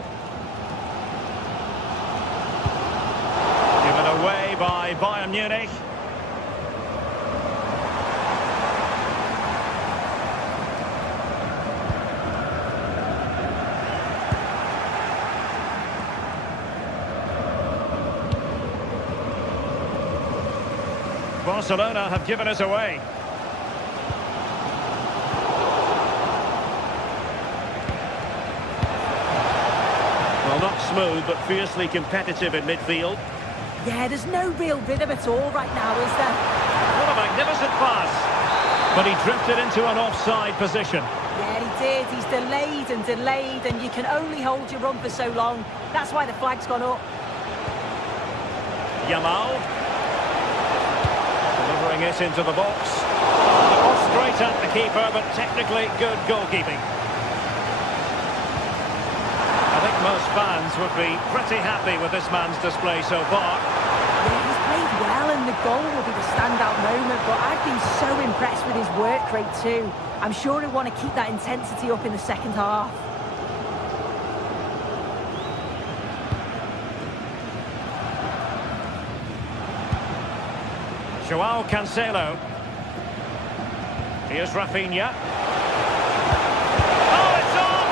Given away by Bayern Munich. Barcelona have given us away. Well, not smooth, but fiercely competitive in midfield. Yeah, there's no real rhythm at all right now, is there? What a magnificent pass. But he drifted into an offside position. Yeah, he did. He's delayed, and you can only hold your run for so long. That's why the flag's gone up. Yamal. Delivering it into the box. Off straight at the keeper, but technically good goalkeeping. I think most fans would be pretty happy with this man's display so far. Yeah, he's played well, and the goal will be the standout moment, but I've been so impressed with his work rate too. I'm sure he'll want to keep that intensity up in the second half. Joao Cancelo. Here's Rafinha. Oh, it's on!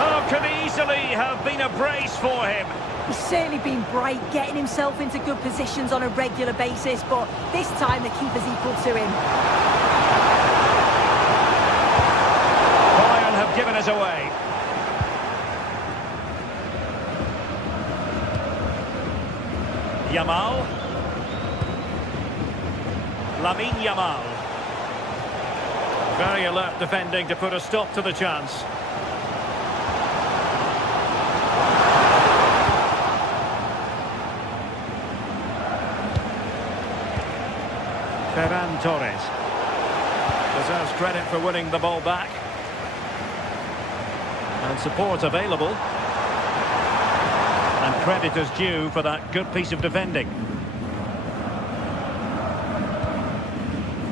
Oh, could easily have been a brace for him. He's certainly been bright, getting himself into good positions on a regular basis, but this time the keeper's equal to him. Bayern have given us away. Yamal. Lamine Yamal. Very alert defending to put a stop to the chance. Ferran Torres deserves credit for winning the ball back. And support available. And credit is due for that good piece of defending.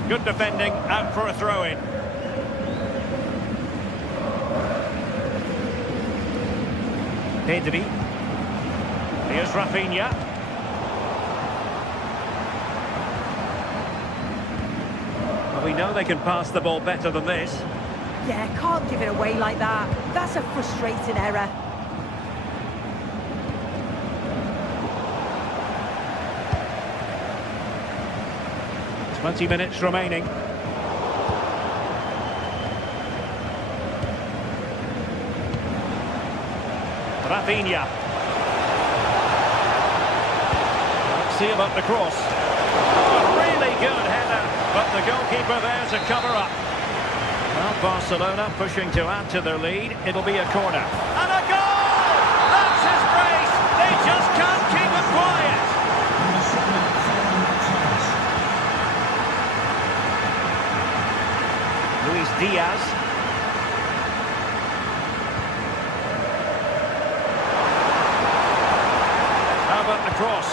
Good defending, out for a throw-in. Pedri. Here's Rafinha. Well, we know they can pass the ball better than this. Yeah, can't give it away like that. That's a frustrating error. 20 minutes remaining. Rafinha. Let's see about the cross. Oh, really good header, but the goalkeeper there to cover up. Well, Barcelona pushing to add to their lead. It'll be a corner. And a goal! That's his brace! They just can't keep it quiet! Luis Diaz. How about the cross?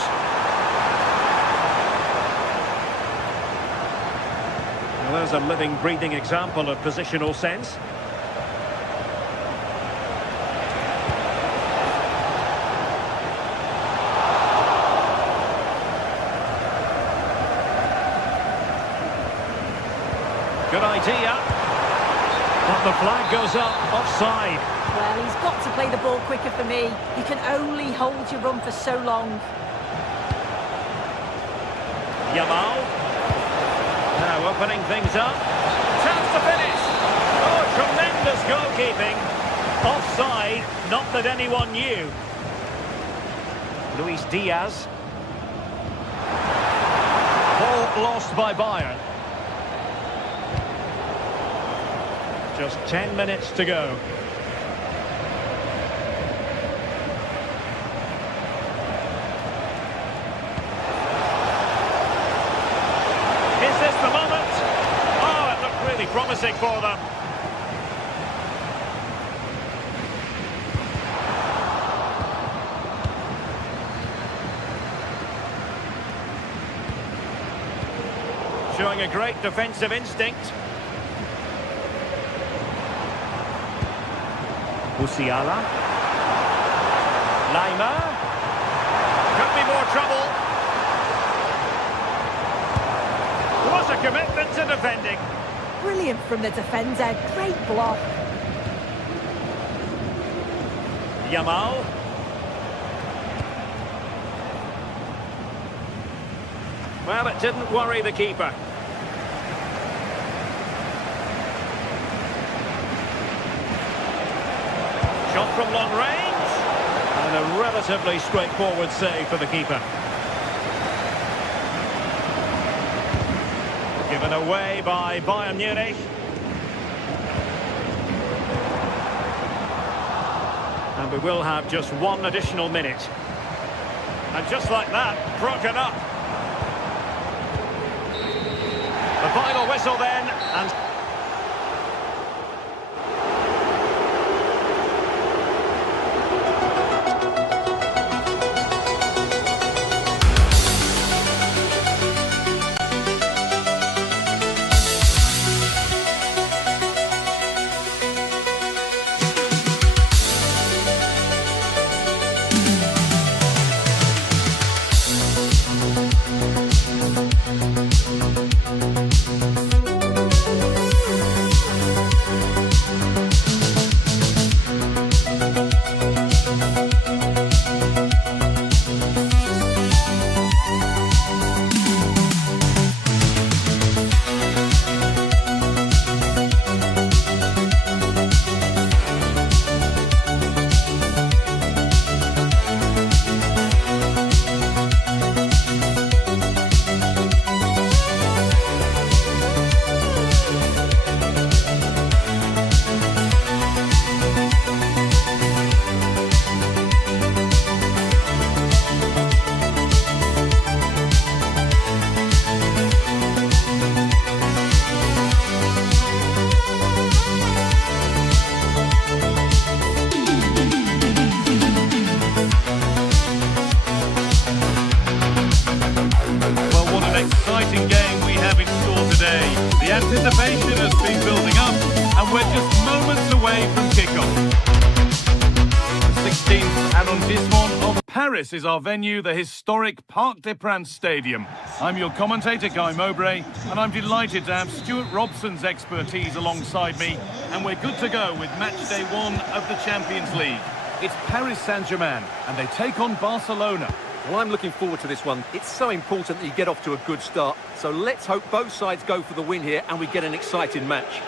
Well, there's a living, breathing example of positional sense. Good idea. But the flag goes up, offside. Well, he's got to play the ball quicker for me. You can only hold your run for so long. Yamal. Now opening things up. Chance to finish. Oh, tremendous goalkeeping. Offside, not that anyone knew. Luis Diaz. Ball lost by Bayern. Just 10 minutes to go. Is this the moment? Oh, it looked really promising for them. Showing a great defensive instinct. Musiala. Lima. Could be more trouble. Was a commitment to defending. Brilliant from the defender. Great block. Yamal. Well, it didn't worry the keeper. Shot from long range. And a relatively straightforward save for the keeper. Given away by Bayern Munich. And we will have just one additional minute. And just like that, broken up. The final whistle then, and... Exciting game we have in store today. The anticipation has been building up and we're just moments away from kickoff. The 16th and on this one of Paris is our venue, the historic Parc des Princes Stadium. I'm your commentator, Guy Mowbray, and I'm delighted to have Stuart Robson's expertise alongside me, and we're good to go with match day 1 of the Champions League. It's Paris Saint-Germain, and they take on Barcelona. Well, I'm looking forward to this one. It's so important that you get off to a good start. So let's hope both sides go for the win here and we get an exciting match.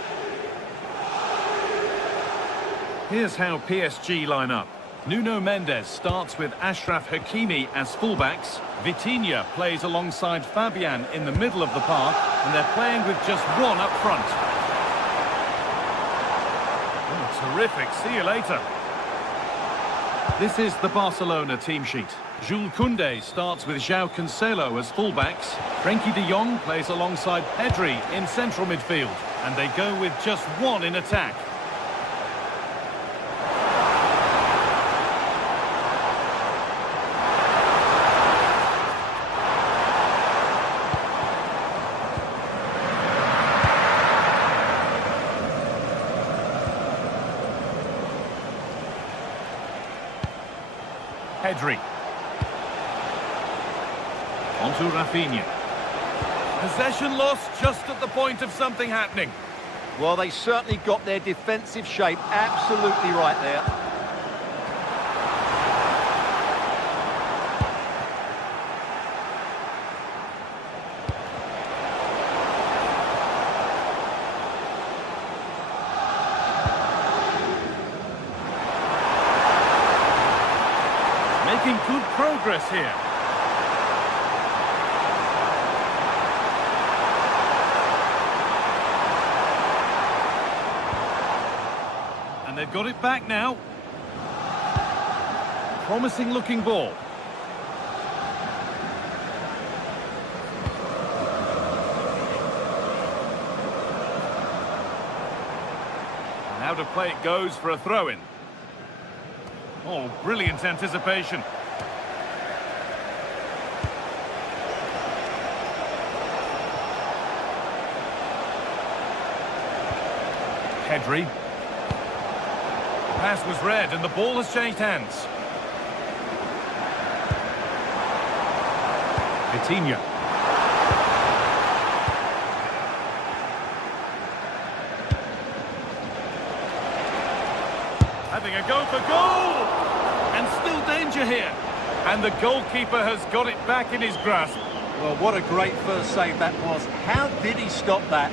Here's how PSG line up. Nuno Mendes starts with Achraf Hakimi as fullbacks. Vitinha plays alongside Fabian in the middle of the park, and they're playing with just one up front. Oh, terrific. See you later. This is the Barcelona team sheet. Jules Koundé starts with João Cancelo as fullbacks. Frenkie de Jong plays alongside Pedri in central midfield, and they go with just one in attack. Pedri. On to Rafinha. Possession lost just at the point of something happening. Well, they certainly got their defensive shape absolutely right there. Making good progress here. And they've got it back now. Promising looking ball. And out of play it goes for a throw-in. Oh, brilliant anticipation. Pedri. Pass was read and the ball has changed hands. Vitinha. Having a go for goal! And still danger here. And the goalkeeper has got it back in his grasp. Well, what a great first save that was. How did he stop that?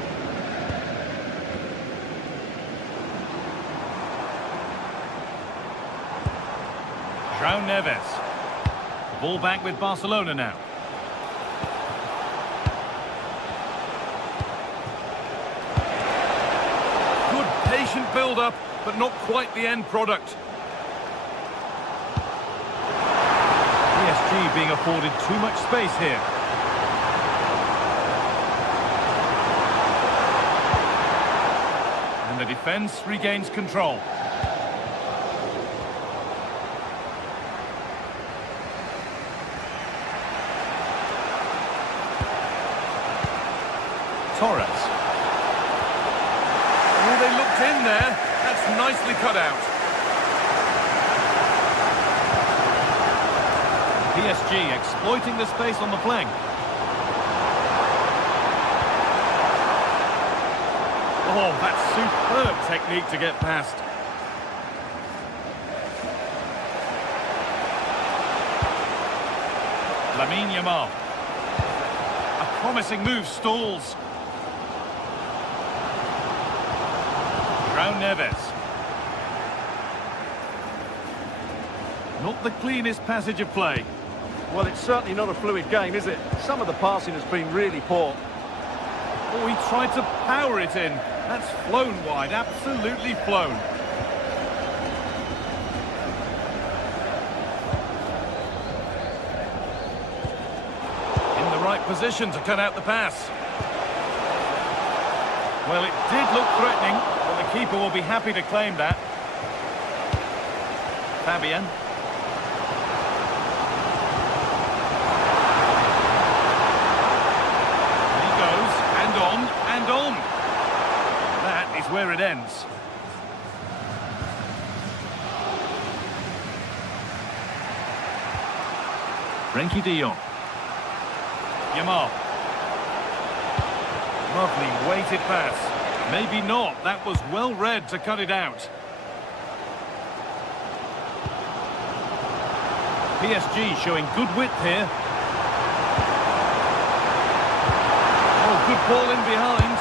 João Neves. Ball back with Barcelona now. Good patient build-up, but not quite the end product. PSG being afforded too much space here. And the defence regains control. Torres. Oh, they looked in there. That's nicely cut out. PSG exploiting the space on the flank. Oh, that's superb technique to get past. Lamine Yamal. A promising move stalls. João Neves. Not the cleanest passage of play. Well, it's certainly not a fluid game, is it? Some of the passing has been really poor. Oh, he tried to power it in. That's flown wide, absolutely flown. In the right position to cut out the pass. Well, it did look threatening, but the keeper will be happy to claim that. Fabian. On. That is where it ends. Frenkie de Jong. Yamal. Lovely weighted pass. Maybe not. That was well read to cut it out. PSG showing good width here. Oh, good ball in behind.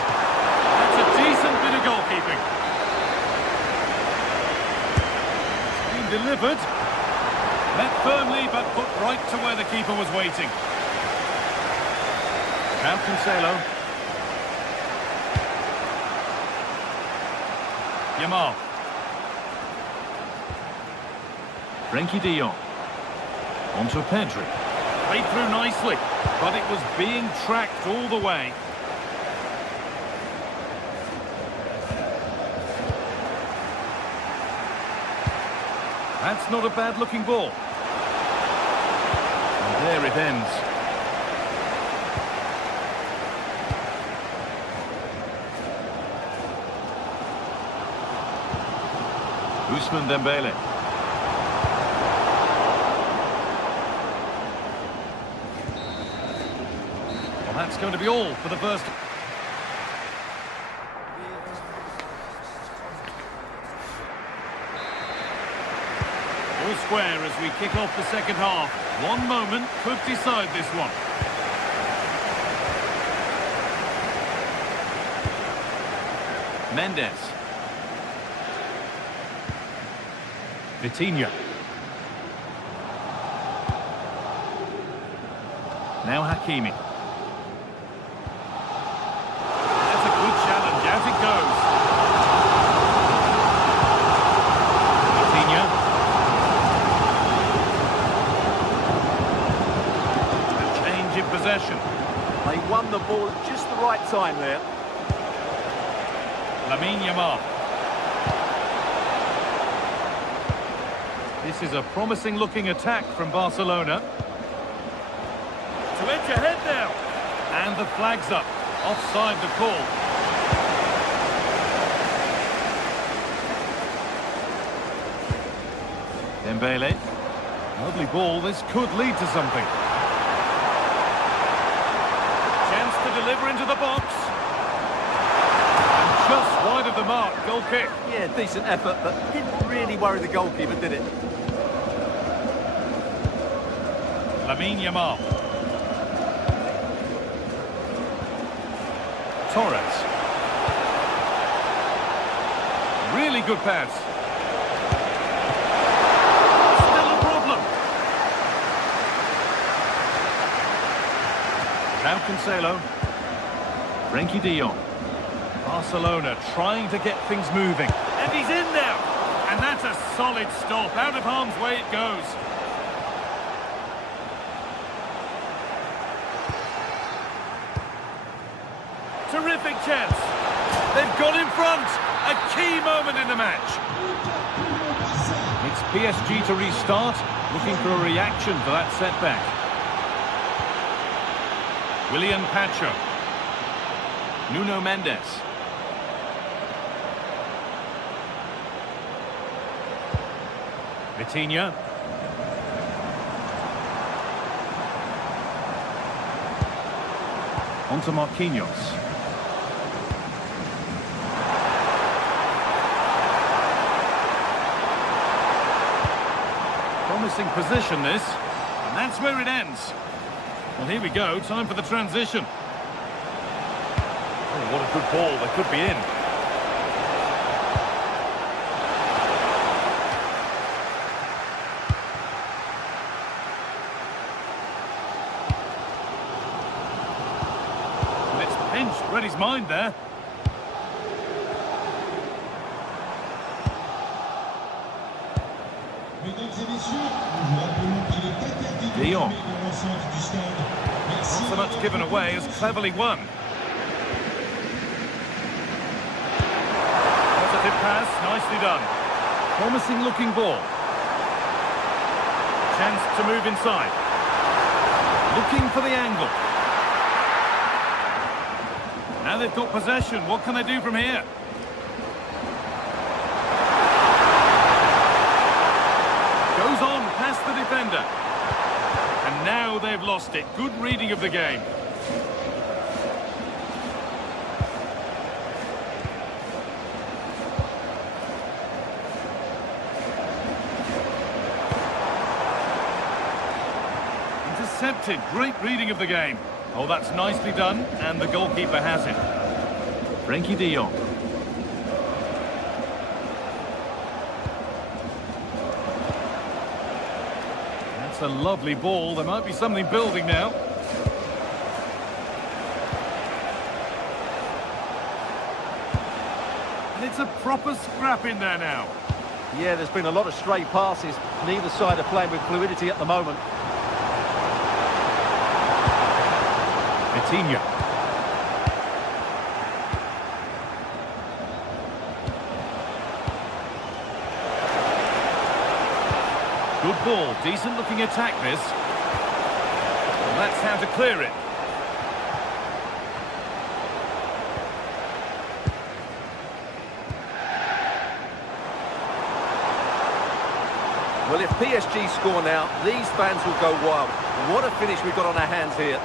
That's a decent bit of goalkeeping. It's been delivered. Met firmly, but put right to where the keeper was waiting. Now Cancelo. Yamal. Frenkie de Jong. Onto Pedri. Played through nicely, but it was being tracked all the way. That's not a bad-looking ball. And there it ends. Ousmane Dembele. Well, that's going to be all for the first. All square as we kick off the second half. One moment could decide this one. Mendes. Vitinha. Now Hakimi. That's a good challenge. Out it goes. Vitinha. A change in possession. They won the ball at just the right time there. Lamine Yamal. This is a promising-looking attack from Barcelona. To edge ahead now. And the flag's up. Offside the call. Dembele. Lovely ball. This could lead to something. Chance to deliver into the box. And just wide of the mark. Goal kick. Yeah, decent effort, but didn't really worry the goalkeeper, did it? Lamine Yamal. Torres. Really good pass. Still a problem. Now Cancelo. Frenkie de Jong. Barcelona trying to get things moving. And he's in now. And that's a solid stop. Out of harm's way it goes. Terrific chance. They've got in front. A key moment in the match. It's PSG to restart, looking for a reaction to that setback. William Pacho. Nuno Mendes. Vitinha. Onto Marquinhos. Promising position this, and that's where it ends. Well, here we go, time for the transition. Oh, what a good ball, they could be in. And it's pinched, read his mind there. De Jong. Not so much given away as cleverly won. Positive pass, nicely done. Promising looking ball. Chance to move inside. Looking for the angle. Now they've got possession. What can they do from here? Goes on past the defender. And now they've lost it. Good reading of the game. Intercepted. Great reading of the game. Oh, that's nicely done, and the goalkeeper has it. Frankie de Jong. That's a lovely ball. There might be something building now. And it's a proper scrap in there now. Yeah, there's been a lot of stray passes. Neither side are playing with fluidity at the moment. Coutinho. Good ball, decent looking attack this. Well, that's how to clear it. Well, if PSG score now, these fans will go wild. What a finish we've got on our hands here.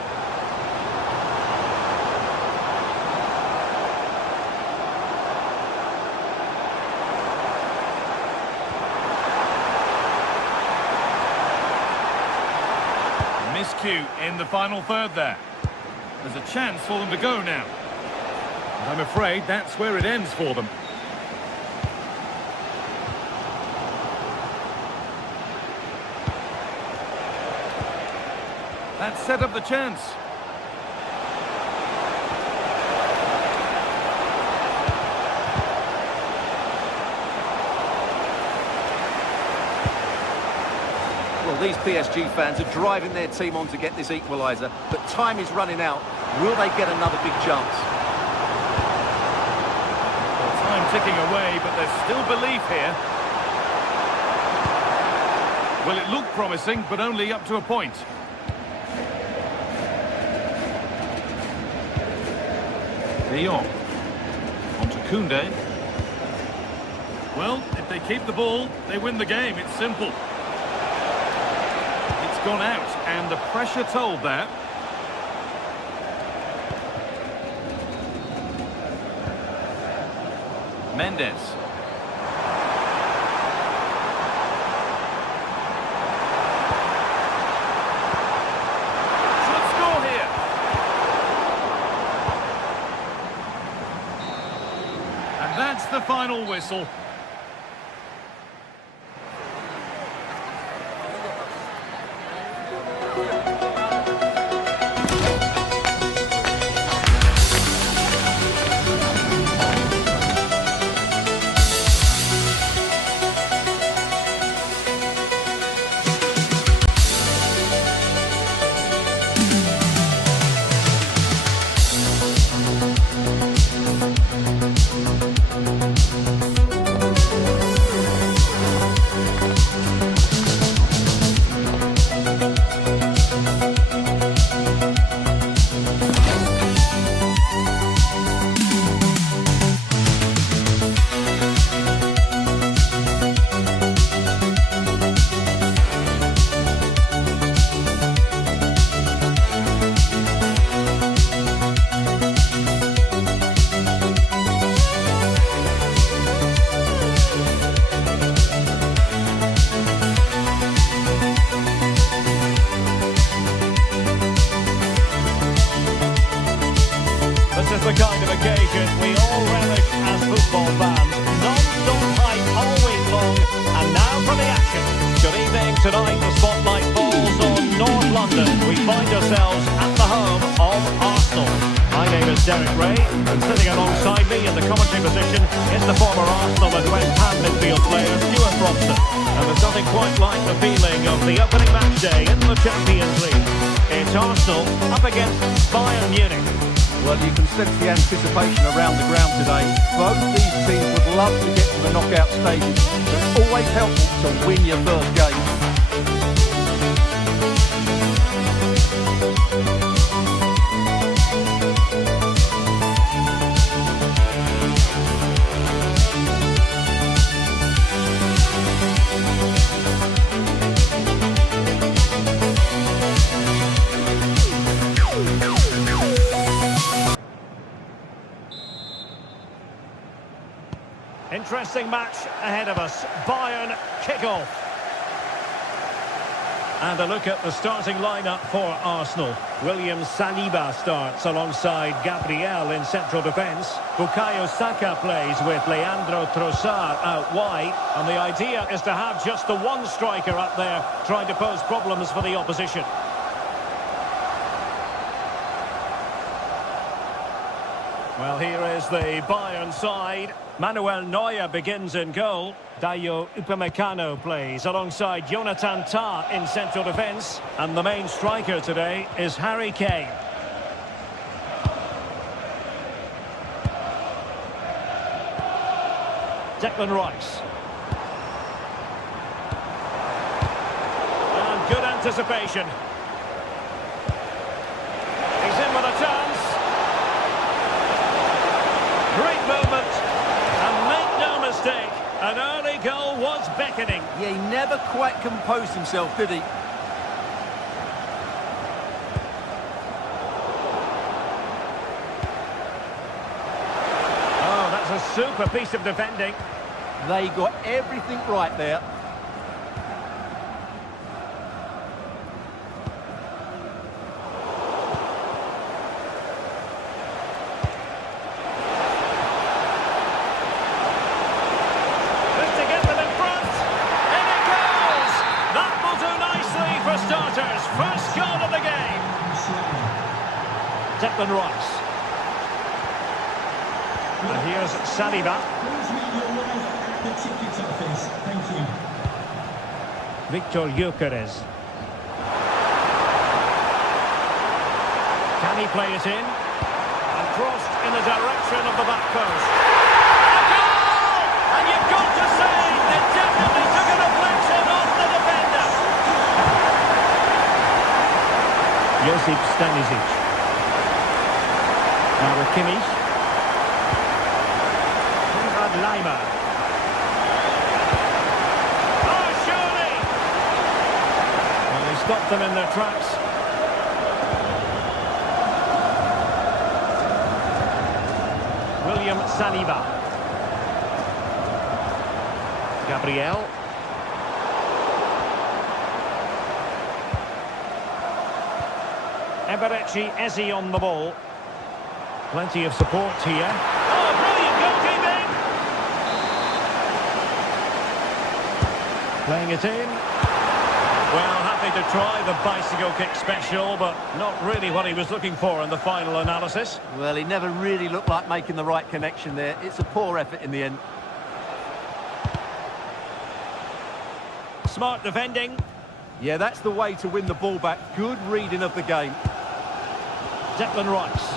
Miscue in the final third there. There's a chance for them to go now. And I'm afraid that's where it ends for them. That set up the chance. Well, these PSG fans are driving their team on to get this equaliser, but time is running out. Will they get another big chance? Well, time ticking away, but there's still belief here. Well, it looked promising, but only up to a point. De Jong. On to Koundé. Well, if they keep the ball, they win the game. It's simple. It's gone out, and the pressure told that. Mendes. Should score here. And that's the final whistle. This is the kind of occasion we all relish as football fans. Non-stop hype all week long. And now for the action. Good evening. Tonight the spotlight falls on North London. We find ourselves at the home of Arsenal. My name is Derek Ray, and sitting alongside me in the commentary position is the former Arsenal and West Ham midfield player Stuart Robson. And there's nothing quite like the feeling of the opening match day in the Champions League. It's Arsenal up against Bayern Munich. Well, you can sense the anticipation around the ground today. Both these teams would love to get to the knockout stages, but it's always helpful to win your first game. Interesting match ahead of us. Bayern kick-off. And a look at the starting lineup for Arsenal. William Saliba starts alongside Gabriel in central defence. Bukayo Saka plays with Leandro Trossard out wide. And the idea is to have just the one striker up there trying to pose problems for the opposition. Well, here is the Bayern side. Manuel Neuer begins in goal. Dayo Upamecano plays alongside Jonathan Tah in central defence. And the main striker today is Harry Kane. Declan Rice. And good anticipation. He's in with a chance. Great movement. And make no mistake, an early goal was beckoning. Yeah, he never quite composed himself, did he? Oh, that's a super piece of defending. They got everything right there. First goal of the game. Declan Rice. And here's Saliba. Please meet your wife at the ticket office. Thank you. Victor Gyökeres. Can he play it in? And crossed in the direction of the back post. A goal! And you've got to say, they definitely took a deflection off the defender. Josip Stanisic. Now with Kimmich. Konrad Laimer. Oh, surely! Well, he stopped them in their tracks. William Saliba. Gabriel. Eberechi Eze on the ball. Plenty of support here. Oh, brilliant goalkeeping! Playing it in. Well, happy to try the bicycle kick special, but not really what he was looking for in the final analysis. Well, he never really looked like making the right connection there. It's a poor effort in the end. Smart defending. Yeah, that's the way to win the ball back. Good reading of the game. Declan Rice.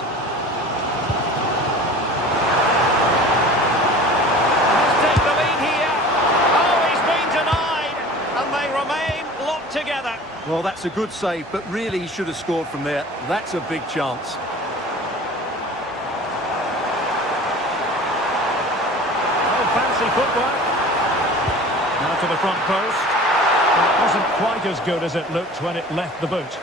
Let's take the lead here. Oh, he's been denied. And they remain locked together. Well, that's a good save, but really he should have scored from there. That's a big chance. Oh, fancy footwork. Now to the front post. It wasn't quite as good as it looked when it left the boot.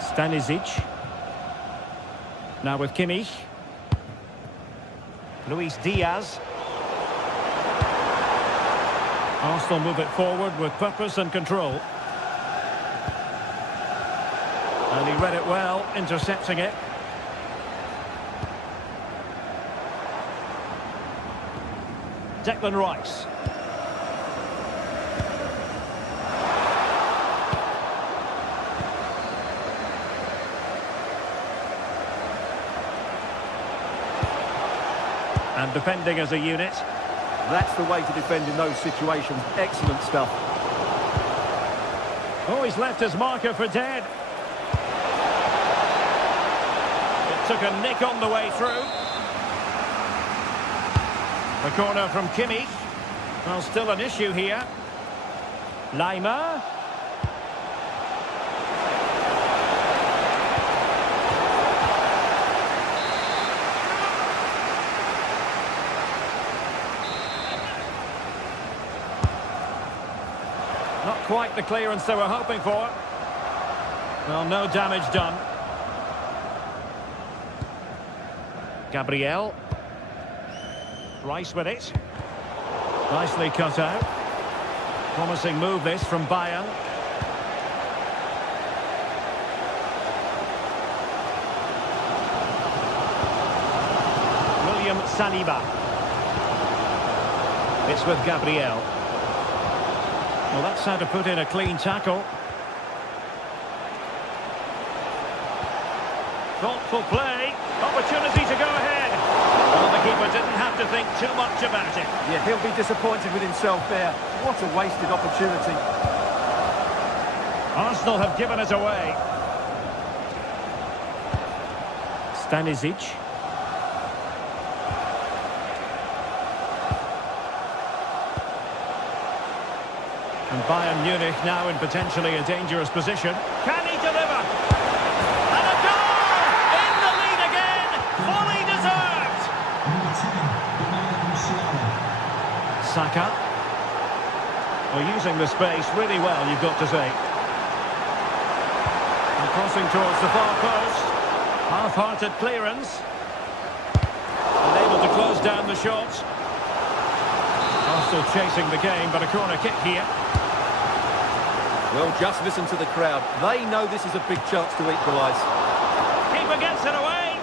Stanisic. Now with Kimmich. Luis Diaz. Arsenal move it forward with purpose and control. And he read it well, intercepting it. Declan Rice. And defending as a unit. That's the way to defend in those situations. Excellent stuff. Oh, he's left his marker for dead. It took a nick on the way through. The corner from Kimmich. Well, still an issue here. Laimer. Not quite the clearance they were hoping for. Well, no damage done. Gabriel. Rice with it. Nicely cut out. Promising move this from Bayern. William Saliba. It's with Gabriel. Well, that's how to put in a clean tackle. Thoughtful play. Opportunity to go ahead. Well, the keeper didn't have to think too much about it. Yeah, he'll be disappointed with himself there. What a wasted opportunity. Arsenal have given it away. Stanisic. And Bayern Munich now in potentially a dangerous position. Can he deliver? And a goal! In the lead again! Fully deserved! Number 10, Saka. Well, using the space really well, you've got to say. And crossing towards the far post. Half-hearted clearance. Unable to close down the shot. Arsenal chasing the game, but a corner kick here. Well, just listen to the crowd. They know this is a big chance to equalise. Keeper gets it away.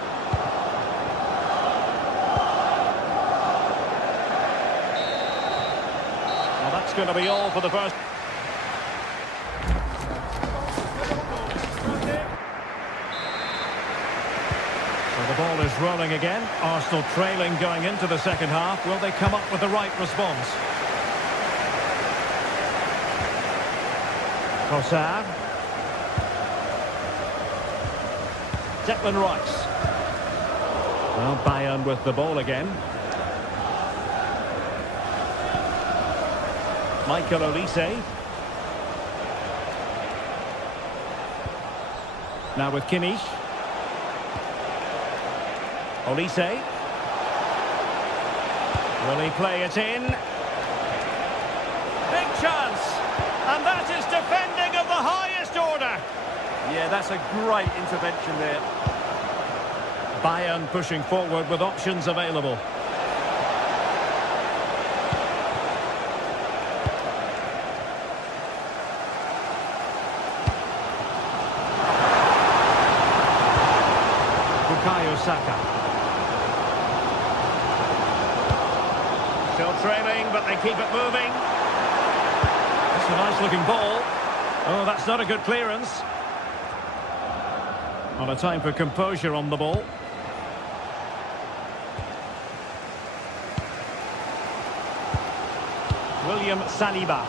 Well, that's going to be all for the first. So the ball is rolling again. Arsenal trailing going into the second half. Will they come up with the right response? Trossard. Declan Rice. Well, Bayern with the ball again. Michael Olise. Now with Kimmich. Olise. Will he play it in? Big chance! And that is defending of the highest order. Yeah, that's a great intervention there. Bayern pushing forward with options available. Bukayo Saka. Still trailing, but they keep it moving. It's a nice looking ball. Oh, that's not a good clearance. Not a time for composure on the ball. William Saliba.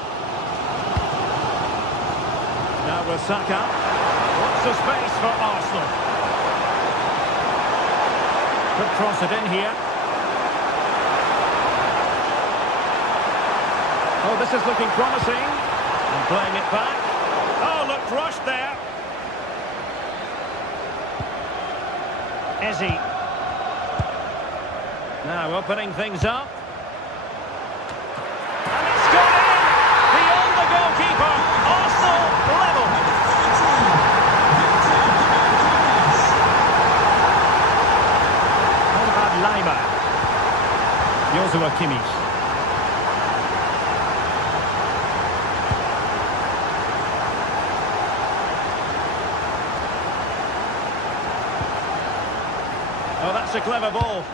Now with Saka. Lots of space for Arsenal. Could cross it in here. Oh, this is looking promising. And playing it back. Oh, looked rushed there. Eze. Now opening things up. And it's gone in! Beyond the goalkeeper. Arsenal level. Konrad Laimer. Joshua Kimmich. Oh, that's a clever ball.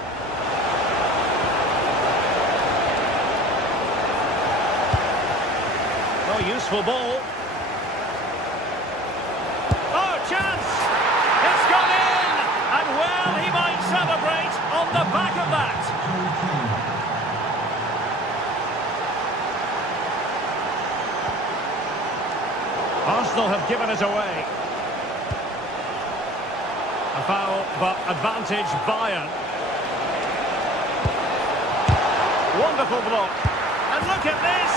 Oh, useful ball. Oh, chance! It's gone in! And well, he might celebrate on the back of that. Arsenal have given it away. A foul, but advantage Bayern. Wonderful block. And look at this.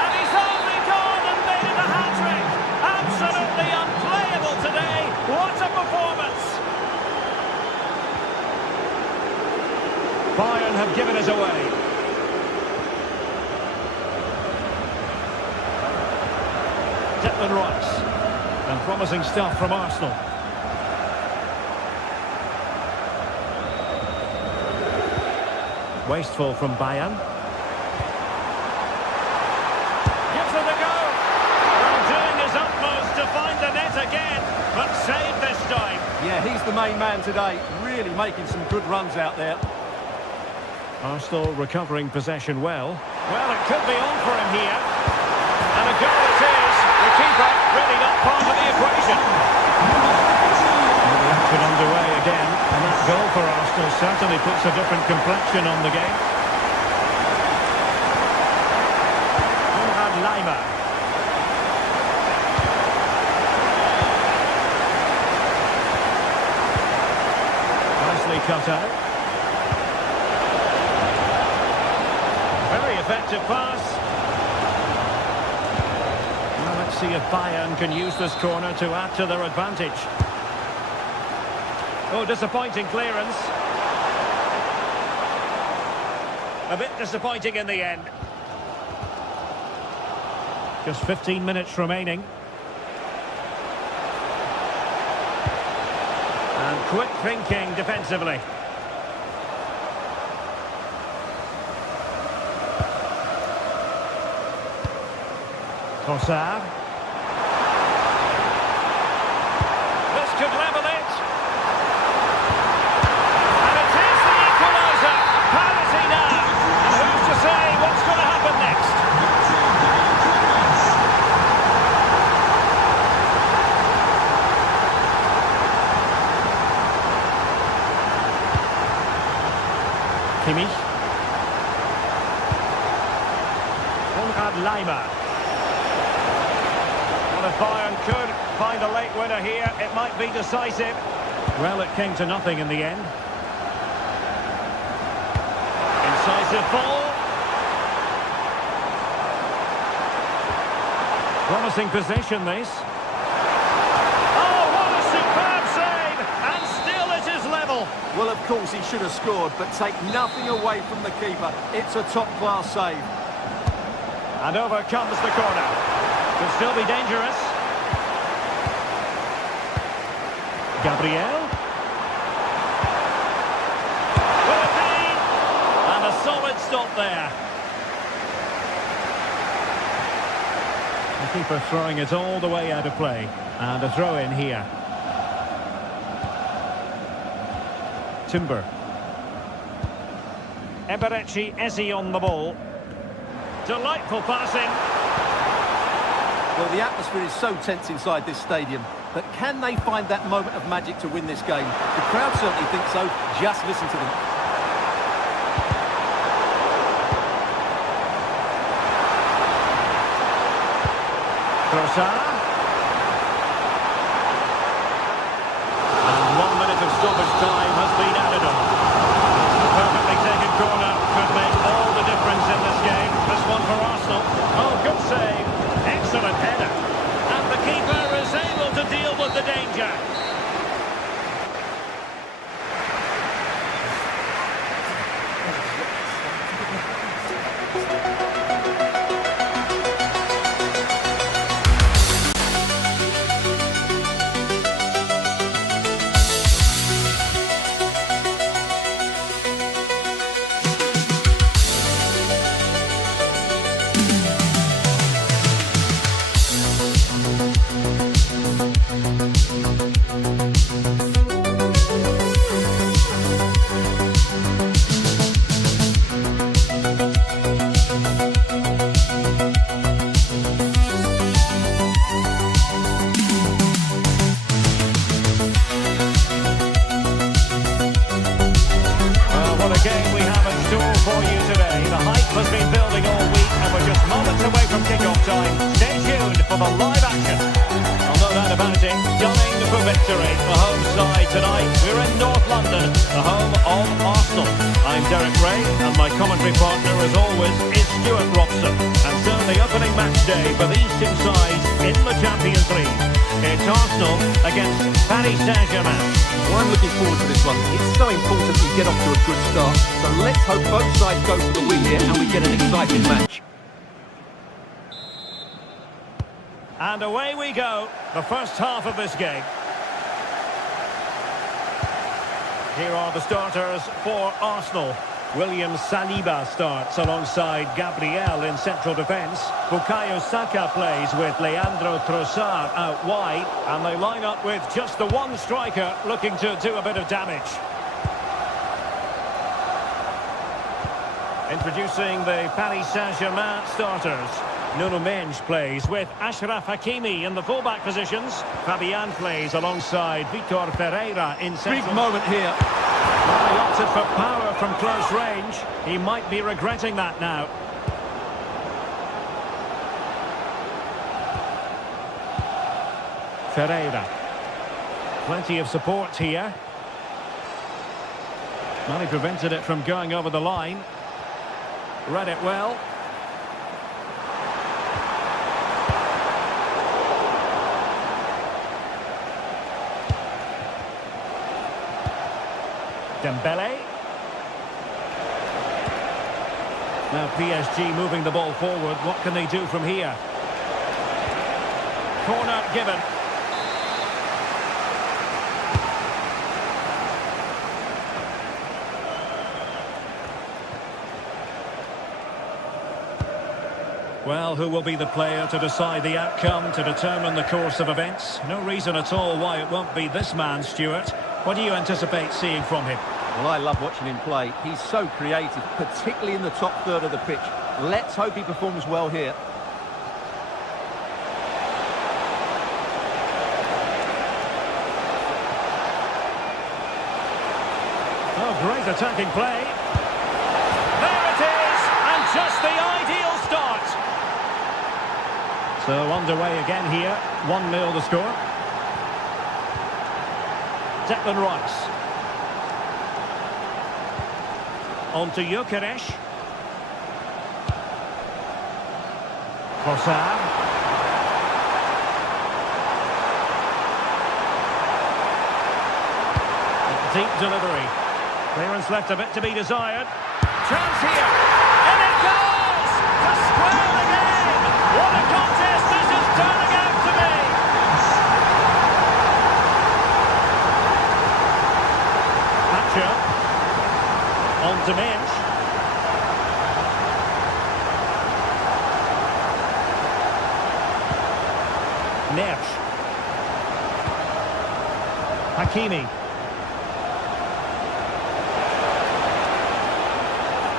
And he's only gone and made it a hat-trick. Absolutely unplayable today. What a performance. Bayern have given it away. Declan Rice. And promising stuff from Arsenal. Wasteful from Bayern. Gives it a go. Well, doing his utmost to find the net again, but saved this time. Yeah, he's the main man today, really making some good runs out there. Arsenal recovering possession well. Well, it could be on for him here. And a goal it is. The keeper really not part of the equation. And the action underway again. And that goal for Arsenal certainly puts a different complexion on the game. Lima. Nicely cut out. Very effective pass. Well, let's see if Bayern can use this corner to add to their advantage. Oh, disappointing clearance. A bit disappointing in the end. Just 15 minutes remaining. And quick thinking defensively. Trossard. This could level it. And it is the equaliser. Parity now. And who's to say what's going to happen next? Kimmich. Lima. Well, if Bayern could find a late winner here, it might be decisive. Well, it came to nothing in the end. Incisive ball. Promising position, this. Oh, what a superb save! And still it is level. Well, of course, he should have scored, but take nothing away from the keeper. It's a top-class save. And over comes the corner. Could still be dangerous. Gabriel. Will it be? And a solid stop there. The keeper throwing it all the way out of play. And a throw in here. Timber. Eberechi Eze on the ball. Delightful passing. Well, the atmosphere is so tense inside this stadium, but can they find that moment of magic to win this game? The crowd certainly think so. Just listen to them. Trossard. And 1 minute of stoppage time has been added on. Perfectly taken corner could make all the difference in this game. This one for Arsenal. Oh, good save. Excellent header. And the keeper is able to deal with the danger. Has been building all week and we're just moments away from kick-off time. Stay tuned for the live action. Well, no doubt about it, gunning for victory. The home side tonight, we're in North London, the home of Arsenal. I'm Derek Ray and my commentary partner as always is Stuart Robson. And so the opening match day for these two sides in the Champions League. It's Arsenal against Paris Saint-Germain. Well, I'm looking forward to this one. It's so important we get off to a good start. So let's hope both sides go for the win here and we get an exciting match. And away we go, the first half of this game. Here are the starters for Arsenal. William Saliba starts alongside Gabriel in central defence. Bukayo Saka plays with Leandro Trossard out wide. And they line up with just the one striker looking to do a bit of damage. Introducing the Paris Saint-Germain starters. Nuno Mendes plays with Achraf Hakimi in the fullback positions. Fabian plays alongside Vitor Ferreira in central. Big moment here. Well, he opted for power from close range. He might be regretting that now. Ferreira. Plenty of support here. Well, he prevented it from going over the line. Read it well. Dembele. Now PSG moving the ball forward. What can they do from here? Corner given. Well, who will be the player to decide the outcome, to determine the course of events? No reason at all why it won't be this man, Stuart. What do you anticipate seeing from him? Well, I love watching him play. He's so creative, particularly in the top third of the pitch. Let's hope he performs well here. Oh, great attacking play. There it is! And just the ideal start. So underway again here. 1-0 the score. Declan Rice. On to Gyökeres. Trossard. Deep delivery. Clearance left a bit to be desired. Chance here. And it goes! To square the game! What a contest this is turning out to be! Thatcher. On to Mendes. Neves. Hakimi.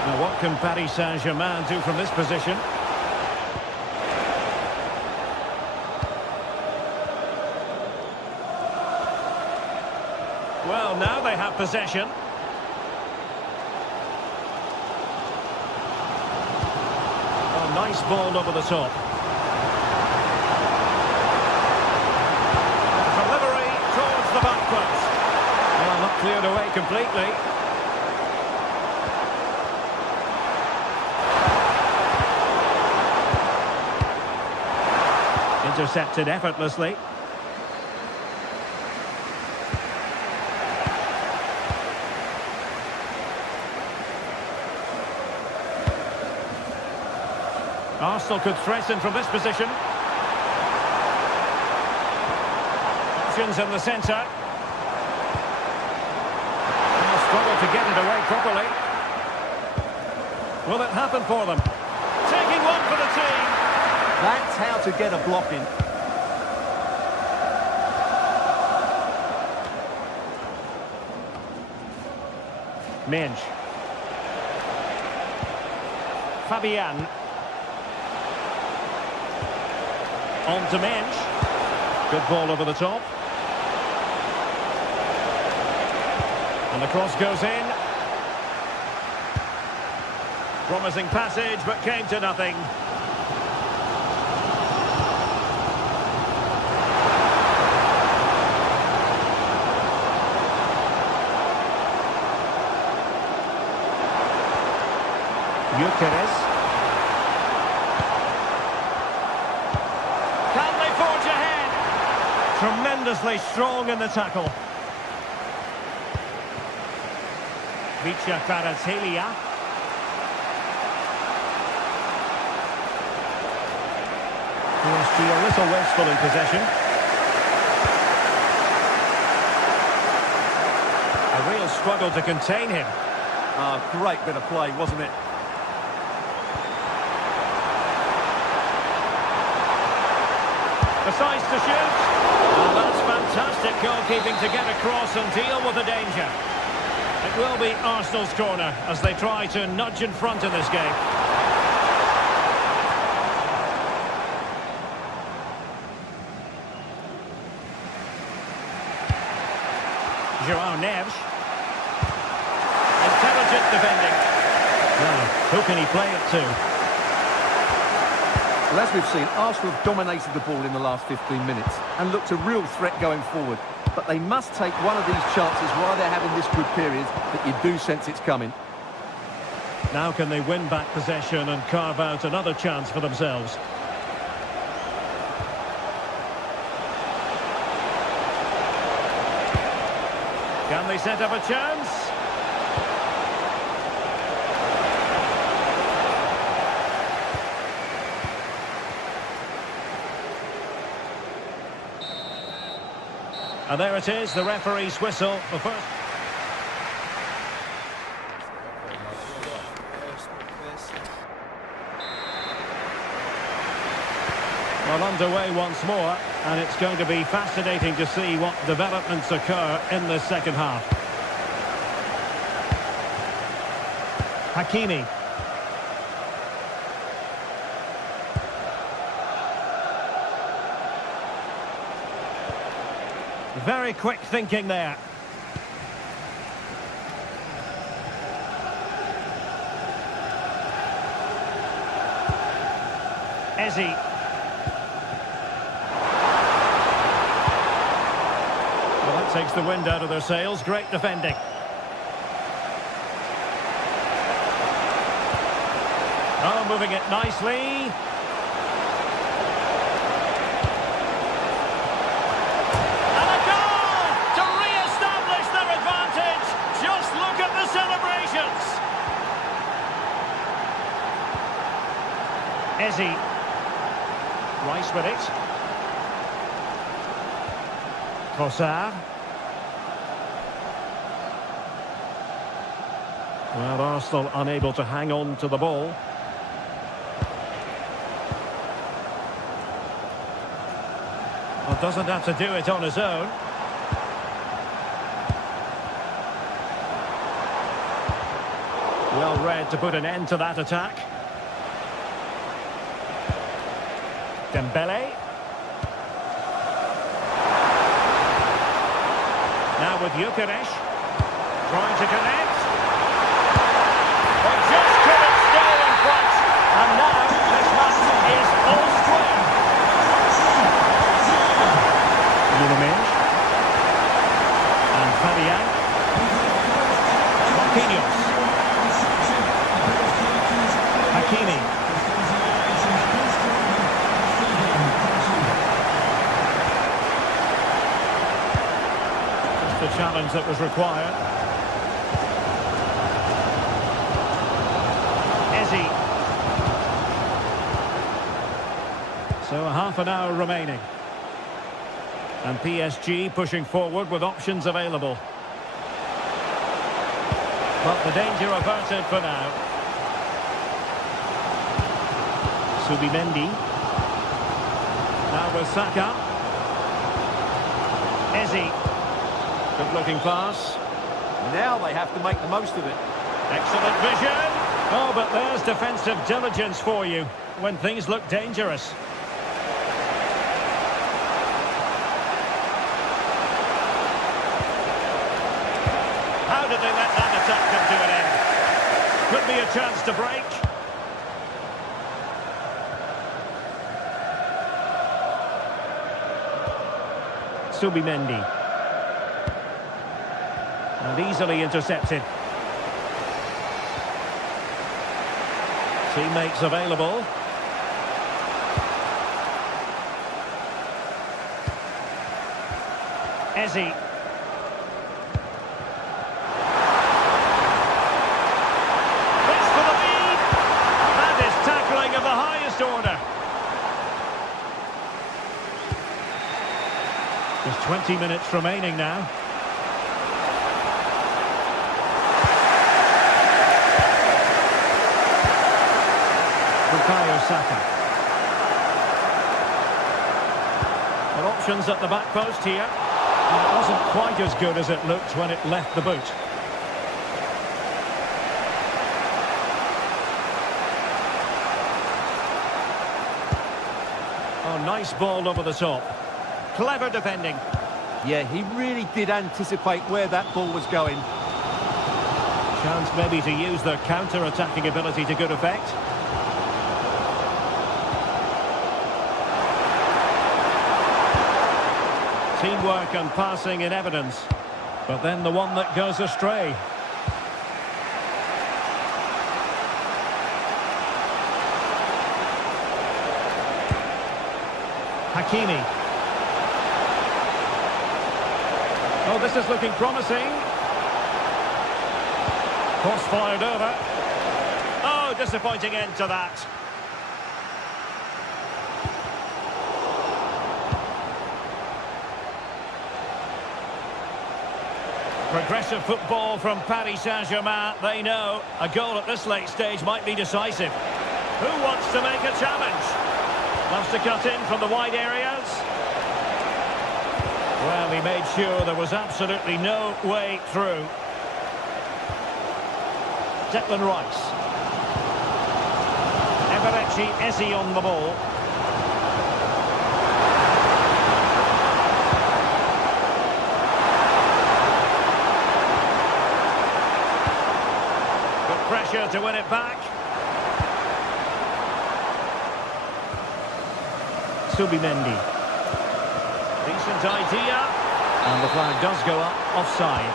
Now what can Paris Saint-Germain do from this position? Well, now they have possession. Oh, nice ball over the top. Delivery towards the back post. Well, not cleared away completely. Intercepted effortlessly. Arsenal could threaten from this position. Options in the centre. They'll struggle to get it away properly. Will it happen for them? Taking one for the team. That's how to get a block in. Mendes. Fabian. On to Mendes. Good ball over the top. And the cross goes in. Promising passage, but came to nothing. Gyökeres. Can they forge ahead? Tremendously strong in the tackle. Vicha Kvaratskhelia. Poor He a little wasteful in possession. A real struggle to contain him. Great bit of play, wasn't it? Decides to shoot. Oh, that's fantastic goalkeeping to get across and deal with the danger. It will be Arsenal's corner as they try to nudge in front in this game. João Neves. Intelligent defending. Now, who can he play it to? Well, as we've seen, Arsenal have dominated the ball in the last 15 minutes and looked a real threat going forward. But they must take one of these chances while they're having this good period that you do sense it's coming. Now can they win back possession and carve out another chance for themselves? Can they set up a chance? And there it is, the referee's whistle. The first. Well, underway once more, and it's going to be fascinating to see what developments occur in the second half. Hakimi. Very quick thinking there. Eze. Well, that takes the wind out of their sails. Great defending. Oh, moving it nicely. And a goal to re-establish their advantage. Just look at the celebrations. Eze. Rice with it. Trossard. Well, Arsenal unable to hang on to the ball. Well, doesn't have to do it on his own. Well read to put an end to that attack. Dembele. Now with Gyökeres. Trying to connect. But just couldn't stay in front. And now this match is all square. Nunes. And Fabian. Marquinhos. Hakimi. The challenge that was required. Eze. So a half an hour remaining. And PSG pushing forward with options available. But the danger averted for now. Subimendi. Now with Saka. Eze. Good looking pass. Now they have to make the most of it. Excellent vision. Oh, but there's defensive diligence for you when things look dangerous. How did they let that attack come to an end? Could be a chance to break. Subimendi. And easily intercepted. Teammates available. Eze. This for the lead. That is tackling of the highest order. There's 20 minutes remaining now. Bukayo Saka. But options at the back post here. And it wasn't quite as good as it looked when it left the boot. Oh, nice ball over the top. Clever defending. Yeah, he really did anticipate where that ball was going. Chance maybe to use their counter-attacking ability to good effect. Teamwork and passing in evidence. But then the one that goes astray. Hakimi. Oh, this is looking promising. Cross fired over. Oh, disappointing end to that. Progressive football from Paris Saint-Germain. They know a goal at this late stage might be decisive. Who wants to make a challenge? Loves to cut in from the wide areas. Well, he made sure there was absolutely no way through. Declan Rice. Eberechi Eze on the ball. Good pressure to win it back. Subimendi. Decent idea. And the flag does go up, offside.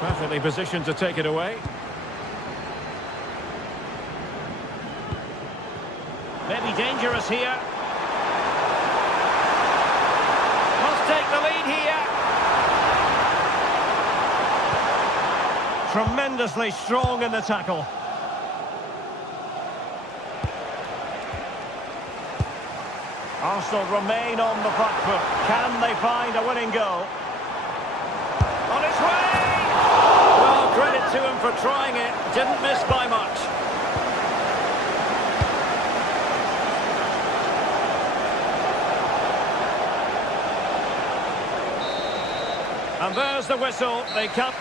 Perfectly positioned to take it away. Maybe dangerous here. Must take the lead here. Tremendously strong in the tackle. Arsenal remain on the back foot. Can they find a winning goal? On its way! Well, credit to him for trying it. Didn't miss by much. And there's the whistle. They come.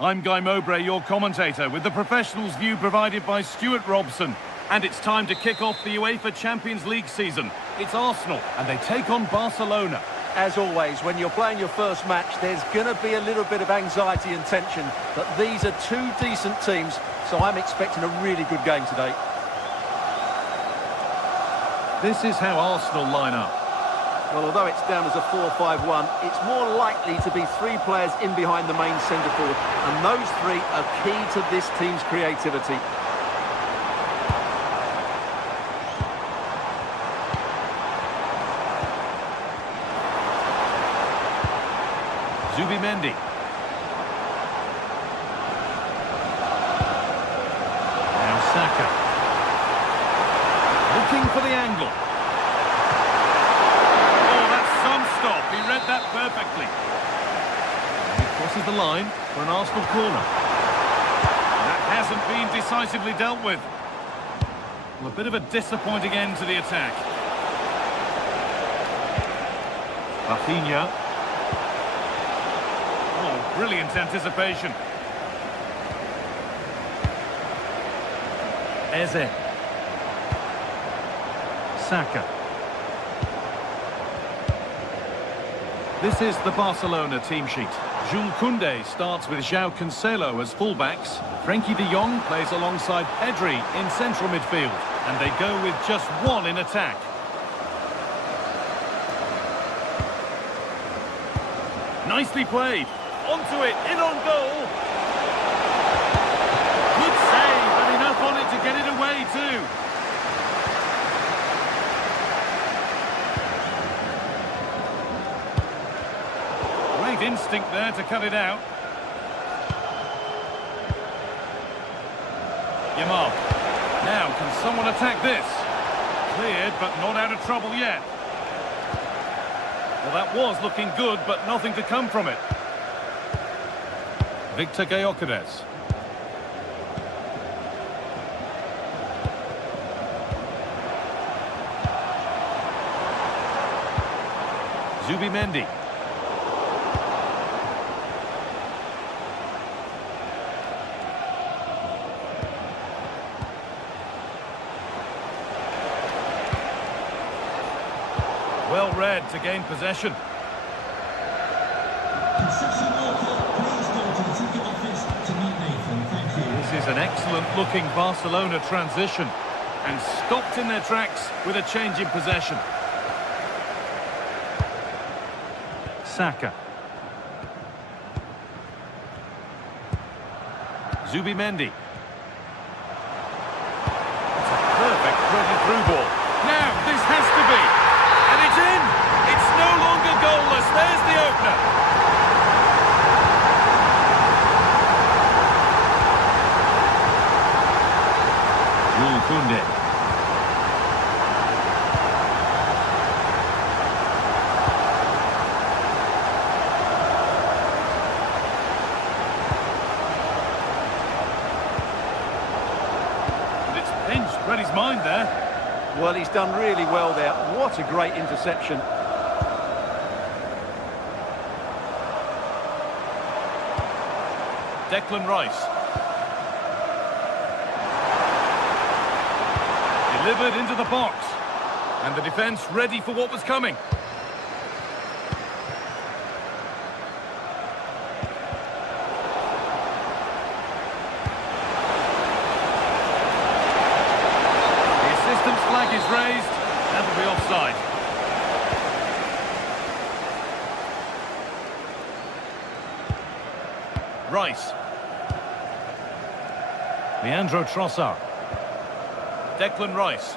I'm Guy Mowbray, your commentator, with the professionals' view provided by Stuart Robson. And it's time to kick off the UEFA Champions League season. It's Arsenal, and they take on Barcelona. As always, when you're playing your first match, there's going to be a little bit of anxiety and tension. But these are two decent teams, so I'm expecting a really good game today. This is how Arsenal line up. Well, although it's down as a 4-5-1, it's more likely to be three players in behind the main centre-forward. And those three are key to this team's creativity. Zubimendi. Now Saka. Looking for the angle. Oh, that's some stop. He read that perfectly. He crosses the line for an Arsenal corner. That hasn't been decisively dealt with. Well, a bit of a disappointing end to the attack. Rafinha. Brilliant anticipation. Eze. Saka. This is the Barcelona team sheet. Jules Koundé starts with João Cancelo as fullbacks. Frenkie de Jong plays alongside Pedri in central midfield. And they go with just one in attack. Nicely played. Onto it, in on goal. Good save, and enough on it to get it away too. Great instinct there to cut it out. Yamal. Now, can someone attack this? Cleared, but not out of trouble yet. Well, that was looking good, but nothing to come from it. Victor Gyökeres. Zubimendi. Well read to gain possession. This is an excellent-looking Barcelona transition and stopped in their tracks with a change in possession. Saka. Zubimendi. It's a perfect threaded-through ball. Now, this has to be. And it's in! It's no longer goalless. There's the opener. Koundé. And it's pinched, read his mind there. Well, he's done really well there. What a great interception. Declan Rice. Delivered into the box. And the defence ready for what was coming. The assistant's flag is raised. That'll be offside. Rice. Leandro Trossard. Declan Rice.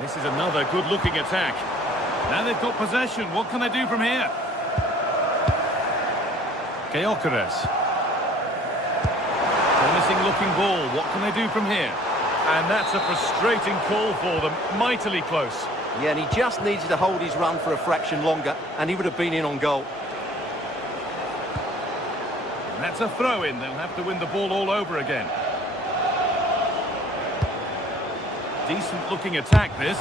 This is another good-looking attack. Now they've got possession. What can they do from here? Gyökeres. Promising-looking ball. What can they do from here? And that's a frustrating call for them. Mightily close. Yeah, and he just needed to hold his run for a fraction longer, and he would have been in on goal. And that's a throw-in. They'll have to win the ball all over again. Decent-looking attack, this.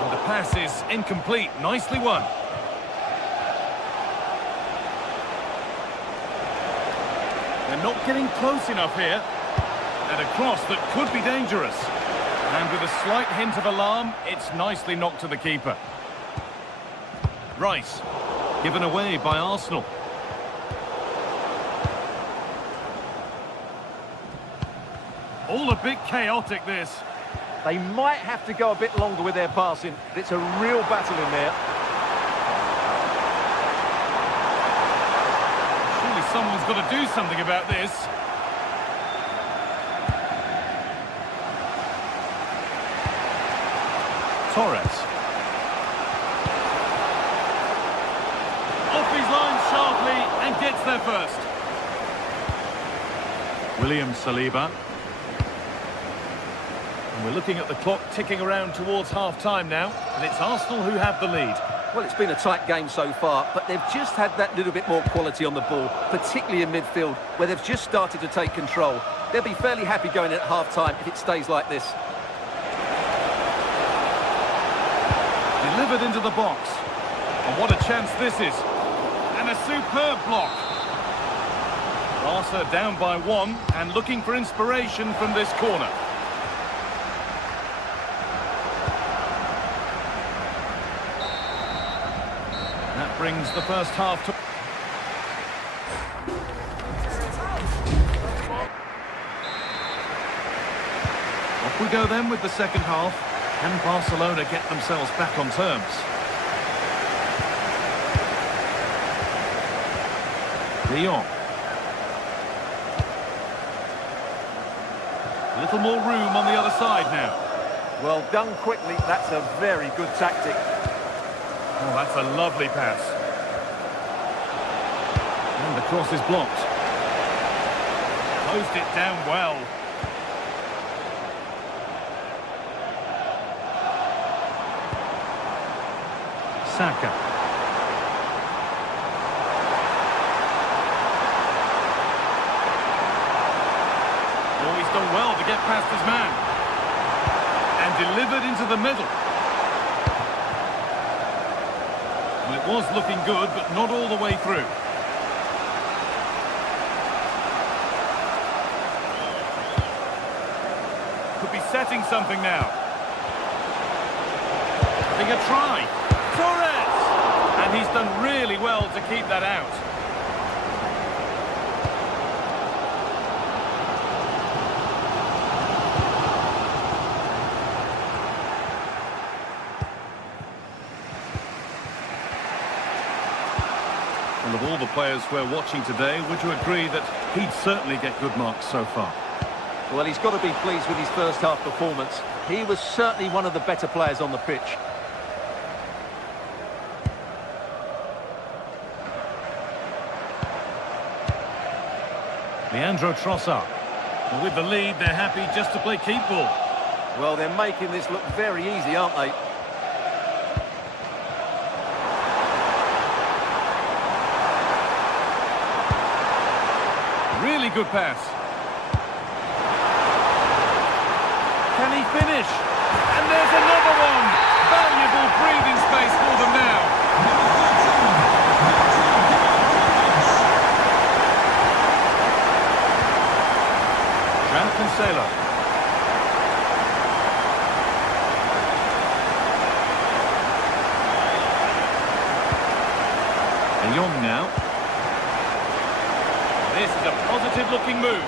And the pass is incomplete. Nicely won. They're not getting close enough here. And a cross that could be dangerous. And with a slight hint of alarm, it's nicely knocked to the keeper. Rice, given away by Arsenal. All a bit chaotic, this. They might have to go a bit longer with their passing. It's a real battle in there. Surely someone's got to do something about this. Torres. Off his line sharply and gets there first. William Saliba. And we're looking at the clock ticking around towards half-time now, and it's Arsenal who have the lead. Well, it's been a tight game so far, but they've just had that little bit more quality on the ball, particularly in midfield, where they've just started to take control. They'll be fairly happy going at half-time if it stays like this. Delivered into the box. And what a chance this is. And a superb block. Barca down by 1 and looking for inspiration from this corner. That brings the first half to... Off we go then with the second half. Can Barcelona get themselves back on terms? De Jong. A little more room on the other side now. Well done quickly, that's a very good tactic. Oh, that's a lovely pass. And the cross is blocked. Closed it down well. Saka. Oh, he's done well to get past his man. And delivered into the middle. Well, it was looking good, but not all the way through. Could be setting something now. Having a try. Torres! And he's done really well to keep that out. Well, of all the players we're watching today, would you agree that he'd certainly get good marks so far? Well, he's got to be pleased with his first half performance. He was certainly one of the better players on the pitch. Leandro Trossard. Well, with the lead, they're happy just to play keep ball. Well, they're making this look very easy, aren't they? Really good pass. Can he finish? And there's another one! Valuable breathing space for them now. Cancelo. De Jong now. This is a positive-looking move.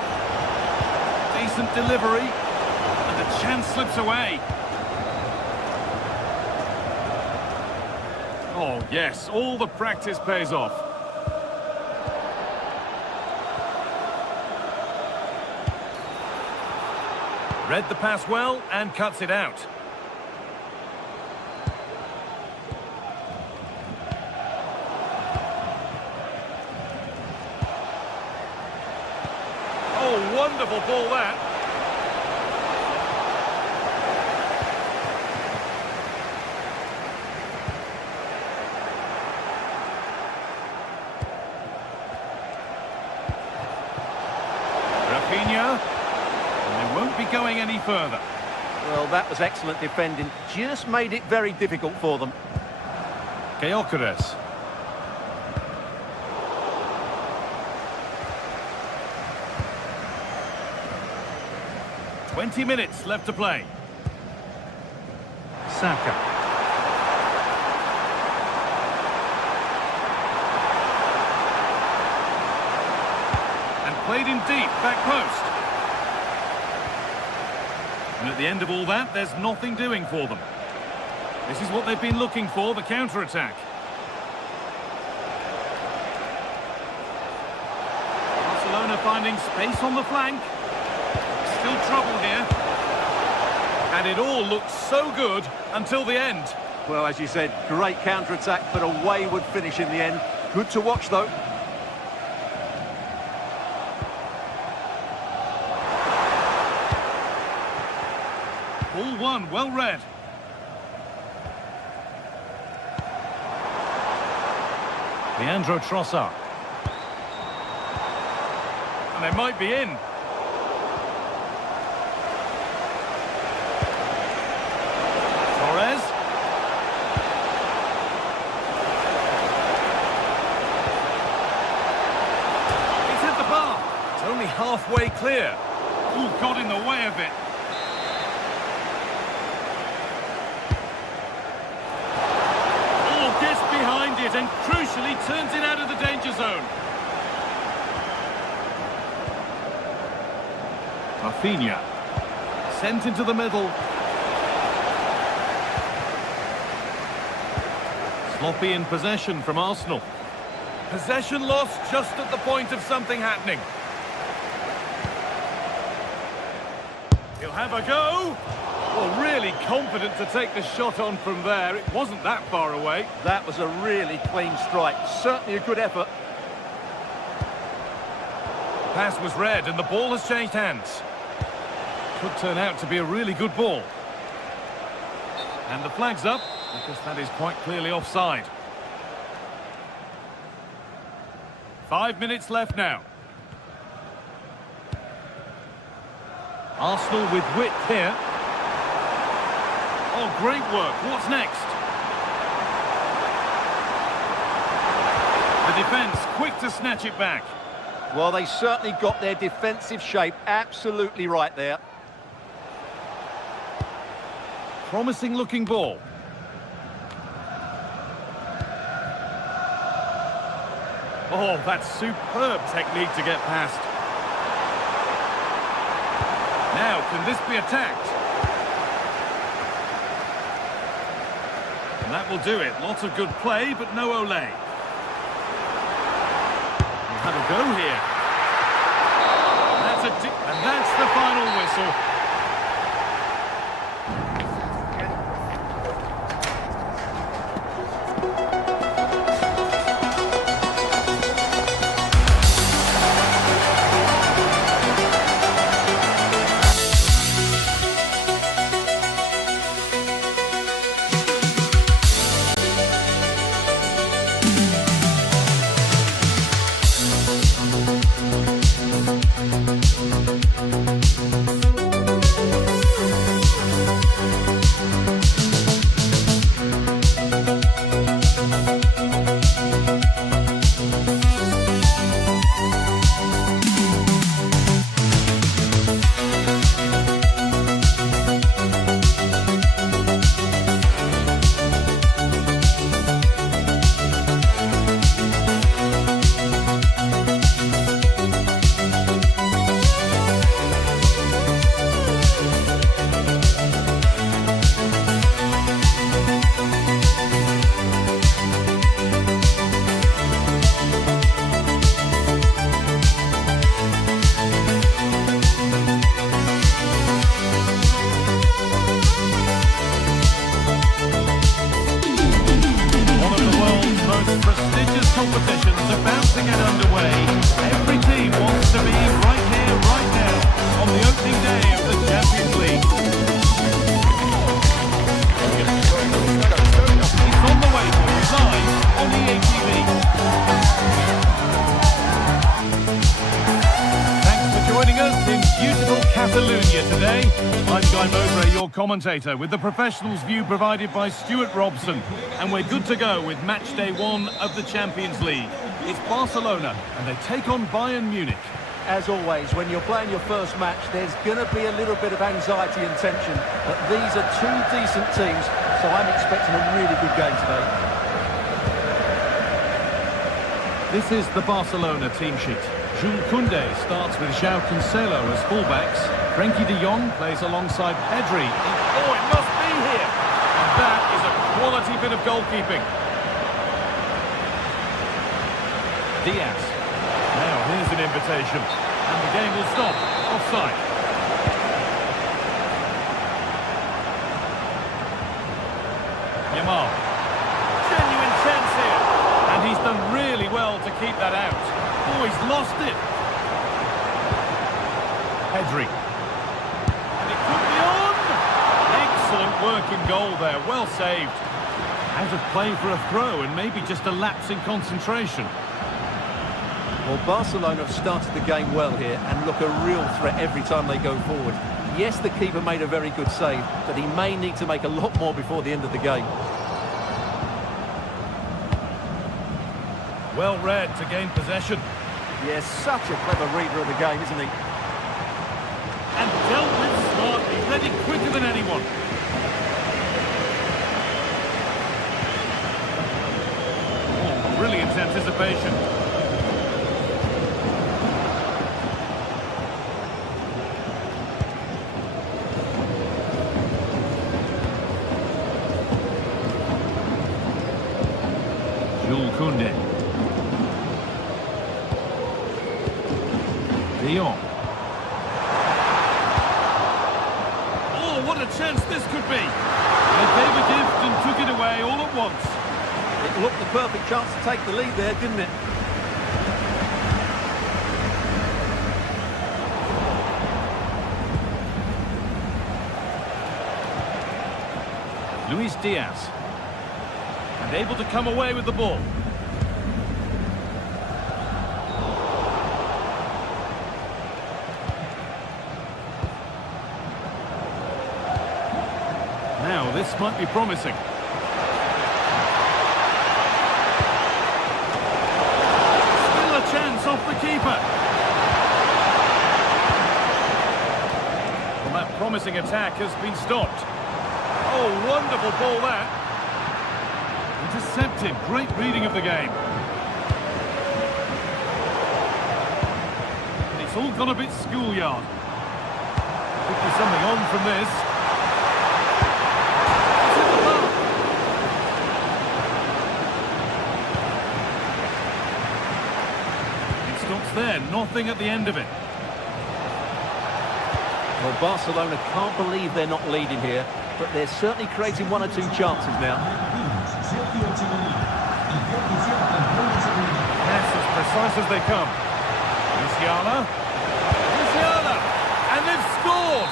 Decent delivery, and the chance slips away. Oh, yes, all the practice pays off. Read the pass well and cuts it out. Oh, wonderful ball that. Rafinha. And they won't be going any further. Well, that was excellent defending. Just made it very difficult for them. Gyökeres. 20 minutes left to play. Saka. And played in deep, back post. And at the end of all that, there's nothing doing for them. This is what they've been looking for, the counter-attack. Barcelona finding space on the flank. Still trouble here. And it all looked so good until the end. Well, as you said, great counter-attack, but a wayward finish in the end. Good to watch, though. Ball one, well read. Leandro Trossard. And they might be in. Torres. He's hit the bar. It's only halfway clear. Ooh, got in the way of it. Behind it and crucially turns it out of the danger zone. Rafinha sent into the middle. Sloppy in possession from Arsenal. Possession lost just at the point of something happening. He'll have a go. Well, really confident to take the shot on from there. It wasn't that far away. That was a really clean strike. Certainly a good effort. Pass was read and the ball has changed hands. Could turn out to be a really good ball. And the flag's up because that is quite clearly offside. 5 minutes left now. Arsenal with width here. Oh, great work. What's next? The defence quick to snatch it back. Well, they certainly got their defensive shape absolutely right there. Promising looking ball. Oh, that's superb technique to get past. Now, can this be attacked? And that will do it. Lots of good play, but no Olé. We'll have a go here. And that's the final whistle. competitions about to get underway. Every team wants to be right here, right now, on the opening day of the Champions League. It's on the way for you live on EA TV. Thanks for joining us in beautiful Catalonia today. I'm Guy Mowbray, your commentator, with the professionals' view provided by Stuart Robson. And we're good to go with match day 1 of the Champions League. It's Barcelona, and they take on Bayern Munich. As always, when you're playing your first match, there's going to be a little bit of anxiety and tension. But these are two decent teams, so I'm expecting a really good game today. This is the Barcelona team sheet. Jules Koundé starts with João Cancelo as fullbacks. Frenkie de Jong plays alongside Pedri. Oh, it must be here! And that is a quality bit of goalkeeping. Diaz. Now here's an invitation. And the game will stop. Offside. Yamal. Genuine chance here. And he's done really well to keep that out. Oh, he's lost it. Pedri. And it could be on. Excellent work in goal there. Well saved. Out of play for a throw and maybe just a lapse in concentration. Well, Barcelona have started the game well here and look a real threat every time they go forward. Yes, the keeper made a very good save, but he may need to make a lot more before the end of the game. Well read to gain possession. Yes, such a clever reader of the game, isn't he? And dealt with smartly, read it quicker than anyone. Oh, brilliant anticipation. Jules Koundé. De Jong. Oh, what a chance this could be. They gave a gift and took it away all at once. It looked the perfect chance to take the lead there, didn't it? Luis Diaz. And able to come away with the ball. Now, this might be promising. Still a chance off the keeper. Well, that promising attack has been stopped. Oh, wonderful ball that. Intercepted. Great reading of the game. And it's all gone a bit schoolyard. Could be something on from this. There, nothing at the end of it. Well, Barcelona can't believe they're not leading here, but they're certainly creating one or two chances now. Yes, as precise as they come. Musiala. And they've scored!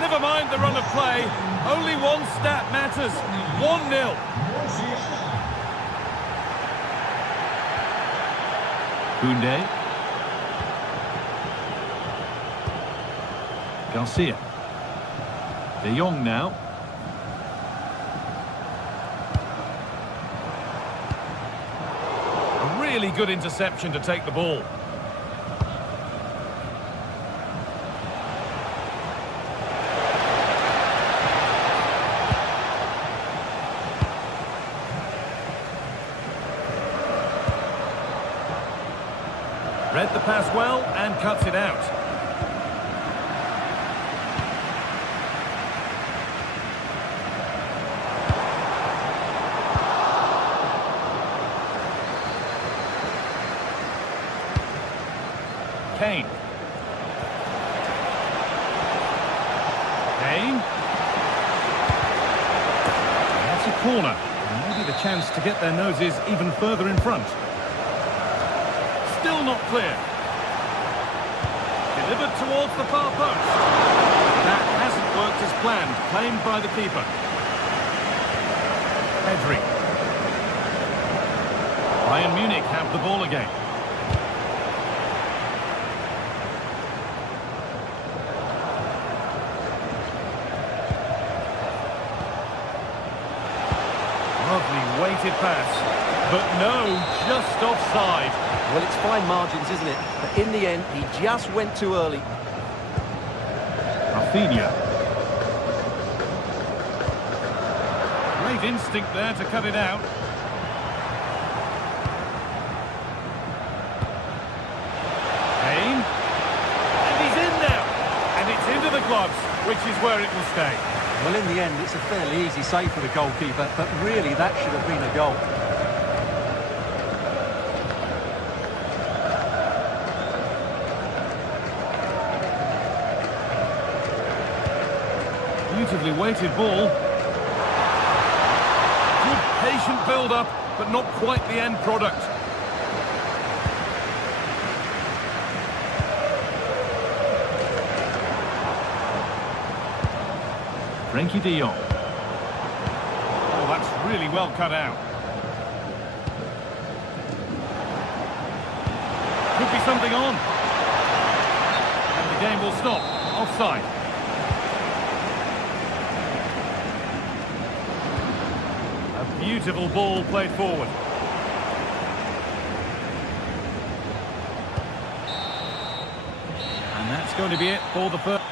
Never mind the run of play. Only one stat matters. 1-0. Koundé. Garcia. De Jong now. A really good interception to take the ball. Read the pass well and cuts it out. Kane. That's a corner. And maybe the chance to get their noses even further in front. Still not clear. Delivered towards the far post. That hasn't worked as planned. Claimed by the keeper. Pedri. Bayern Munich have the ball again. Lovely weighted pass, but no, just offside. Well, it's fine margins, isn't it? But in the end, he just went too early. Rafinha. Great instinct there to cut it out. Kane. And he's in now. And it's into the gloves, which is where it will stay. Well, in the end, it's a fairly easy save for the goalkeeper, but really that should have been a goal. Beautifully weighted ball. Good patient build-up, but not quite the end product. Frankie de Jong. Oh, that's really well cut out. Could be something on. And the game will stop. Offside. A beautiful ball played forward. And that's going to be it for the first.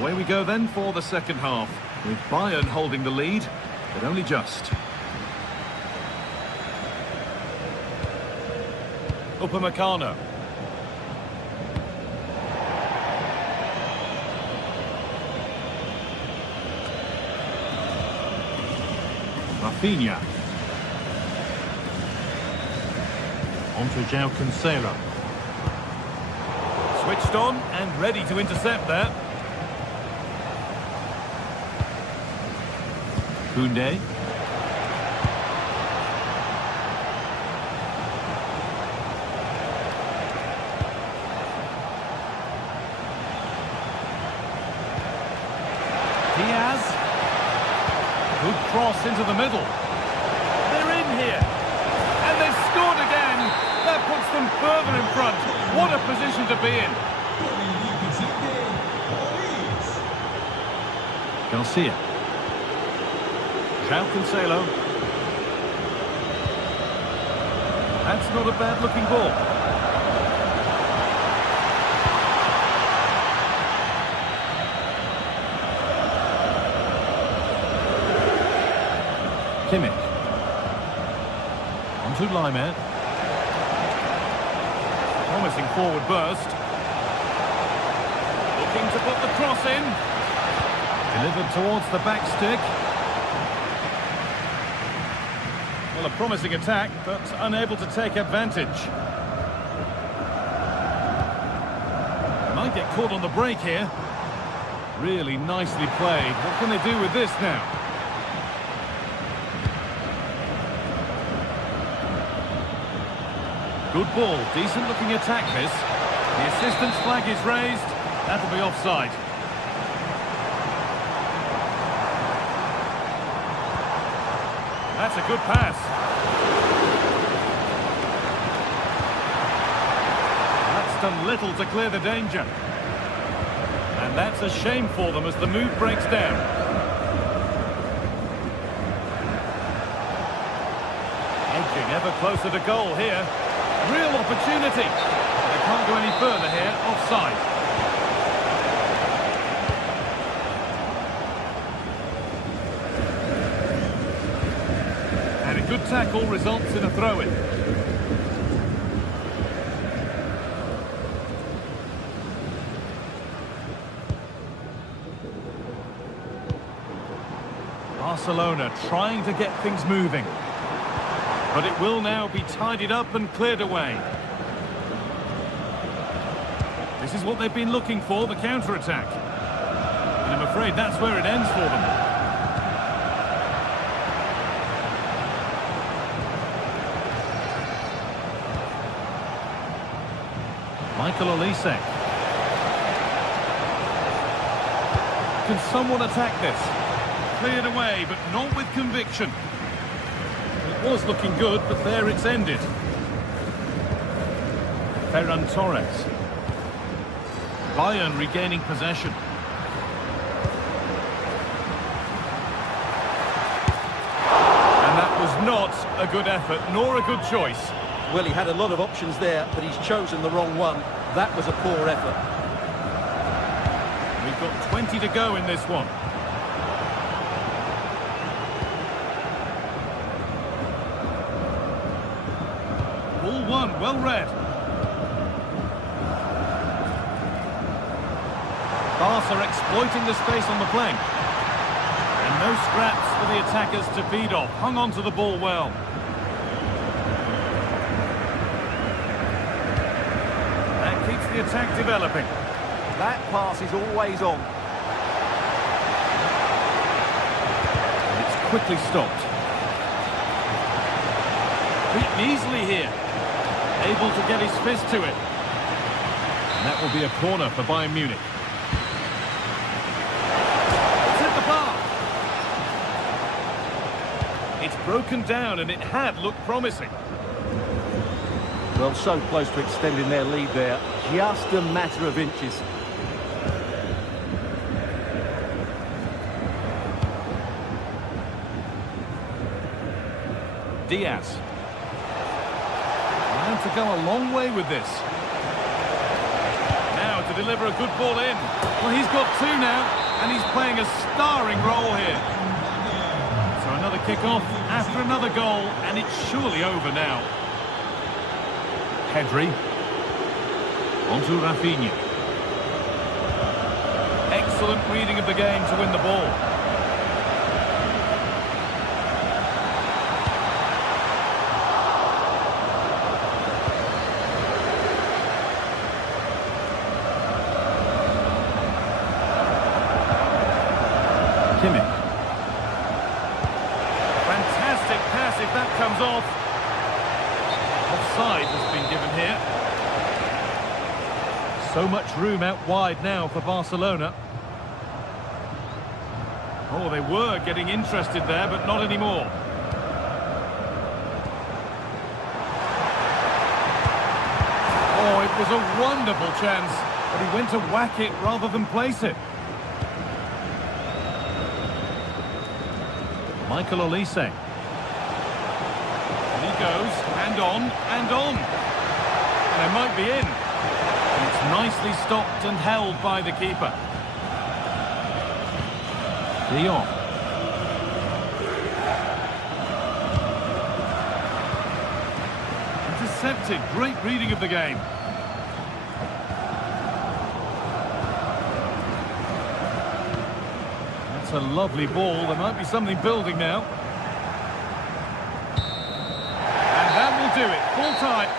Away we go then for the second half, with Bayern holding the lead, but only just. Upamecano. Rafinha. On to João Cancelo. Switched on and ready to intercept there. Koundé. Diaz. Good cross into the middle. They're in here. And they've scored again. That puts them further in front. What a position to be in. Garcia. João Cancelo. That's not a bad-looking ball. Kimmich. On to Laimer. Promising forward burst. Looking to put the cross in. Delivered towards the back stick. Well, a promising attack, but unable to take advantage. Might get caught on the break here. Really nicely played. What can they do with this now? Good ball, decent looking attack this. The assistant's flag is raised. That'll be offside. That's a good pass. That's done little to clear the danger. And that's a shame for them as the move breaks down. Edging ever closer to goal here. Real opportunity. They can't go any further here. Offside. And a good tackle results in a throw-in. Barcelona trying to get things moving. But it will now be tidied up and cleared away. This is what they've been looking for, the counter-attack. And I'm afraid that's where it ends for them. Michael Olise. Can someone attack this? Cleared away, but not with conviction. It was looking good, but there it's ended. Ferran Torres. Bayern regaining possession. a good effort, nor a good choice. Well, he had a lot of options there, but he's chosen the wrong one. That was a poor effort. We've got 20 to go in this one. Ball one, well read. Barca exploiting the space on the flank. And no scraps for the attackers to feed off. Hung on to the ball well. That keeps the attack developing. That pass is always on. It's quickly stopped. Beaten easily here. Able to get his fist to it. And that will be a corner for Bayern Munich. It's hit the bar. It's broken down and it had looked promising. Well, so close to extending their lead there. Just a matter of inches. Diaz. Trying to go a long way with this. Now to deliver a good ball in. Well, he's got two now, and he's playing a starring role here. So another kick-off after another goal, and it's surely over now. Pedri. Onto Rafinha. Excellent reading of the game to win the ball. Fantastic pass if that comes off. Offside has been given here. So much room out wide now for Barcelona. Oh, they were getting interested there, but not anymore. Oh, it was a wonderful chance, but he went to whack it rather than place it. Michael Olise. And he goes, and on, and on. And it might be in. And it's nicely stopped and held by the keeper. De Jong. Intercepted, great reading of the game. That's a lovely ball. There might be something building now. And that will do it. Full time.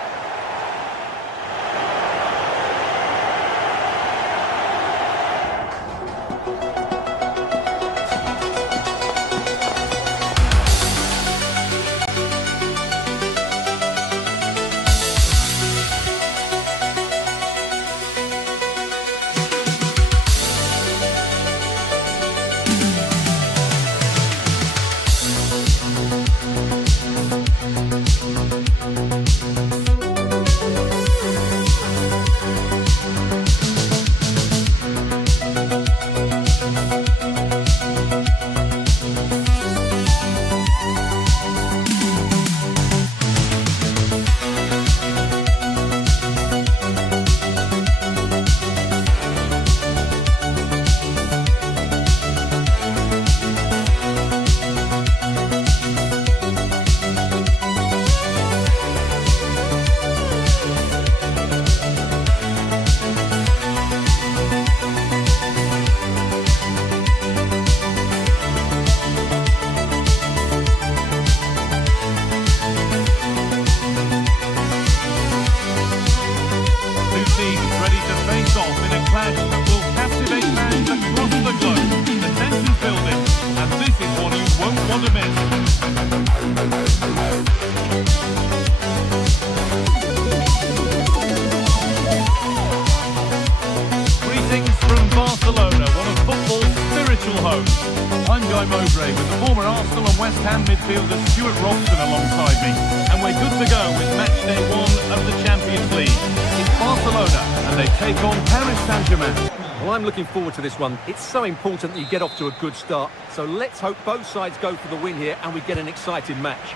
With the former Arsenal and West Ham midfielder Stuart Robson alongside me. And we're good to go with match day 1 of the Champions League. It's Barcelona and they take on Paris Saint-Germain. Well, I'm looking forward to this one. It's so important that you get off to a good start. So let's hope both sides go for the win here and we get an exciting match.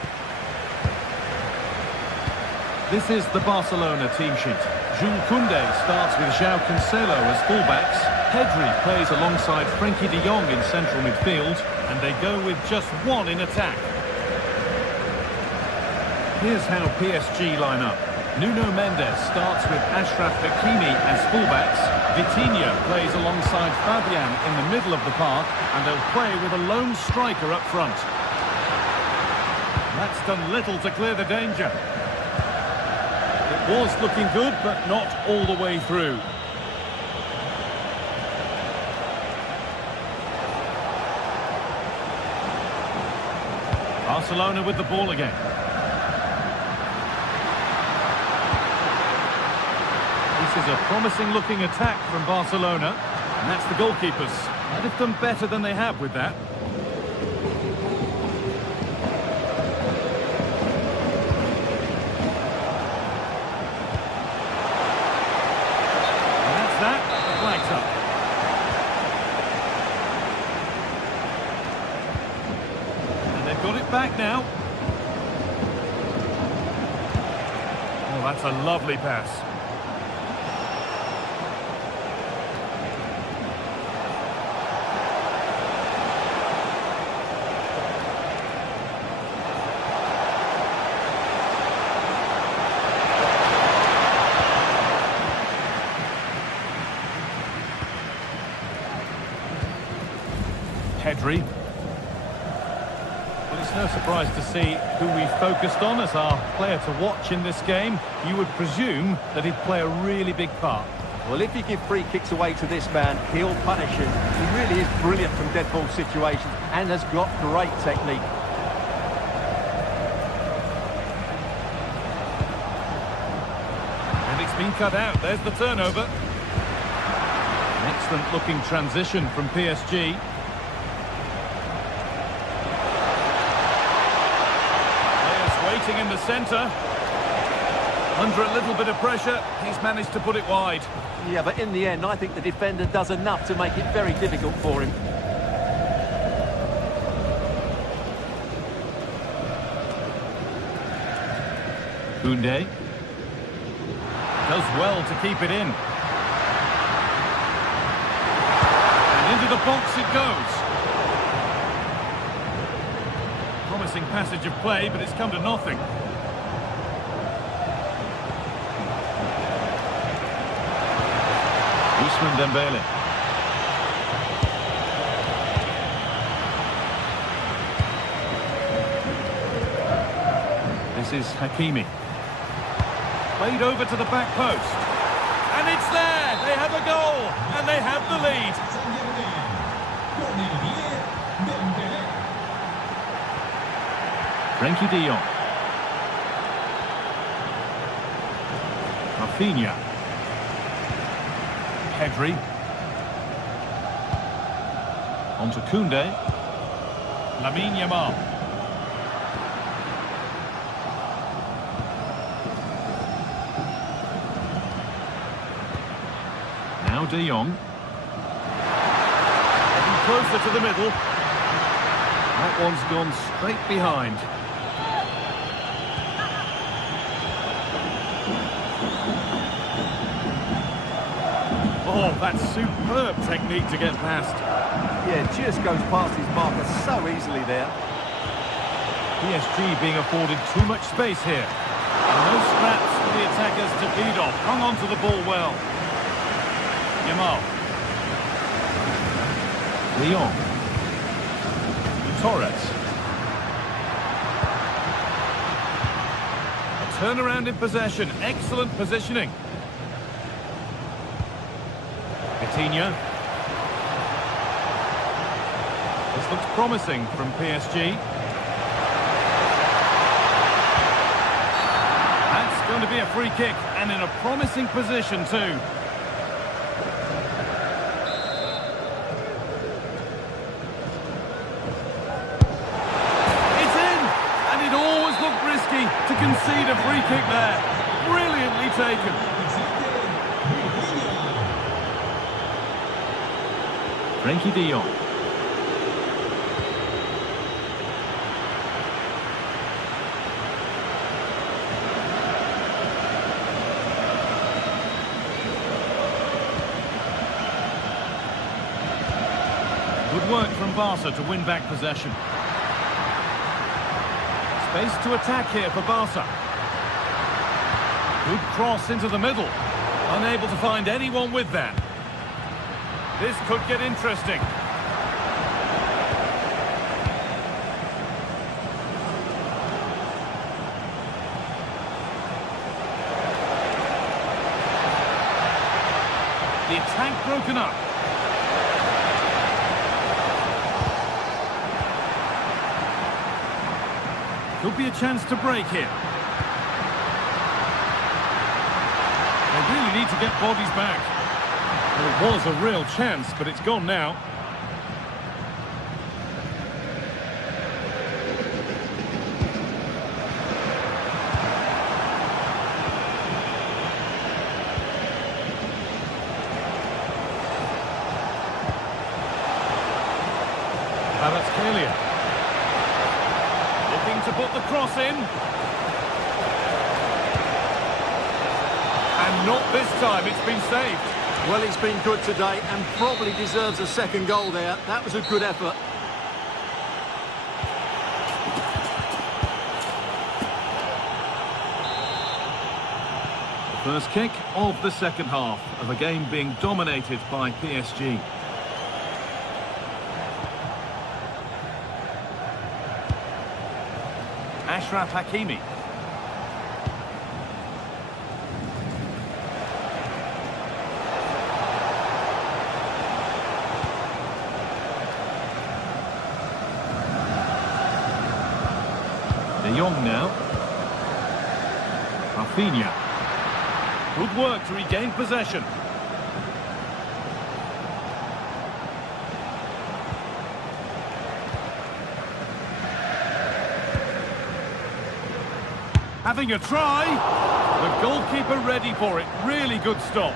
This is the Barcelona team sheet. Jules Koundé starts with João Cancelo as fullbacks. Pedri plays alongside Frenkie de Jong in central midfield, and they go with just one in attack. Here's how PSG line up. Nuno Mendes starts with Achraf Hakimi as fullbacks. Vitinha plays alongside Fabian in the middle of the park, and they'll play with a lone striker up front. That's done little to clear the danger. It was looking good, but not all the way through. Barcelona with the ball again. This is a promising-looking attack from Barcelona, and that's the goalkeepers. They'd have done better than they have with that. And that's that. The flag's up. And they've got it back now. Oh, that's a lovely pass. Pedri. Well, it's no surprise to see who we focused on as our player to watch in this game. You would presume that he'd play a really big part. Well, if you give free kicks away to this man, he'll punish you. He really is brilliant from dead ball situations and has got great technique. And it's been cut out. There's the turnover. An excellent looking transition from PSG. Waiting in the centre. Under a little bit of pressure, he's managed to put it wide. Yeah, but in the end, I think the defender does enough to make it very difficult for him. Koundé does well to keep it in. And into the box it goes. Promising passage of play, but it's come to nothing. Ousmane Dembele. This is Hakimi. Played over to the back post. And it's there! They have a goal! And they have the lead! Frenkie de Jong. Rafinha. Pedri. On to Koundé. Lamine Yamal. Now de Jong. Getting closer to the middle. That one's gone straight behind. Oh, that's superb technique to get past. Yeah, just goes past his marker so easily there. PSG being afforded too much space here. And no scraps for the attackers to feed off. Hung on to the ball well. Yamal. Lyon. Torres. A turnaround in possession. Excellent positioning. Vitinha. This looks promising from PSG. That's going to be a free kick, and in a promising position too. It's in! And it always looked risky to concede a free kick there. Brilliantly taken. Frenkie de Jong. from Barca to win back possession. Space to attack here for Barca. Good cross into the middle. Unable to find anyone with that. This could get interesting. The attack broken up. Could be a chance to break here. They really need to get bodies back. Well, it was a real chance, but it's gone now. Kvaratskhelia. Looking to put the cross in. And not this time, it's been saved. Well, he's been good today and probably deserves a second goal there. That was a good effort. The first kick of the second half of a game being dominated by PSG. Ashraf Hakimi. De Jong now. Rafinha. Good work to regain possession. Having a try. The goalkeeper ready for it. Really good stop.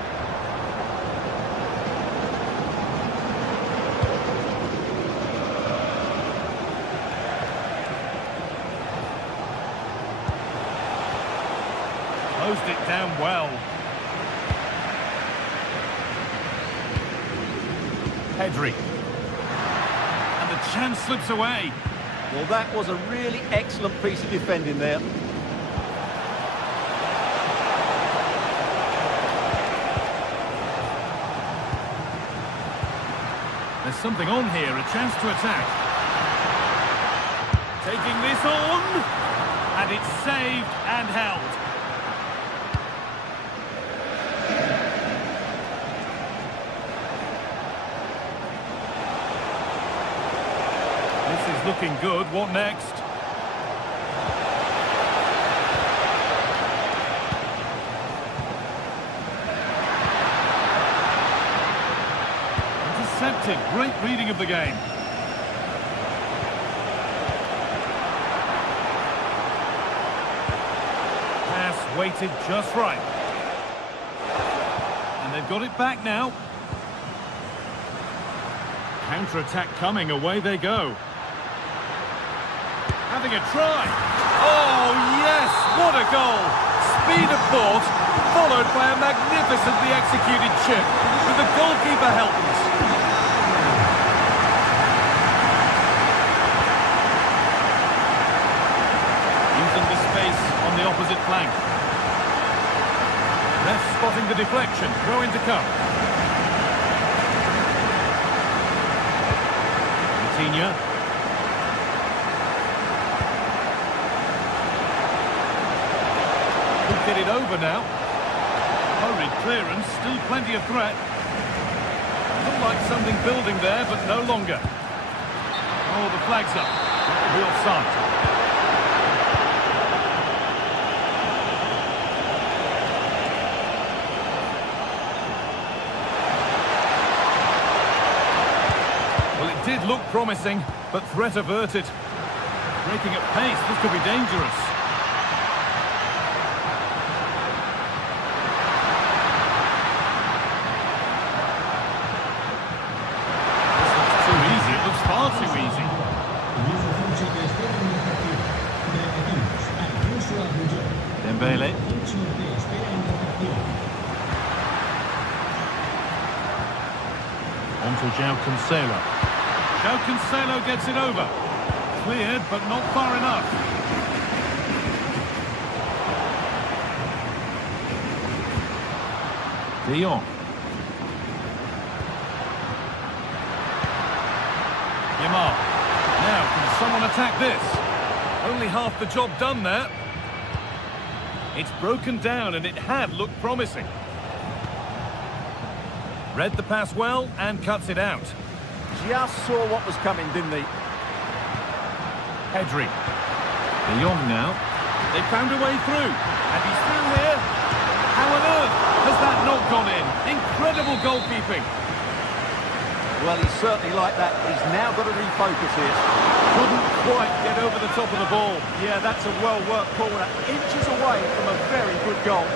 Closed it down well. Pedri. And the chance slips away. Well, that was a really excellent piece of defending there. There's something on here, a chance to attack. Taking this on, and it's saved and held. This is looking good. What next? Intercepted. Great reading of the game. Pass weighted just right. And they've got it back now. Counter-attack coming. Away they go. Having a try. Oh, yes! What a goal! Speed of thought, followed by a magnificently executed chip, with the goalkeeper helpless. Using the space on the opposite flank. Ref spotting the deflection. Throw in to come. Coutinho. Get it over now. Hurried clearance, still plenty of threat. Looked like something building there, but no longer. Oh, the flag's up. That will be offside. Well, it did look promising, but threat averted. Breaking at pace, this could be dangerous. Far too easy. Dembele. On to João Cancelo. Joe Cancelo gets it over. Cleared, but not far enough. De Jong. Yamal. Now, can someone attack this? Only half the job done there. It's broken down and it had looked promising. Read the pass well and cuts it out. Just saw what was coming, didn't he? Pedri. De Jong now. They found a way through. And he's through here. How on earth has that not gone in? Incredible goalkeeping. Well, he's certainly like that. He's now got to refocus here. Couldn't quite get over the top of the ball. Yeah, that's a well-worked corner. Inches away from a very good goal.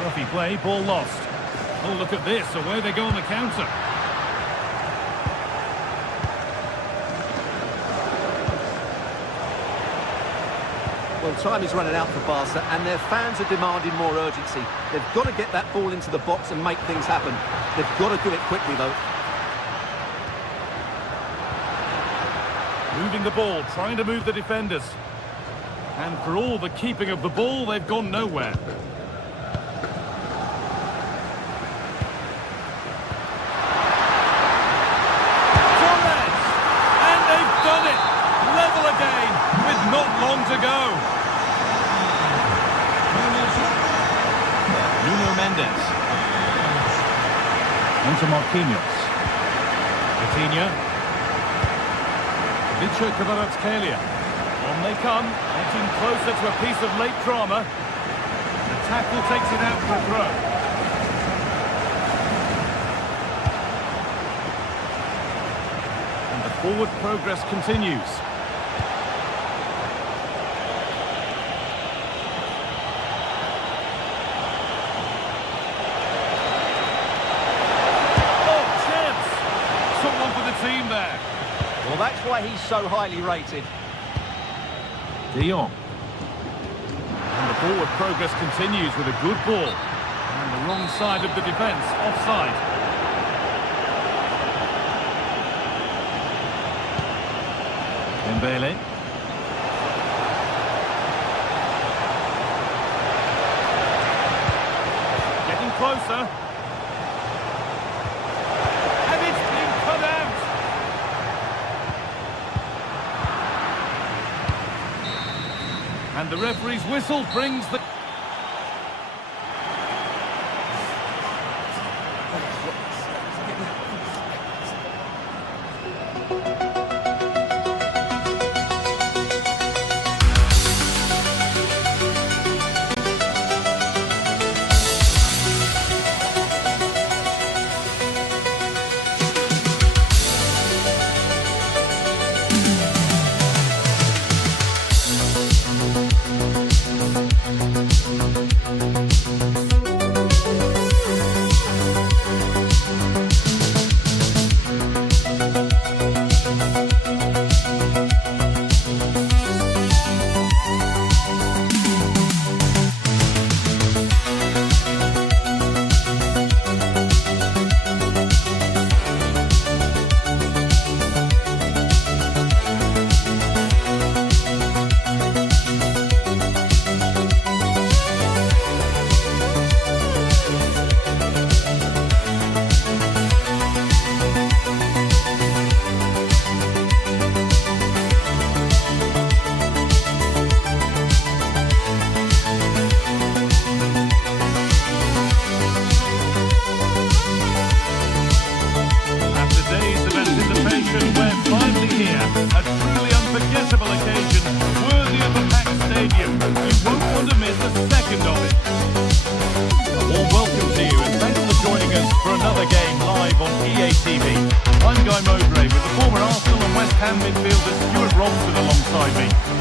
Scruffy play, ball lost. Oh, look at this. Away they go on the counter. Well, time is running out for Barca, and their fans are demanding more urgency. They've got to get that ball into the box and make things happen. They've got to do it quickly, though. Moving the ball, trying to move the defenders. And for all the keeping of the ball, they've gone nowhere. Torres! And they've done it! Level again, with not long to go. Nuno Mendes. Onto Marquinhos. Vitinha. Vicha Kvaratskhelia. On they come, getting closer to a piece of late drama. The tackle takes it out for a throw. And the forward progress continues. Team there. Well, that's why he's so highly rated. De Jong. And the forward progress continues with a good ball. And the wrong side of the defence, offside. Dembele. Getting closer. And the referee's whistle brings the...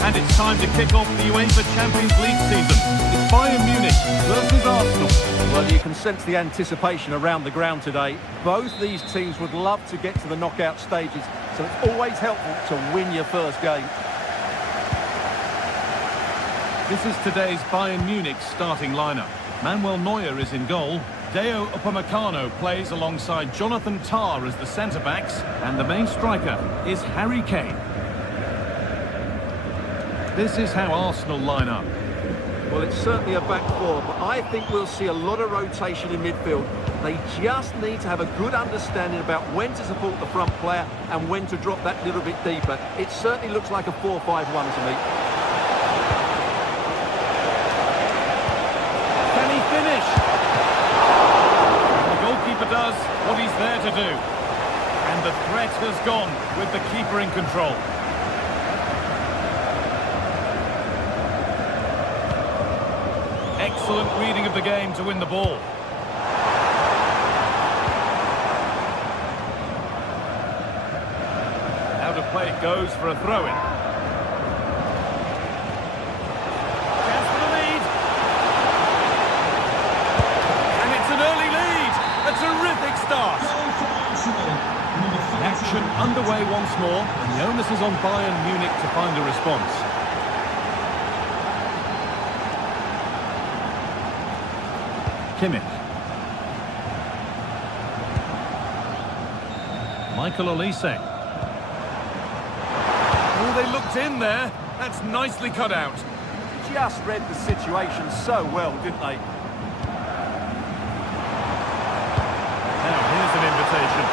And it's time to kick off the UEFA Champions League season. It's Bayern Munich versus Arsenal. Well, you can sense the anticipation around the ground today. Both these teams would love to get to the knockout stages, so it's always helpful to win your first game. This is today's Bayern Munich starting lineup. Manuel Neuer is in goal. Deo Upamecano plays alongside Jonathan Tah as the centre-backs. And the main striker is Harry Kane. This is how Arsenal line up. Well, it's certainly a back four, but I think we'll see a lot of rotation in midfield. They just need to have a good understanding about when to support the front player and when to drop that little bit deeper. It certainly looks like a 4-5-1 to me. Can he finish? The goalkeeper does what he's there to do. And the threat has gone with the keeper in control. Excellent reading of the game to win the ball. Out of play it goes for a throw-in. Chance for the lead. And it's an early lead. A terrific start. Action underway once more, and the onus is on Bayern Munich to find a response. Kimmich. Michael Olise. Oh, they looked in there. That's nicely cut out. Just read the situation so well, didn't they? Now, here's an invitation.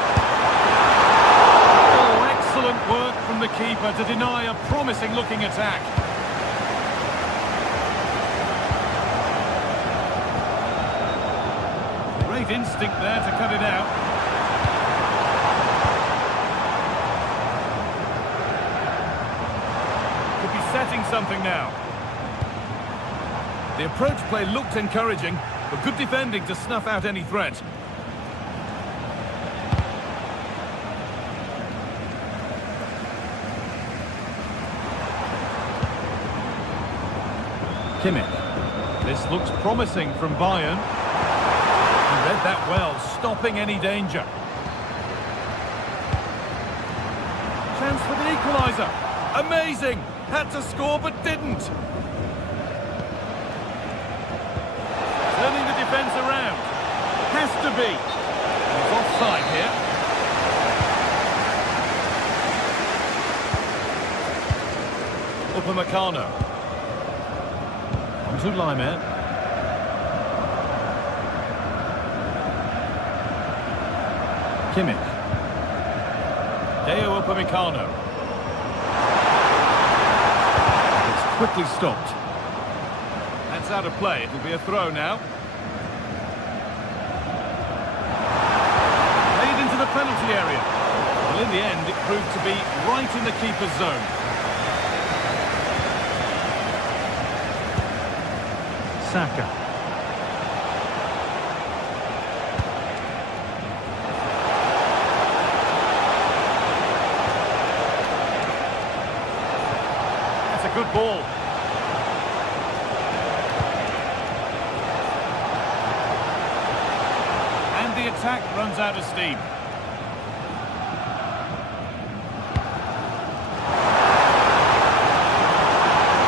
Oh, excellent work from the keeper to deny a promising-looking attack. Great instinct there to cut it out. Could be setting something now. The approach play looked encouraging, but good defending to snuff out any threat. Kimmich. This looks promising from Bayern. He read that well, stopping any danger. Chance for the equaliser. Amazing! Had to score but didn't. Turning the defence around. Has to be. He's offside here. Upamecano. On to Laimer. Kimmich. Deo Upamecano. It's quickly stopped. That's out of play. It'll be a throw now. Played into the penalty area. Well, in the end, it proved to be right in the keeper's zone. Saka. That's a good ball. And the attack runs out of steam.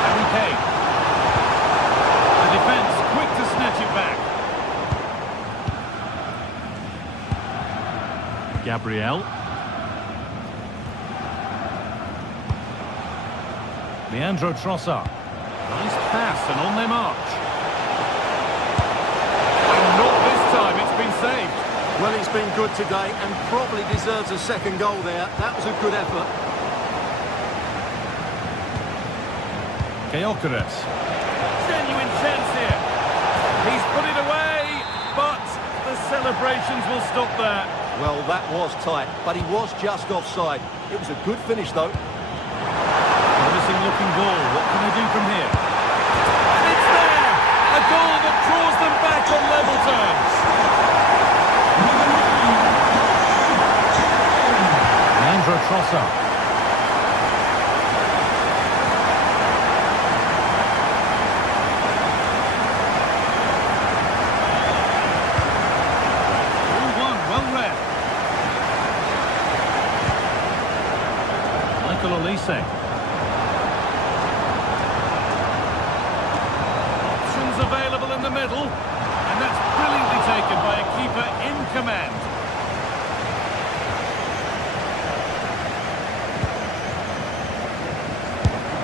Harry Kane. The defence quick to snatch it back. Gabriel. Leandro Trossard. Nice pass and on their march. And not this time, it's been saved. Well, he's been good today and probably deserves a second goal there. That was a good effort. Gyökeres. Genuine chance here. He's put it away, but the celebrations will stop there. Well, that was tight, but he was just offside. It was a good finish, though. Promising looking ball. What can they do from here? And it's there! A goal that draws them back on level terms. Leandro Trossard. Michael Olise.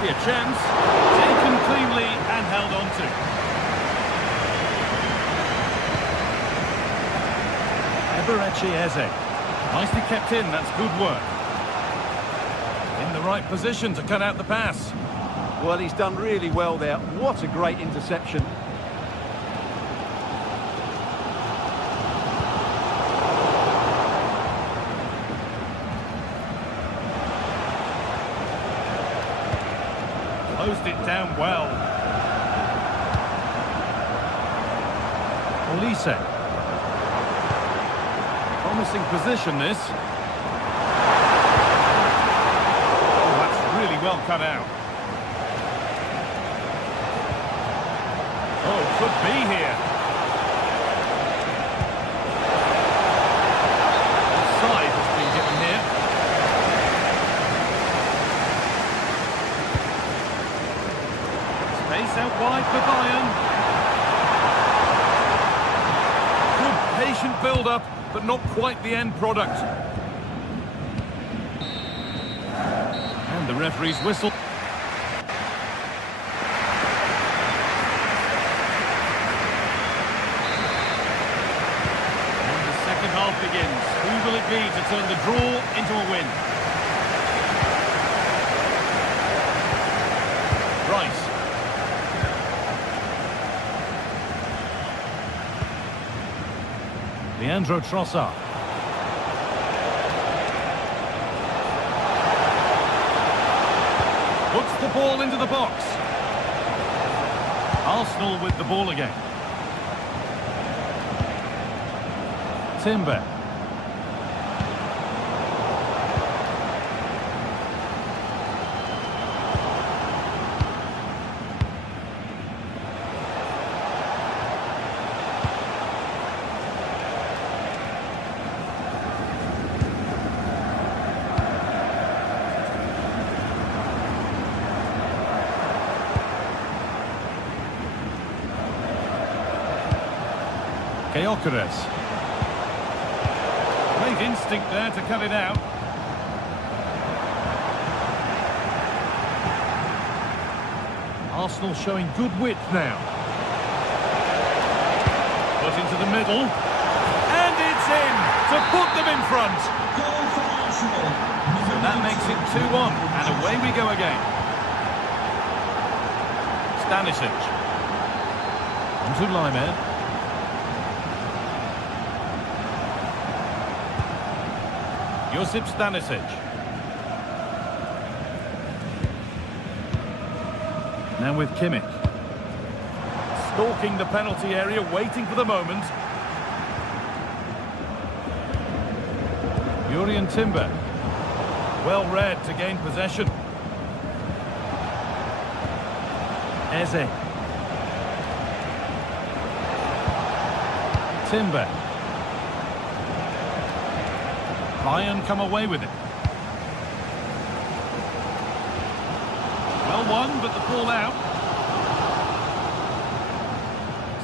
be a chance. Taken cleanly and held on to. Eberechi Eze. Nicely kept in, that's good work. In the right position to cut out the pass. Well, he's done really well there. What a great interception. Closed it down well. Olise. Promising position, this. Oh, that's really well cut out. Oh, could be here. Offside has been given here. Space out wide for Bayern. Good patient build-up, but not quite the end product. And the referee's whistle. And the second half begins. Who will it be to turn the draw into a win? Rice. Leandro Trossard. Puts the ball into the box. Arsenal with the ball again. Timber. Gyökeres. Great instinct there to cut it out. Arsenal showing good width now. Put into the middle. And it's in to put them in front. Goal for Arsenal. So that makes it 2-1. And away we go again. Stanisic. Onto Lyman. Josip Stanisic. Now with Kimmich. Stalking the penalty area, waiting for the moment. Jurrien Timber. Well read to gain possession. Eze. Timber. Bayern come away with it. Well won, but the ball out.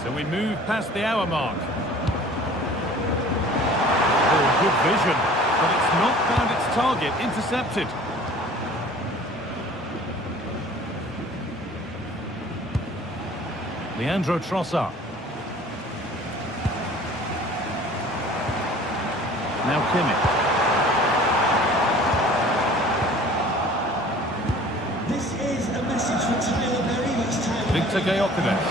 So we move past the hour mark. Oh, good vision. But it's not found its target. Intercepted. Leandro Trossard. Now Kimmich. Victor Gyökeres.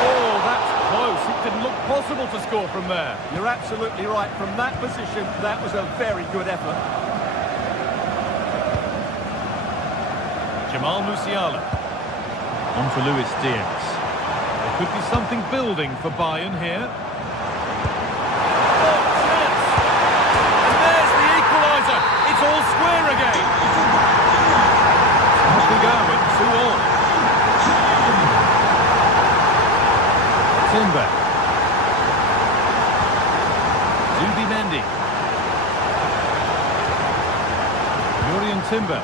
Oh, that's close. It didn't look possible to score from there. You're absolutely right. From that position, that was a very good effort. Jamal Musiala. On for Luis Diaz. There could be something building for Bayern here. It's all square again. Off we go, it's 2-2. Timber. Zubimendi. Jurrien Timber.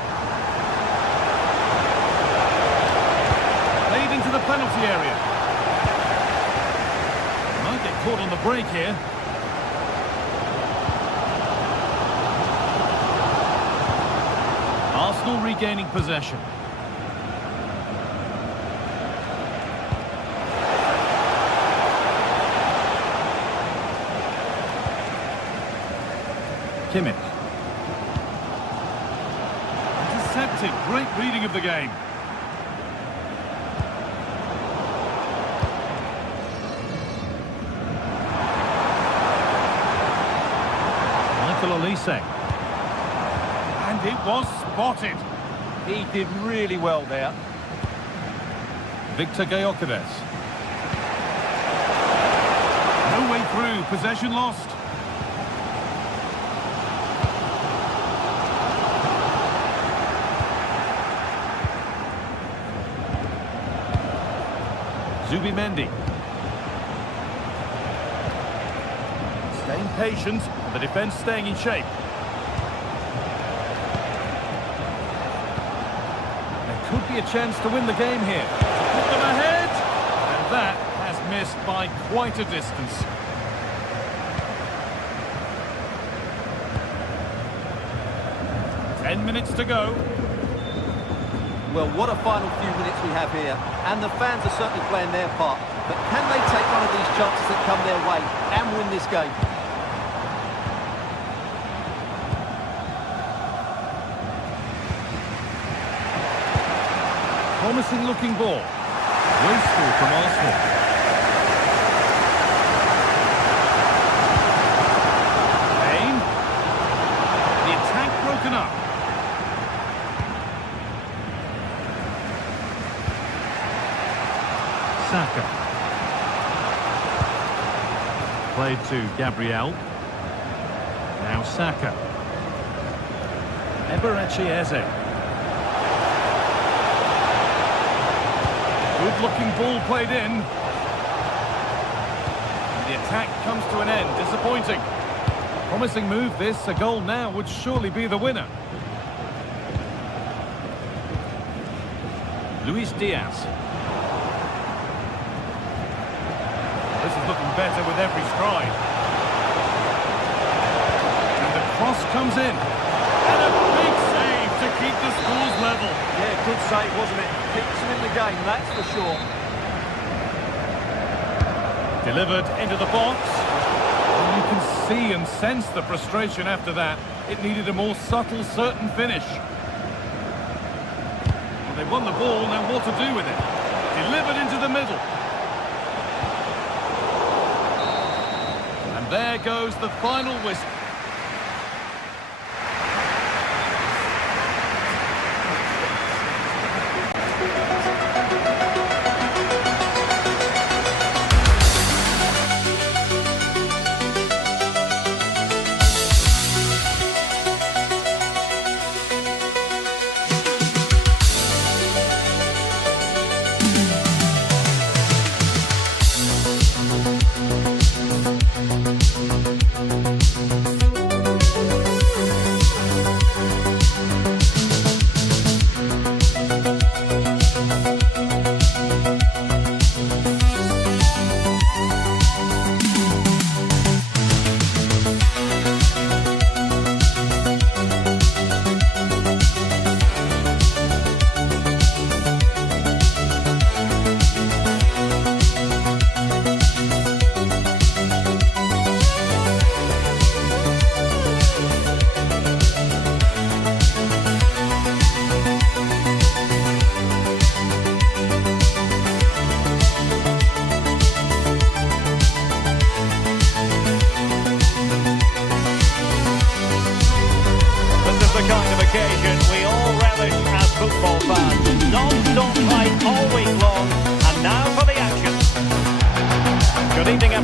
Played into the penalty area. Might get caught on the break here. Arsenal regaining possession. Kimmich. Intercepted. Great reading of the game. Olise. And it was spotted. He did really well there. Victor Gyökeres. No way through. Possession lost. Zubimendi. Staying patient. The defence staying in shape. There could be a chance to win the game here. Put them ahead! And that has missed by quite a distance. Ten minutes to go. Well, what a final few minutes we have here. And the fans are certainly playing their part. But can they take one of these chances that come their way and win this game? Promising looking ball. Wasteful from Arsenal. Kane. The attack broken up. Saka. Played to Gabriel. Now Saka. Eberechi Eze. Good-looking ball played in. The attack comes to an end. Disappointing. Promising move this. A goal now would surely be the winner. Luis Diaz. This is looking better with every stride. And the cross comes in. And a big save to keep the scores level. Yeah, good save, wasn't it? Keeps him in the game, that's for sure. Delivered into the box. And you can see and sense the frustration after that. It needed a more subtle, certain finish. Well, they won the ball, now what to do with it? Delivered into the middle. And there goes the final whistle.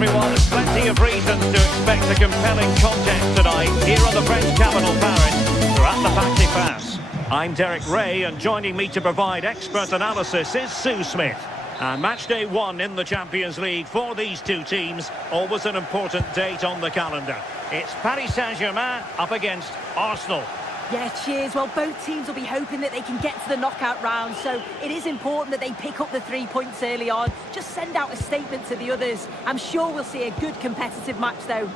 everyone. Plenty of reasons to expect a compelling contest tonight here on the French capital, Paris. We're at the Parc des Princes. I'm Derek Ray, and joining me to provide expert analysis is Sue Smith. And match day 1 in the Champions League for these two teams, always an important date on the calendar. It's Paris Saint-Germain up against Arsenal. Yeah, cheers. Well, both teams will be hoping that they can get to the knockout round, so it is important that they pick up the 3 points early on. Just send out a statement to the others. I'm sure we'll see a good competitive match, though.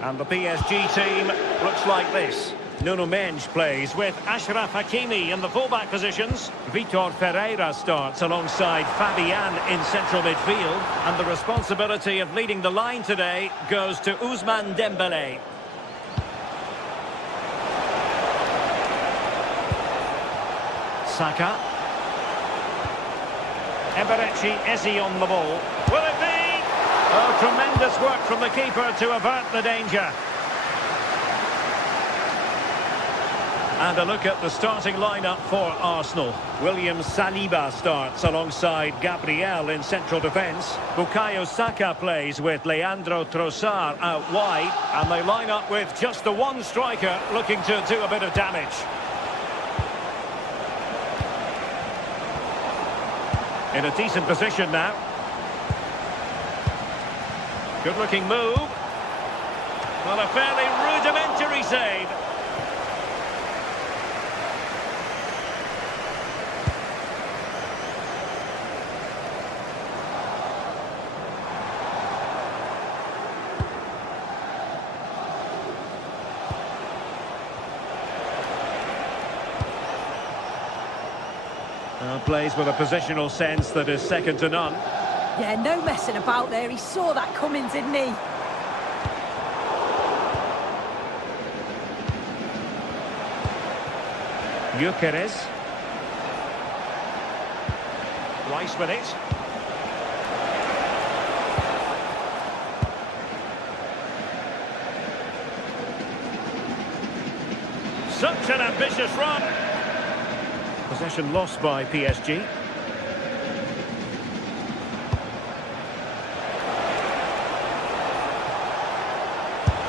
And the PSG team looks like this. Nuno Mendes plays with Ashraf Hakimi in the fullback positions. Vitor Ferreira starts alongside Fabian in central midfield. And the responsibility of leading the line today goes to Ousmane Dembélé. Saka. Eberechi Eze on the ball. Will it be? Oh, tremendous work from the keeper to avert the danger. And a look at the starting lineup for Arsenal. William Saliba starts alongside Gabriel in central defence. Bukayo Saka plays with Leandro Trossard out wide. And they line up with just the one striker looking to do a bit of damage. In a decent position now. Good looking move. Well, a fairly rudimentary save. Plays with a positional sense that is second to none. Yeah, no messing about there. He saw that coming, didn't he? Gyökeres. Rice with it. Such an ambitious run. Possession lost by PSG.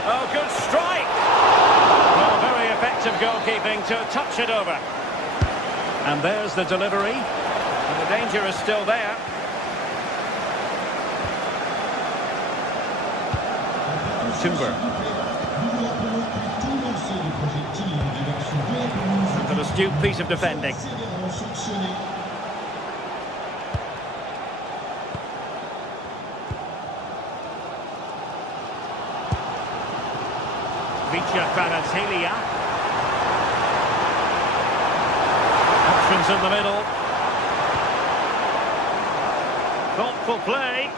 Oh, good strike! Well, very effective goalkeeping to touch it over. And there's the delivery. And the danger is still there. Timber. An astute piece of defending. Kvaratskhelia. Options in the middle. Thoughtful play.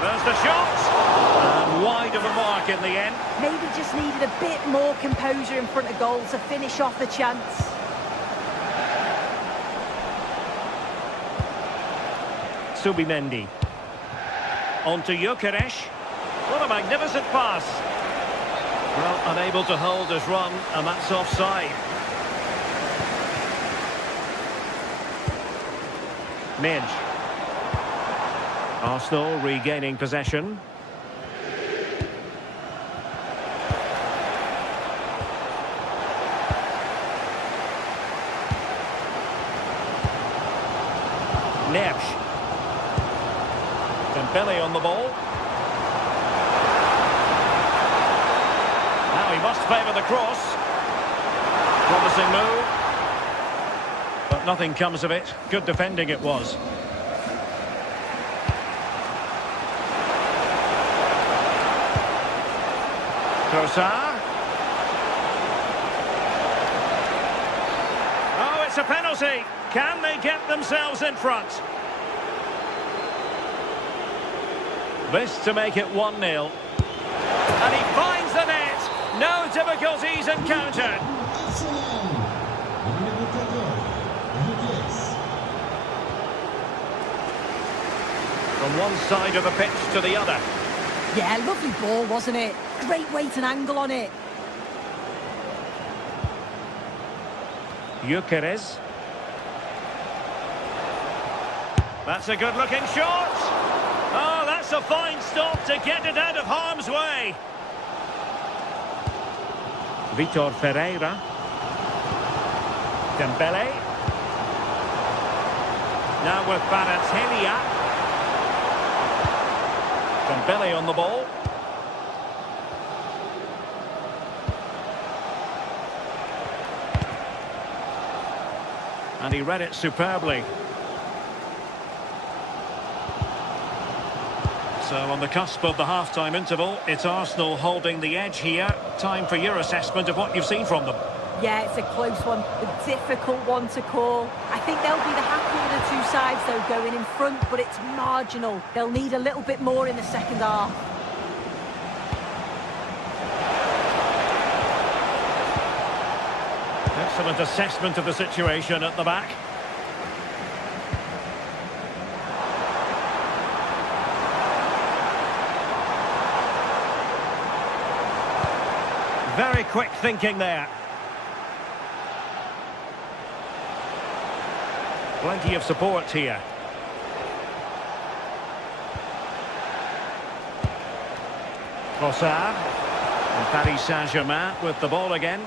There's the shot. And wide of the mark in the end. Maybe just needed a bit more composure in front of goal to finish off the chance. Subimendi. On to Gyökeres. What a magnificent pass. Well, unable to hold his run, and that's offside. Midge. Arsenal regaining possession. Neves. Dembele on the ball. Now he must favour the cross. Promising move. But nothing comes of it. Good defending it was. Trossard. Oh, it's a penalty. Can they get themselves in front? This to make it 1-0. And he finds the net. No difficulties encountered. From one side of the pitch to the other. Yeah, lovely ball, wasn't it? Great weight and angle on it. Gyökeres. That's a good-looking shot. Oh, that's a fine stop to get it out of harm's way. Vitor Ferreira. Dembele. Now with Kvaratskhelia. Dembele on the ball. And he read it superbly. So on the cusp of the half-time interval, it's Arsenal holding the edge here. Time for your assessment of what you've seen from them. Yeah, it's a close one, a difficult one to call. I think they'll be the happier of the two sides, though, going in front, but it's marginal. They'll need a little bit more in the second half. Excellent assessment of the situation at the back. Very quick thinking there. Plenty of support here. Trossard. And Paris Saint-Germain with the ball again.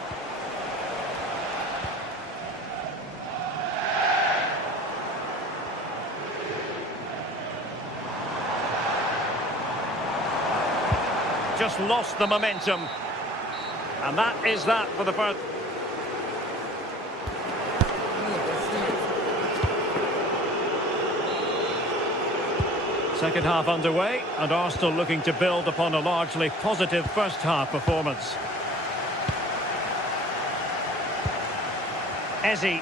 Just lost the momentum. And that is that for the first. Second half underway, and Arsenal looking to build upon a largely positive first half performance. Eze.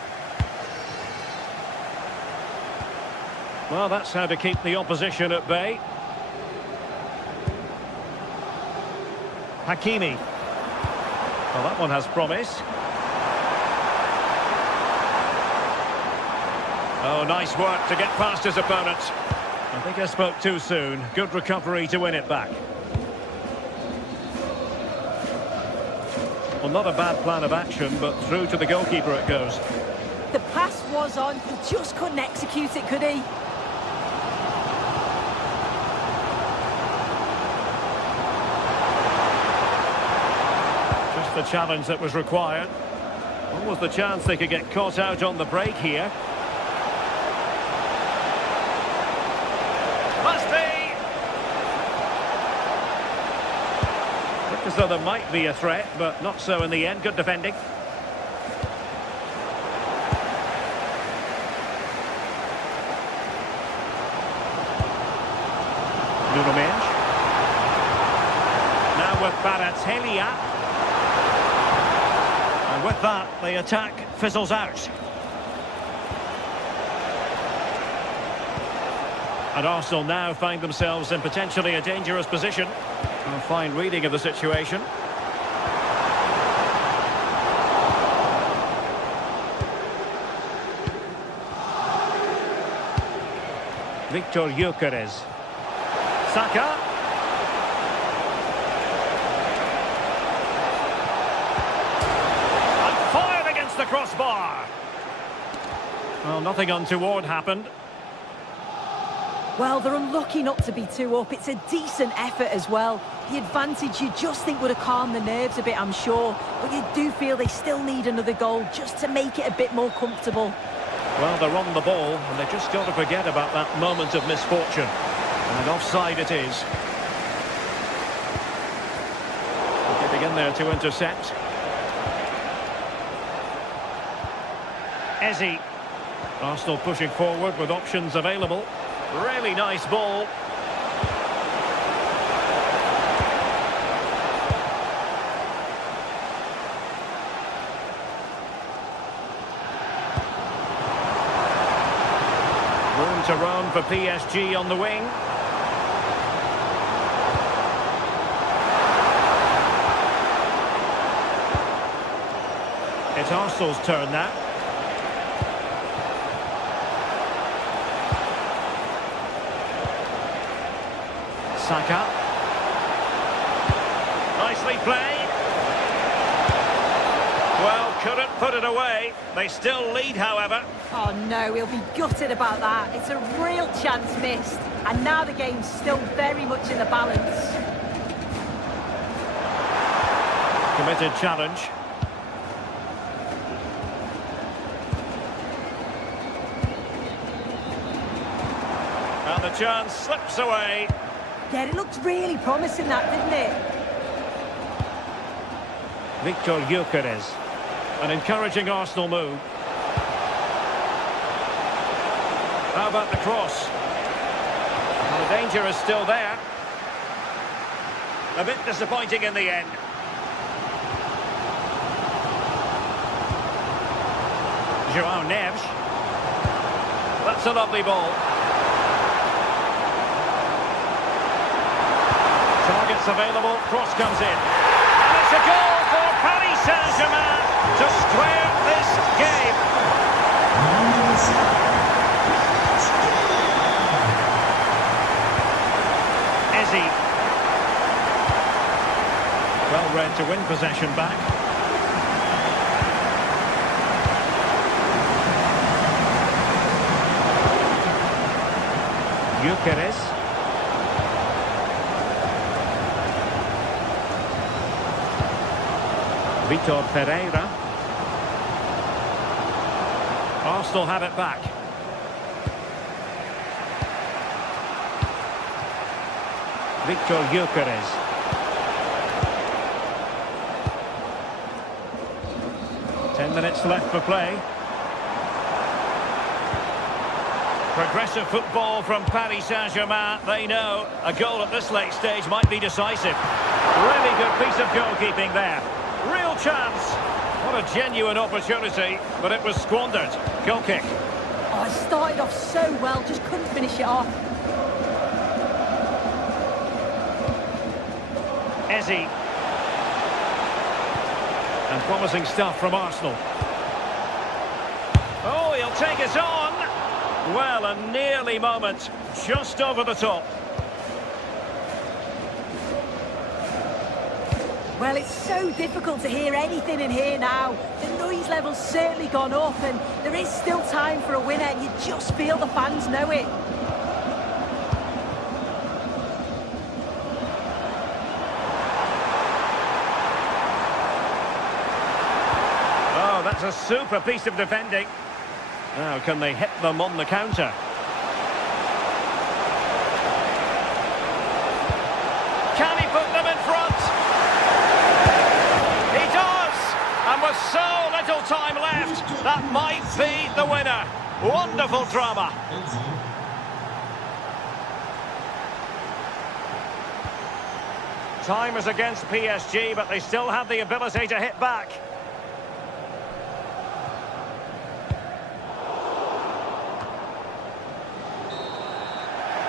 Well, that's how to keep the opposition at bay. Hakimi. Well, that one has promise. Oh, nice work to get past his opponent. I think I spoke too soon. Good recovery to win it back. Well, not a bad plan of action, but through to the goalkeeper it goes. The pass was on, he just couldn't execute it, could he? The challenge that was required. What was the chance they could get caught out on the break here? Must be! Looked as though there might be a threat, but not so in the end. Good defending. Nuno Mendes. Now with Baratelia. And with that, the attack fizzles out. And Arsenal now find themselves in potentially a dangerous position. A fine reading of the situation. Victor Gyökeres. Saka. The crossbar. Well, nothing untoward happened. Well, they're unlucky not to be 2 up. It's a decent effort as well. The advantage you just think would have calmed the nerves a bit, I'm sure. But you do feel they still need another goal just to make it a bit more comfortable. Well, they're on the ball, and they've just got to forget about that moment of misfortune. And offside it is. Getting in there to intercept. Eze. Arsenal pushing forward with options available. Really nice ball. Room to run for PSG on the wing. It's Arsenal's turn now. Saka. Nicely played. Well, couldn't put it away. They still lead, however. Oh no, he'll be gutted about that. It's a real chance missed. And now the game's still very much in the balance. Committed challenge. And the chance slips away. Yeah, it looked really promising, that, didn't it? Victor Gyökeres. An encouraging Arsenal move. How about the cross? Well, the danger is still there. A bit disappointing in the end. João Neves. That's a lovely ball. Targets available, cross comes in. And it's a goal for Paris Saint-Germain to square this game. Ezzy. Well read to win possession back. Gyökeres. Vitor Pereira. Arsenal have it back. Victor Gyökeres. Ten minutes left for play. Progressive football from Paris Saint-Germain. They know a goal at this late stage might be decisive. Really good piece of goalkeeping there. Real chance. What a genuine opportunity, but it was squandered. Goal kick. Oh, it started off so well, just couldn't finish it off. Ezzy. And promising stuff from Arsenal. Oh, he'll take it on. Well, a nearly moment, just over the top. Well, it's so difficult to hear anything in here now. The noise level's certainly gone up, and there is still time for a winner. You just feel the fans know it. Oh, that's a super piece of defending. Now, can they hit them on the counter? Can he put them in front? He does! And with so little time left, that might be the winner. Wonderful drama. Time is against PSG, but they still have the ability to hit back.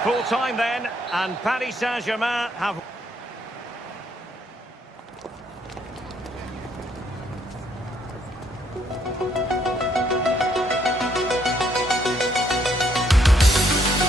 Full time then, and Paris Saint-Germain have...